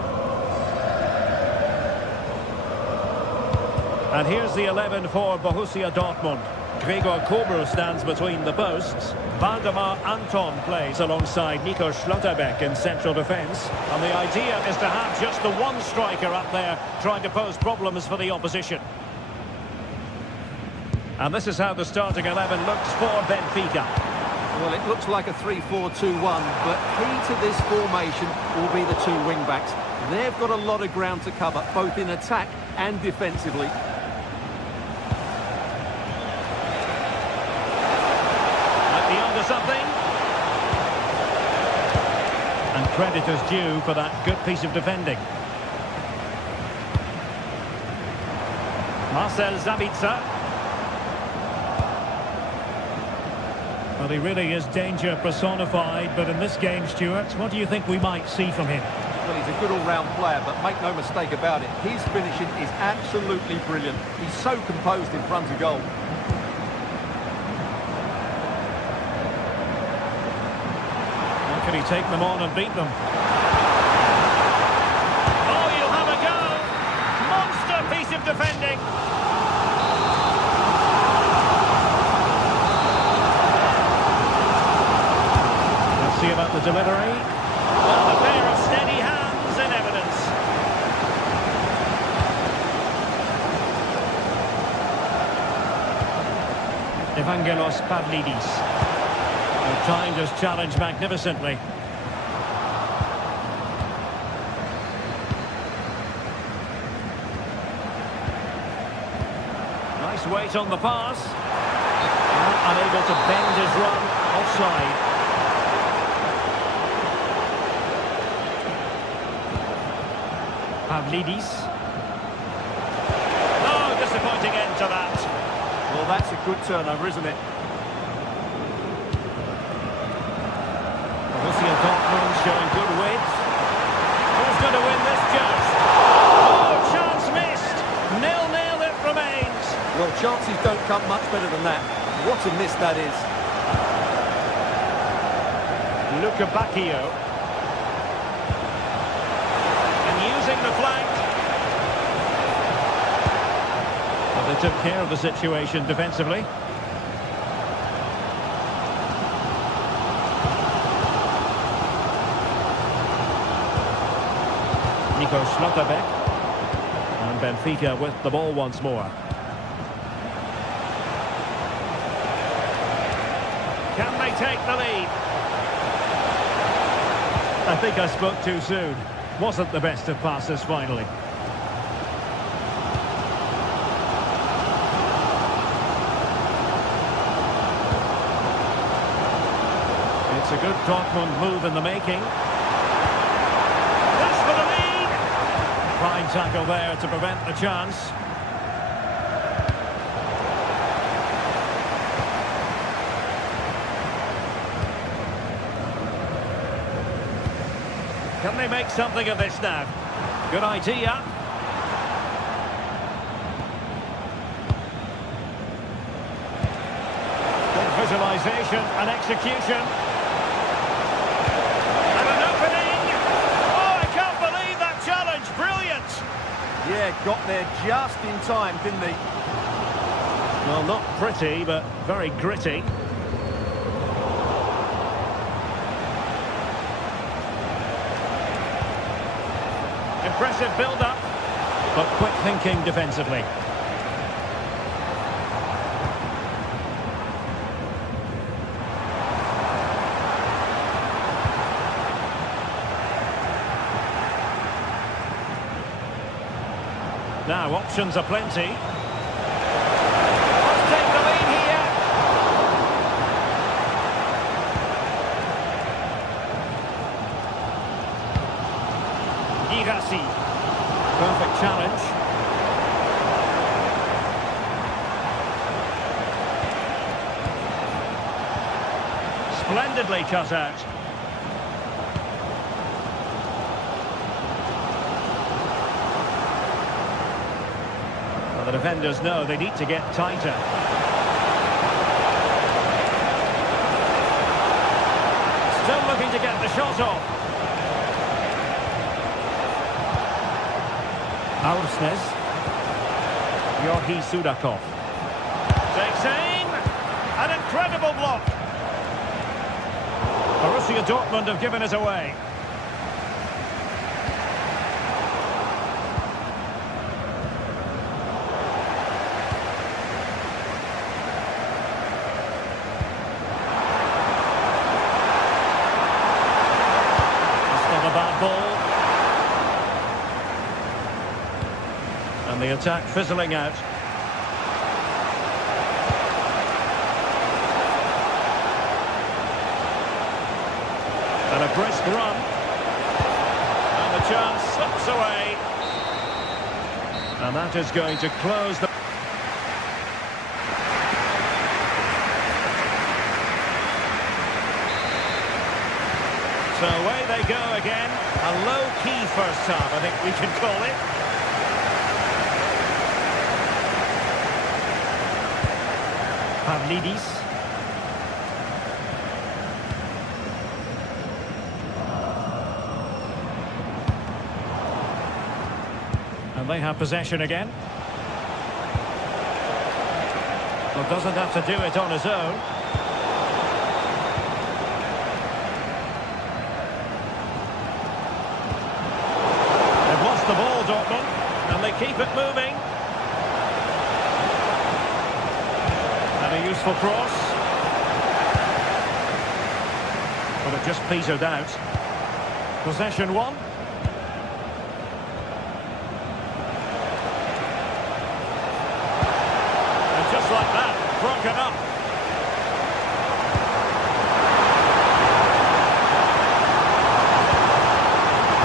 And here's the 11 for Borussia Dortmund. Gregor Kobel stands between the posts. Waldemar Anton plays alongside Nico Schlotterbeck in central defence. And the idea is to have just the one striker up there trying to pose problems for the opposition. And this is how the starting 11 looks for Benfica. Well, it looks like a 3-4-2-1, but key to this formation will be the two wing-backs. They've got a lot of ground to cover, both in attack and defensively. Might be onto something. And credit is due for that good piece of defending. Marcel Sabitzer. Well, he really is danger personified, but in this game, Stuart, what do you think we might see from him? Well, he's a good all-round player, but make no mistake about it, his finishing is absolutely brilliant. He's so composed in front of goal. How can he take them on and beat them? Oh, you'll have a go! Monster piece of defending! Let's see about the delivery. Well, a pair of steady hands in evidence. Evangelos Pavlidis. Timed his challenge magnificently. Nice weight on the pass. And unable to bend his run offside. Pavlidis. Oh, disappointing end to that. Well, that's a good turnover, isn't it? Borussia Dortmund showing good width. Who's going to win this just? Oh, chance missed. 0-0 it remains. Well, chances don't come much better than that. What a miss that is. Luca Bacchio. And using the flank. Well, they took care of the situation defensively. Nico Schlotterbeck. And Benfica with the ball once more. Can they take the lead? I think I spoke too soon. Wasn't the best of passes finally. It's a good Dortmund move in the making. That's for the lead. Fine tackle there to prevent the chance. Can they make something of this now? Good idea. Good visualization and execution. And an opening. Oh, I can't believe that challenge. Brilliant. Yeah, got there just in time, didn't he? Well, not pretty, but very gritty. Impressive build-up, but quick thinking defensively. Now, options are plenty. Let's take the lead here. Girassi. Perfect challenge. Splendidly cut out. Well, the defenders know they need to get tighter. Still looking to get the shot off. Aursnes. Georgi Sudakov. Takes aim. An incredible block. Borussia Dortmund have given it away. attack fizzling out. And a brisk run. And the chance slips away. And that is going to close the... So away they go again. A low-key first half, I think we can call it. Pavlidis. And they have possession again. Well, doesn't have to do it on his own. They've lost the ball, Dortmund, and they keep it moving. And a useful cross. But it just petered out. Possession one. Just like that, broken up.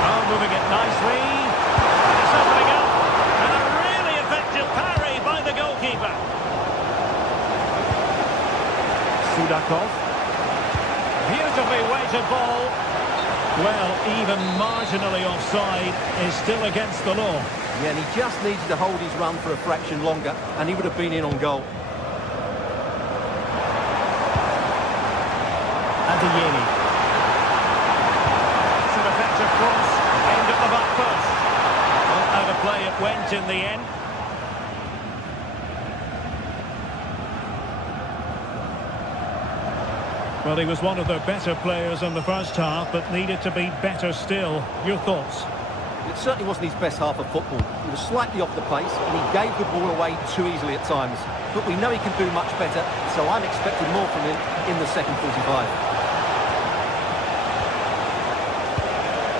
Oh, moving it nicely. It's opening up. And a really effective parry by the goalkeeper. Sudakov. Beautifully weighted ball. Well, even marginally offside is still against the law. Yeah, and he just needed to hold his run for a fraction longer, and he would have been in on goal. Adeyemi. It's an effective cross, aimed at the back post. Well, out of play it went in the end. Well, he was one of their better players in the first half, but needed to be better still. Your thoughts? It certainly wasn't his best half of football. He was slightly off the pace, and he gave the ball away too easily at times. But we know he can do much better, so I'm expecting more from him in the second 45.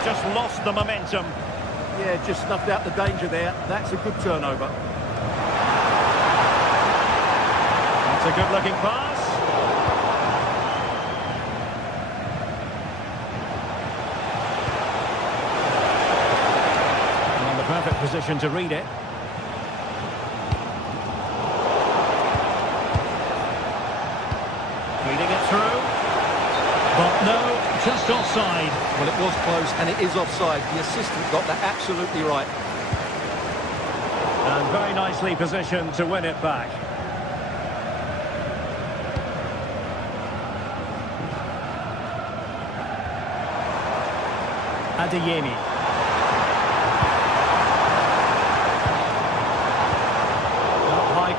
Just lost the momentum. Yeah, just snuffed out the danger there. That's a good turnover. That's a good-looking pass. Perfect position to read it. Feeding it through. But no, just offside. Well, it was close, and it is offside. The assistant got that absolutely right. And very nicely positioned to win it back. Adeyemi.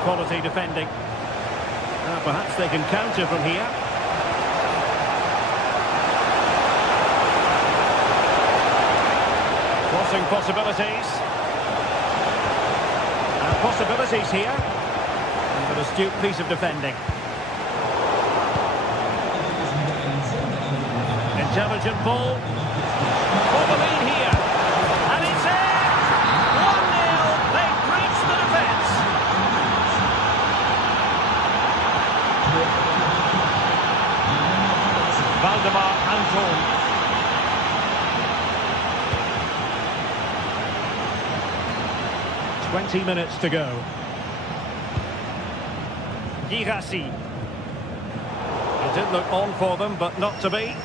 Quality defending. Perhaps they can counter from here. Crossing possibilities. And possibilities here. And an astute piece of defending. Intelligent ball. For the lead here. And it's in! 1-0. They breach the defence. Valdemar Anton. "20 minutes to go. Girassi. It did look on for them, but not to be.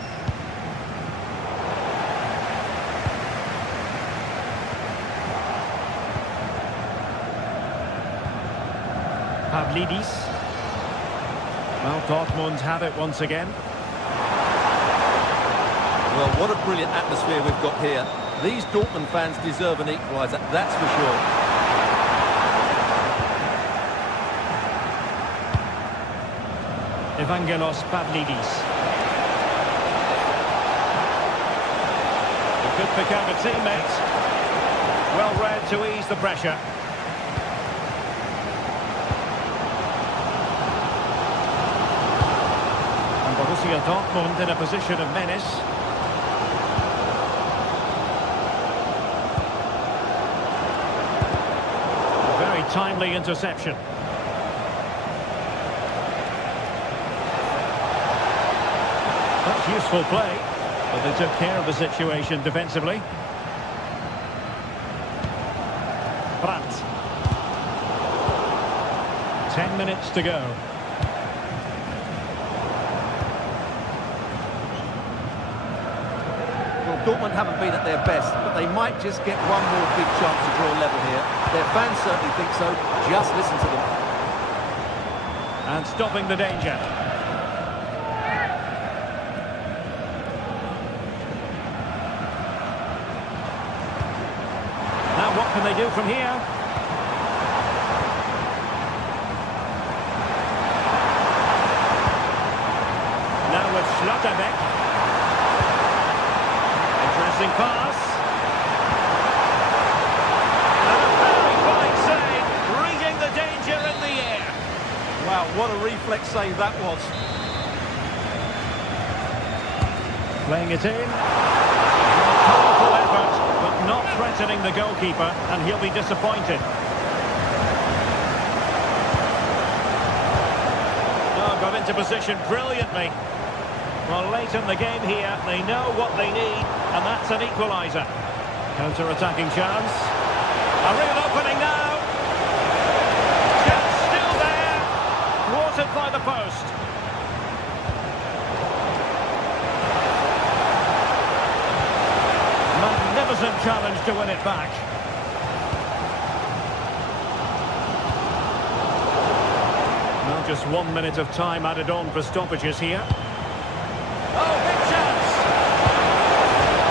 Pavlidis. Well, Dortmund have it once again. Well, what a brilliant atmosphere we've got here. These Dortmund fans deserve an equaliser, that's for sure. Evangelos Pavlidis. He could become a teammate. Well read to ease the pressure. And Borussia Dortmund in a position of menace. timely interception. That's useful play, but they took care of the situation defensively. Brandt. 10 minutes to go. Well, Dortmund haven't been at their best, but they might just get one more big chance to draw level here. Their fans certainly think so. Just listen to them. And stopping the danger. Now what can they do from here? Now with Schlotterbeck. Interesting pass. And a very fine save, reading the danger in the air. Wow, what a reflex save that was. Playing it in. Powerful effort, but not threatening the goalkeeper, and he'll be disappointed. Oh, got into position brilliantly. Well, late in the game here, they know what they need, and that's an equaliser. Counter-attacking chance. A real opening now. Chance still there. Thwarted by the post. Magnificent challenge to win it back. Well, just 1 minute of time added on for stoppages here. Oh, big chance!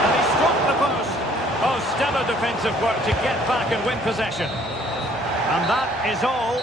And he struck the post. Oh, stellar defensive work to get back and win possession. And that is all.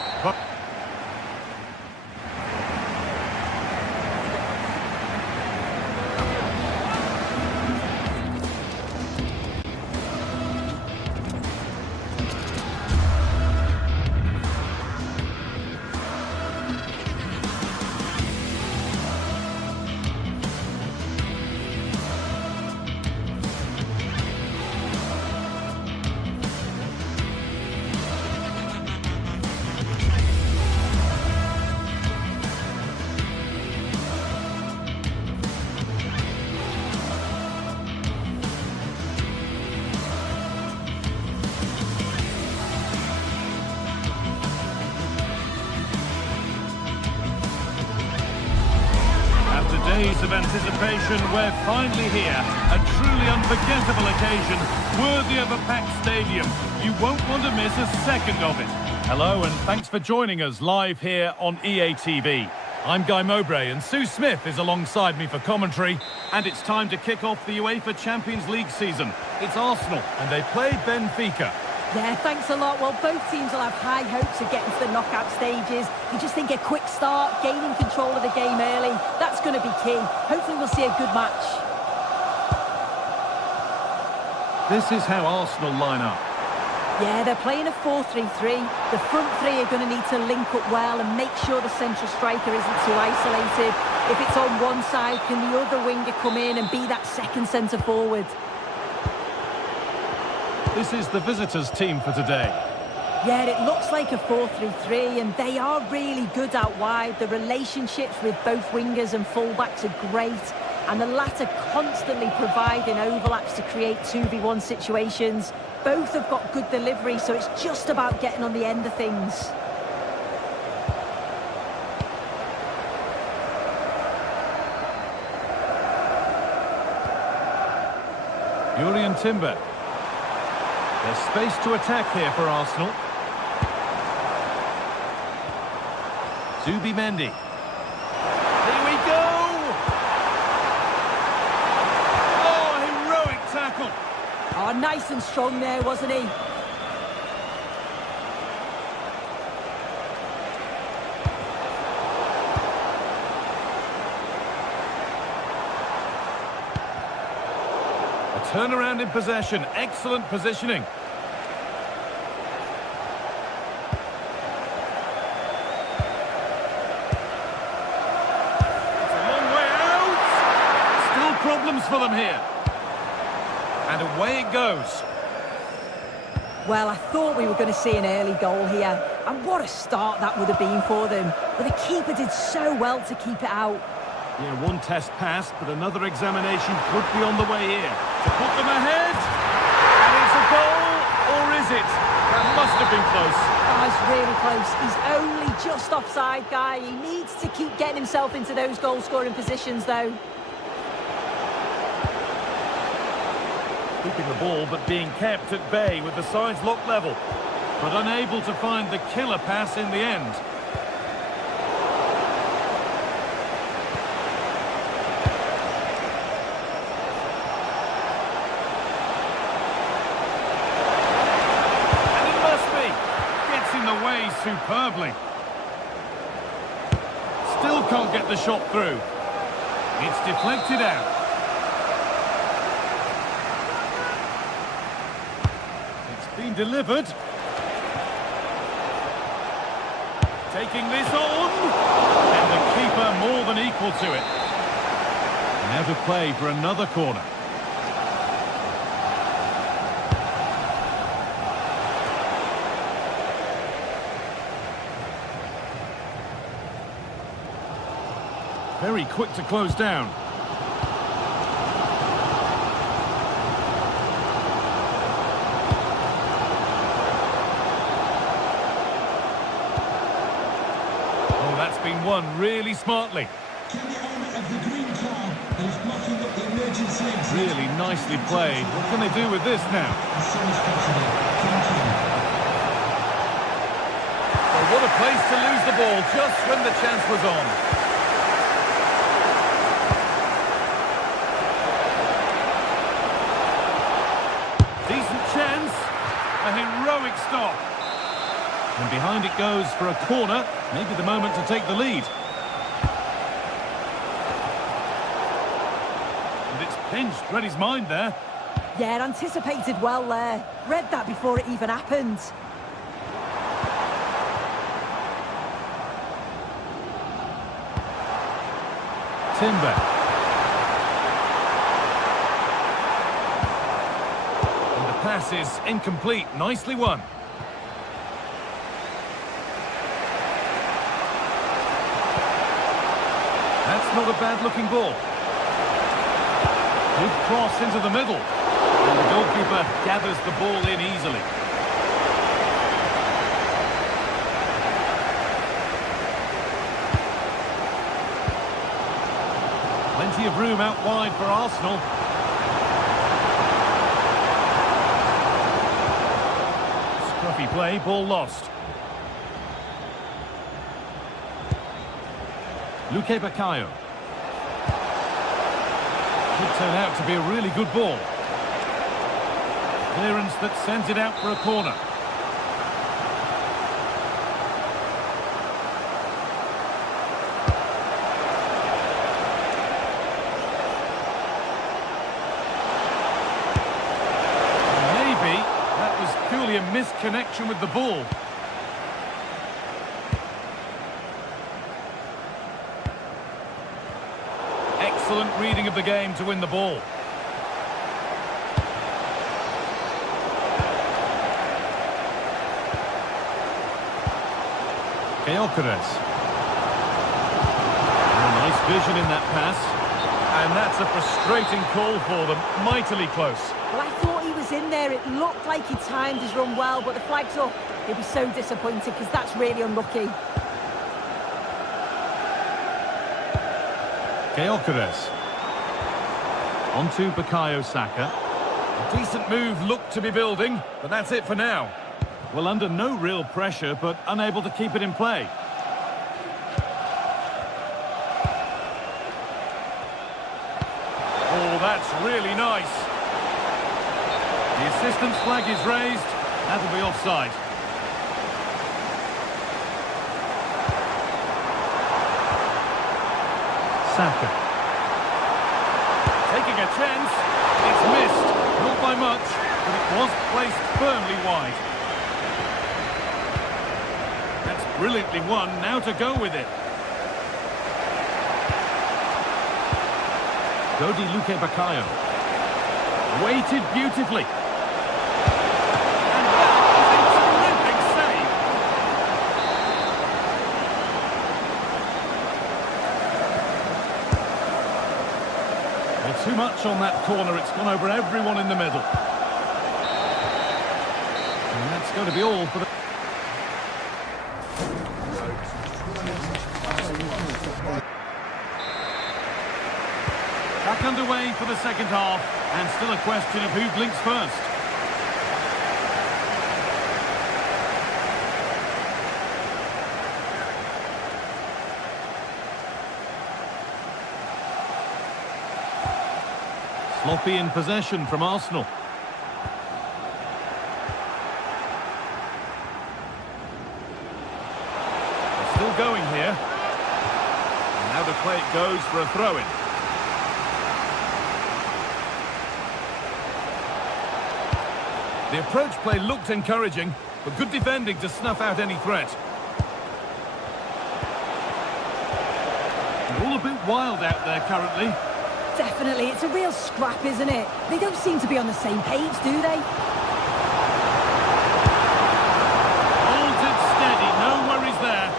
Days of anticipation, we're finally here. A truly unforgettable occasion, worthy of a packed stadium. You won't want to miss a second of it. Hello and thanks for joining us live here on EA TV. I'm Guy Mowbray and Sue Smith is alongside me for commentary. And it's time to kick off the UEFA Champions League season. It's Arsenal and they play Benfica. Yeah, thanks a lot. Well, both teams will have high hopes of getting to the knockout stages. You just think a quick start, gaining control of the game early, that's going to be key. Hopefully we'll see a good match. This is how Arsenal line up. Yeah, they're playing a 4-3-3. The front three are going to need to link up well and make sure the central striker isn't too isolated. If it's on one side, can the other winger come in and be that second centre forward? This is the visitors' team for today. Yeah, it looks like a 4-3-3, and they are really good out wide. The relationships with both wingers and fullbacks are great, and the latter constantly providing overlaps to create 2v1 situations. Both have got good delivery, so it's just about getting on the end of things. Julian Timber. There's space to attack here for Arsenal. Zubimendi. Here we go! Oh, heroic tackle! Oh, nice and strong there, wasn't he? Turnaround in possession, excellent positioning. It's a long way out. Still problems for them here. And away it goes. Well, I thought we were going to see an early goal here, and what a start that would have been for them. But the keeper did so well to keep it out. Yeah, one test passed, but another examination could be on the way here. To put them ahead, and it's a goal, or is it? That must have been close. Oh, it's really close. He's only just offside, guy. He needs to keep getting himself into those goal-scoring positions, though. Keeping the ball, but being kept at bay with the sides locked level. But unable to find the killer pass in the end. And it must be. Gets in the way superbly. Still can't get the shot through. It's deflected out. Been delivered. Taking this on. And the keeper more than equal to it. Now to play for another corner. Very quick to close down. That's been won really smartly. Can the owner of the green car that is blocking up the emergency exit? Really nicely played. What can they do with this now? As soon as possible. Thank you. Well, what a place to lose the ball just when the chance was on. Decent chance. A heroic stop. And behind it goes for a corner. Maybe the moment to take the lead. And it's pinched. Read his mind there. Yeah, anticipated well there. Read that before it even happened. Timber. And the pass is incomplete. Nicely won. That's not a bad-looking ball. Good cross into the middle. And the goalkeeper gathers the ball in easily. Plenty of room out wide for Arsenal. Scruffy play, ball lost. Luque Baccaio. Could turn out to be a really good ball. Clearance that sends it out for a corner. Maybe that was purely a misconnection with the ball. Excellent reading of the game to win the ball. Gyökeres. Nice vision in that pass. And that's a frustrating call for them. Mightily close. Well, I thought he was in there. It looked like he timed his run well, but the flag's up. He'll be so disappointed because that's really unlucky. Gyökeres. On to Bukayo Saka. A decent move looked to be building, but that's it for now. Well, under no real pressure, but unable to keep it in play. Oh, that's really nice. The assistant's flag is raised. That'll be offside. Saka. Taking a chance. It's missed. Not by much, but it was placed firmly wide. That's brilliantly won. Now to go with it. Dodi Luque Baccaio. Weighted beautifully. And that Well, too much on that corner. It's gone over everyone in the middle. And that's going to be all for the... Back underway for the second half, and still a question of who blinks first. Sloppy in possession from Arsenal. They're still going here. And now the play it goes for a throw-in. The approach play looked encouraging, but good defending to snuff out any threat. They're all a bit wild out there currently. Definitely, it's a real scrap, isn't it? They don't seem to be on the same page, do they? Holds it steady, no worries there.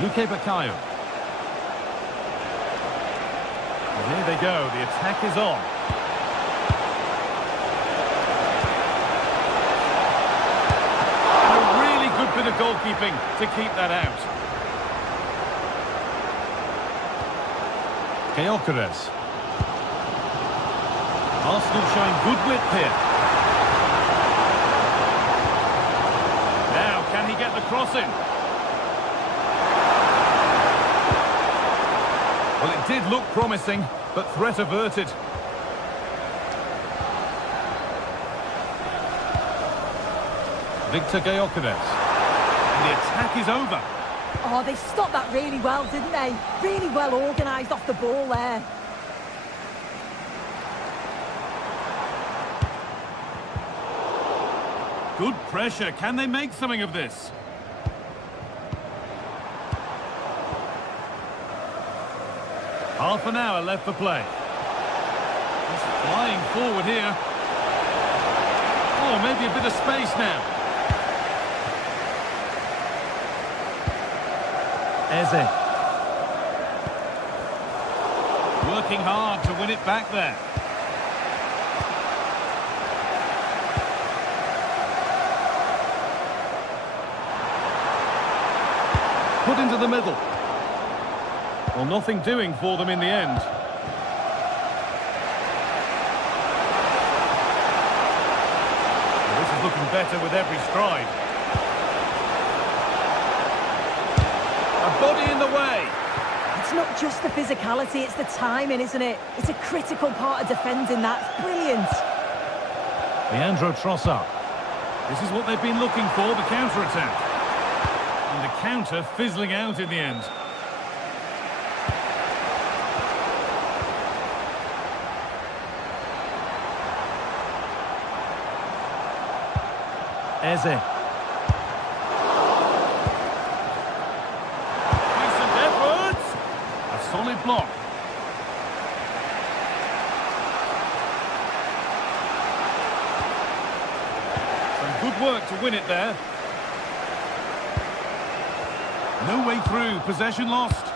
Luque Baccaio. And here they go, the attack is on. A really good bit of goalkeeping to keep that out. Gyökeres. Arsenal showing good width here. Now, can he get the cross in? Well, it did look promising, but threat averted. Victor Gyökeres. And the attack is over. Oh, they stopped that really well, didn't they? Really well organised off the ball there. Good pressure. Can they make something of this? Half an hour left for play. He's flying forward here. Oh, maybe a bit of space now. Eze. Working hard to win it back there. Put into the middle. Well, nothing doing for them in the end. Well, this is looking better with every stride. A body in the way. It's not just the physicality, it's the timing, isn't it? It's a critical part of defending that. It's brilliant. Leandro Trossard. This is what they've been looking for, the counter-attack. And the counter fizzling out in the end. Eze. Decent effort. A solid block. Some good work to win it there. No way through. Possession lost.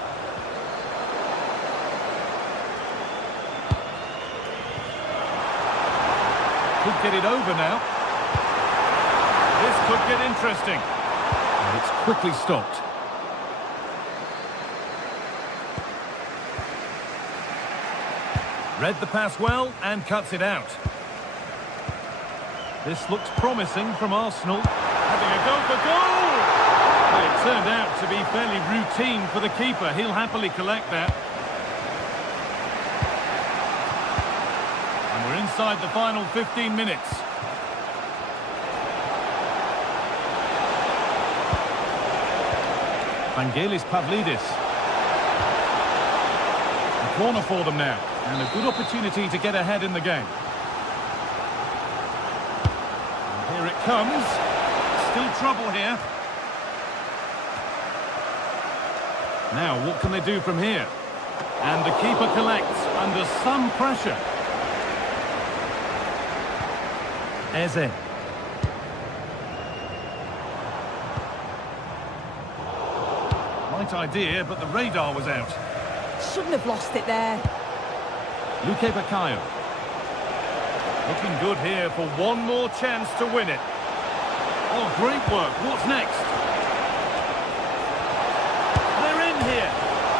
Could get it over now. This could get interesting. And it's quickly stopped. Read the pass well and cuts it out. This looks promising from Arsenal. Having a go for goal! Well, it turned out to be fairly routine for the keeper. He'll happily collect that. And we're inside the final 15 minutes. Vangelis Pavlidis. A corner for them now, and a good opportunity to get ahead in the game. And here it comes. Still trouble here. Now, what can they do from here? And the keeper collects under some pressure. Eze. right idea, but the radar was out. Shouldn't have lost it there. Luque Baccaio. Looking good here for one more chance to win it. Oh, great work. What's next? They're in here.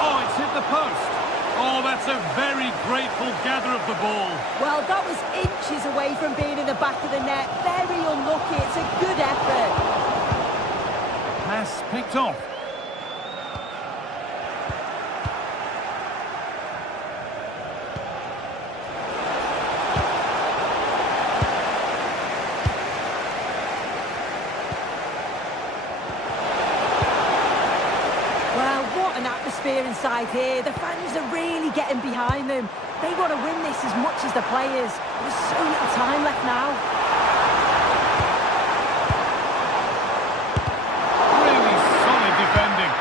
Oh, it's hit the post. Oh, that's a very grateful gather of the ball. Well, that was inches away from being in the back of the net. Very unlucky. It's a good effort. Pass picked off. Inside here, the fans are really getting behind them. They want to win this as much as the players. There's so little time left now. Really solid defending.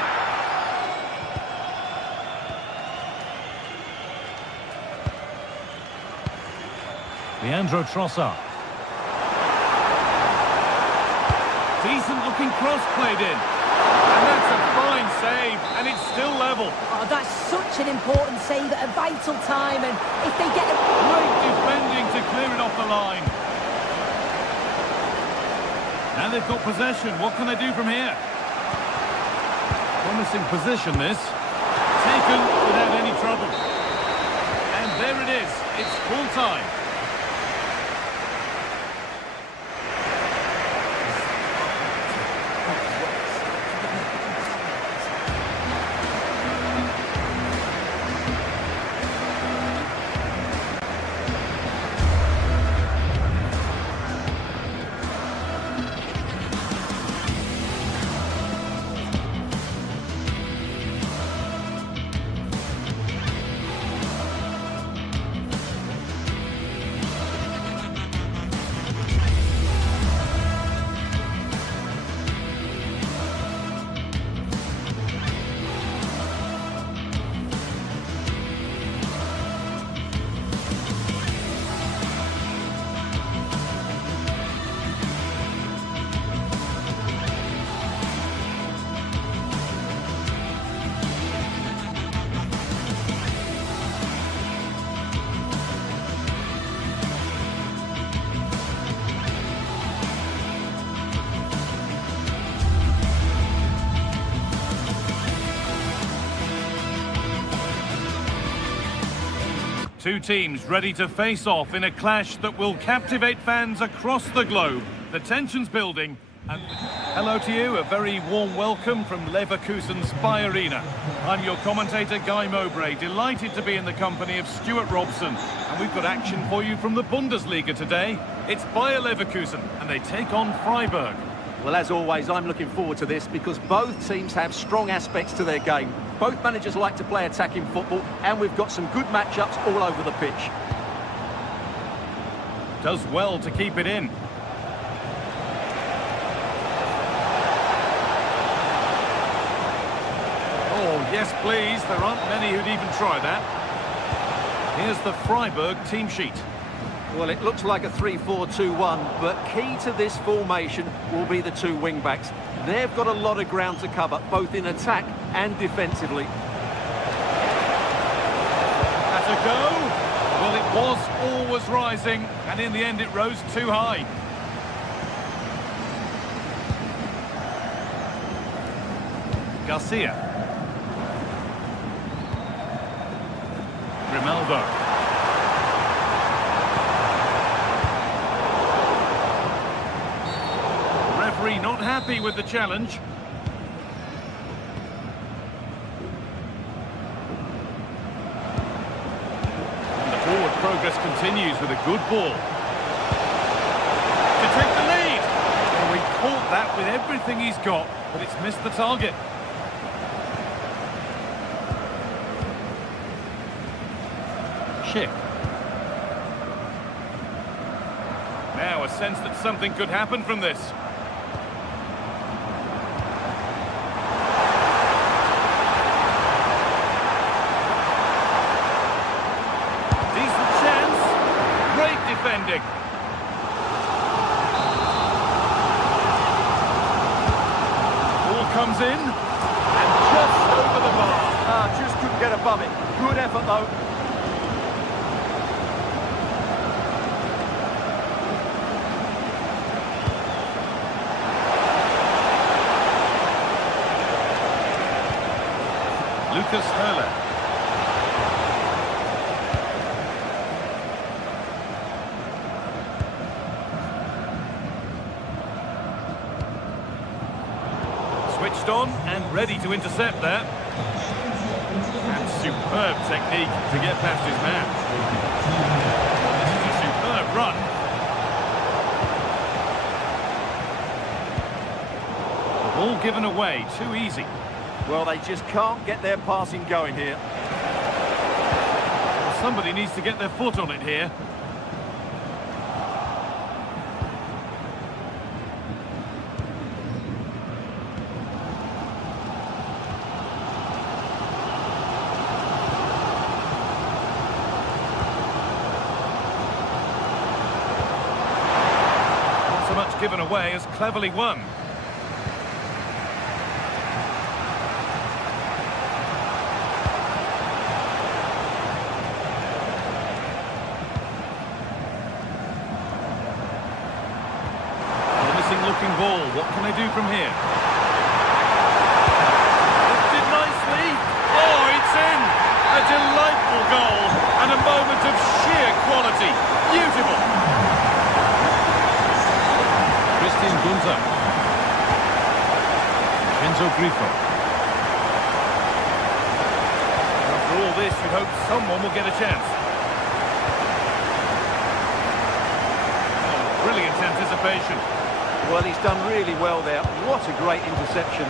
Leandro Trossard. Decent looking cross played in. And that's a fine save, and it's still level. Oh, that's such an important save at a vital time, and if they get a... Great defending to clear it off the line. Now they've got possession. What can they do from here? Promising position, this. Taken without any trouble. And there it is. It's full time. Two teams ready to face off in a clash that will captivate fans across the globe. The tension's building. And hello to you, a very warm welcome from Leverkusen's Spy Arena. I'm your commentator, Guy Mowbray, delighted to be in the company of Stuart Robson. And we've got action for you from the Bundesliga today. It's Bayer Leverkusen, and they take on Freiburg. Well, as always, I'm looking forward to this because both teams have strong aspects to their game. Both managers like to play attacking football, and we've got some good matchups all over the pitch. Does well to keep it in. Oh, yes, please. There aren't many who'd even try that. Here's the Freiburg team sheet. Well, it looks like a 3-4-2-1, but key to this formation will be the two wing-backs. They've got a lot of ground to cover, both in attack and defensively. That's a go. Well, it was always rising, and in the end it rose too high. Garcia. Grimaldo. Referee not happy with the challenge. And the forward progress continues with a good ball. To take the lead. Well, he caught that with everything he's got, but it's missed the target. Schick. Now a sense that something could happen from this. Decent chance. Great defending. Ball comes in. And just above it. Good effort, though. Lucas Hurler. Switched on and ready to intercept there. And superb technique to get past his man. This is a superb run. The ball given away too easy. Well, they just can't get their passing going here. Somebody needs to get their foot on it here. Not so much given away as cleverly won. Looking ball, what can they do from here? Lifted nicely. Oh, it's in! A delightful goal and a moment of sheer quality. Beautiful. Christian Gunter. Enzo Grifo. After all this, you hope someone will get a chance. Oh, brilliant anticipation. Well, he's done really well there. What a great interception.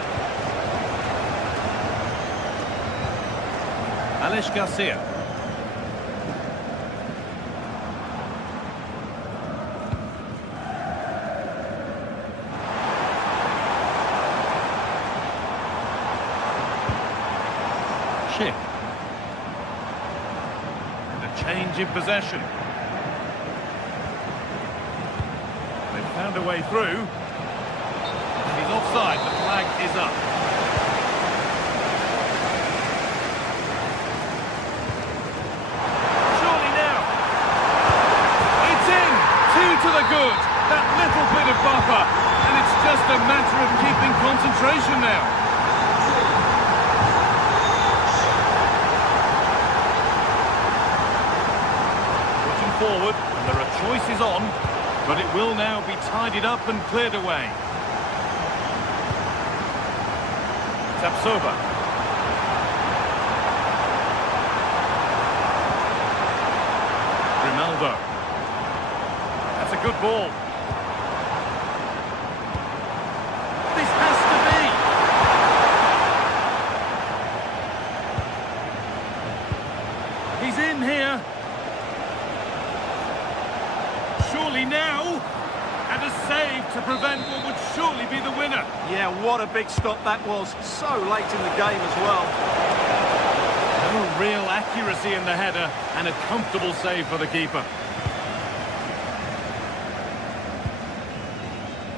Alex Garcia. Chip. And a change in possession. Found a way through. And he's offside. The flag is up. Surely now. It's in. 2 to the good. That little bit of buffer. And it's just a matter of keeping concentration now. Pushing forward. And there are choices on. But it will now be tidied up and cleared away. Tapsoba. Ronaldo. That's a good ball. This has to be. He's in here. Surely now, and a save to prevent what would surely be the winner. Yeah, what a big stop that was. So late in the game as well. No real accuracy in the header, and a comfortable save for the keeper.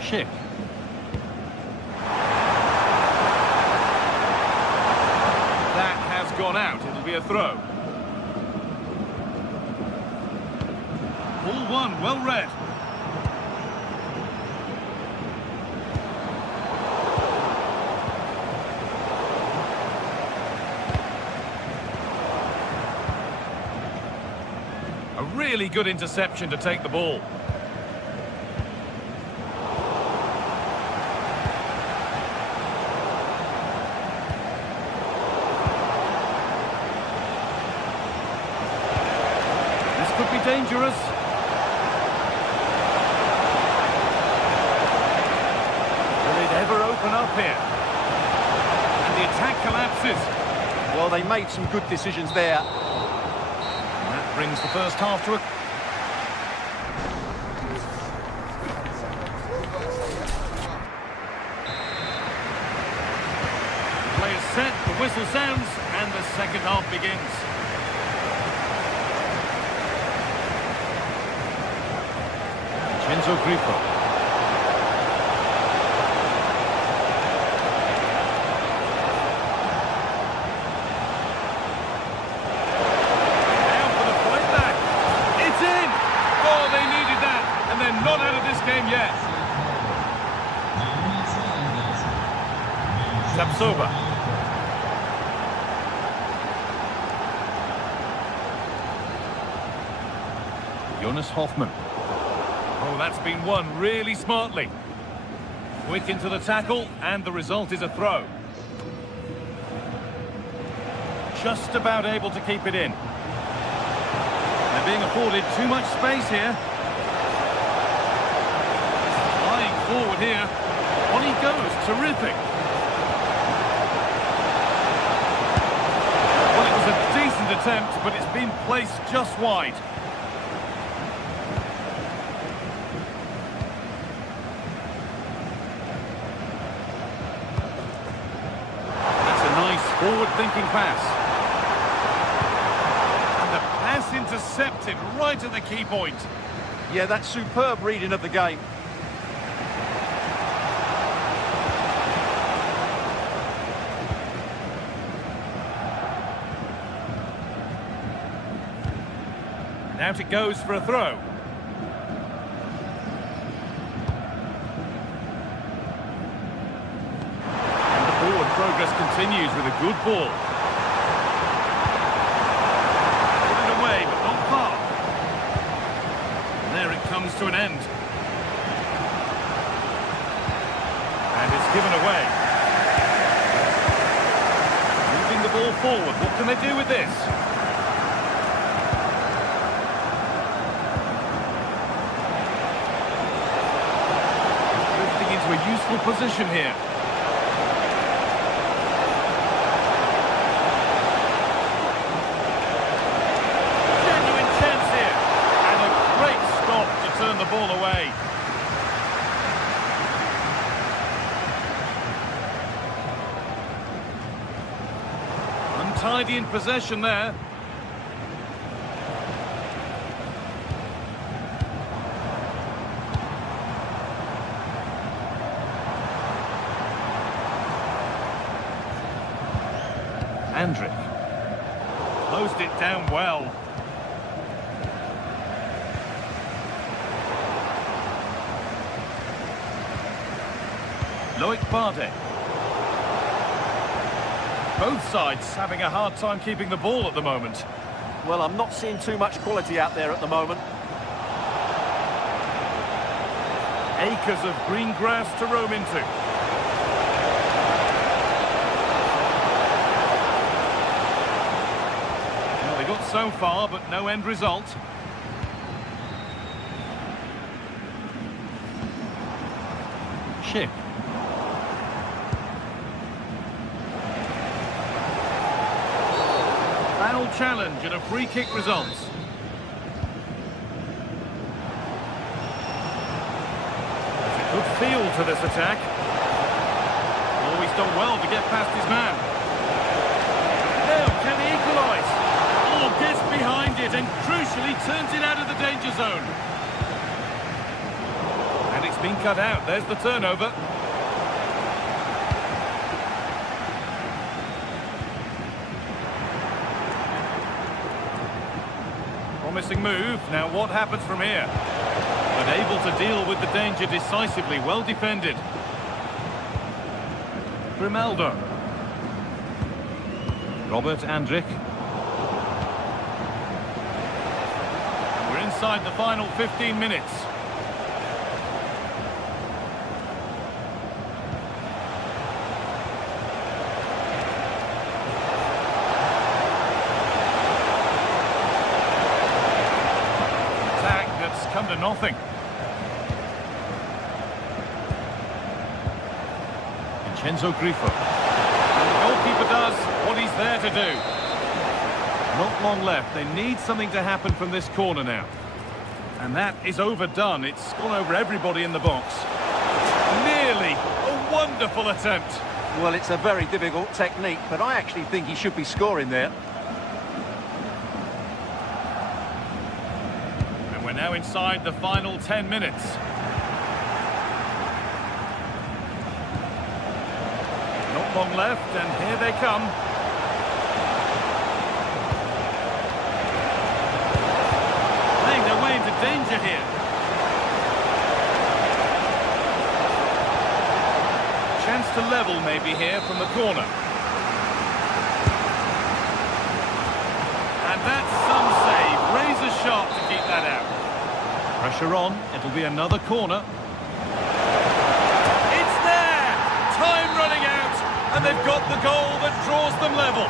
Schick. That has gone out. It'll be a throw. Ball one, well read. A really good interception to take the ball. This could be dangerous. Ever open up here, and the attack collapses. Well, they made some good decisions there. And that brings the first half to a... Play is set, the whistle sounds, and the second half begins. Enzo Grifo. Tapsoba. Jonas Hoffmann. Oh, that's been won really smartly. Quick into the tackle, and the result is a throw. Just about able to keep it in. They're being afforded too much space here. Flying forward here. On he goes, terrific. Well, it was a decent attempt, but it's been placed just wide. Forward-thinking pass. And the pass intercepted right at the key point. Yeah, that's superb reading of the game. And out it goes for a throw. Progress continues with a good ball. Put it away, but not far. And there it comes to an end. And it's given away. Moving the ball forward. What can they do with this? Drifting into a useful position here. Turn the ball away. Untidy in possession there. Andrick closed it down well. Loic Bardet. Both sides having a hard time keeping the ball at the moment. Well, I'm not seeing too much quality out there at the moment. Acres of green grass to roam into. Well, they got so far, but no end result. Chip. Foul challenge and a free kick results. There's a good feel to this attack. Oh, he's done well to get past his man. Now, can he equalise? Oh, gets behind it and crucially turns it out of the danger zone. And it's been cut out. There's the turnover. Promising move. Now what happens from here? But able to deal with the danger decisively. Well defended. Grimaldo. Robert Andrick. We're inside the final 15 minutes. Come to nothing. Vincenzo Grifo. And the goalkeeper does what he's there to do. Not long left. They need something to happen from this corner now. And that is overdone. It's gone over everybody in the box. Nearly a wonderful attempt. Well, it's a very difficult technique, but I actually think he should be scoring there. Now inside the final 10 minutes. Not long left, and here they come. Playing their way into danger here. Chance to level maybe here from the corner. And that's some save. Razor sharp to keep that out. Pressure on. It'll be another corner. It's there! Time running out. And they've got the goal that draws them level.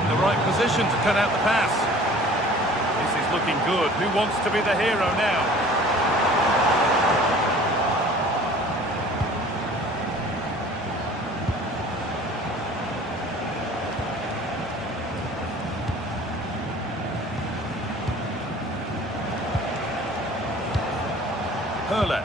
In the right position to cut out the pass. This is looking good. Who wants to be the hero now? Hurler.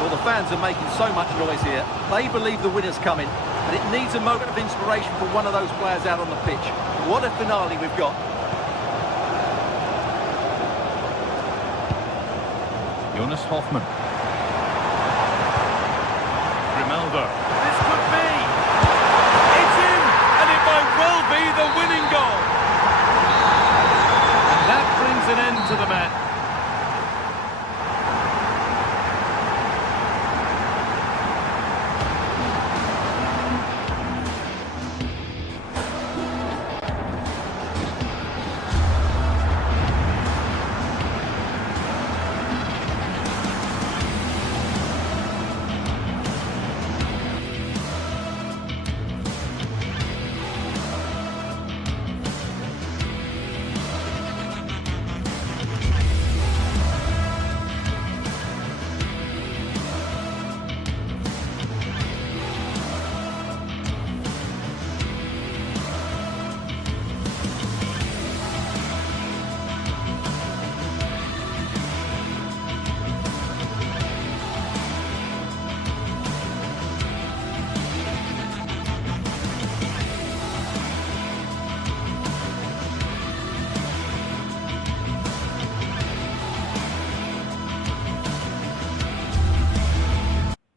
Well, the fans are making so much noise here. They believe the winner's coming, but it needs a moment of inspiration for one of those players out on the pitch. What a finale we've got. Jonas Hoffmann. Grimaldo. This could be. It's in, and it might well be the winning goal. And that brings an end to the match.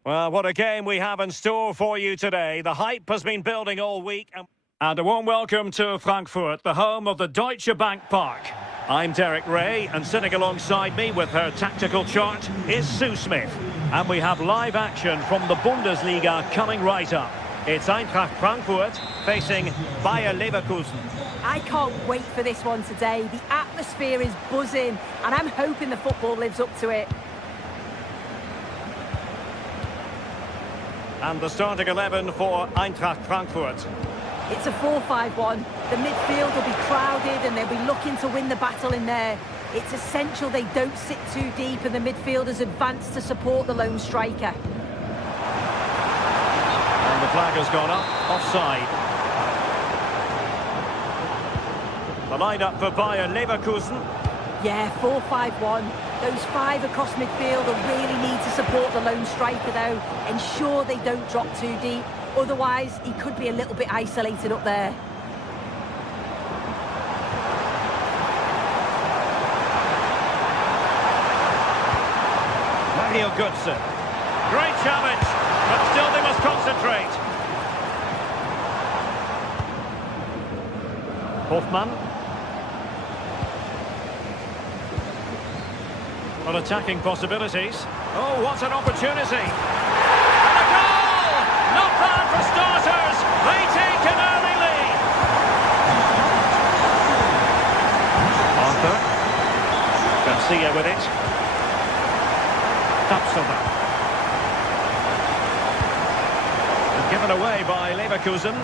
Well, what a game we have in store for you today. The hype has been building all week. And a warm welcome to Frankfurt, the home of the Deutsche Bank Park. I'm Derek Ray, and sitting alongside me with her tactical chart is Sue Smith. And we have live action from the Bundesliga coming right up. It's Eintracht Frankfurt facing Bayer Leverkusen. I can't wait for this one today. The atmosphere is buzzing, and I'm hoping the football lives up to it. And the starting 11 for Eintracht Frankfurt. It's a 4-5-1. The midfield will be crowded and they'll be looking to win the battle in there. It's essential they don't sit too deep and the midfielders advance to support the lone striker. And the flag has gone up, offside. The line-up for Bayer Leverkusen. Yeah, 4-5-1. Those five across midfield will really need to support the lone striker though. Ensure they don't drop too deep. Otherwise, he could be a little bit isolated up there. Mario Götze. Great challenge, but still they must concentrate. Hoffmann. On attacking possibilities. Oh, what an opportunity. And a goal! Not bad for starters. They take an early lead. Arthur. Garcia with it. Tapsoba. Given away by Leverkusen.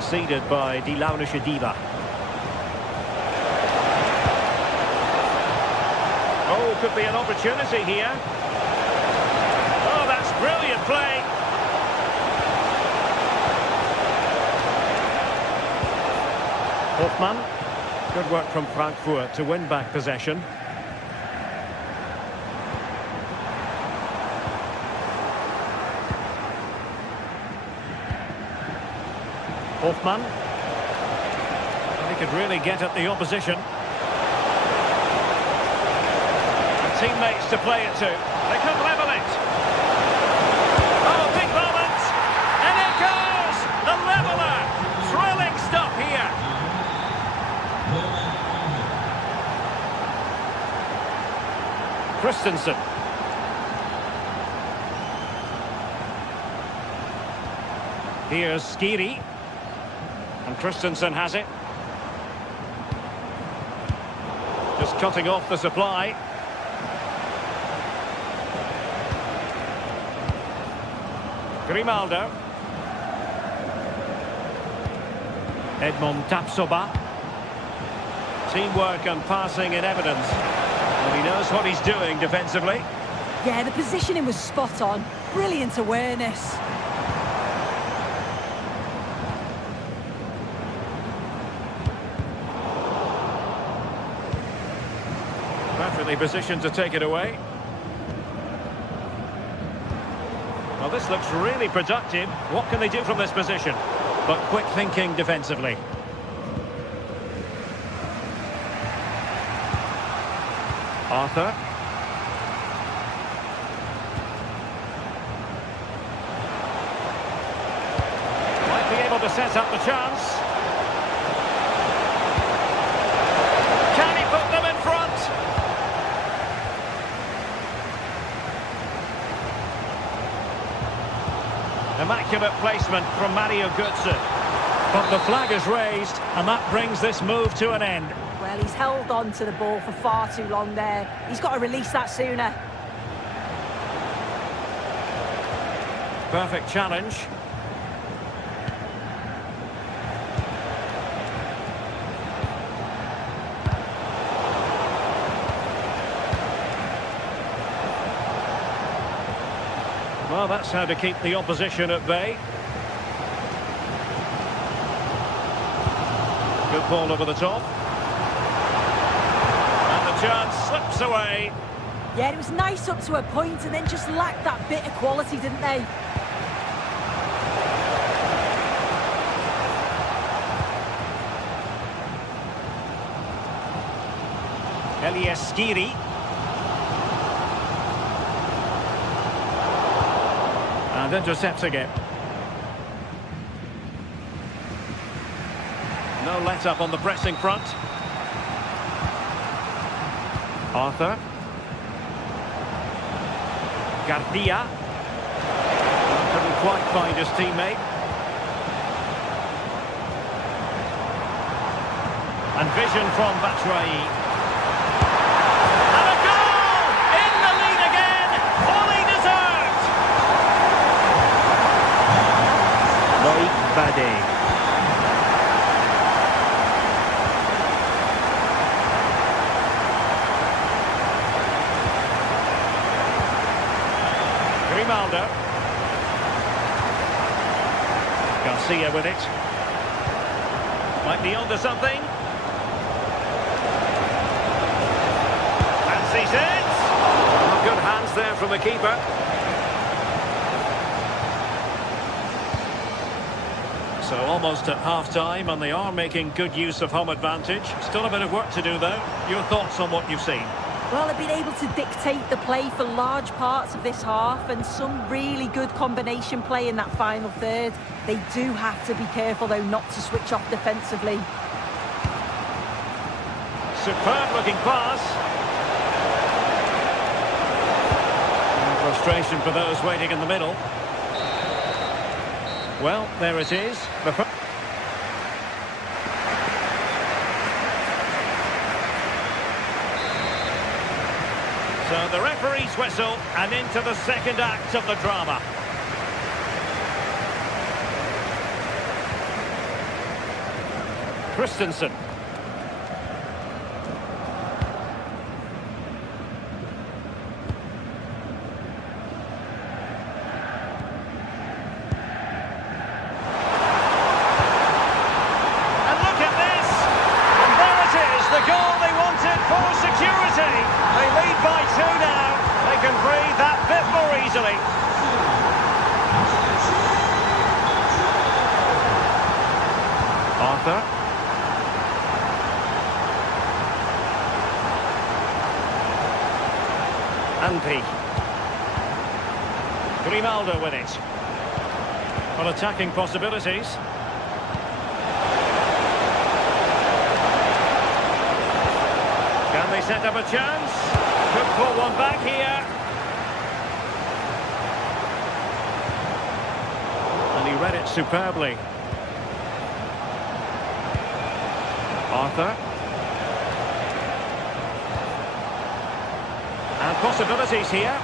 Ceded by Die Launische Diva. Oh, could be an opportunity here. Oh, that's brilliant play. Hoffmann. Good work from Frankfurt to win back possession. Hoffmann. He could really get at the opposition. And teammates to play it to. They could level it. Oh, big moment. And it goes! The leveller. Thrilling stuff here. Christensen. Here's Skiri. And Christensen has it. Just cutting off the supply. Grimaldo. Edmond Tapsoba. Teamwork and passing in evidence. And he knows what he's doing defensively. Yeah, the positioning was spot on. Brilliant awareness. Perfectly positioned to take it away. Well, this looks really productive. What can they do from this position? But quick thinking defensively. Arthur. Might be able to set up the chance. Can he put them in front? Immaculate placement from Mario Götze. But the flag is raised, and that brings this move to an end. Well, he's held on to the ball for far too long there. He's got to release that sooner. Perfect challenge. Well, that's how to keep the opposition at bay. Good ball over the top. And the chance slips away. Yeah, it was nice up to a point and then just lacked that bit of quality, didn't they? Elias Skiri. And intercepts again. No let-up on the pressing front. Arthur. Garcia. Couldn't quite find his teammate. And vision from Batshuayi. And a goal! In the lead again! Fully deserved! Loïc Badé. Grimaldo. Garcia with it. Might be onto something. Fancies it. Oh, good hands there from the keeper. So almost at half-time, and they are making good use of home advantage. Still a bit of work to do, though. Your thoughts on what you've seen? Well, they've been able to dictate the play for large parts of this half and some really good combination play in that final third. They do have to be careful, though, not to switch off defensively. Superb-looking pass. And frustration for those waiting in the middle. Well, there it is. So the referee's whistle, and into the second act of the drama. Christensen. And look at this! And there it is, the goal they wanted for security. They lead by 2 now. They can breathe that bit more easily. Arthur. Andri. Grimaldo with it. Well, attacking possibilities. Can they set up a chance? Could pull one back here. And he read it superbly. Arthur. And possibilities here.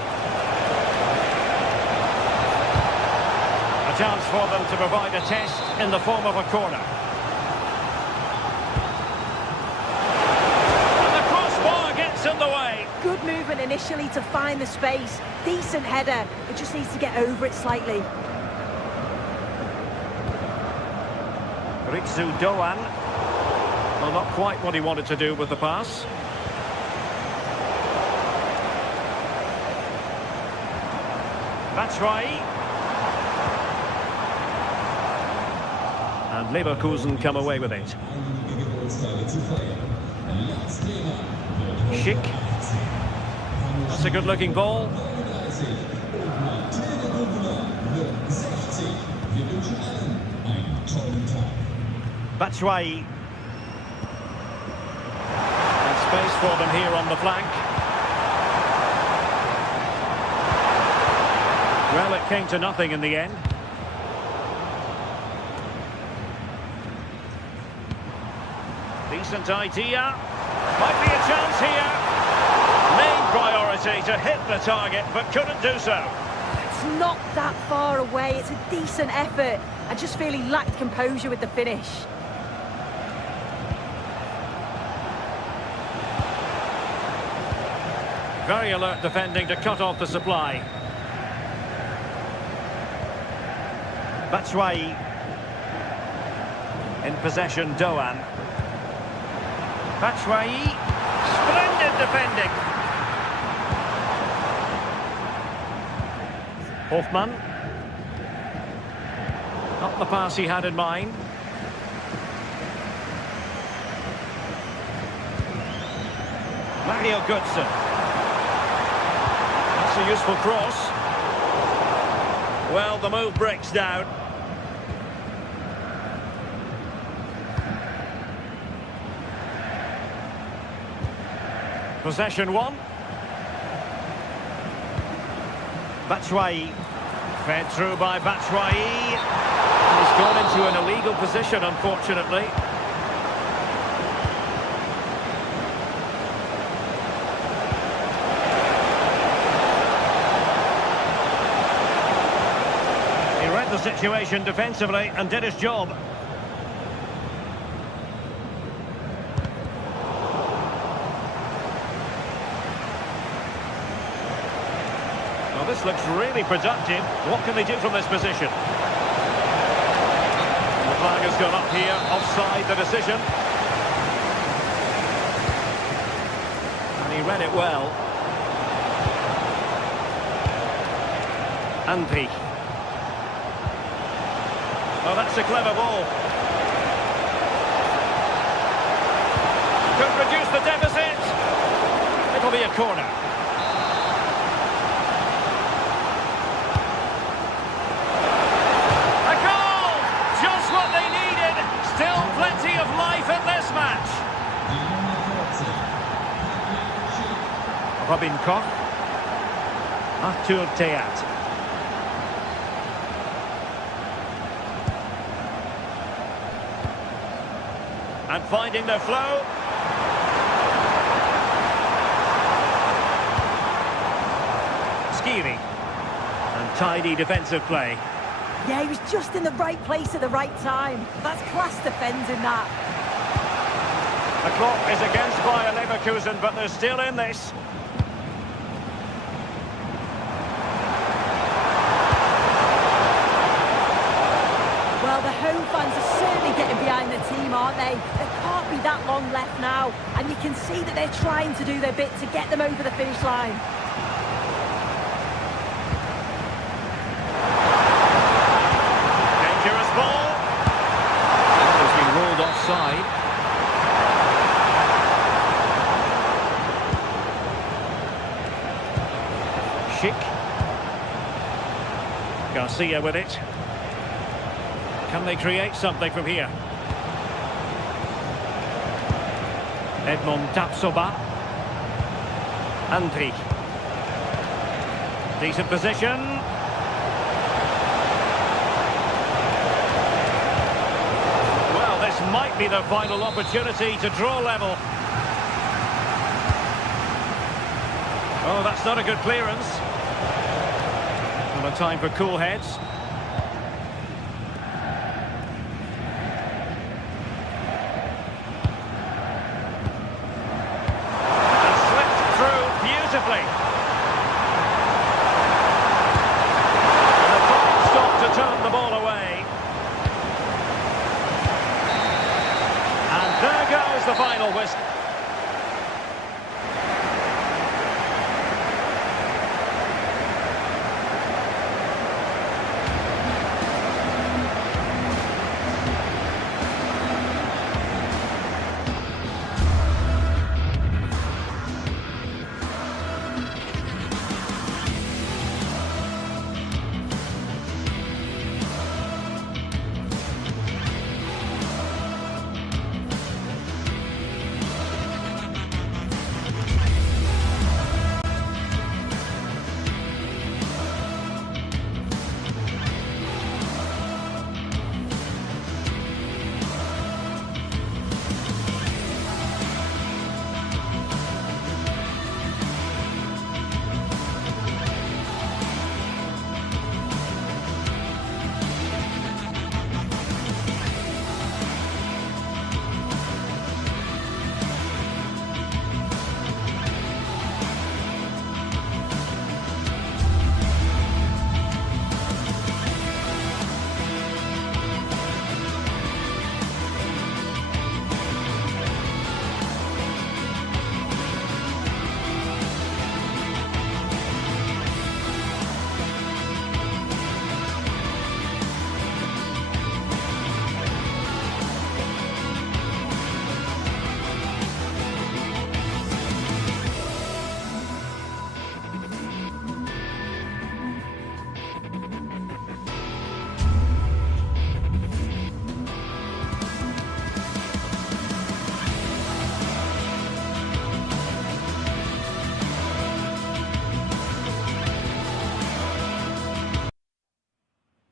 A chance for them to provide a test in the form of a corner. And the crossbar gets in the way. Good movement initially to find the space. Decent header. It just needs to get over it slightly. Ritsu Doan. Well, not quite what he wanted to do with the pass. Batshuayi. And Leverkusen come away with it. Schick. That's a good-looking ball. Batshuayi. And space for them here on the flank. Well, it came to nothing in the end. Decent idea. Might be a chance here. Main priority to hit the target, but couldn't do so. It's not that far away. It's a decent effort. I just feel he lacked composure with the finish. Very alert defending to cut off the supply. Batshuayi. In possession, Doan. Batshuayi. Splendid defending. Hoffmann. Not the pass he had in mind. Mario Götze. That's a useful cross. Well, the move breaks down. Possession one. Batshuayi. Fed through by Batshuayi. He's gone into an illegal position, unfortunately. He read the situation defensively and did his job. Well, this looks really productive. What can they do from this position? The flag has gone up here, offside the decision. And he read it well. Andri. Oh, that's a clever ball. Could reduce the deficit. It'll be a corner. A goal! Just what they needed. Still plenty of life in this match. Robin Koch. Arthur Theat. And finding their flow. Skiri. And tidy defensive play. Yeah, he was just in the right place at the right time. That's class defending, that. The clock is against Bayer Leverkusen, but they're still in this. Well, the home fans are certainly getting behind the team, aren't they? There can't be that long left now, and you can see that they're trying to do their bit to get them over the finish line. Dangerous ball. Has been ruled offside. Garcia with it. Can they create something from here? Edmond Tapsoba. Andri. Decent position. Well, this might be the final opportunity to draw level. Oh, that's not a good clearance. Not a time for cool heads. And slipped through beautifully. And a fine stop to turn the ball away. And there goes the final whistle.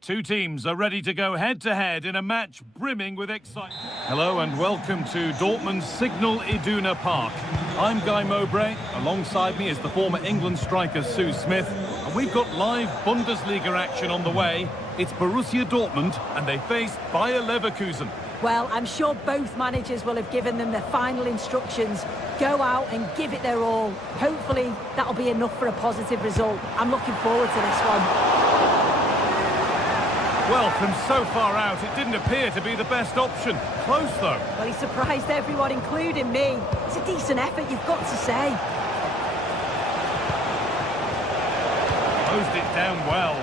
Two teams are ready to go head-to-head in a match brimming with excitement. Hello and welcome to Dortmund's Signal Iduna Park. I'm Guy Mowbray. Alongside me is the former England striker Sue Smith. And we've got live Bundesliga action on the way. It's Borussia Dortmund and they face Bayer Leverkusen. Well, I'm sure both managers will have given them their final instructions. Go out and give it their all. Hopefully, that'll be enough for a positive result. I'm looking forward to this one. Well, from so far out, it didn't appear to be the best option. Close, though. Well, he surprised everyone, including me. It's a decent effort, you've got to say. Closed it down well.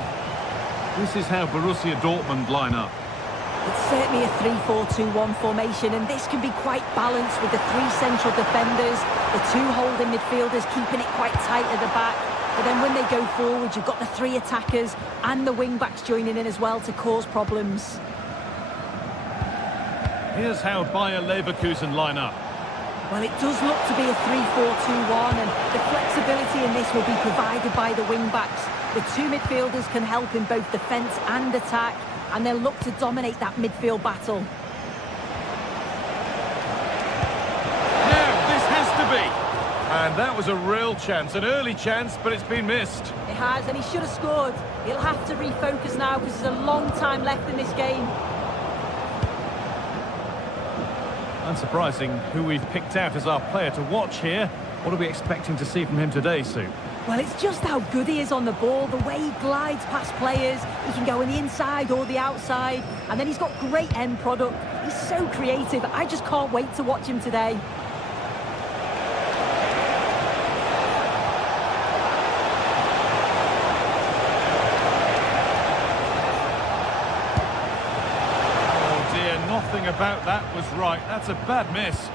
This is how Borussia Dortmund line up. It's certainly a 3-4-2-1 formation, and this can be quite balanced with the three central defenders, the two holding midfielders keeping it quite tight at the back. But then when they go forward, you've got the three attackers and the wing-backs joining in as well to cause problems. Here's how Bayer Leverkusen line up. Well, it does look to be a 3-4-2-1, and the flexibility in this will be provided by the wing-backs. The two midfielders can help in both defence and attack, and they'll look to dominate that midfield battle. Now, this has to be. And that was a real chance, an early chance, but it's been missed. It has, and he should have scored. He'll have to refocus now because there's a long time left in this game. Unsurprising who we've picked out as our player to watch here. What are we expecting to see from him today, Sue? Well, it's just how good he is on the ball, the way he glides past players. He can go on the inside or the outside, and then he's got great end product. He's so creative. I just can't wait to watch him today. Nothing about that was right. That's a bad miss.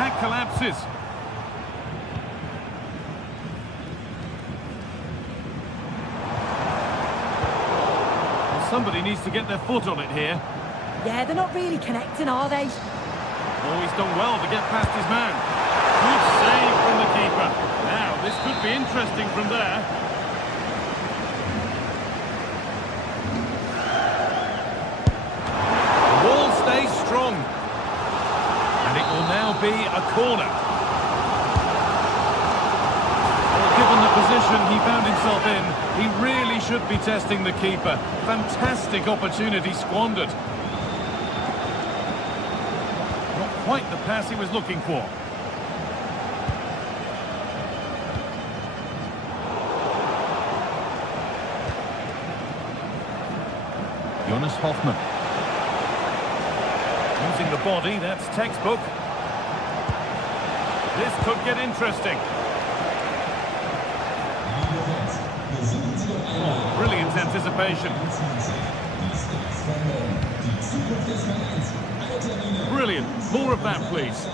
attack collapses. Well, somebody needs to get their foot on it here. Yeah, they're not really connecting, are they? Oh, he's done well to get past his man. Good save from the keeper. Now, this could be interesting from there. The wall stays strong. And it will now be a corner. Well, given the position he found himself in, he really should be testing the keeper. Fantastic opportunity squandered. Quite the pass he was looking for. Jonas Hoffmann. Using the body, that's textbook. This could get interesting. Oh, brilliant anticipation. Brilliant. More of that, please.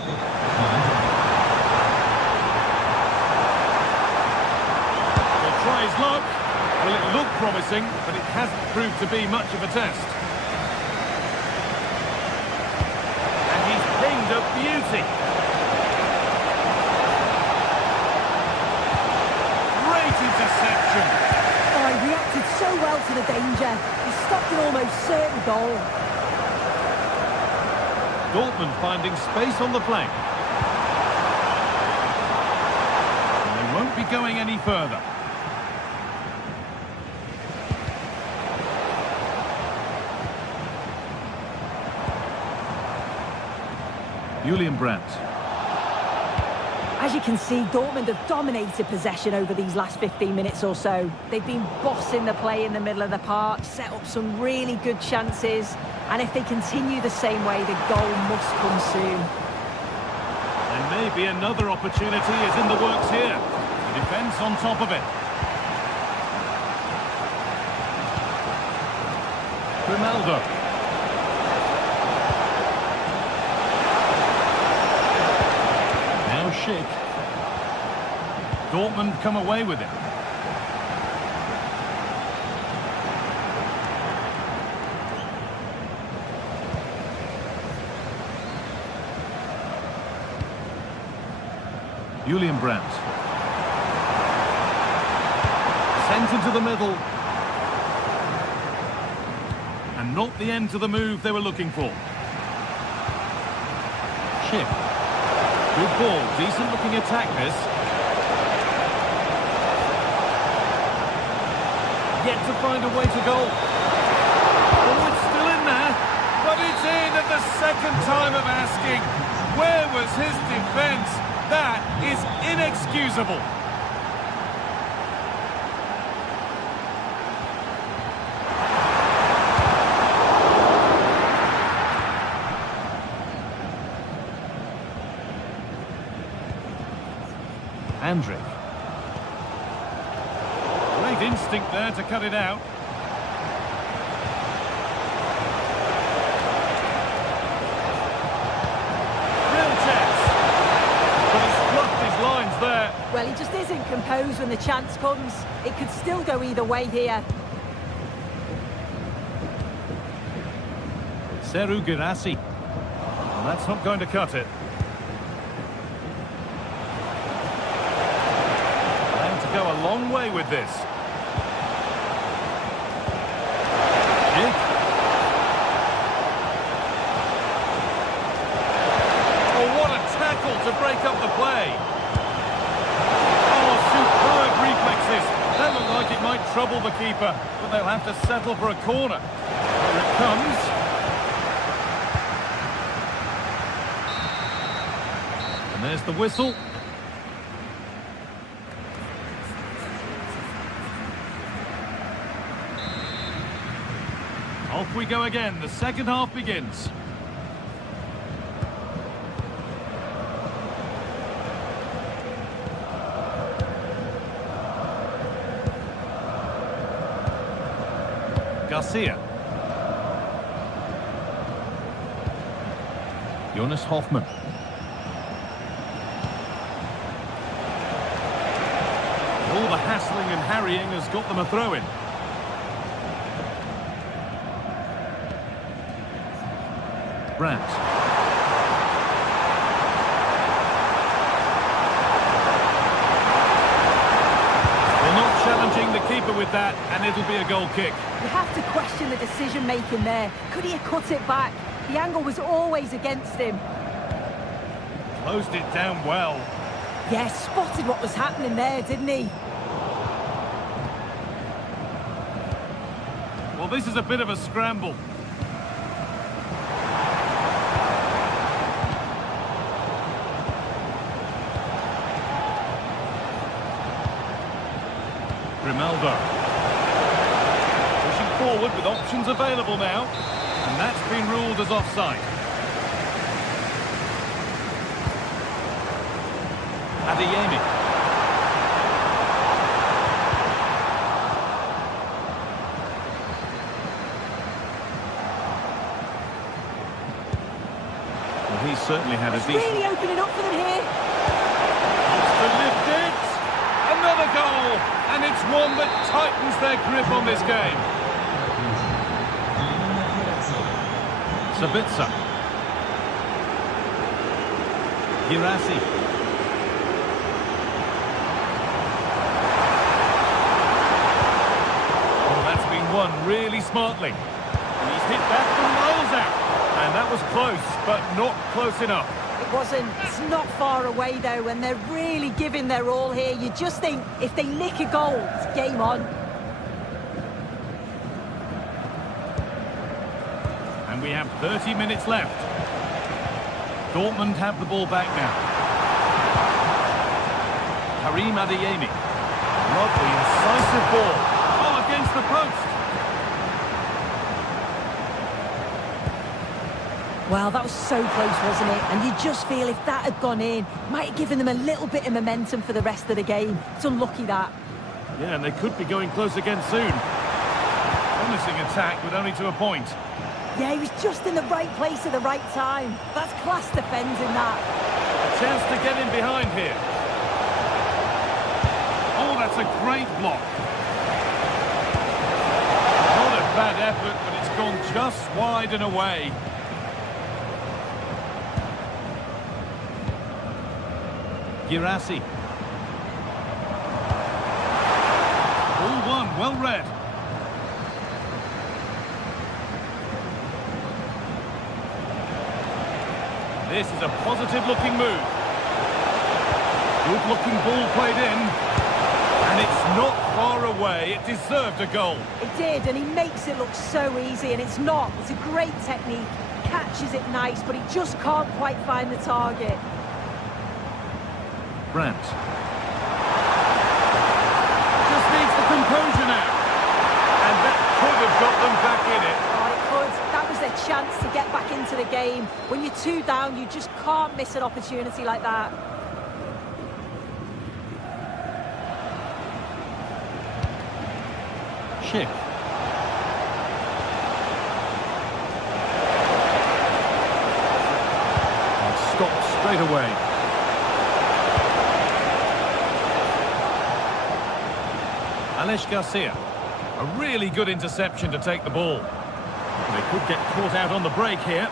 He'll try his luck. Well, it looked promising, but it hasn't proved to be much of a test. And he's pinged a beauty. Great interception. Oh, he reacted so well to the danger. He stopped an almost certain goal. Dortmund finding space on the flank. And they won't be going any further. Julian Brandt. As you can see, Dortmund have dominated possession over these last 15 minutes or so. They've been bossing the play in the middle of the park, set up some really good chances, and if they continue the same way, the goal must come soon. And maybe another opportunity is in the works here. The defence on top of it. Ronaldo. Now Schick. Dortmund come away with it. Julian Brandt. Sent into the middle. And not the end to the move they were looking for. Schick. Good ball. Decent looking attack this. Yet to find a way to goal. Oh, it's still in there. But it's in at the second time of asking. Where was his defence? That is inexcusable. Andrick. Great instinct there to cut it out. Well, he just isn't composed when the chance comes. It could still go either way here. Seru Girassi. That's not going to cut it. Going to go a long way with this. Schick. Oh, what a tackle to break up the play. That looked like it might trouble the keeper, but they'll have to settle for a corner. Here it comes. And there's the whistle. Off we go again. The second half begins. Garcia. Jonas Hoffmann. hassling and harrying has got them a throw-in. Brandt. Well, not challenging the keeper with that, and it'll be a goal kick. You have to question the decision-making there. Could he have cut it back? The angle was always against him. Closed it down well. Yeah, spotted what was happening there, didn't he? Well, this is a bit of a scramble. Grimaldo. Pushing forward with options available now. And that's been ruled as offside. Adeyemi. Well, he's certainly had a decent... Really opening up for them here. Wants to lift it. Another goal. And it's one that tightens their grip on this game. Sabitzer. Girassi. Won really smartly. And he's hit that from miles out. And that was close, but not close enough. It wasn't. It's not far away, though, and they're really giving their all here. You just think, if they nick a goal, it's game on. And we have 30 minutes left. Dortmund have the ball back now. Karim Adeyemi. Lovely, incisive ball. Oh, against the post. Well, that was so close, wasn't it? And you just feel if that had gone in, might have given them a little bit of momentum for the rest of the game. It's unlucky that. Yeah, and they could be going close again soon. Promising attack, but only to a point. Yeah, he was just in the right place at the right time. That's class defending that. A chance to get in behind here. Oh, that's a great block. Not a bad effort, but it's gone just wide and away. Girassi. All one, well read. This is a positive-looking move. Good-looking ball played in. And it's not far away. It deserved a goal. It did, and he makes it look so easy, and it's not. It's a great technique. Catches it nice, but he just can't quite find the target. Brandt. Just needs the composure now. And that could have got them back in it. Oh, it could. That was their chance to get back into the game. When you're 2 down, you just can't miss an opportunity like that. Schick. Stopped straight away. Alex Garcia. A really good interception to take the ball. They could get caught out on the break here.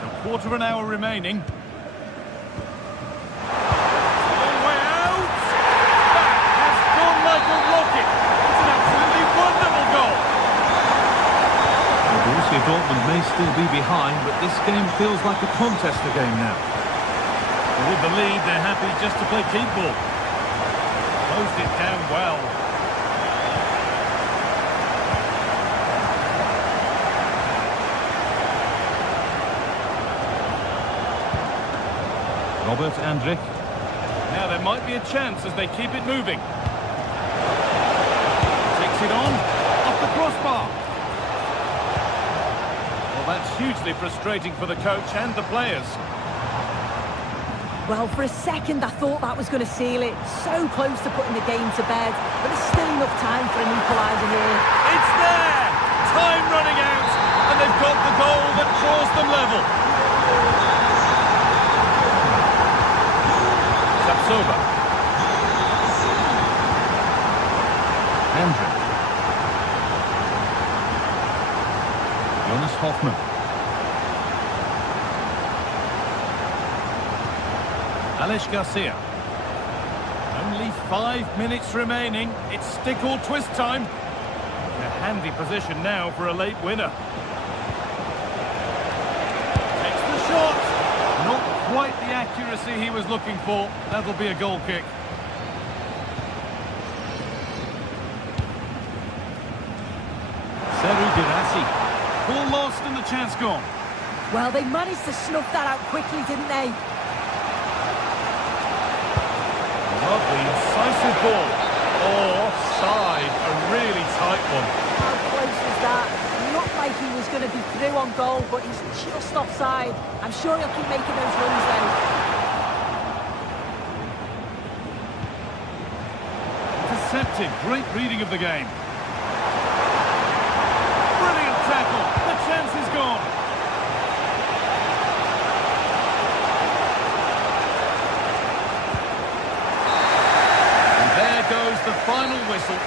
So quarter of an hour remaining. Long way out. That has gone like a rocket. It's an absolutely wonderful goal. Borussia Dortmund may still be behind, but this game feels like a contest again now. And with the lead, they're happy just to play keep ball. Closed it down well. Robert Andrich. Now there might be a chance as they keep it moving. Takes it on, off the crossbar. Well, that's hugely frustrating for the coach and the players. Well, for a second, I thought that was going to seal it. So close to putting the game to bed, but there's still enough time for an equaliser here. It's there! Time running out, And they've got the goal that draws them level. Sapsova. Andrew. Jonas Hoffman. Alex Garcia. Only 5 minutes remaining. It's stick or twist time. A handy position now for a late winner. Takes the shot. Not quite the accuracy he was looking for. That'll be a goal kick. Seru Girassi. Ball lost and the chance gone. Well, they managed to snuff that out quickly, didn't they? Lovely, incisive ball. Oh, offside. A really tight one. How close was that? Looked like he was going to be through on goal, but he's just offside. I'm sure he'll keep making those runs though. Intercepted. Great reading of the game. Brilliant tackle. The chance is gone. And there goes the final whistle.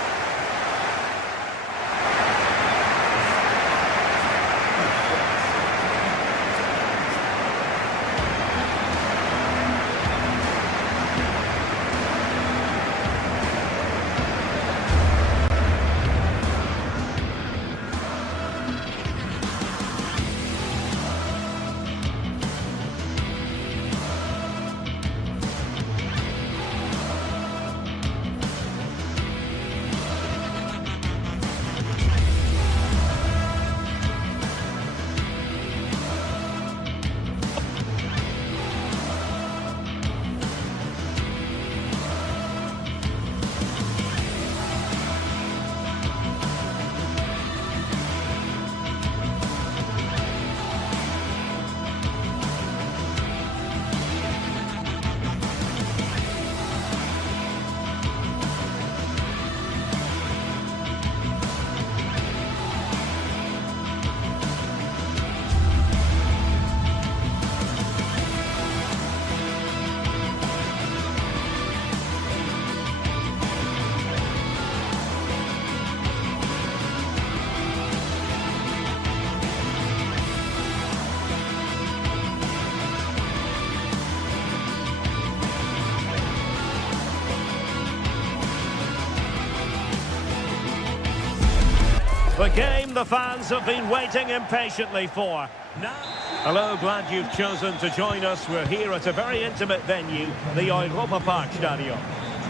The game the fans have been waiting impatiently for. Now, hello, glad you've chosen to join us. We're here at a very intimate venue, the Europa Park Stadium.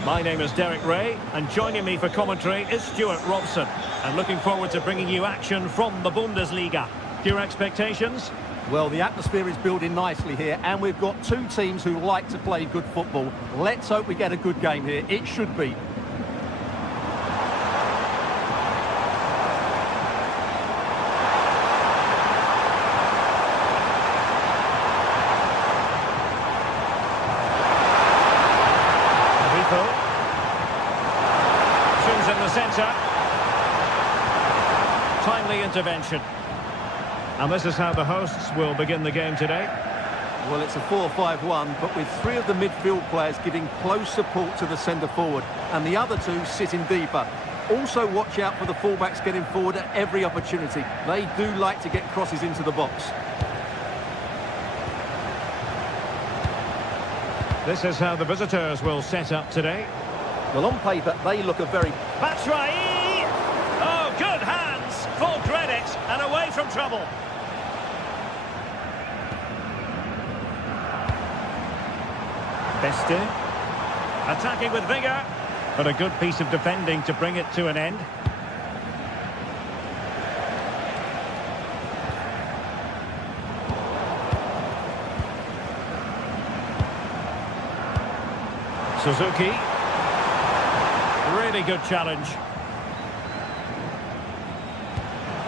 My name is Derek Ray, and joining me for commentary is Stuart Robson. And looking forward to bringing you action from the Bundesliga. Your expectations? Well, the atmosphere is building nicely here, and we've got two teams who like to play good football. Let's hope we get a good game here. It should be. Tunes in the centre. Timely intervention. And this is how the hosts will begin the game today. Well, it's a 4-5-1, but with three of the midfield players giving close support to the centre-forward, and the other two sitting deeper. Also watch out for the fullbacks getting forward at every opportunity. They do like to get crosses into the box. This is how the visitors will set up today. Well, on paper, they look a very... Batshuayi! Oh, good hands! Full credit, and away from trouble. Beste. Attacking with vigour. But a good piece of defending to bring it to an end. Suzuki. Really good challenge.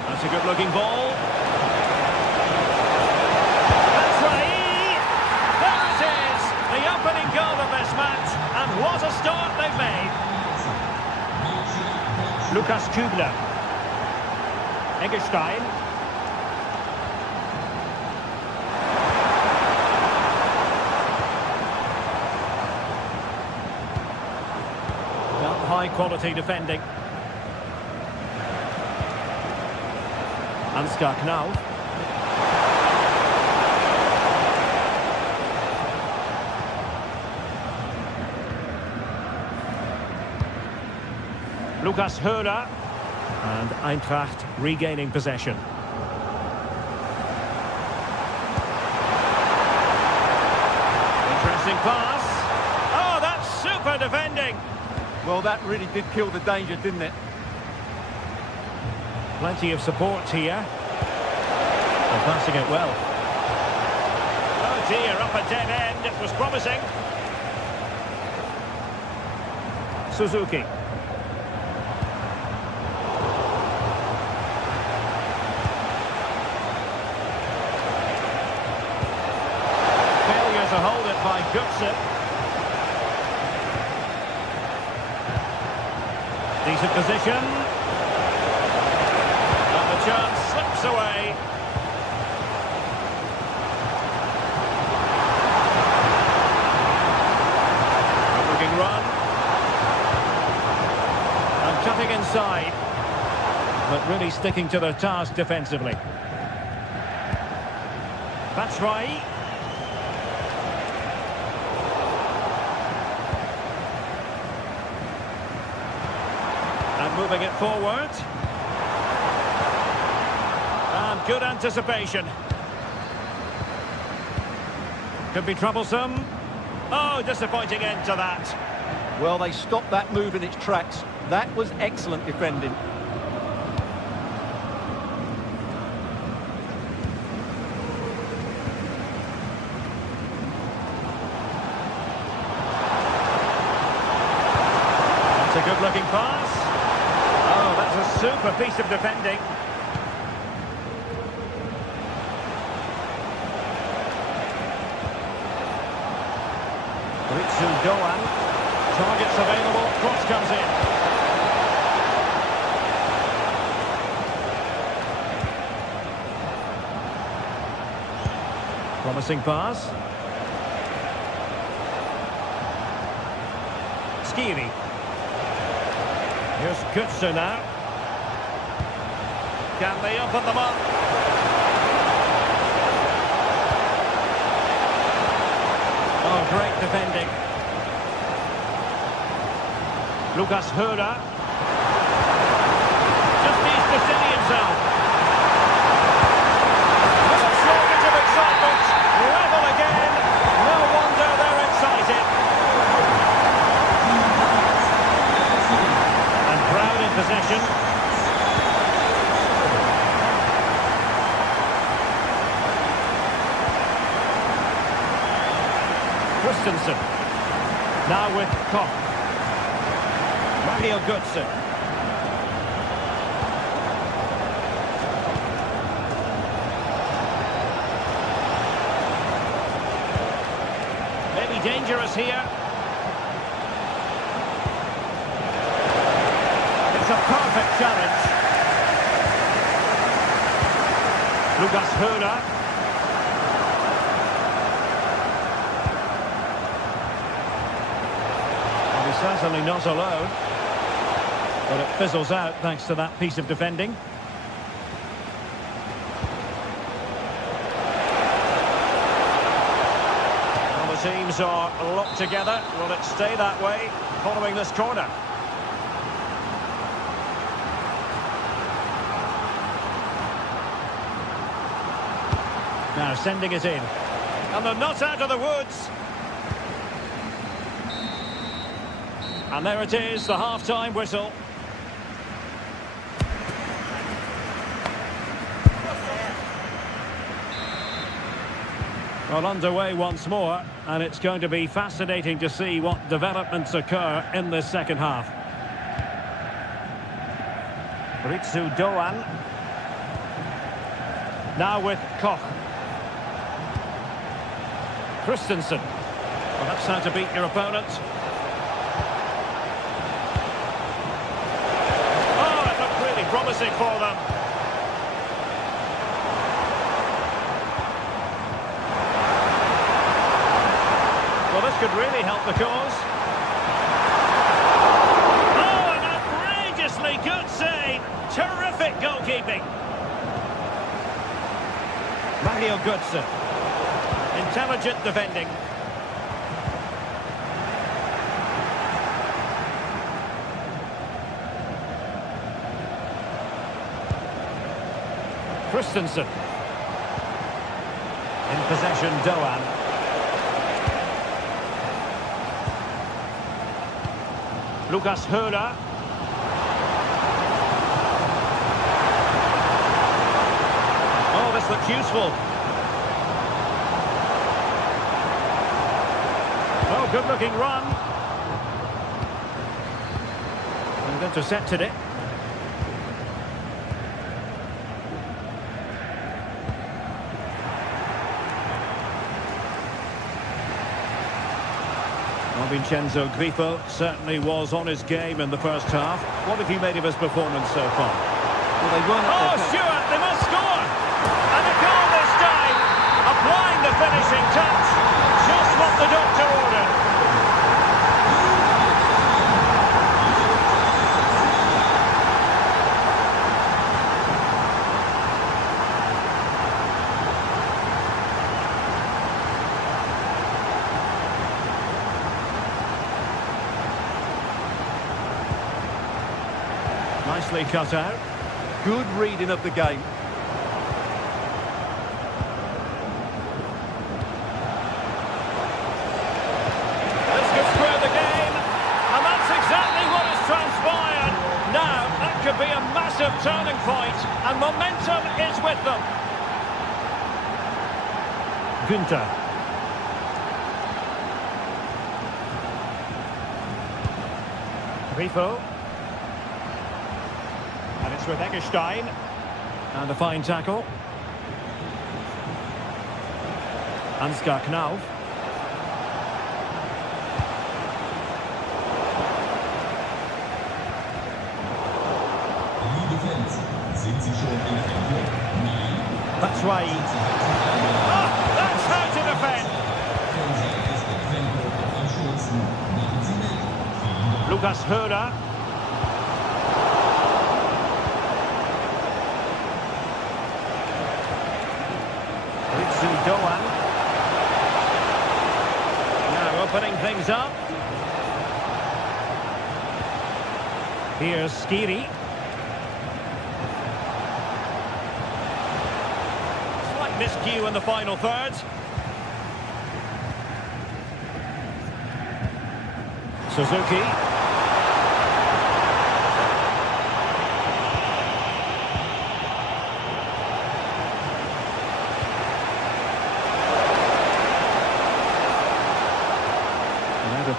That's a good-looking ball. Batshuayi! There it is! The opening goal of this match. And what a start they've made. Lukas Kübler. Eggestein. high-quality defending. Ansgar Knauf. Lucas Höhler. And Eintracht regaining possession. Interesting pass. Oh, that's super defending. Well, that really did kill the danger, didn't it? Plenty of support here. They're passing it well. Oh dear, up a dead end. It was promising. Suzuki. Failure to hold it by Götze. Decent position. And the chance slips away. Looking run. And cutting inside. But really sticking to their task defensively. That's right. And moving it forward. And good anticipation. Could be troublesome. Oh, disappointing end to that. Well, they stopped that move in its tracks. That was excellent defending. It's a good-looking pass. Oh, that's a super piece of defending. Ritsu Doan. Targets available. Cross comes in. Promising pass. Skiri. Here's Götze now. Can they open them up? Oh, great defending. Lucas Höhler. Just needs to steady himself. With a shortage of excitement. Level again. No wonder they're excited. And Brown in possession. Christensen. Now with Koch. Mario Götze. Maybe dangerous here. It's a perfect challenge. Lucas Höhler. Certainly not alone, but it fizzles out thanks to that piece of defending. Well, the teams are locked together. Will it stay that way following this corner? Now sending it in, and they're not out of the woods. And there it is, the half-time whistle. Well, underway once more, and it's going to be fascinating to see what developments occur in this second half. Ritsu Doan. Now with Koch. Christensen. Well, that's how to beat your opponent. Promising for them. Well, this could really help the cause. Oh, Terrific goalkeeping. Mario Götze. Intelligent defending. Christensen. In possession, Doan. Lucas Höler. Oh, this looks useful. Oh, good-looking run. And intercepted it. Vincenzo Grifo certainly was on his game in the first half. What have you made of his performance so far? Well, they weren't Oh, Stewart, they must score! And a goal this time! Applying the finishing touch. Just what the doctor ordered. Nicely cut out. Good reading of the game. This could square the game, and that's exactly what has transpired. Now, that could be a massive turning point, and momentum is with them. Günther. Grifo. And it's with Eggestein. And a fine tackle. Ansgar Knauf. Liebe Fans, sind Sie schon in Endung? Nein. That's why. Ah, that's how to defend. Lucas Höler. Doan. Now opening things up. Here's Skiri. Slight miscue in the final third. Suzuki.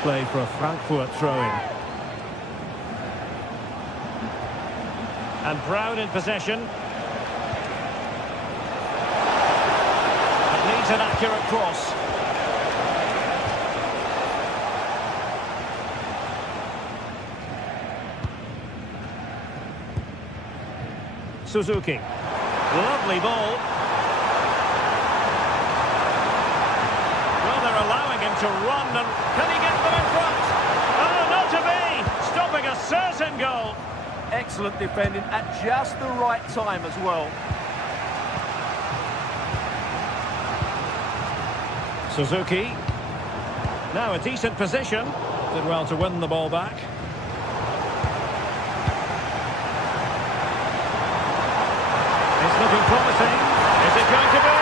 Play for a Frankfurt throw-in. And Brown in possession. It needs an accurate cross. Suzuki. Lovely ball. Well, they're allowing him to run, and can he get them in front? Oh, not to be! Stopping a certain goal. Excellent defending at just the right time as well. Suzuki. Now a decent position. Did well to win the ball back. It's looking promising. Is it going to be?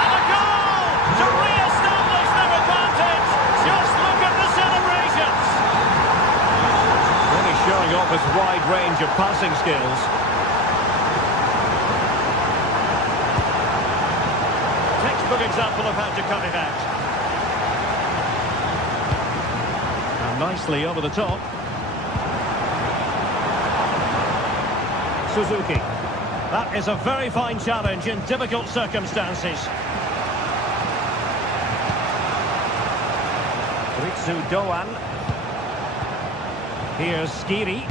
And a goal to re-establish their advantage. Just look at the celebrations. Really showing off his wide range of passing skills. Textbook example of how to cut it out. And nicely over the top. Suzuki. That is a very fine challenge in difficult circumstances. Ritsu Doan. Here's Skiri.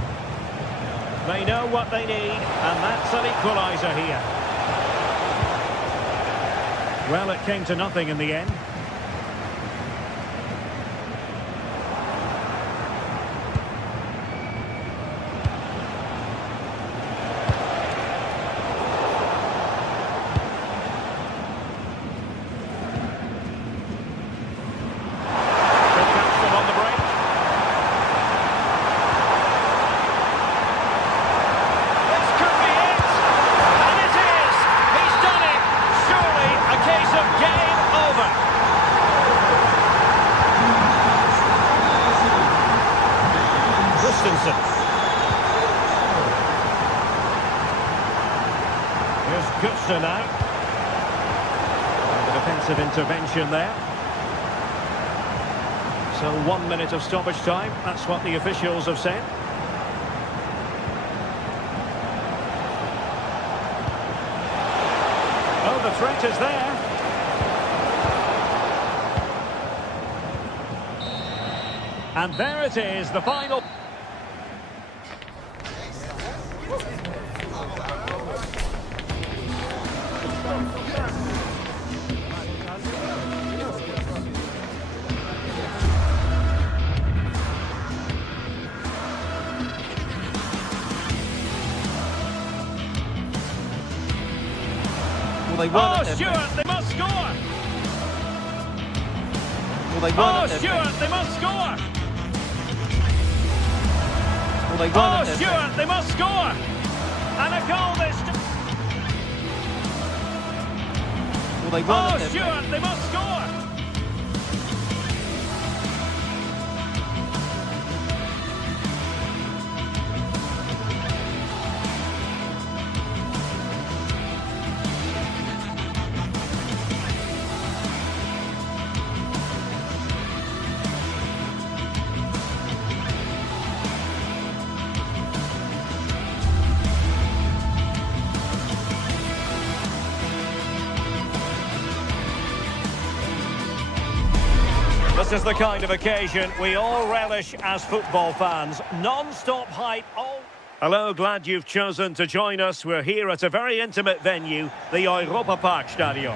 They know what they need, and that's an equaliser here. Well, it came to nothing in the end. Christensen. Here's Gutser now. The defensive intervention there. So 1 minute of stoppage time. That's what the officials have said. Oh, the threat is there. And there it is, the final. Well, Oh, Stewart, they must score! well, Oh, Stewart, they must score! well, Oh, Stewart, they must score! And a goal this time. Oh, Stewart, they must score! This is the kind of occasion we all relish as football fans. Non-stop hype. Hello, glad you've chosen to join us. We're here at a very intimate venue, the Europa Park Stadion.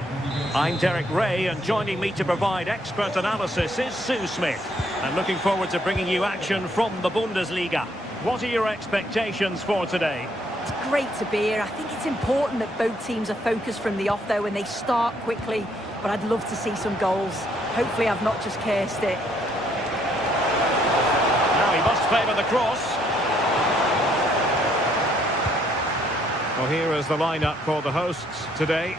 I'm Derek Ray, and joining me to provide expert analysis is Sue Smith. I'm looking forward to bringing you action from the Bundesliga. What are your expectations for today? It's great to be here. I think it's important that both teams are focused from the off, though, and they start quickly. But I'd love to see some goals. Hopefully I've not just cursed it. Now he must favour the cross. Well, here is the lineup for the hosts today.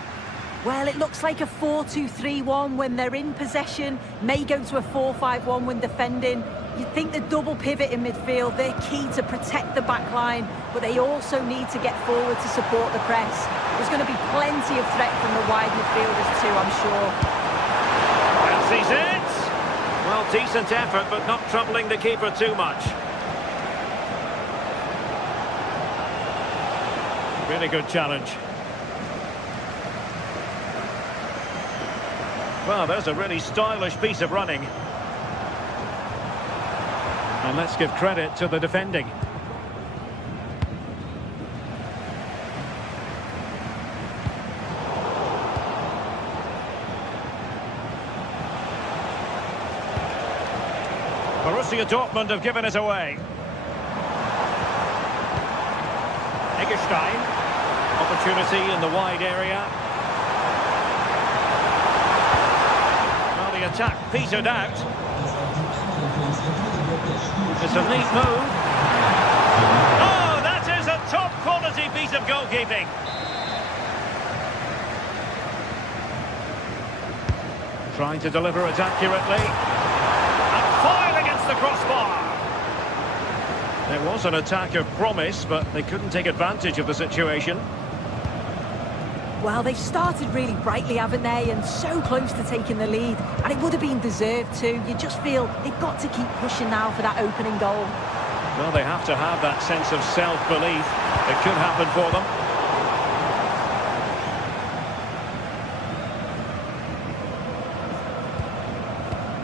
Well, it looks like a 4-2-3-1 when they're in possession. May go to a 4-5-1 when defending. You'd think the double pivot in midfield, they're key to protect the back line, but they also need to get forward to support the press. There's going to be plenty of threat from the wide midfielders too, I'm sure. Fancies it. Well, decent effort, but not troubling the keeper too much. Really good challenge. Well, there's a really stylish piece of running. And let's give credit to the defending. Borussia Dortmund have given it away. Eggestein. Opportunity in the wide area. Well, the attack petered out. It's a neat move. Oh, that is a top-quality piece of goalkeeping. Trying to deliver it accurately. And foil against the crossbar. It was an attack of promise, but they couldn't take advantage of the situation. Well, they've started really brightly, haven't they? And so close to taking the lead. And it would have been deserved too. You just feel they've got to keep pushing now for that opening goal. Well, they have to have that sense of self-belief. It could happen for them.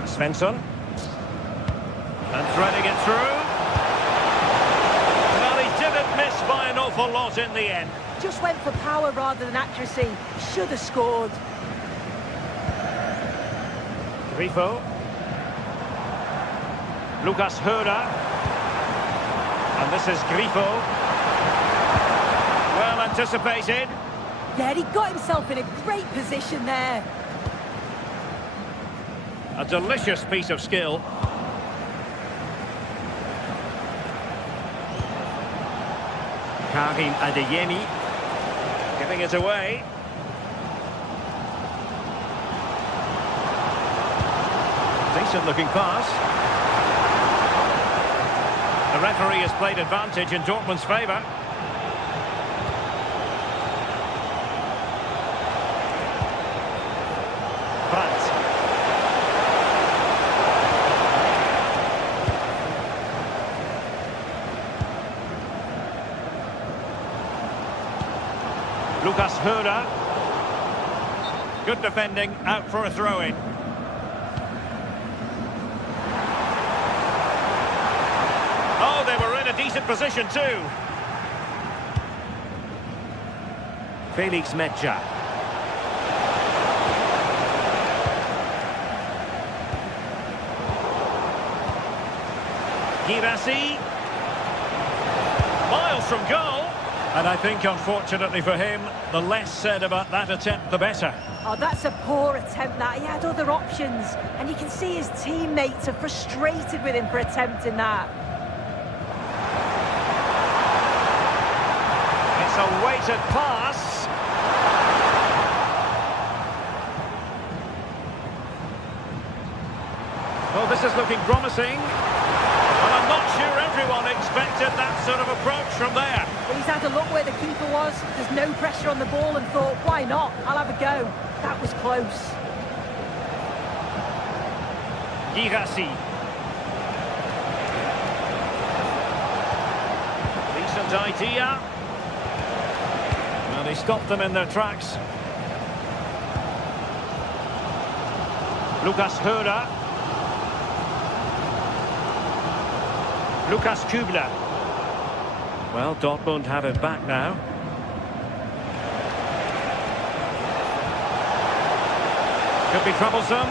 Svensson. And threading it through. Well, he didn't miss by an awful lot in the end. Just went for power rather than accuracy. Should have scored. Grifo. Lucas Höra. And this is Grifo. Well anticipated. Yeah, he got himself in a great position there. A delicious piece of skill. Karim Adeyemi. Giving it away. Decent looking pass. The referee has played advantage in Dortmund's favour. Brandt. Lucas Höder. Good defending, out for a throw-in. Oh, they were in a decent position too. Felix Metscher. Girassi. Miles from goal. And I think, unfortunately for him, the less said about that attempt, the better. Oh, that's a poor attempt, that. He had other options. And you can see his teammates are frustrated with him for attempting that. It's a weighted pass. Well, this is looking promising. Well, I'm not sure everyone expected that sort of approach from there. Well, he's had a look where the keeper was. There's no pressure on the ball and thought, why not? I'll have a go. That was close. Girassi. Decent idea. Well, he stopped them in their tracks. Lucas Höder. Lukas Kübler. Well, Dortmund have it back now. Could be troublesome.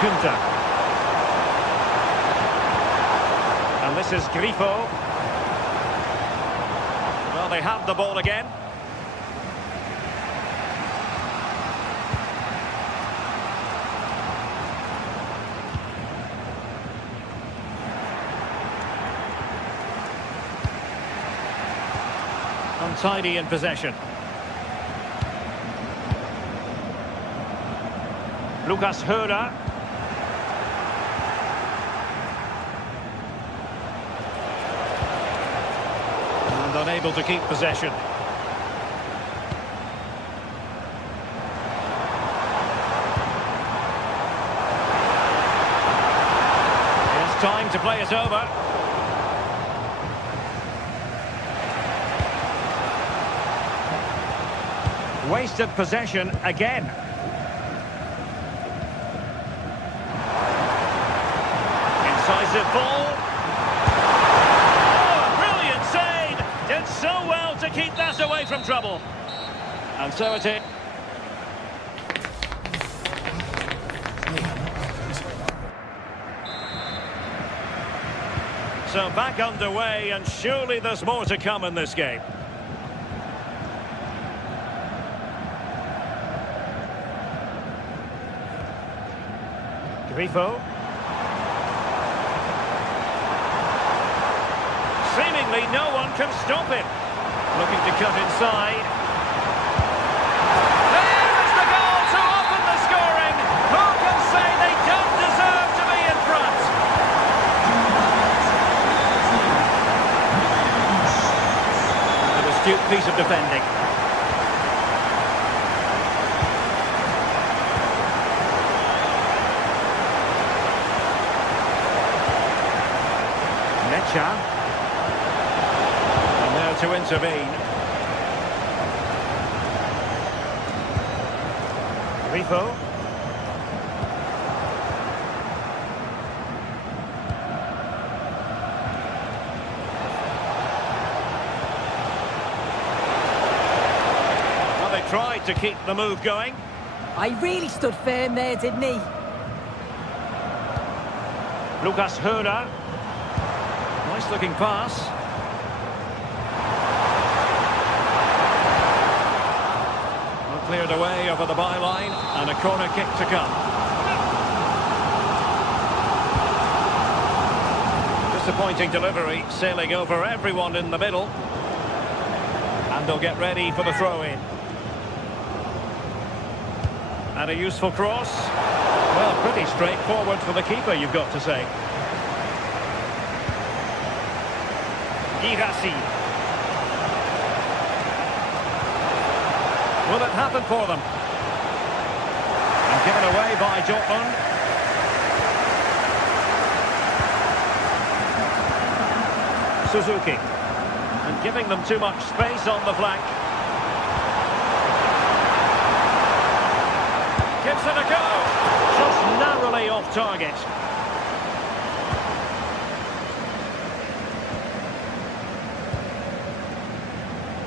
Günther. And this is Grifo. Well, they have the ball again. Untidy in possession. Lucas Höder. And unable to keep possession. It's time to play it over. Wasted possession again. Incisive ball. Oh, a brilliant save! Did so well to keep that away from trouble. And so it is. So back underway, and surely there's more to come in this game. Grifo. Seemingly no one can stop him. Looking to cut inside. There is the goal to open the scoring. Who can say they don't deserve to be in front? An astute piece of defending. And now to intervene. Grifo. Well, they tried to keep the move going. I really stood firm there, didn't he? Lucas Höder. Nice looking pass. Well, cleared away over the byline, and a corner kick to come. Disappointing delivery, sailing over everyone in the middle. And they'll get ready for the throw-in. And a useful cross. Well, pretty straightforward for the keeper, you've got to say. Girassi. Will it happen for them? And given away by Dortmund. Suzuki. And giving them too much space on the flank. Gives it a go. Just narrowly off target.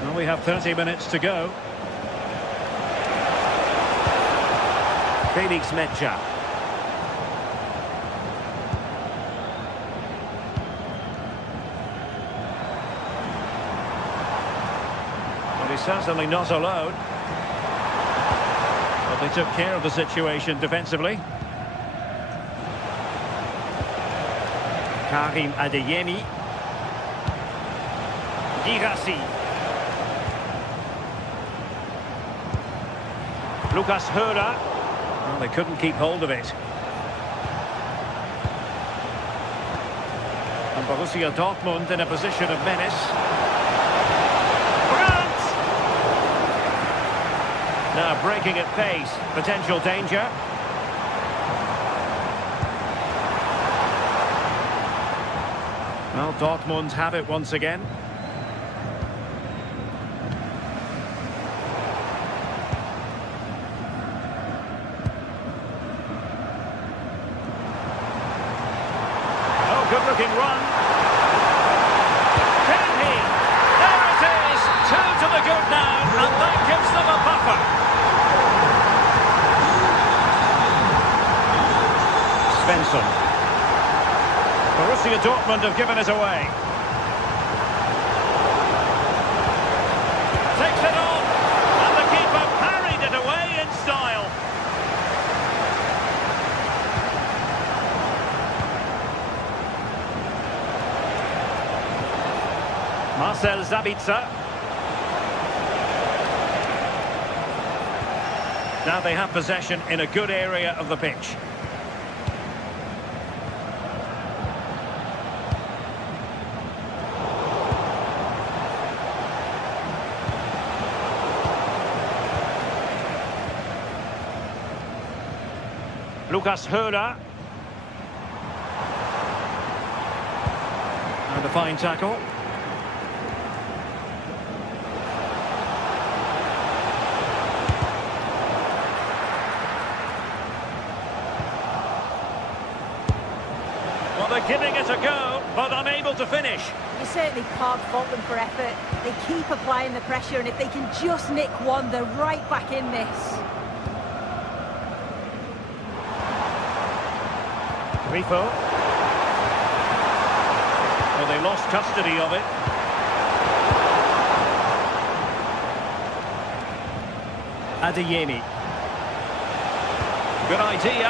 Well, we have 30 minutes to go. Felix Mecha. Well, he's certainly not alone. But they took care of the situation defensively. Karim Adeyemi. Girassi. Lucas Höra. Well, they couldn't keep hold of it. And Borussia Dortmund in a position of menace. Brandt! Now breaking at pace. Potential danger. Well, Dortmund have it once again. Good-looking run. Can he? There it is. 2 to the good now, and that gives them a buffer. Svensson. Borussia Dortmund have given it away. Takes it on, and the keeper parried it away in style. Marcel Sabitzer. Now they have possession in a good area of the pitch. Lucas Höra. And a fine tackle. Well, they're giving it a go, but unable to finish. You certainly can't fault them for effort. They keep applying the pressure, and if they can just nick one, they're right back in this. Grifo. Well, they lost custody of it. Adeyemi. Good idea.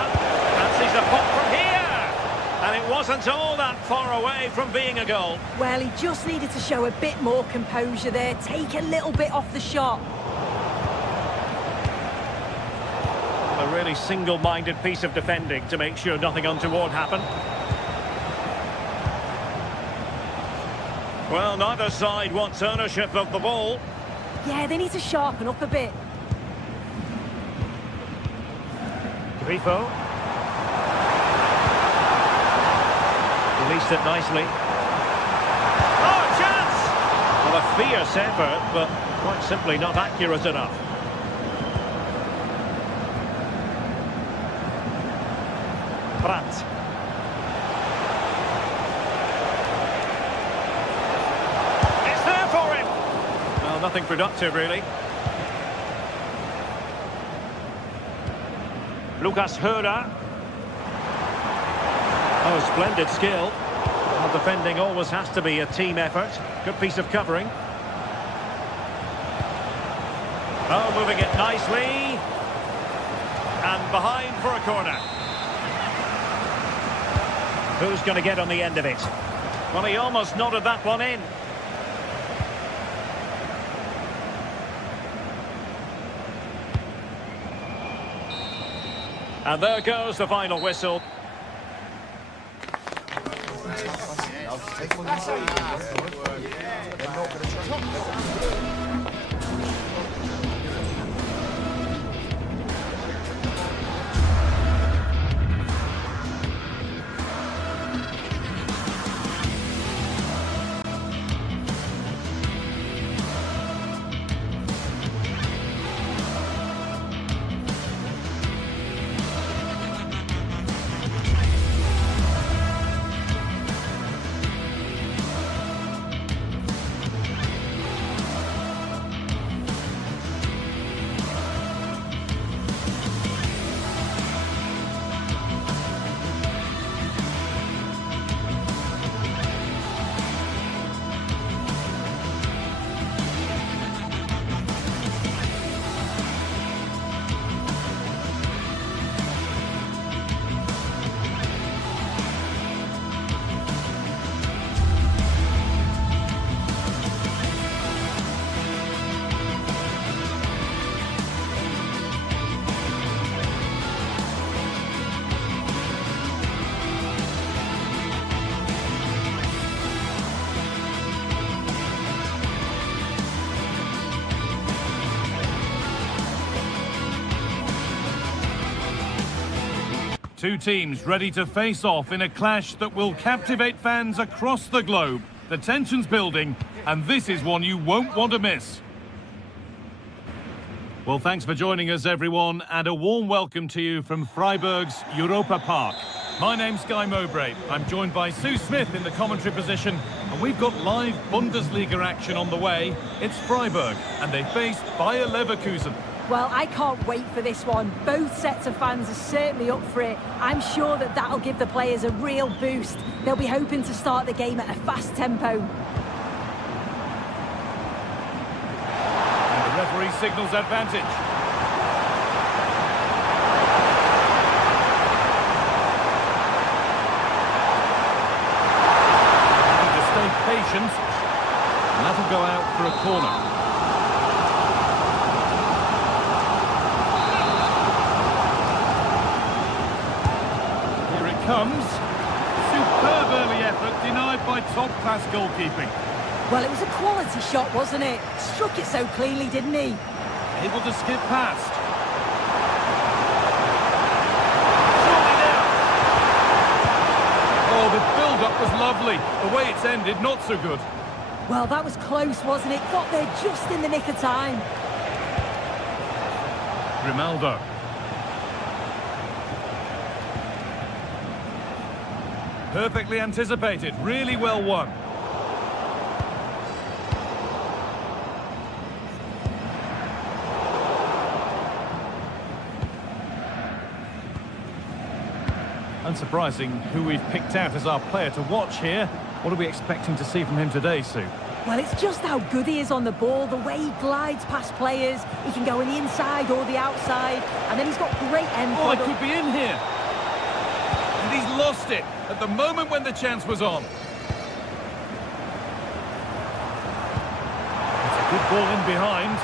Fancies a pop from here. And it wasn't all that far away from being a goal. Well, he just needed to show a bit more composure there, take a little bit off the shot. A really single-minded piece of defending to make sure nothing untoward happened. Well, neither side wants ownership of the ball. Yeah, they need to sharpen up a bit. Grifo. Released it nicely. Oh, chance! Well, a fierce effort, but quite simply not accurate enough. Brandt. It's there for him! Well, nothing productive, really. Lucas Höra. Oh, splendid skill. Well, defending always has to be a team effort. Good piece of covering. Oh, moving it nicely. And behind for a corner. Who's going to get on the end of it? Well, he almost nodded that one in. And there goes the final whistle. Two teams ready to face off in a clash that will captivate fans across the globe. The tension's building, and this is one you won't want to miss. Well, thanks for joining us, everyone, and a warm welcome to you from Freiburg's Europa Park. My name's Guy Mowbray. I'm joined by Sue Smith in the commentary position, and we've got live Bundesliga action on the way. It's Freiburg, and they face Bayer Leverkusen. Well, I can't wait for this one. Both sets of fans are certainly up for it. I'm sure that that'll give the players a real boost. They'll be hoping to start the game at a fast tempo. And the referee signals advantage. Need to stay patient, and that'll go out for a corner. Comes. Superb early effort, denied by top-class goalkeeping. Well, it was a quality shot, wasn't it? Struck it so cleanly, didn't he? Able to skip past. Surely now. Oh, the build-up was lovely. The way it's ended, not so good. Well, that was close, wasn't it? Got there just in the nick of time. Grimaldo. Perfectly anticipated, really well won. Unsurprising who we've picked out as our player to watch here. What are we expecting to see from him today, Sue? Well, it's just how good he is on the ball, the way he glides past players. He can go on the inside or the outside, and then he's got great end. Oh, it could be in here. And he's lost it at the moment when the chance was on. It's a good ball in behind.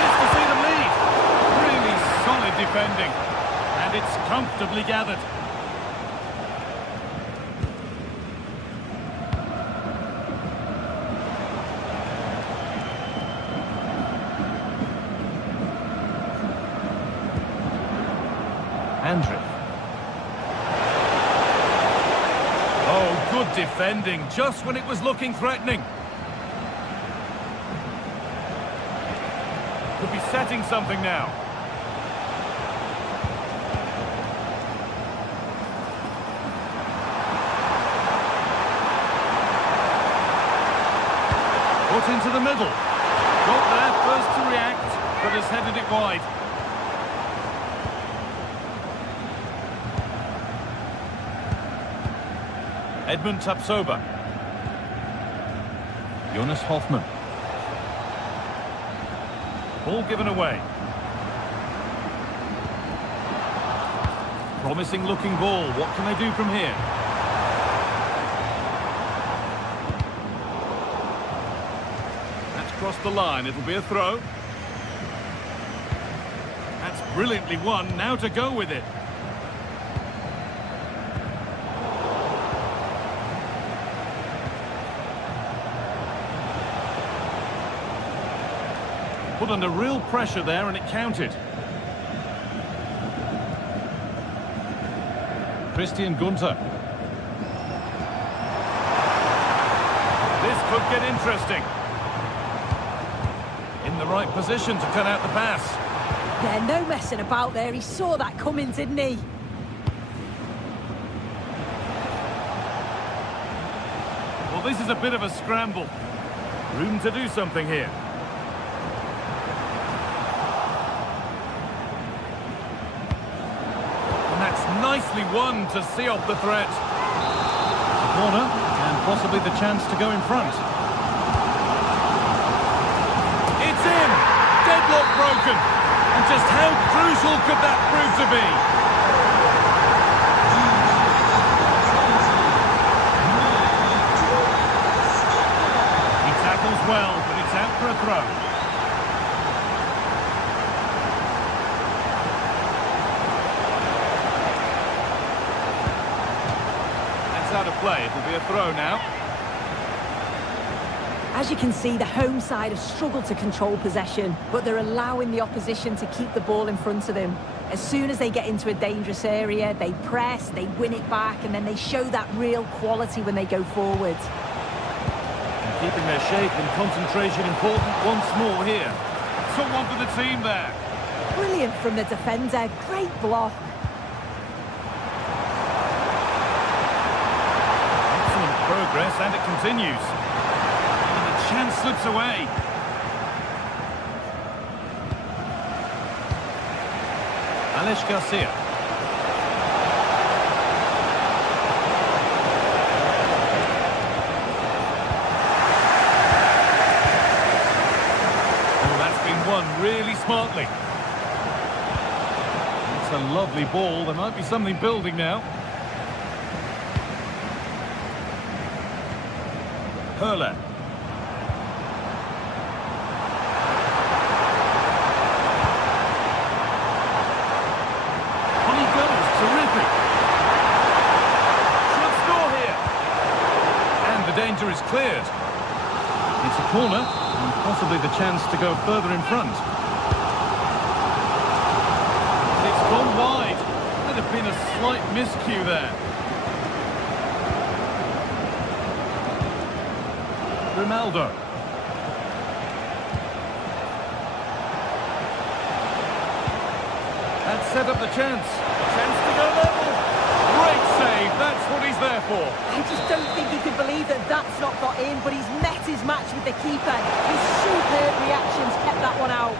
Missed to see the lead. Really solid defending. And it's comfortably gathered. Andrew. Oh, good defending, just when it was looking threatening. Could be setting something now. Put into the middle. Got there first to react, but has headed it wide. Edmund Tapsoba. Jonas Hoffmann. Ball given away. Promising looking ball. What can they do from here? crossed the line. It'll be a throw. That's brilliantly won. Now to go with it. Put under real pressure there, and it counted. Christian Gunter. This could get interesting. In the right position to cut out the pass. Yeah, no messing about there. He saw that coming, didn't he? Well, this is a bit of a scramble. Room to do something here. And that's nicely won to see off the threat. Corner, and possibly the chance to go in front. It's in! Deadlock broken! And just how crucial could that prove to be? He tackles well, but it's out for a throw. That's out of play. It'll be a throw now. As you can see, the home side have struggled to control possession, but they're allowing the opposition to keep the ball in front of them. As soon as they get into a dangerous area, they press, they win it back, and then they show that real quality when they go forward. And keeping their shape and concentration important once more here. Someone for the team there. Brilliant from the defender, great block. Excellent progress, and it continues. Chance slips away. Alex Garcia. Oh, that's been won really smartly. It's a lovely ball. There might be something building now. Hurler. Danger is cleared. It's a corner, and possibly the chance to go further in front. And it's gone wide. Might have been a slight miscue there. Ronaldo. That set up the chance. Chance to go level. Great save, that's what he's there for. I just don't think he could believe that that's not got in, but he's met his match with the keeper. His superb reactions kept that one out.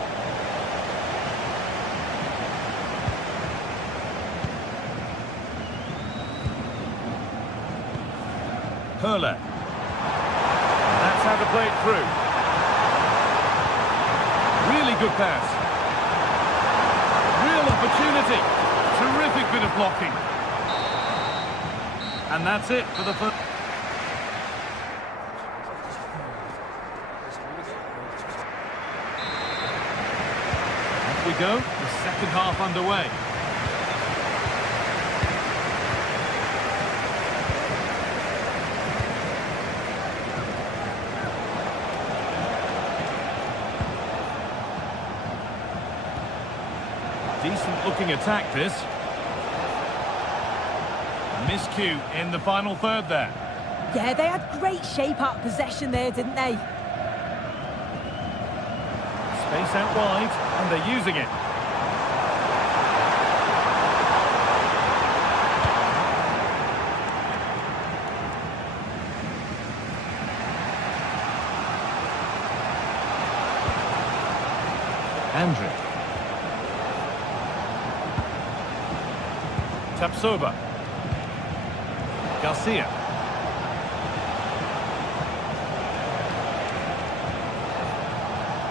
Hurler. That's how to play it through. Really good pass. Real opportunity. Terrific bit of blocking. And that's it for the first. Off we go, the second half underway. Decent looking attack this. Miscue in the final third there. Yeah, they had great shape out possession there, didn't they? Space out wide, and they're using it. Andrew. Tapsoba. Garcia.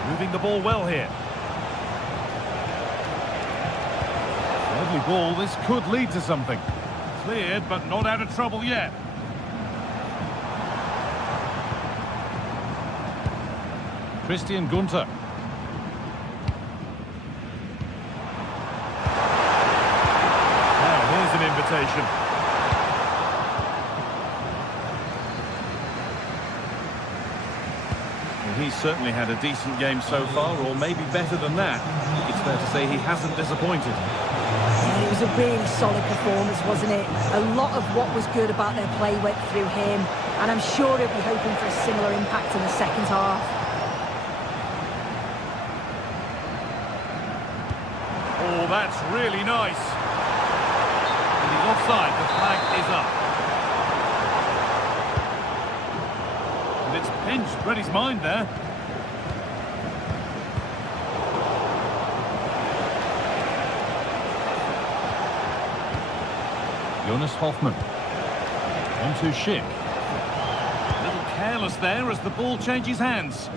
Moving the ball well here. Lovely ball, this could lead to something. Cleared, but not out of trouble yet. Christian Gunter. Now, here's an invitation. Well, he's certainly had a decent game so far, or maybe better than that. It's fair to say he hasn't disappointed. It was a really solid performance, wasn't it? A lot of what was good about their play went through him, and I'm sure he'll be hoping for a similar impact in the second half. Oh, that's really nice. And he's offside, the flag is up. And it's pinched, read his mind there. Jonas Hoffmann. On to Schick. A little careless there as the ball changes hands.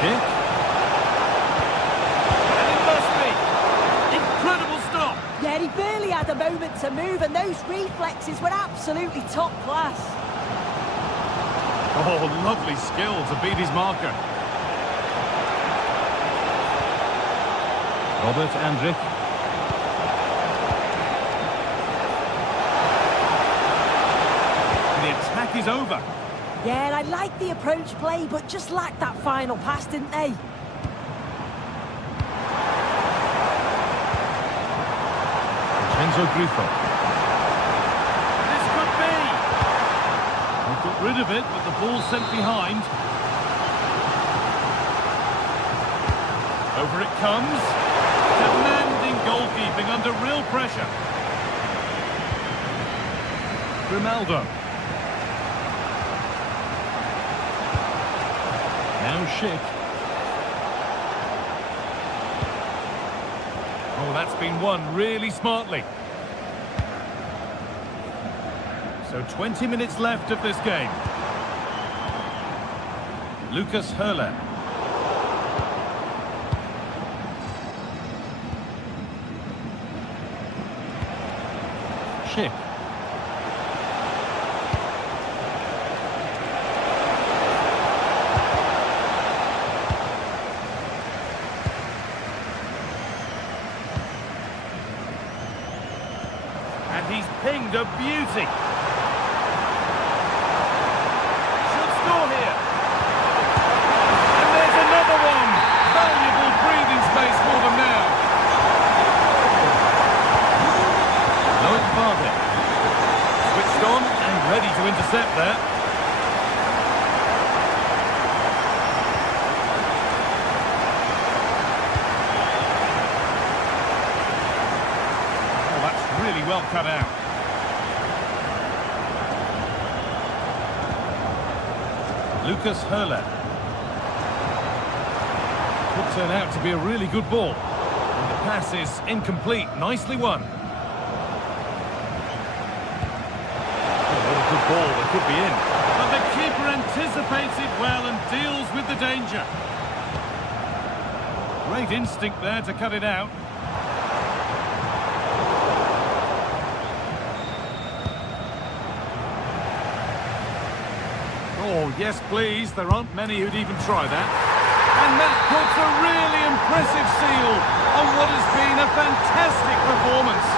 Schick. And it must be. Incredible stop. Yeah, he barely had a moment to move, and those reflexes were absolutely top class. Oh, lovely skill to beat his marker. Robert Andrich. The attack is over. Yeah, I liked the approach play, but just lacked that final pass, didn't they? Vincenzo Grifo. Got rid of it, but the ball's sent behind. Over it comes. Commanding goalkeeping under real pressure. Grimaldo. Now Schick. Oh, that's been won really smartly. So 20 minutes left of this game. Lucas Höhler. Schick. And he's pinged a beauty. Switched on and ready to intercept there. Oh, that's really well cut out. Lucas Höhler. Could turn out to be a really good ball. And the pass is incomplete. Nicely won. Good ball, they could be in. But the keeper anticipates it well and deals with the danger. Great instinct there to cut it out. Oh, yes, please. There aren't many who'd even try that. And that puts a really impressive seal on what has been a fantastic performance.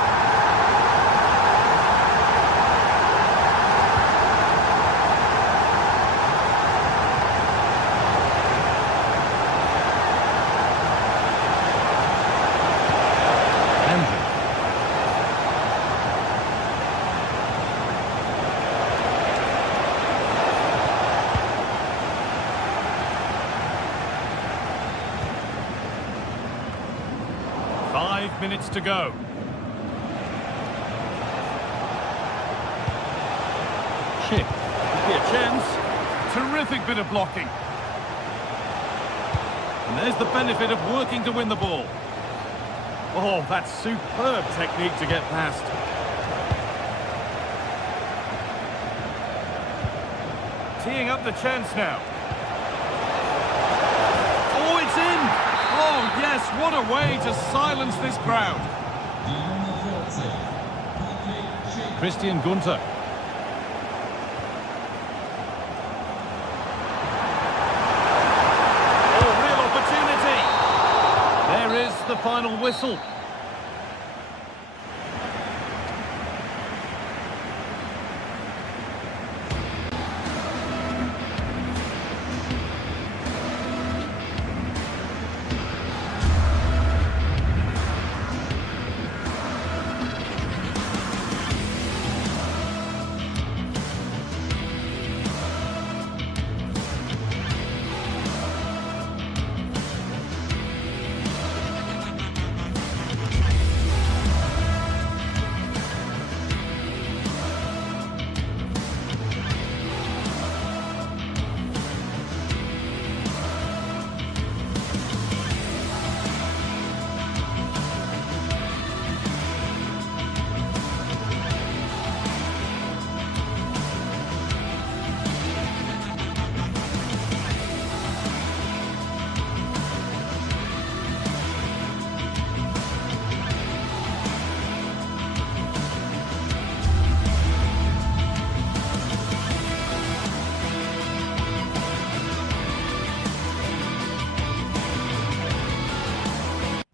Minutes to go. Schick. Could be a chance. Terrific bit of blocking. And there's the benefit of working to win the ball. Oh, that's superb technique to get past. Teeing up the chance now. Oh, it's in! Oh, yes! Yes, what a way to silence this crowd. Christian Gunter. Oh, real opportunity. There is the final whistle.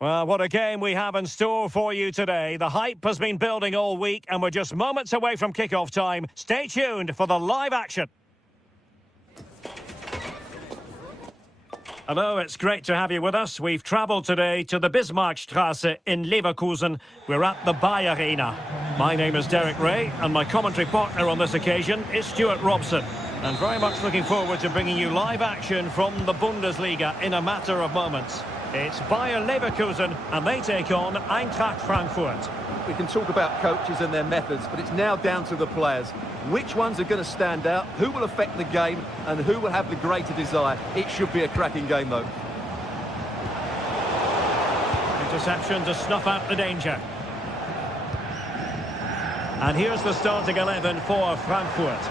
Well, what a game we have in store for you today. The hype has been building all week and we're just moments away from kickoff time. Stay tuned for the live action. Hello, it's great to have you with us. We've travelled today to the Bismarckstraße in Leverkusen. We're at the Bayer Arena. My name is Derek Ray and my commentary partner on this occasion is Stuart Robson. And very much looking forward to bringing you live action from the Bundesliga in a matter of moments. It's Bayer Leverkusen and they take on Eintracht Frankfurt. We can talk about coaches and their methods, but it's now down to the players. Which ones are going to stand out, who will affect the game, and who will have the greater desire? It should be a cracking game, though. Interception to snuff out the danger. And here's the starting 11 for Frankfurt.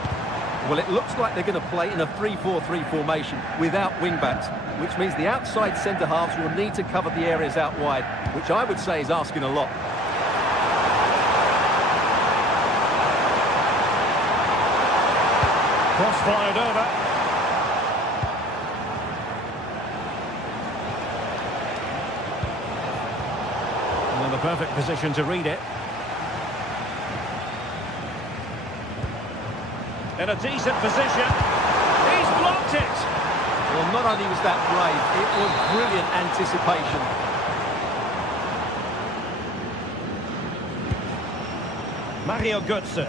Well, it looks like they're going to play in a 3-4-3 formation without wing-backs, which means the outside centre-halves will need to cover the areas out wide, which I would say is asking a lot. Cross fired over. And in the perfect position to read it. In a decent position. He's blocked it. Well, not only was that brave, it was brilliant anticipation. Mario Götze.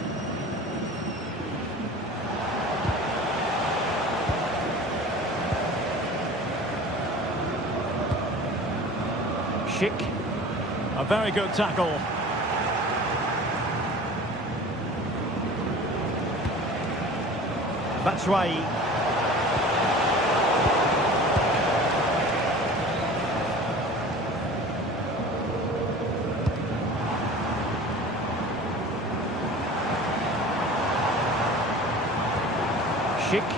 Schick. A very good tackle. Batshuayi. Schick.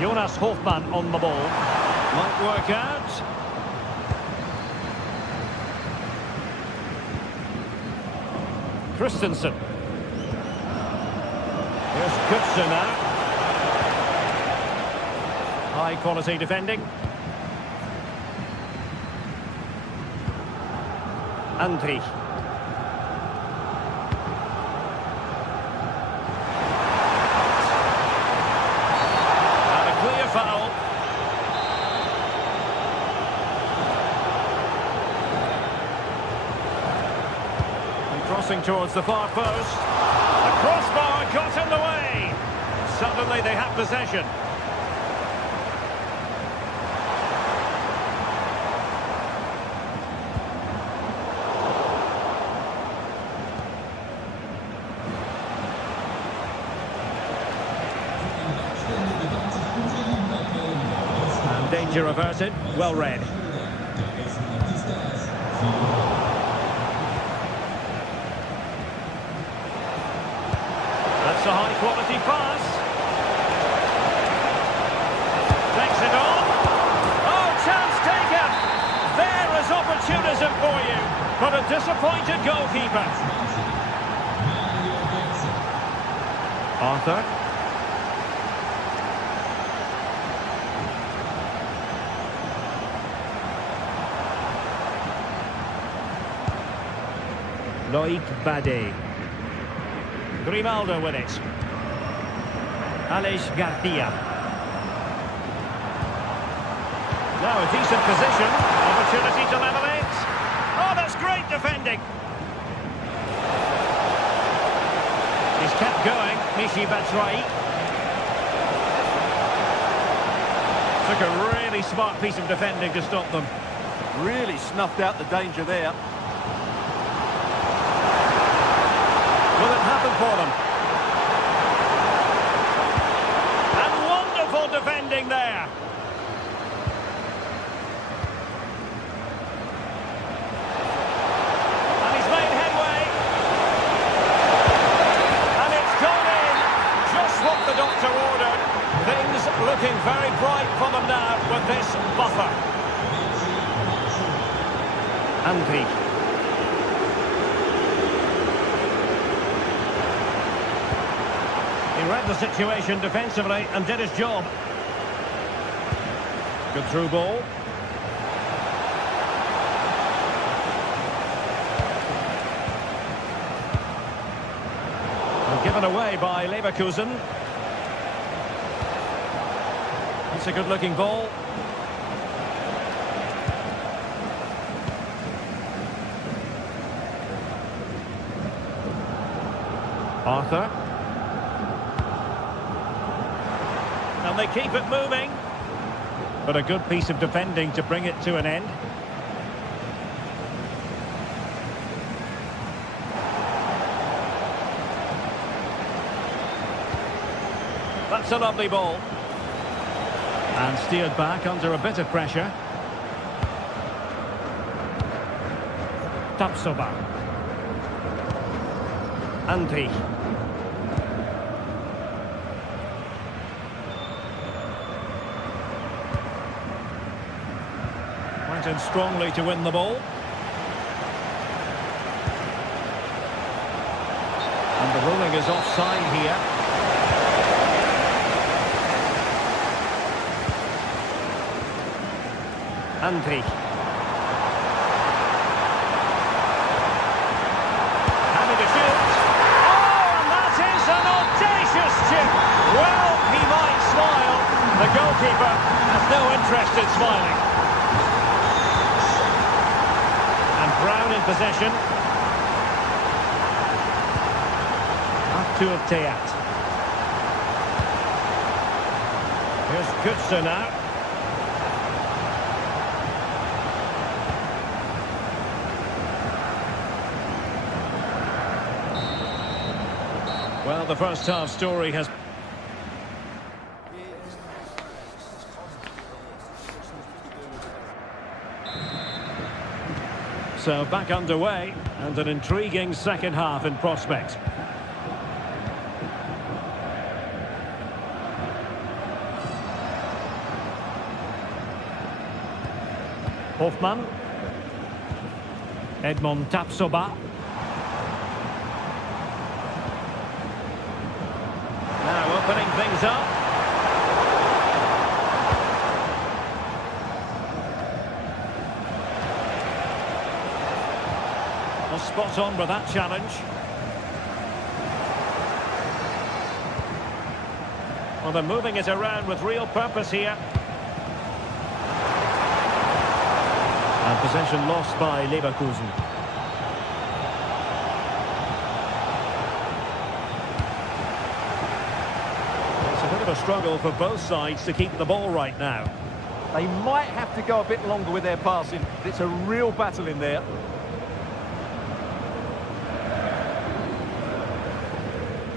Jonas Hofmann on the ball. Might work out. Christensen. Here's Götze now. High quality defending. Andrich. And a clear foul. And crossing towards the far post. The crossbar got in the way. Suddenly they have possession. And danger averted. Well read. That's a high-quality pass. Takes it on. Oh, chance taken. disappointed goalkeeper. Arthur. Loic Bade. Grimaldo with it. Aleix Garcia. Now a decent position. Opportunity to level it. Oh, that's great defending. He's kept going. Michy Batshuayi. Took a really smart piece of defending to stop them. Really snuffed out the danger there. Will it happen for them? And wonderful defending there. And he's made headway. And it's gone in. Just what the doctor ordered. Things looking very bright for them now with this buffer. Andri. He read the situation defensively and did his job. Good through ball. And given away by Leverkusen. It's a good-looking ball. Arthur. And they keep it moving. But a good piece of defending to bring it to an end. That's a lovely ball. And steered back under a bit of pressure. Tapsoba. Andri. Went in strongly to win the ball. And the ruling is offside here. Andri. Having a shoot. Oh, and that is an audacious chip. Well, he might smile. The goalkeeper has no interest in smiling. And Brown in possession. Up to Teat. Here's Kutzer now. Well, the first half story has... So back underway, and an intriguing second half in prospect. Hofmann. Edmond Tapsoba. Now opening things up. Well, spot on with that challenge. Well, they're moving it around with real purpose here. And possession lost by Leverkusen. A struggle for both sides to keep the ball right now. They might have to go a bit longer with their passing. It's a real battle in there.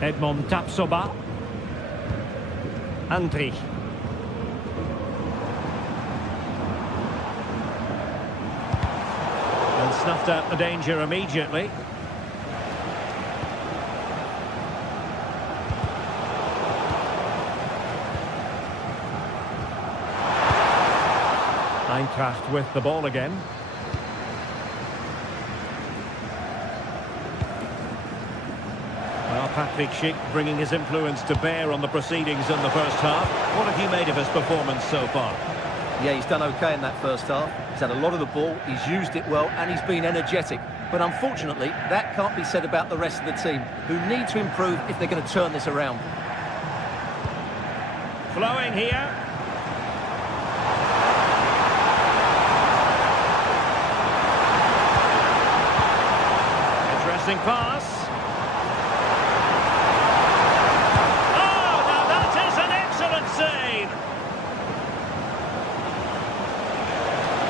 Edmond Tapsoba. Andri. And snuffed out the danger immediately. Eintracht with the ball again. Patrick Schick bringing his influence to bear on the proceedings in the first half. What have you made of his performance so far? Yeah, he's done okay in that first half. He's had a lot of the ball, he's used it well, and he's been energetic. But unfortunately, that can't be said about the rest of the team, who need to improve if they're going to turn this around. Flowing here. Interesting pass. Oh, now that is an excellent save.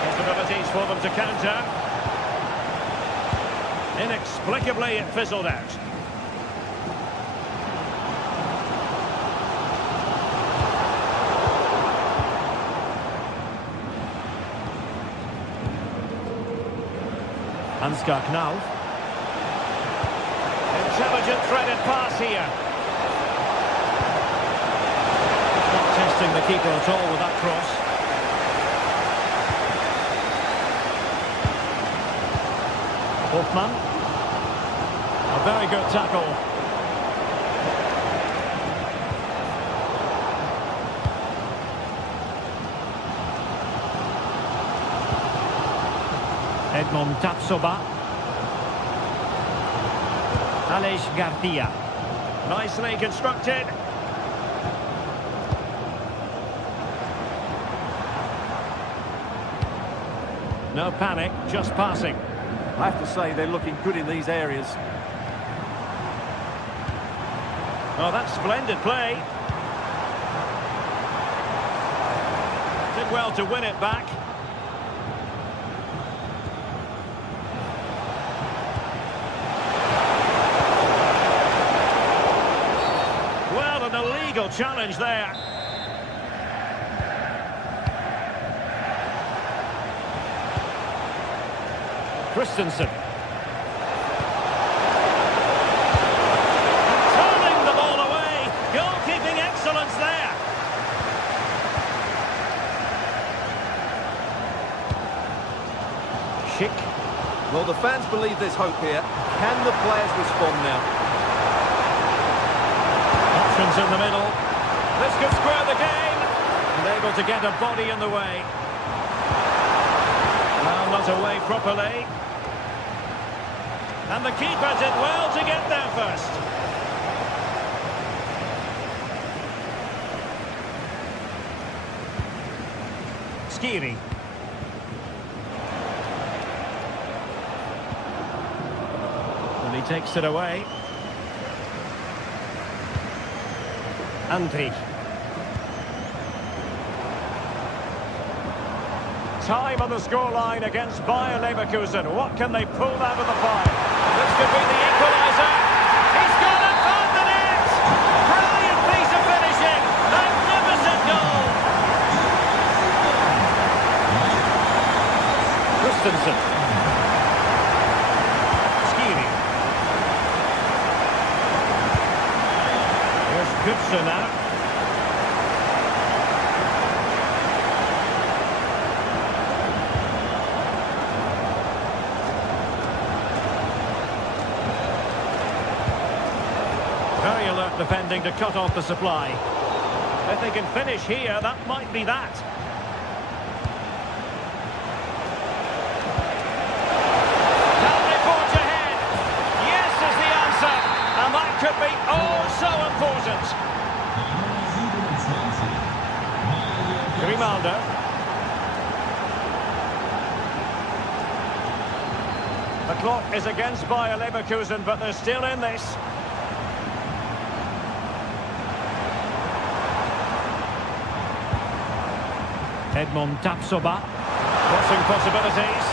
Possibilities for them to counter. Inexplicably, it fizzled out. Ansgar Knauf. Intelligent threaded pass here. Not testing the keeper at all with that cross. Hoffmann. A very good tackle. Edmond Tapsoba. Aleix Garcia. Nicely constructed. No panic, just passing. I have to say they're looking good in these areas. Oh, that's splendid play. Did well to win it back. Well, an illegal challenge there. Christensen. Turning the ball away. Goalkeeping excellence there. Schick. Well, the fans believe there's hope here. Can the players respond now? Options in the middle. This could square the game. And able to get a body in the way. Well, not away properly. And the keeper did well to get there first. Skiri. And he takes it away. Andri. Time on the scoreline against Bayer Leverkusen. What can they pull out of the fire? This could be the equaliser. He's got it on the net! Brilliant piece of finishing! Magnificent goal! Christensen. Skiri. Here's Goodson now. Very alert defending to cut off the supply. If they can finish here, that might be that. Can they forge ahead? Yes is the answer. And that could be oh so important. Grimaldo. The clock is against Bayer Leverkusen, but they're still in this. Edmond Tapsoba. Crossing possibilities.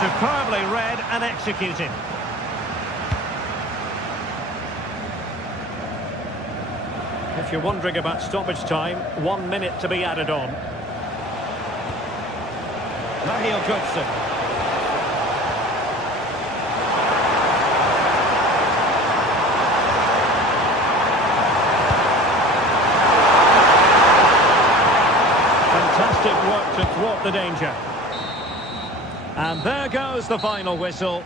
Superbly read and executed. If you're wondering about stoppage time, 1 minute to be added on. Mahil Goodson. Fantastic work to thwart the danger. And there goes the final whistle.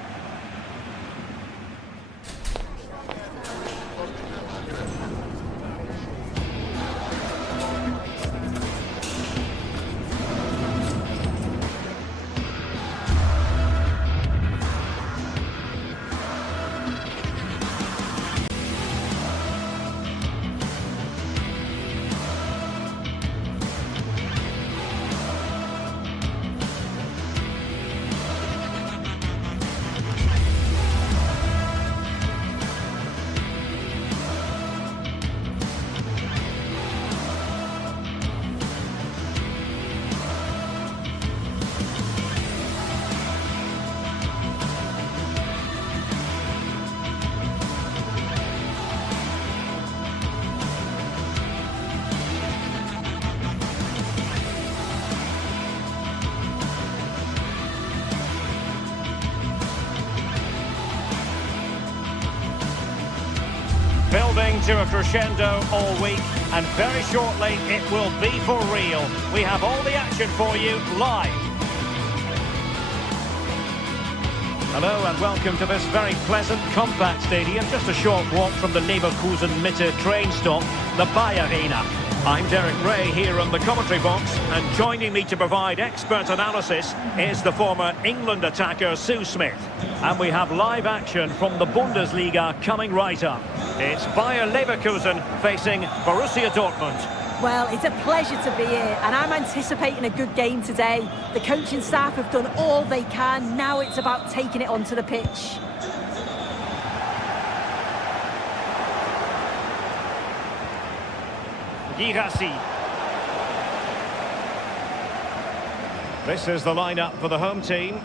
Building to a crescendo all week, and very shortly it will be for real. We have all the action for you live. Hello and welcome to this very pleasant, compact stadium, just a short walk from the Leverkusen Mitte train stop, the Bayer Arena. I'm Derek Ray here on the commentary box, and joining me to provide expert analysis is the former England attacker Sue Smith. And we have live action from the Bundesliga coming right up. It's Bayer Leverkusen facing Borussia Dortmund. Well, it's a pleasure to be here, and I'm anticipating a good game today. The coaching staff have done all they can. Now it's about taking it onto the pitch. Girassi. This is the lineup for the home team.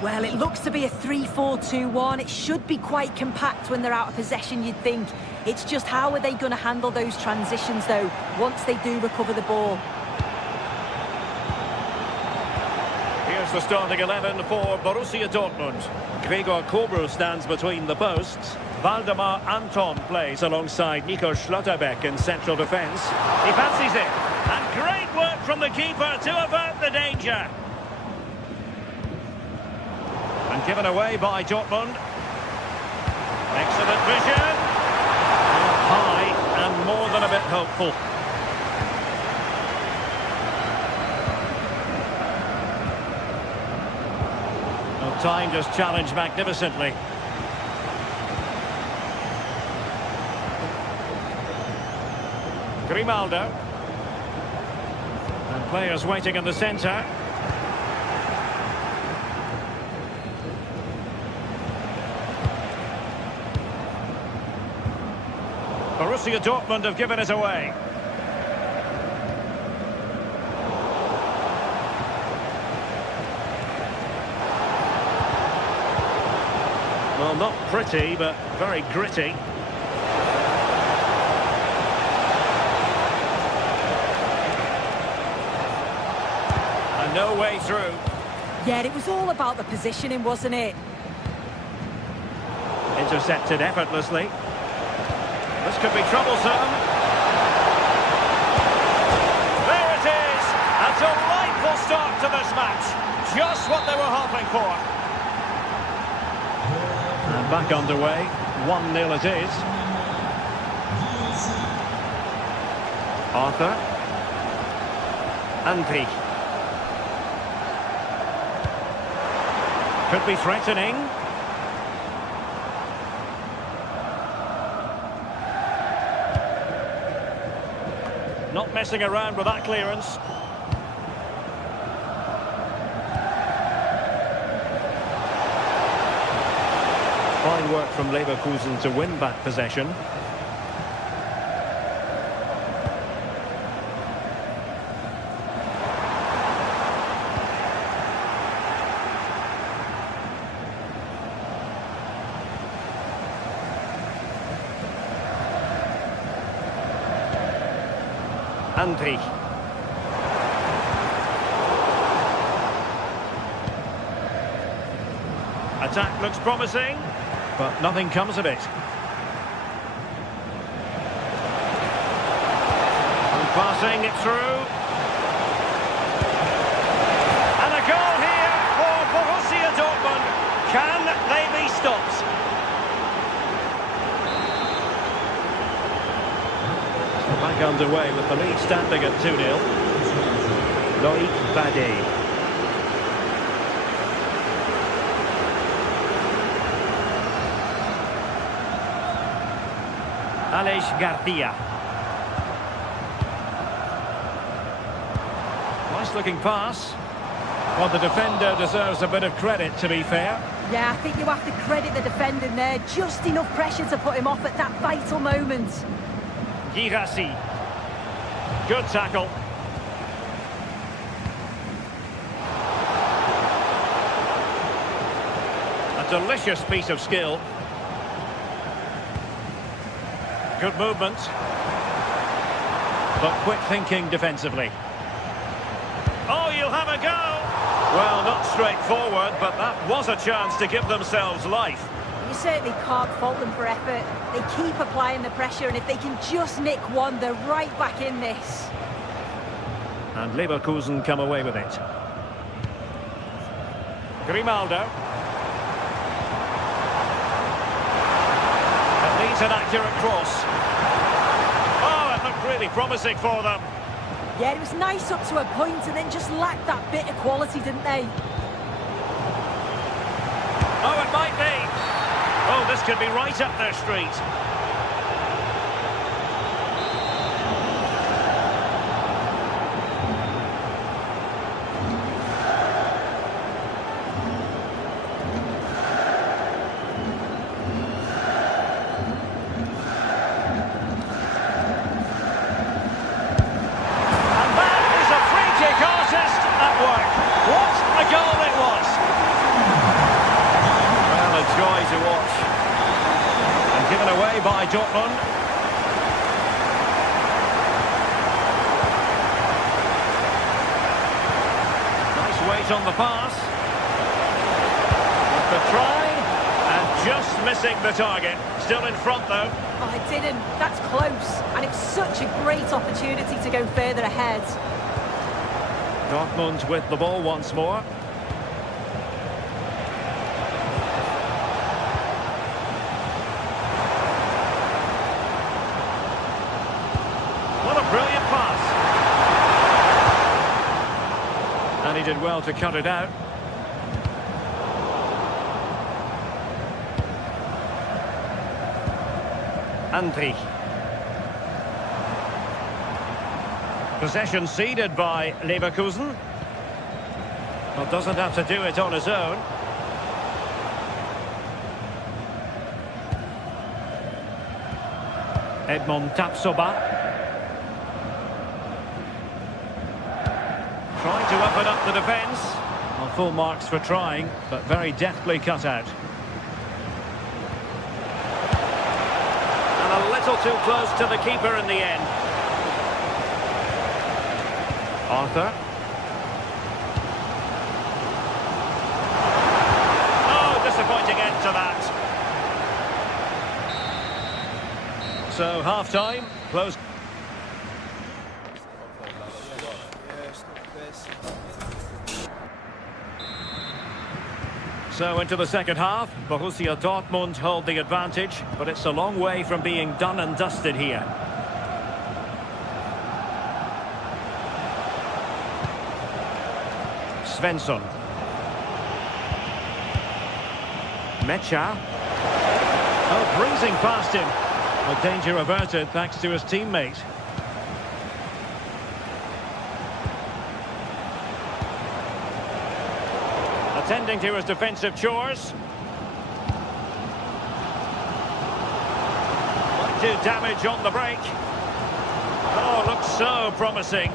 Well, it looks to be a 3-4-2-1. It should be quite compact when they're out of possession, you'd think. It's just how are they going to handle those transitions, though, once they do recover the ball. Here's the starting 11 for Borussia Dortmund. Gregor Kobel stands between the posts. Waldemar Anton plays alongside Nico Schlotterbeck in central defence. He fancies it. And great work from the keeper to avert the danger. And given away by Dortmund. Excellent vision. High and more than a bit hopeful. No time, just challenged magnificently. Grimaldo. And players waiting in the centre. Borussia Dortmund have given it away. Well, not pretty, but very gritty. And no way through. Yeah, it was all about the positioning, wasn't it? Intercepted effortlessly. This could be troublesome. There it is! A delightful start to this match. Just what they were hoping for. And back underway. 1-0 it is. Arthur. Anpi. Could be threatening. Not messing around with that clearance. Fine work from Leverkusen to win back possession. Andri. Attack looks promising, but nothing comes of it. And passing it through. And a goal here for Borussia back underway with the lead standing at 2-0. Loïc Badet. Aleix Garcia. Nice looking pass. Well, the defender deserves a bit of credit, to be fair. Yeah, I think you have to credit the defender there. Just enough pressure to put him off at that vital moment. Girassi. Good tackle. A delicious piece of skill. Good movement. But quick thinking defensively. Oh, you'll have a go! Well, not straightforward, but that was a chance to give themselves life. You certainly can't fault them for effort. They keep applying the pressure, and if they can just nick one, they're right back in this. And Leverkusen come away with it. Grimaldo. It needs an accurate cross. Oh, it looked really promising for them. Yeah, it was nice up to a point, and then just lacked that bit of quality, didn't they? Oh, it might be. Oh, this could be right up their street. By Dortmund. Nice weight on the pass. The try, and just missing the target. Still in front though. Oh, it didn't. That's close. And it's such a great opportunity to go further ahead. Dortmund with the ball once more. Brilliant pass. And he did well to cut it out. Andri. Possession ceded by Leverkusen. Well, doesn't have to do it on his own. Edmond Tapsoba. Trying to open up the defence. Well, full marks for trying, but very deftly cut out. And a little too close to the keeper in the end. Arthur. Oh, disappointing end to that. So, half-time, close. So into the second half, Borussia Dortmund hold the advantage, but it's a long way from being done and dusted here. Svensson. Mecha. Oh, breezing past him. Well, danger averted thanks to his teammate. Attending to his defensive chores. Might do damage on the break. Oh, looks so promising.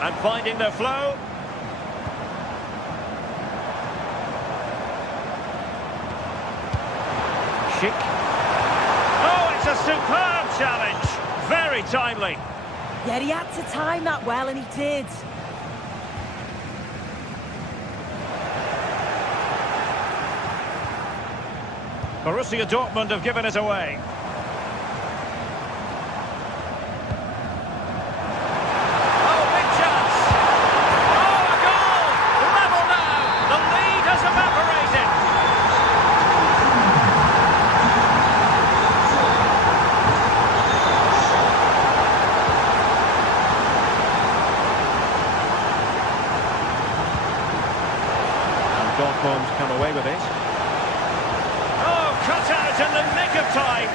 And finding their flow. Schick. Oh, it's a superb challenge. Very timely. Yeah, he had to time that well, and he did. Borussia Dortmund have given it away. Oh, big chance. Oh, a goal! Level now. The lead has evaporated. Dortmund come away with it. Oh, cut out in the nick of time.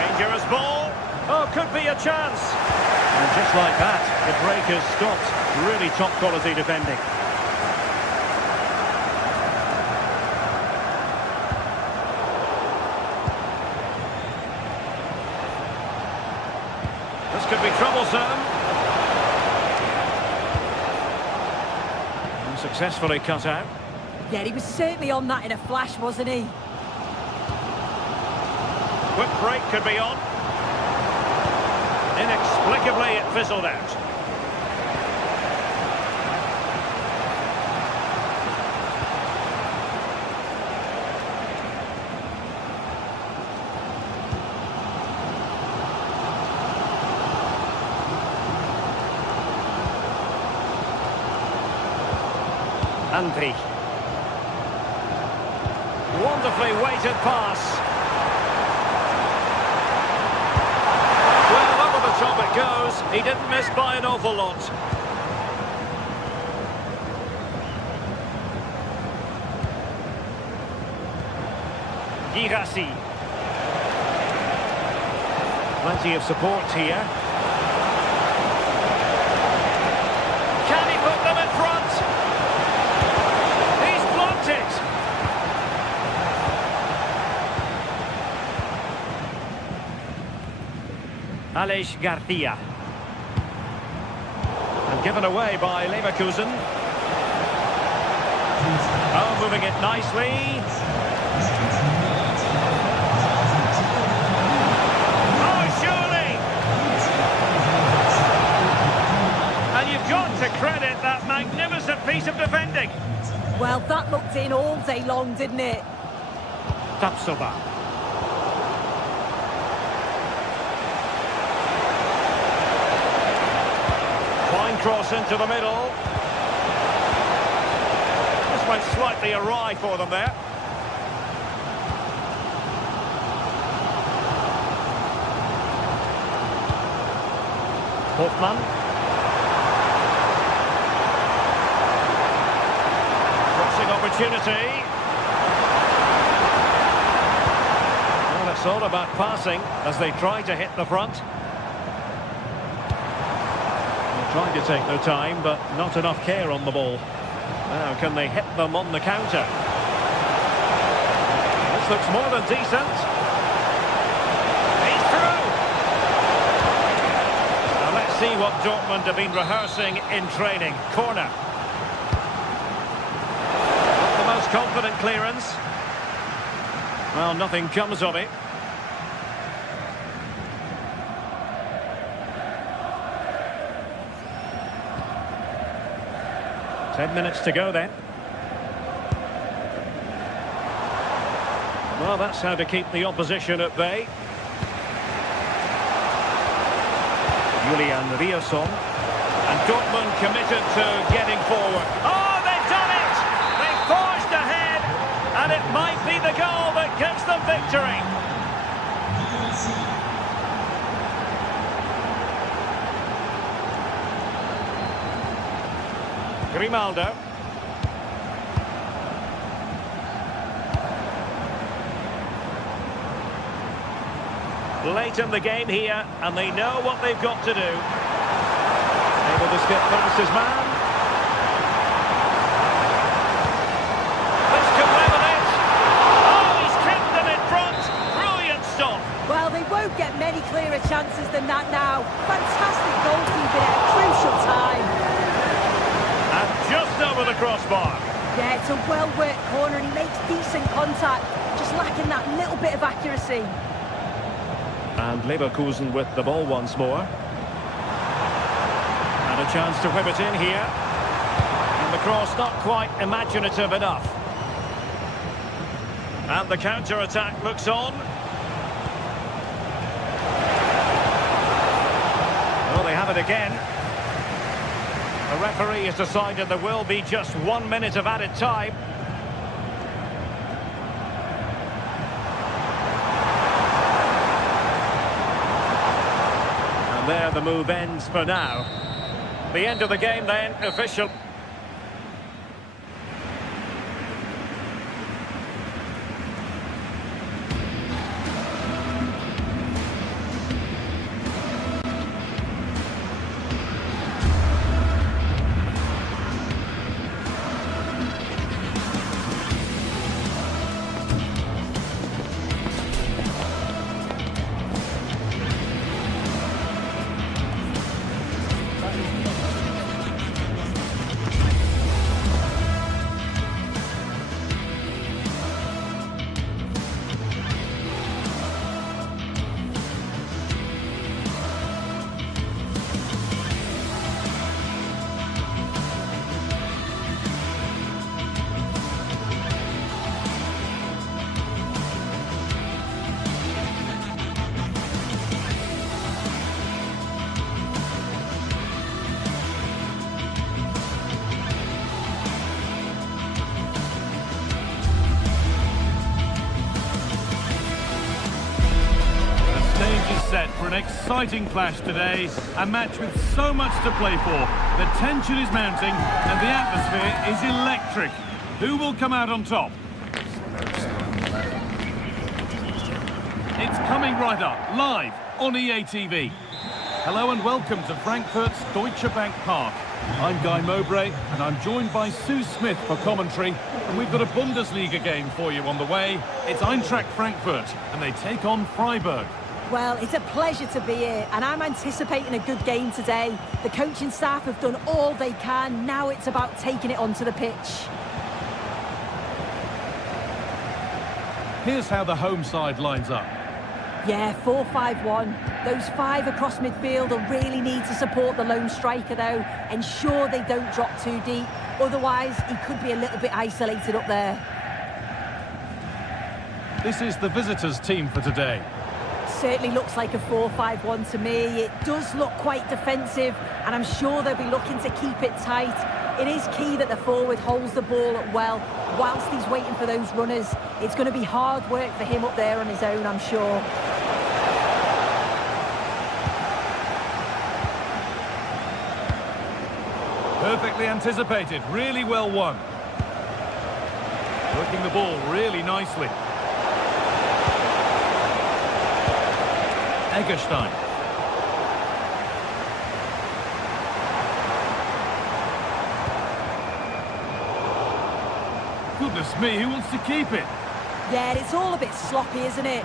Dangerous ball. Oh, could be a chance. And just like that, the break has stopped. Really top quality defending. This could be troublesome. Unsuccessfully cut out. Yeah, he was certainly on that in a flash, wasn't he? Quick break could be on. Inexplicably, it fizzled out. Andri. Wonderfully weighted pass. Well, over the top it goes. He didn't miss by an awful lot. Girassi. Plenty of support here. Can he put them in front? He's blocked it. Aleix Garcia. And given away by Leverkusen. Oh, moving it nicely. Oh, surely! And you've got to credit that magnificent piece of defending. Well, that looked in all day long, didn't it? Tapsoba. Fine cross into the middle. This went slightly awry for them there. Hoffmann. Crossing opportunity. Well, it's all about passing as they try to hit the front. They're trying to take their time, but not enough care on the ball. Now, can they hit them on the counter? This looks more than decent. He's through! Now, let's see what Dortmund have been rehearsing in training. Corner. Not the most confident clearance. Well, nothing comes of it. Ten minutes to go then. Well, that's how to keep the opposition at bay. Julian Rierson. And Dortmund committed to getting forward. Oh, they've done it! They've forged ahead, and it might be the goal that gives them victory. Grimaldo. Late in the game here, and they know what they've got to do. Able to skip past his man. This could level it. Oh, he's kept them in front. Brilliant stop. Well, they won't get many clearer chances than that now. Fantastic goalkeeping at a crucial time. And just over the crossbar. Yeah, it's a well-worked corner and he makes decent contact. Just lacking that little bit of accuracy. And Leverkusen with the ball once more. And a chance to whip it in here. And the cross not quite imaginative enough. And the counter-attack looks on. Well, they have it again. The referee has decided there will be just 1 minute of added time. And there the move ends for now. The end of the game then, official. Set for an exciting clash today, a match with so much to play for. The tension is mounting and the atmosphere is electric. Who will come out on top? It's coming right up, live on EA TV. Hello and welcome to Frankfurt's Deutsche Bank Park. I'm Guy Mowbray and I'm joined by Sue Smith for commentary. And we've got a Bundesliga game for you on the way. It's Eintracht Frankfurt and they take on Freiburg. Well, it's a pleasure to be here, and I'm anticipating a good game today. The coaching staff have done all they can. Now it's about taking it onto the pitch. Here's how the home side lines up. Yeah, 4-5-1. Those five across midfield will really need to support the lone striker, though. Ensure they don't drop too deep. Otherwise, he could be a little bit isolated up there. This is the visitors' team for today. Certainly looks like a 4-5-1 to me. It does look quite defensive, and I'm sure they'll be looking to keep it tight. It is key that the forward holds the ball up well whilst he's waiting for those runners. It's going to be hard work for him up there on his own, I'm sure. Perfectly anticipated, really well won. Working the ball really nicely. Egerstein. Goodness me, who wants to keep it? Yeah, it's all a bit sloppy, isn't it?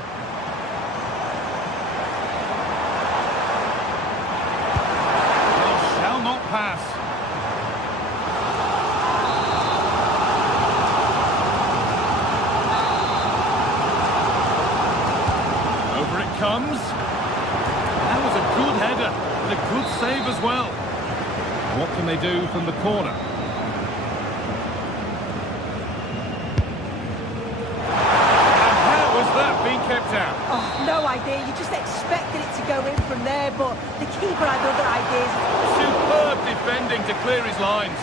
Well, shall not pass. Over it comes. That was a good header and a good save as well. What can they do from the corner? And how was that being kept out? Oh, no idea. You just expected it to go in from there, but the keeper had other ideas. Superb defending to clear his lines.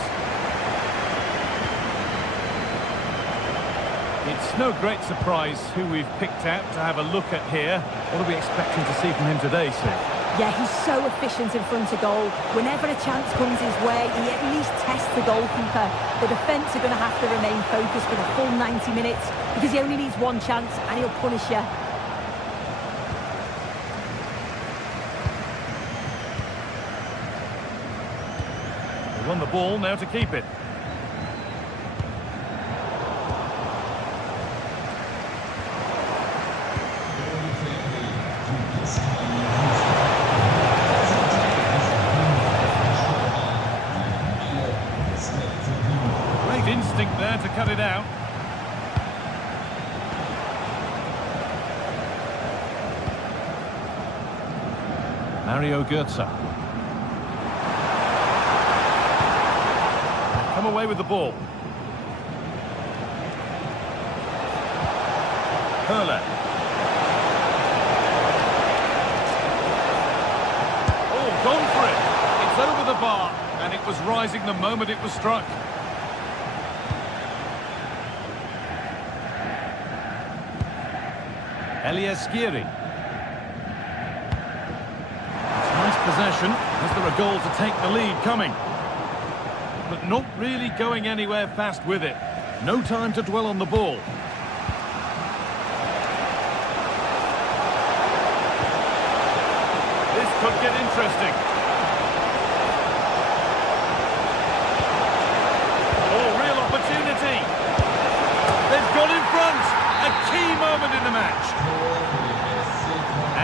It's no great surprise who we've picked out to have a look at here. What are we expecting to see from him today, Sue? Yeah, he's so efficient in front of goal. Whenever a chance comes his way, he at least tests the goalkeeper. The defence are going to have to remain focused for the full 90 minutes because he only needs one chance and he'll punish you. They won the ball, now to keep it. Instinct there to cut it out. Mario Götze. Come away with the ball. Hurler. Oh, gone for it. It's over the bar, and it was rising the moment it was struck. Elias Skiri. It's nice possession. Is there a goal to take the lead coming? But not really going anywhere fast with it. No time to dwell on the ball. This could get interesting. Oh, real opportunity. They've got in front. A key moment in the match.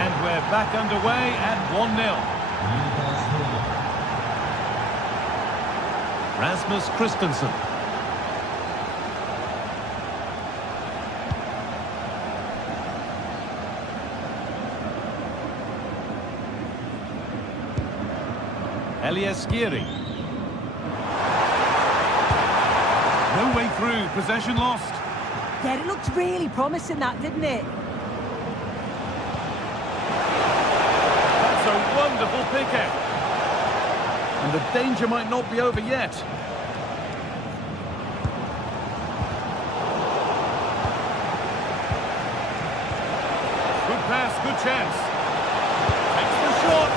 And we're back underway at 1-0. Rasmus Christensen. Elias Skiri. No way through, possession lost. Yeah, it looked really promising, that, didn't it? That's a wonderful pick out. And the danger might not be over yet. Good pass, good chance. Takes the shot.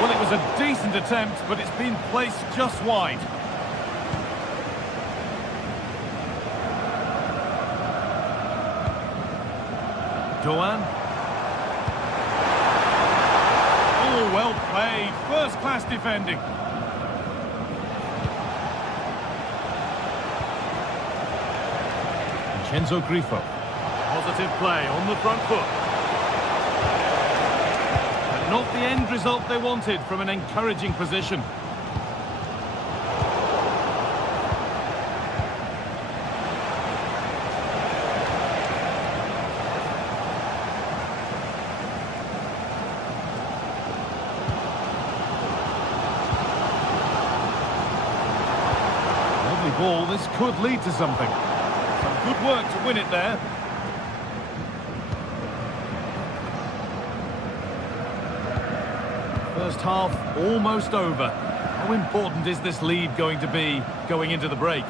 Well, it was a decent attempt, but it's been placed just wide. Doan. Oh, well played. First-class defending. Vincenzo Grifo. Positive play on the front foot. But not the end result they wanted from an encouraging position. Lovely ball. This could lead to something. Some good work to win it there. First half almost over. How important is this lead going to be going into the break?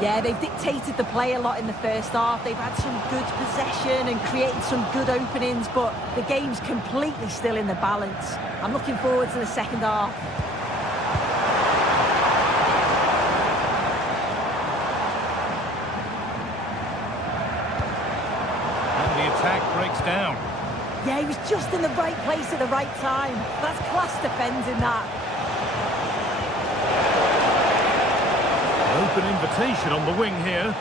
Yeah, they've dictated the play a lot in the first half. They've had some good possession and created some good openings, but the game's completely still in the balance. I'm looking forward to the second half. Attack breaks down. Yeah, he was just in the right place at the right time. That's class defending, that. Open invitation on the wing here.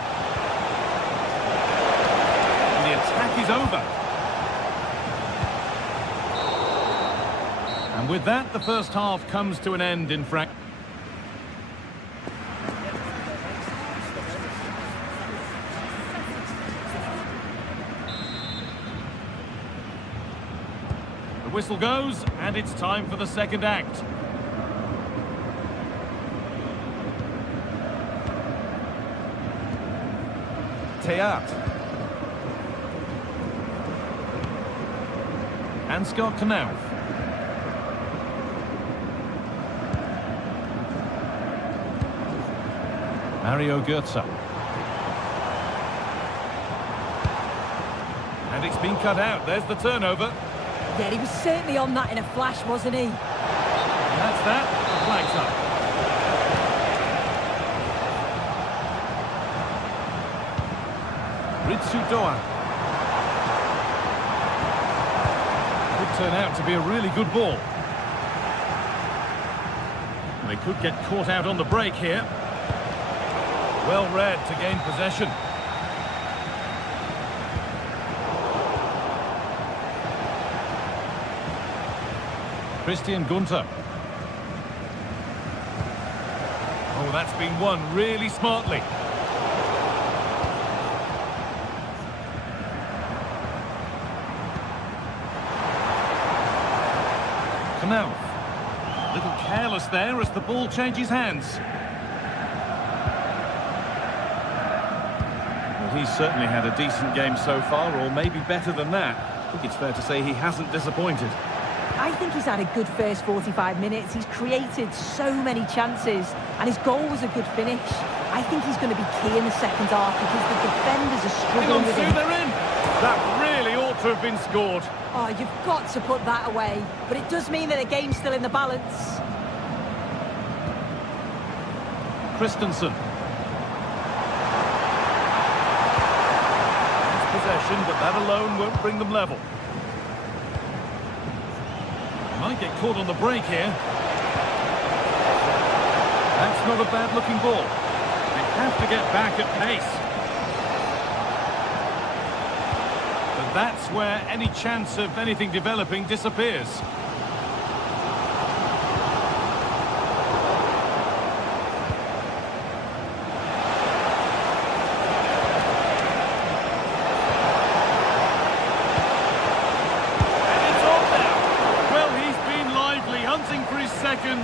And the attack is over. And with that, the first half comes to an end in Frank. The whistle goes, and it's time for the second act. Teat. Ansgar Knauf. Mario Götze. And it's been cut out. There's the turnover. Yeah, he was certainly on that in a flash, wasn't he? And that's that. The flag's up. Ritsu Doan. Could turn out to be a really good ball. And they could get caught out on the break here. Well read to gain possession. Christian Gunther. Oh, that's been won really smartly. Knauf. A little careless there as the ball changes hands. Well, he's certainly had a decent game so far, or maybe better than that. I think it's fair to say he hasn't disappointed. I think he's had a good first 45 minutes. He's created so many chances, and his goal was a good finish. I think he's going to be key in the second half because the defenders are struggling with him. They're in. That really ought to have been scored. Oh, you've got to put that away. But it does mean that the game's still in the balance. Christensen. Possession, but that alone won't bring them level. Might get caught on the break here. That's not a bad looking ball. They have to get back at pace. But that's where any chance of anything developing disappears.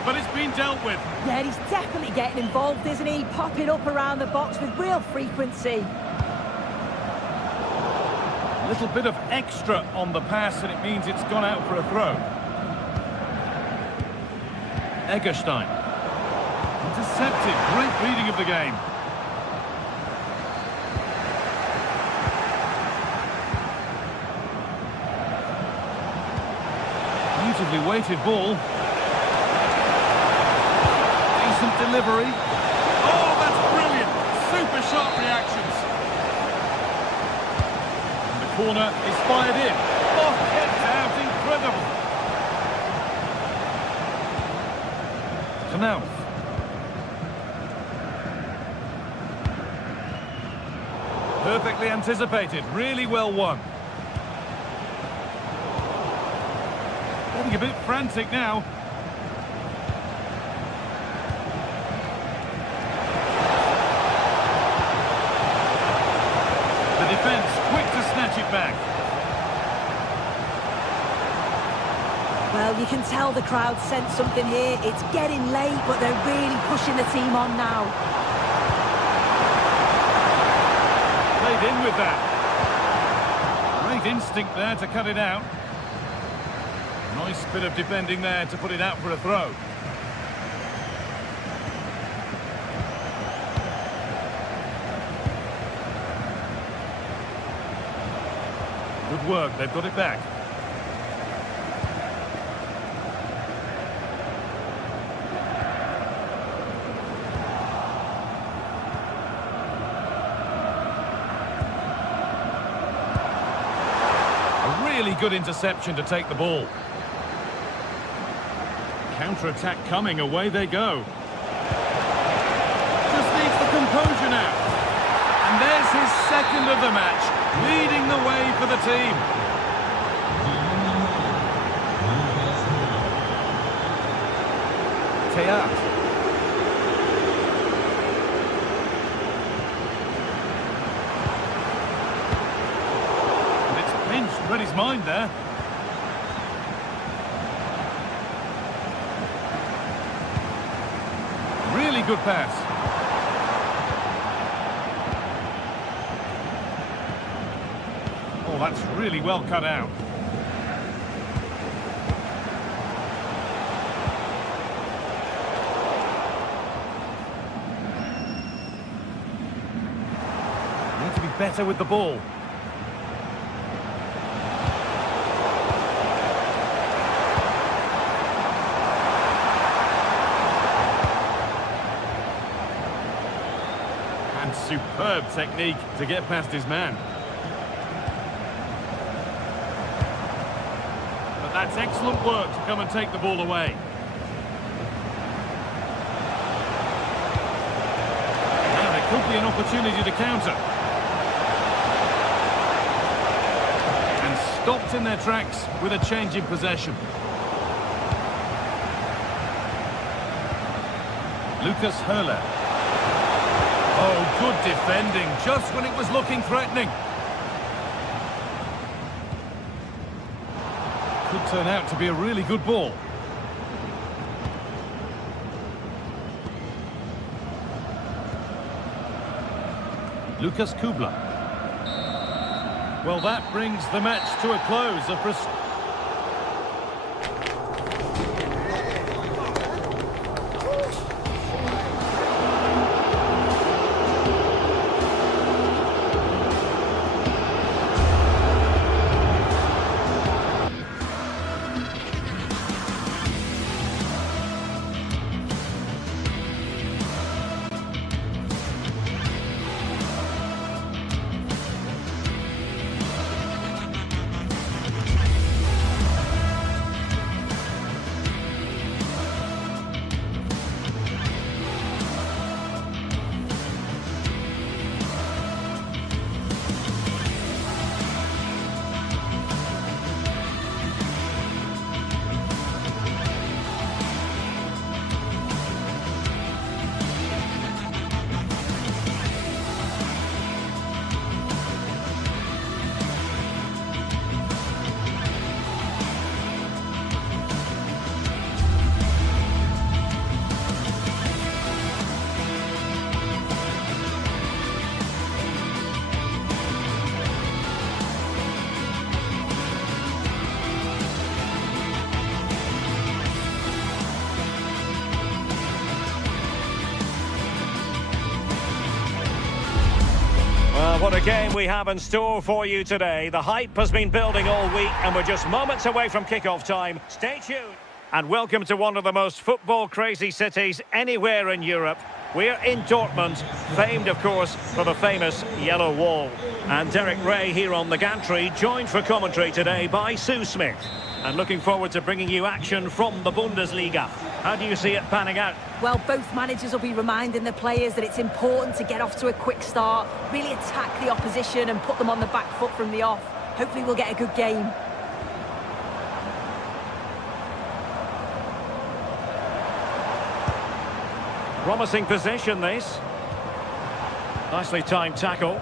But it's been dealt with. Yeah, he's definitely getting involved, isn't he? Popping up around the box with real frequency. A little bit of extra on the pass, and it means it's gone out for a throw. Egerstein. Intercepted. Great reading of the game. Beautifully weighted ball. Delivery. Oh, that's brilliant. Super sharp reactions. And the corner is fired in. Oh, kept out. Incredible. Knauf. Perfectly anticipated. Really well won. Getting a bit frantic now. Defence quick to snatch it back. Well, you can tell the crowd sense something here. It's getting late, but they're really pushing the team on now. Played in with that. Great instinct there to cut it out. Nice bit of defending there to put it out for a throw. Good work, they've got it back. A really good interception to take the ball. Counter-attack coming, away they go. Just needs the composure now. And there's his second of the match, leading the way for the team. Teat. And it's pinched, read his mind there. Really good pass. Oh, that's really well cut out. Need to be better with the ball. And superb technique to get past his man. But that's excellent work to come and take the ball away. Now there could be an opportunity to counter. And stopped in their tracks with a change in possession. Lucas Höhler. Oh, good defending, just when it was looking threatening. Could turn out to be a really good ball. Lucas Kubler. Well, that brings the match to a close. Well, what a game we have in store for you today. The hype has been building all week, and we're just moments away from kickoff time. Stay tuned. And welcome to one of the most football-crazy cities anywhere in Europe. We're in Dortmund, famed, of course, for the famous Yellow Wall. And Derek Ray here on the gantry, joined for commentary today by Sue Smith. And looking forward to bringing you action from the Bundesliga. How do you see it panning out? Well, both managers will be reminding the players that it's important to get off to a quick start, really attack the opposition and put them on the back foot from the off. Hopefully we'll get a good game. Promising position, this. Nicely timed tackle.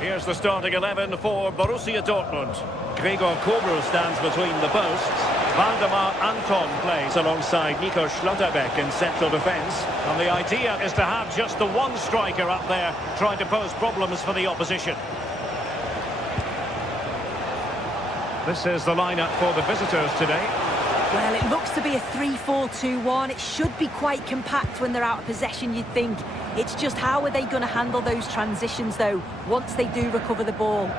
Here's the starting 11 for Borussia Dortmund. Gregor Kobel stands between the posts. Waldemar Anton plays alongside Nico Schlotterbeck in central defence. And the idea is to have just the one striker up there trying to pose problems for the opposition. This is the lineup for the visitors today. Well, it looks to be a 3-4-2-1. It should be quite compact when they're out of possession, you'd think. It's just how are they going to handle those transitions, though, once they do recover the ball?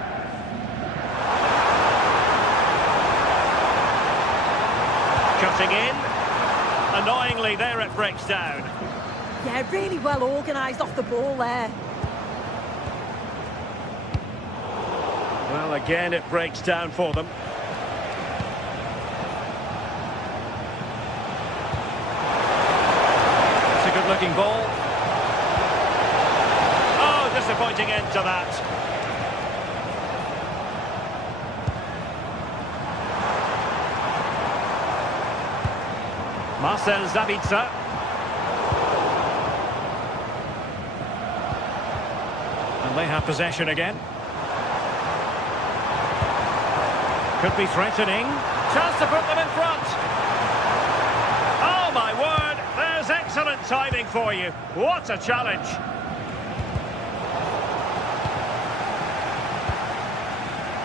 Cutting in. Annoyingly, there it breaks down. Yeah, really well organised off the ball there. Well, again, it breaks down for them. It's a good-looking ball. Oh, disappointing end to that. Marcel Sabitzer. And they have possession again. Could be threatening. Chance to put them in front. Oh, my word. There's excellent timing for you. What a challenge.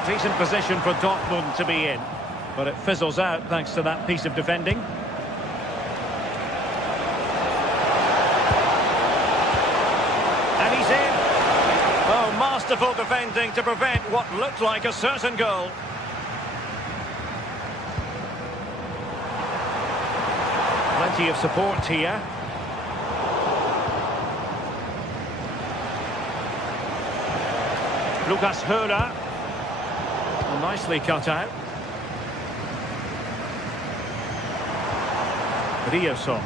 Decent position for Dortmund to be in. But it fizzles out thanks to that piece of defending. And he's in. Oh, masterful defending to prevent what looked like a certain goal. Plenty of support here. Lucas Höhler. Well, nicely cut out. Rioson.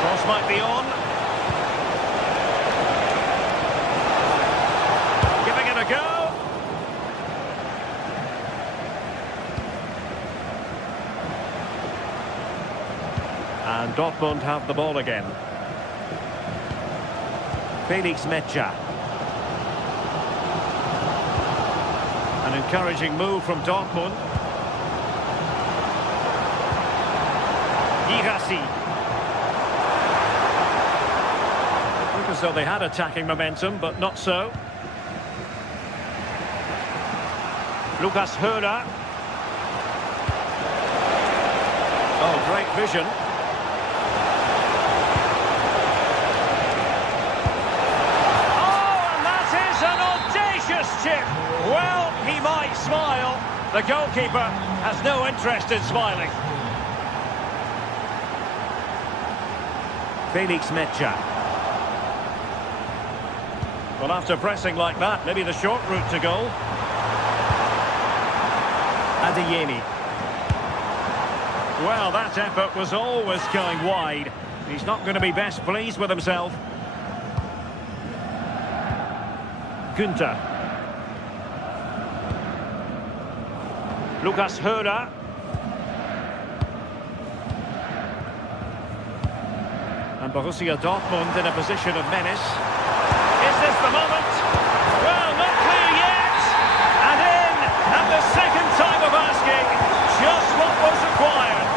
Cross might be on. Giving it a go. And Dortmund have the ball again. Felix Metscher. An encouraging move from Dortmund. Girassi. Look as though they had attacking momentum, but not so. Lucas Höhler. Oh, great vision. Chip. Well, he might smile. The goalkeeper has no interest in smiling. Felix Metscher. Well, after pressing like that, maybe the short route to goal. Adeyemi. Well, that effort was always going wide. He's not going to be best pleased with himself. Günther. Lucas Höhler. And Borussia Dortmund in a position of menace. Is this the moment? Well, not clear yet. And in at the second time of asking. Just what was required.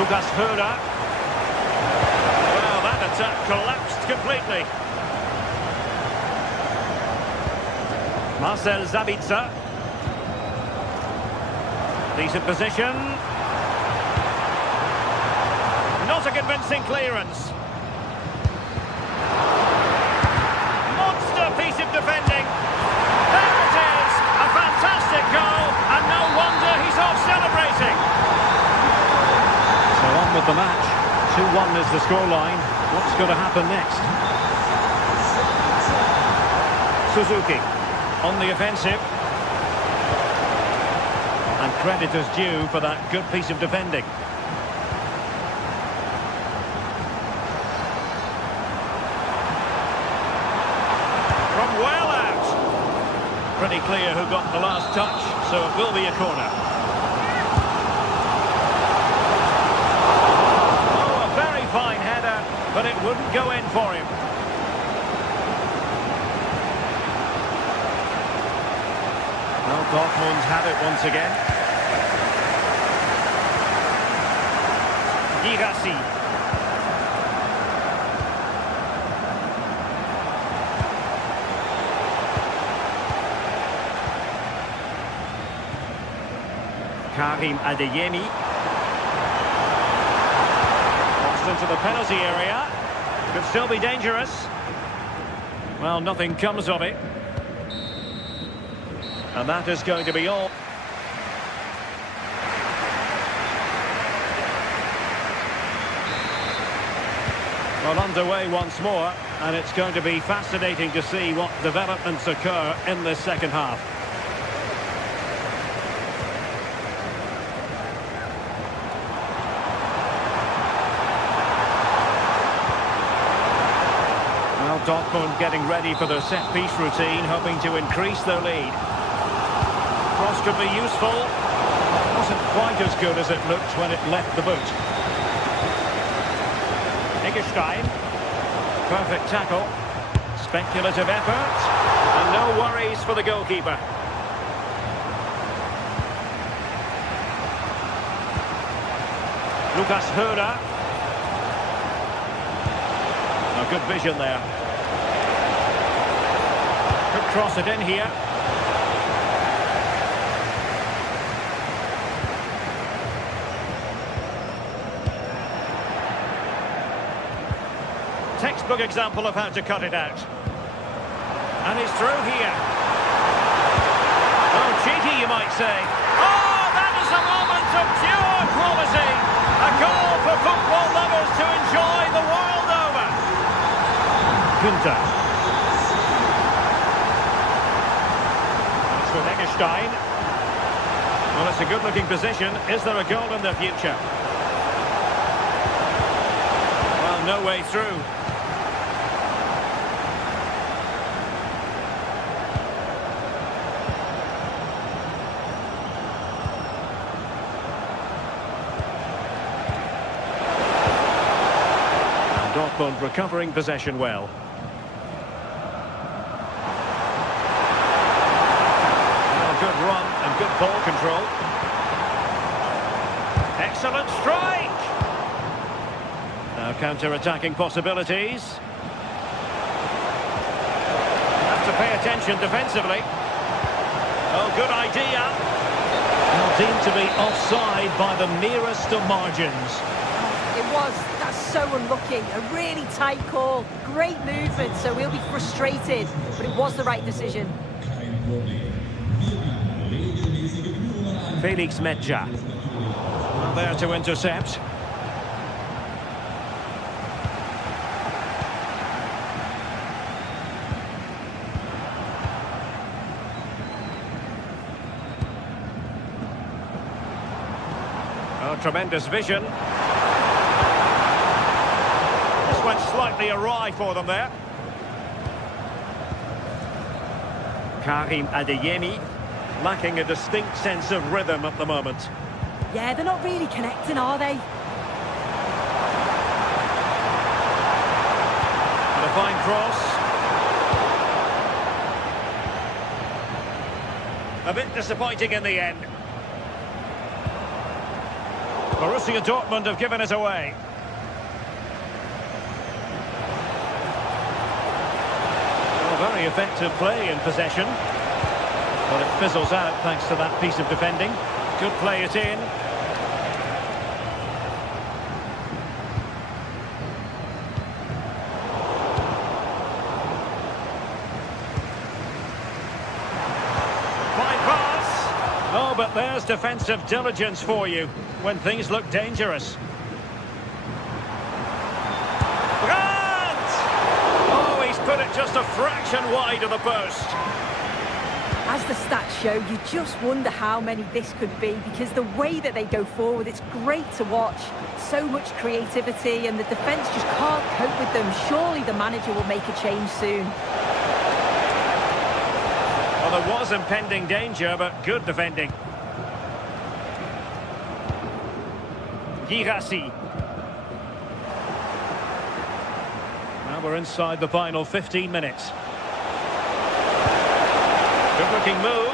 Lucas Höder. Well, that attack collapsed completely. Marcel Sabitzer. Decent position. Not a convincing clearance. Monster piece of defending. There it is. A fantastic goal. And no wonder he's off celebrating. So on with the match. 2-1 is the scoreline. What's going to happen next? Suzuki on the offensive. And credit is due for that good piece of defending. From well out. Pretty clear who got the last touch, so it will be a corner. Oh, a very fine header, but it wouldn't go in for him. Well, Dortmund have it once again. Girassi. Karim Adeyemi. Crossed into the penalty area. Could still be dangerous. Well, nothing comes of it. And that is going to be all. Well, underway once more, and it's going to be fascinating to see what developments occur in this second half. Well, Dortmund getting ready for their set-piece routine, hoping to increase their lead. Cross could be useful. Wasn't quite as good as it looked when it left the boot. Eggestein. Perfect tackle. Speculative effort. And no worries for the goalkeeper. Lucas Höder. A good vision there. Could cross it in here. Textbook example of how to cut it out. And he's through here. Oh, cheeky, you might say. Oh, that is a moment of pure quality. A goal for football lovers to enjoy the world over. Günther. That's with Eggestein. Well, it's a good-looking position. Is there a goal in the future? Well, no way through. Dortmund recovering possession well. Well, good run and good ball control. Excellent strike! Now counter-attacking possibilities. Have to pay attention defensively. Oh, good idea. Well, deemed to be offside by the merest of margins. It was. That's so unlucky. A really tight call. Great movement, so we'll be frustrated. But it was the right decision. Felix Medja. Well, there to intercept. Oh, tremendous vision. Went slightly awry for them there. Karim Adeyemi lacking a distinct sense of rhythm at the moment. Yeah, they're not really connecting, are they? And a fine cross. A bit disappointing in the end. Borussia Dortmund have given it away. Well, very effective play in possession. But it fizzles out thanks to that piece of defending. Could play it in. Oh, but there's defensive diligence for you when things look dangerous. Brandt! Oh, he's put it just a fraction wide of the post. As the stats show, you just wonder how many this could be, because the way that they go forward, it's great to watch. So much creativity, and the defence just can't cope with them. Surely the manager will make a change soon. Well, there was impending danger, but good defending. Girassi. Now we're inside the final 15 minutes. Good-looking move.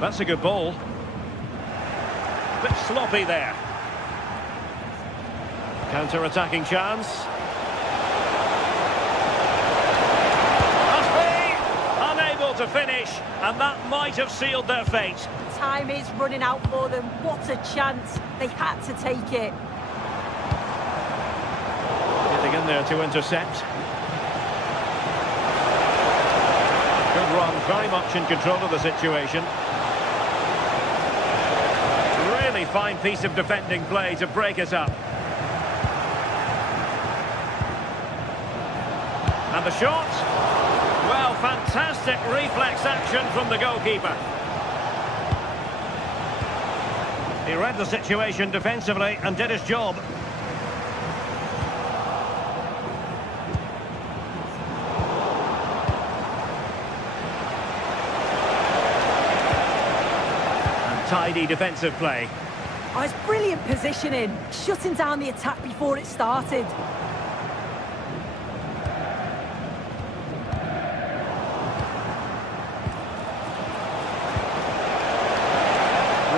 That's a good ball. A bit sloppy there. Counter-attacking chance. Unable to finish, and that might have sealed their fate. Time is running out for them. What a chance. They had to take it. Getting in there to intercept. Good run, very much in control of the situation. Really fine piece of defending play to break it up. And the shot. Well, fantastic reflex action from the goalkeeper. He read the situation defensively and did his job. And tidy defensive play. Oh, it's brilliant positioning, shutting down the attack before it started.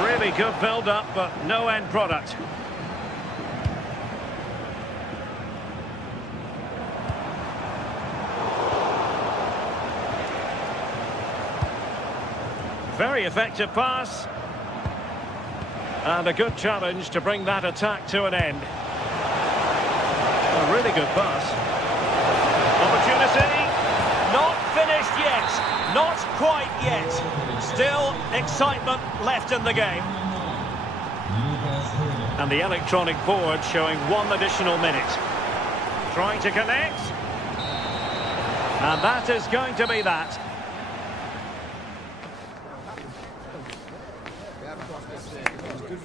Really good build-up, but no end product. Very effective pass. And a good challenge to bring that attack to an end. A really good pass. Opportunity. Not finished yet. Not quite yet. Still excitement left in the game. And the electronic board showing 1 additional minute. Trying to connect. And that is going to be that. Good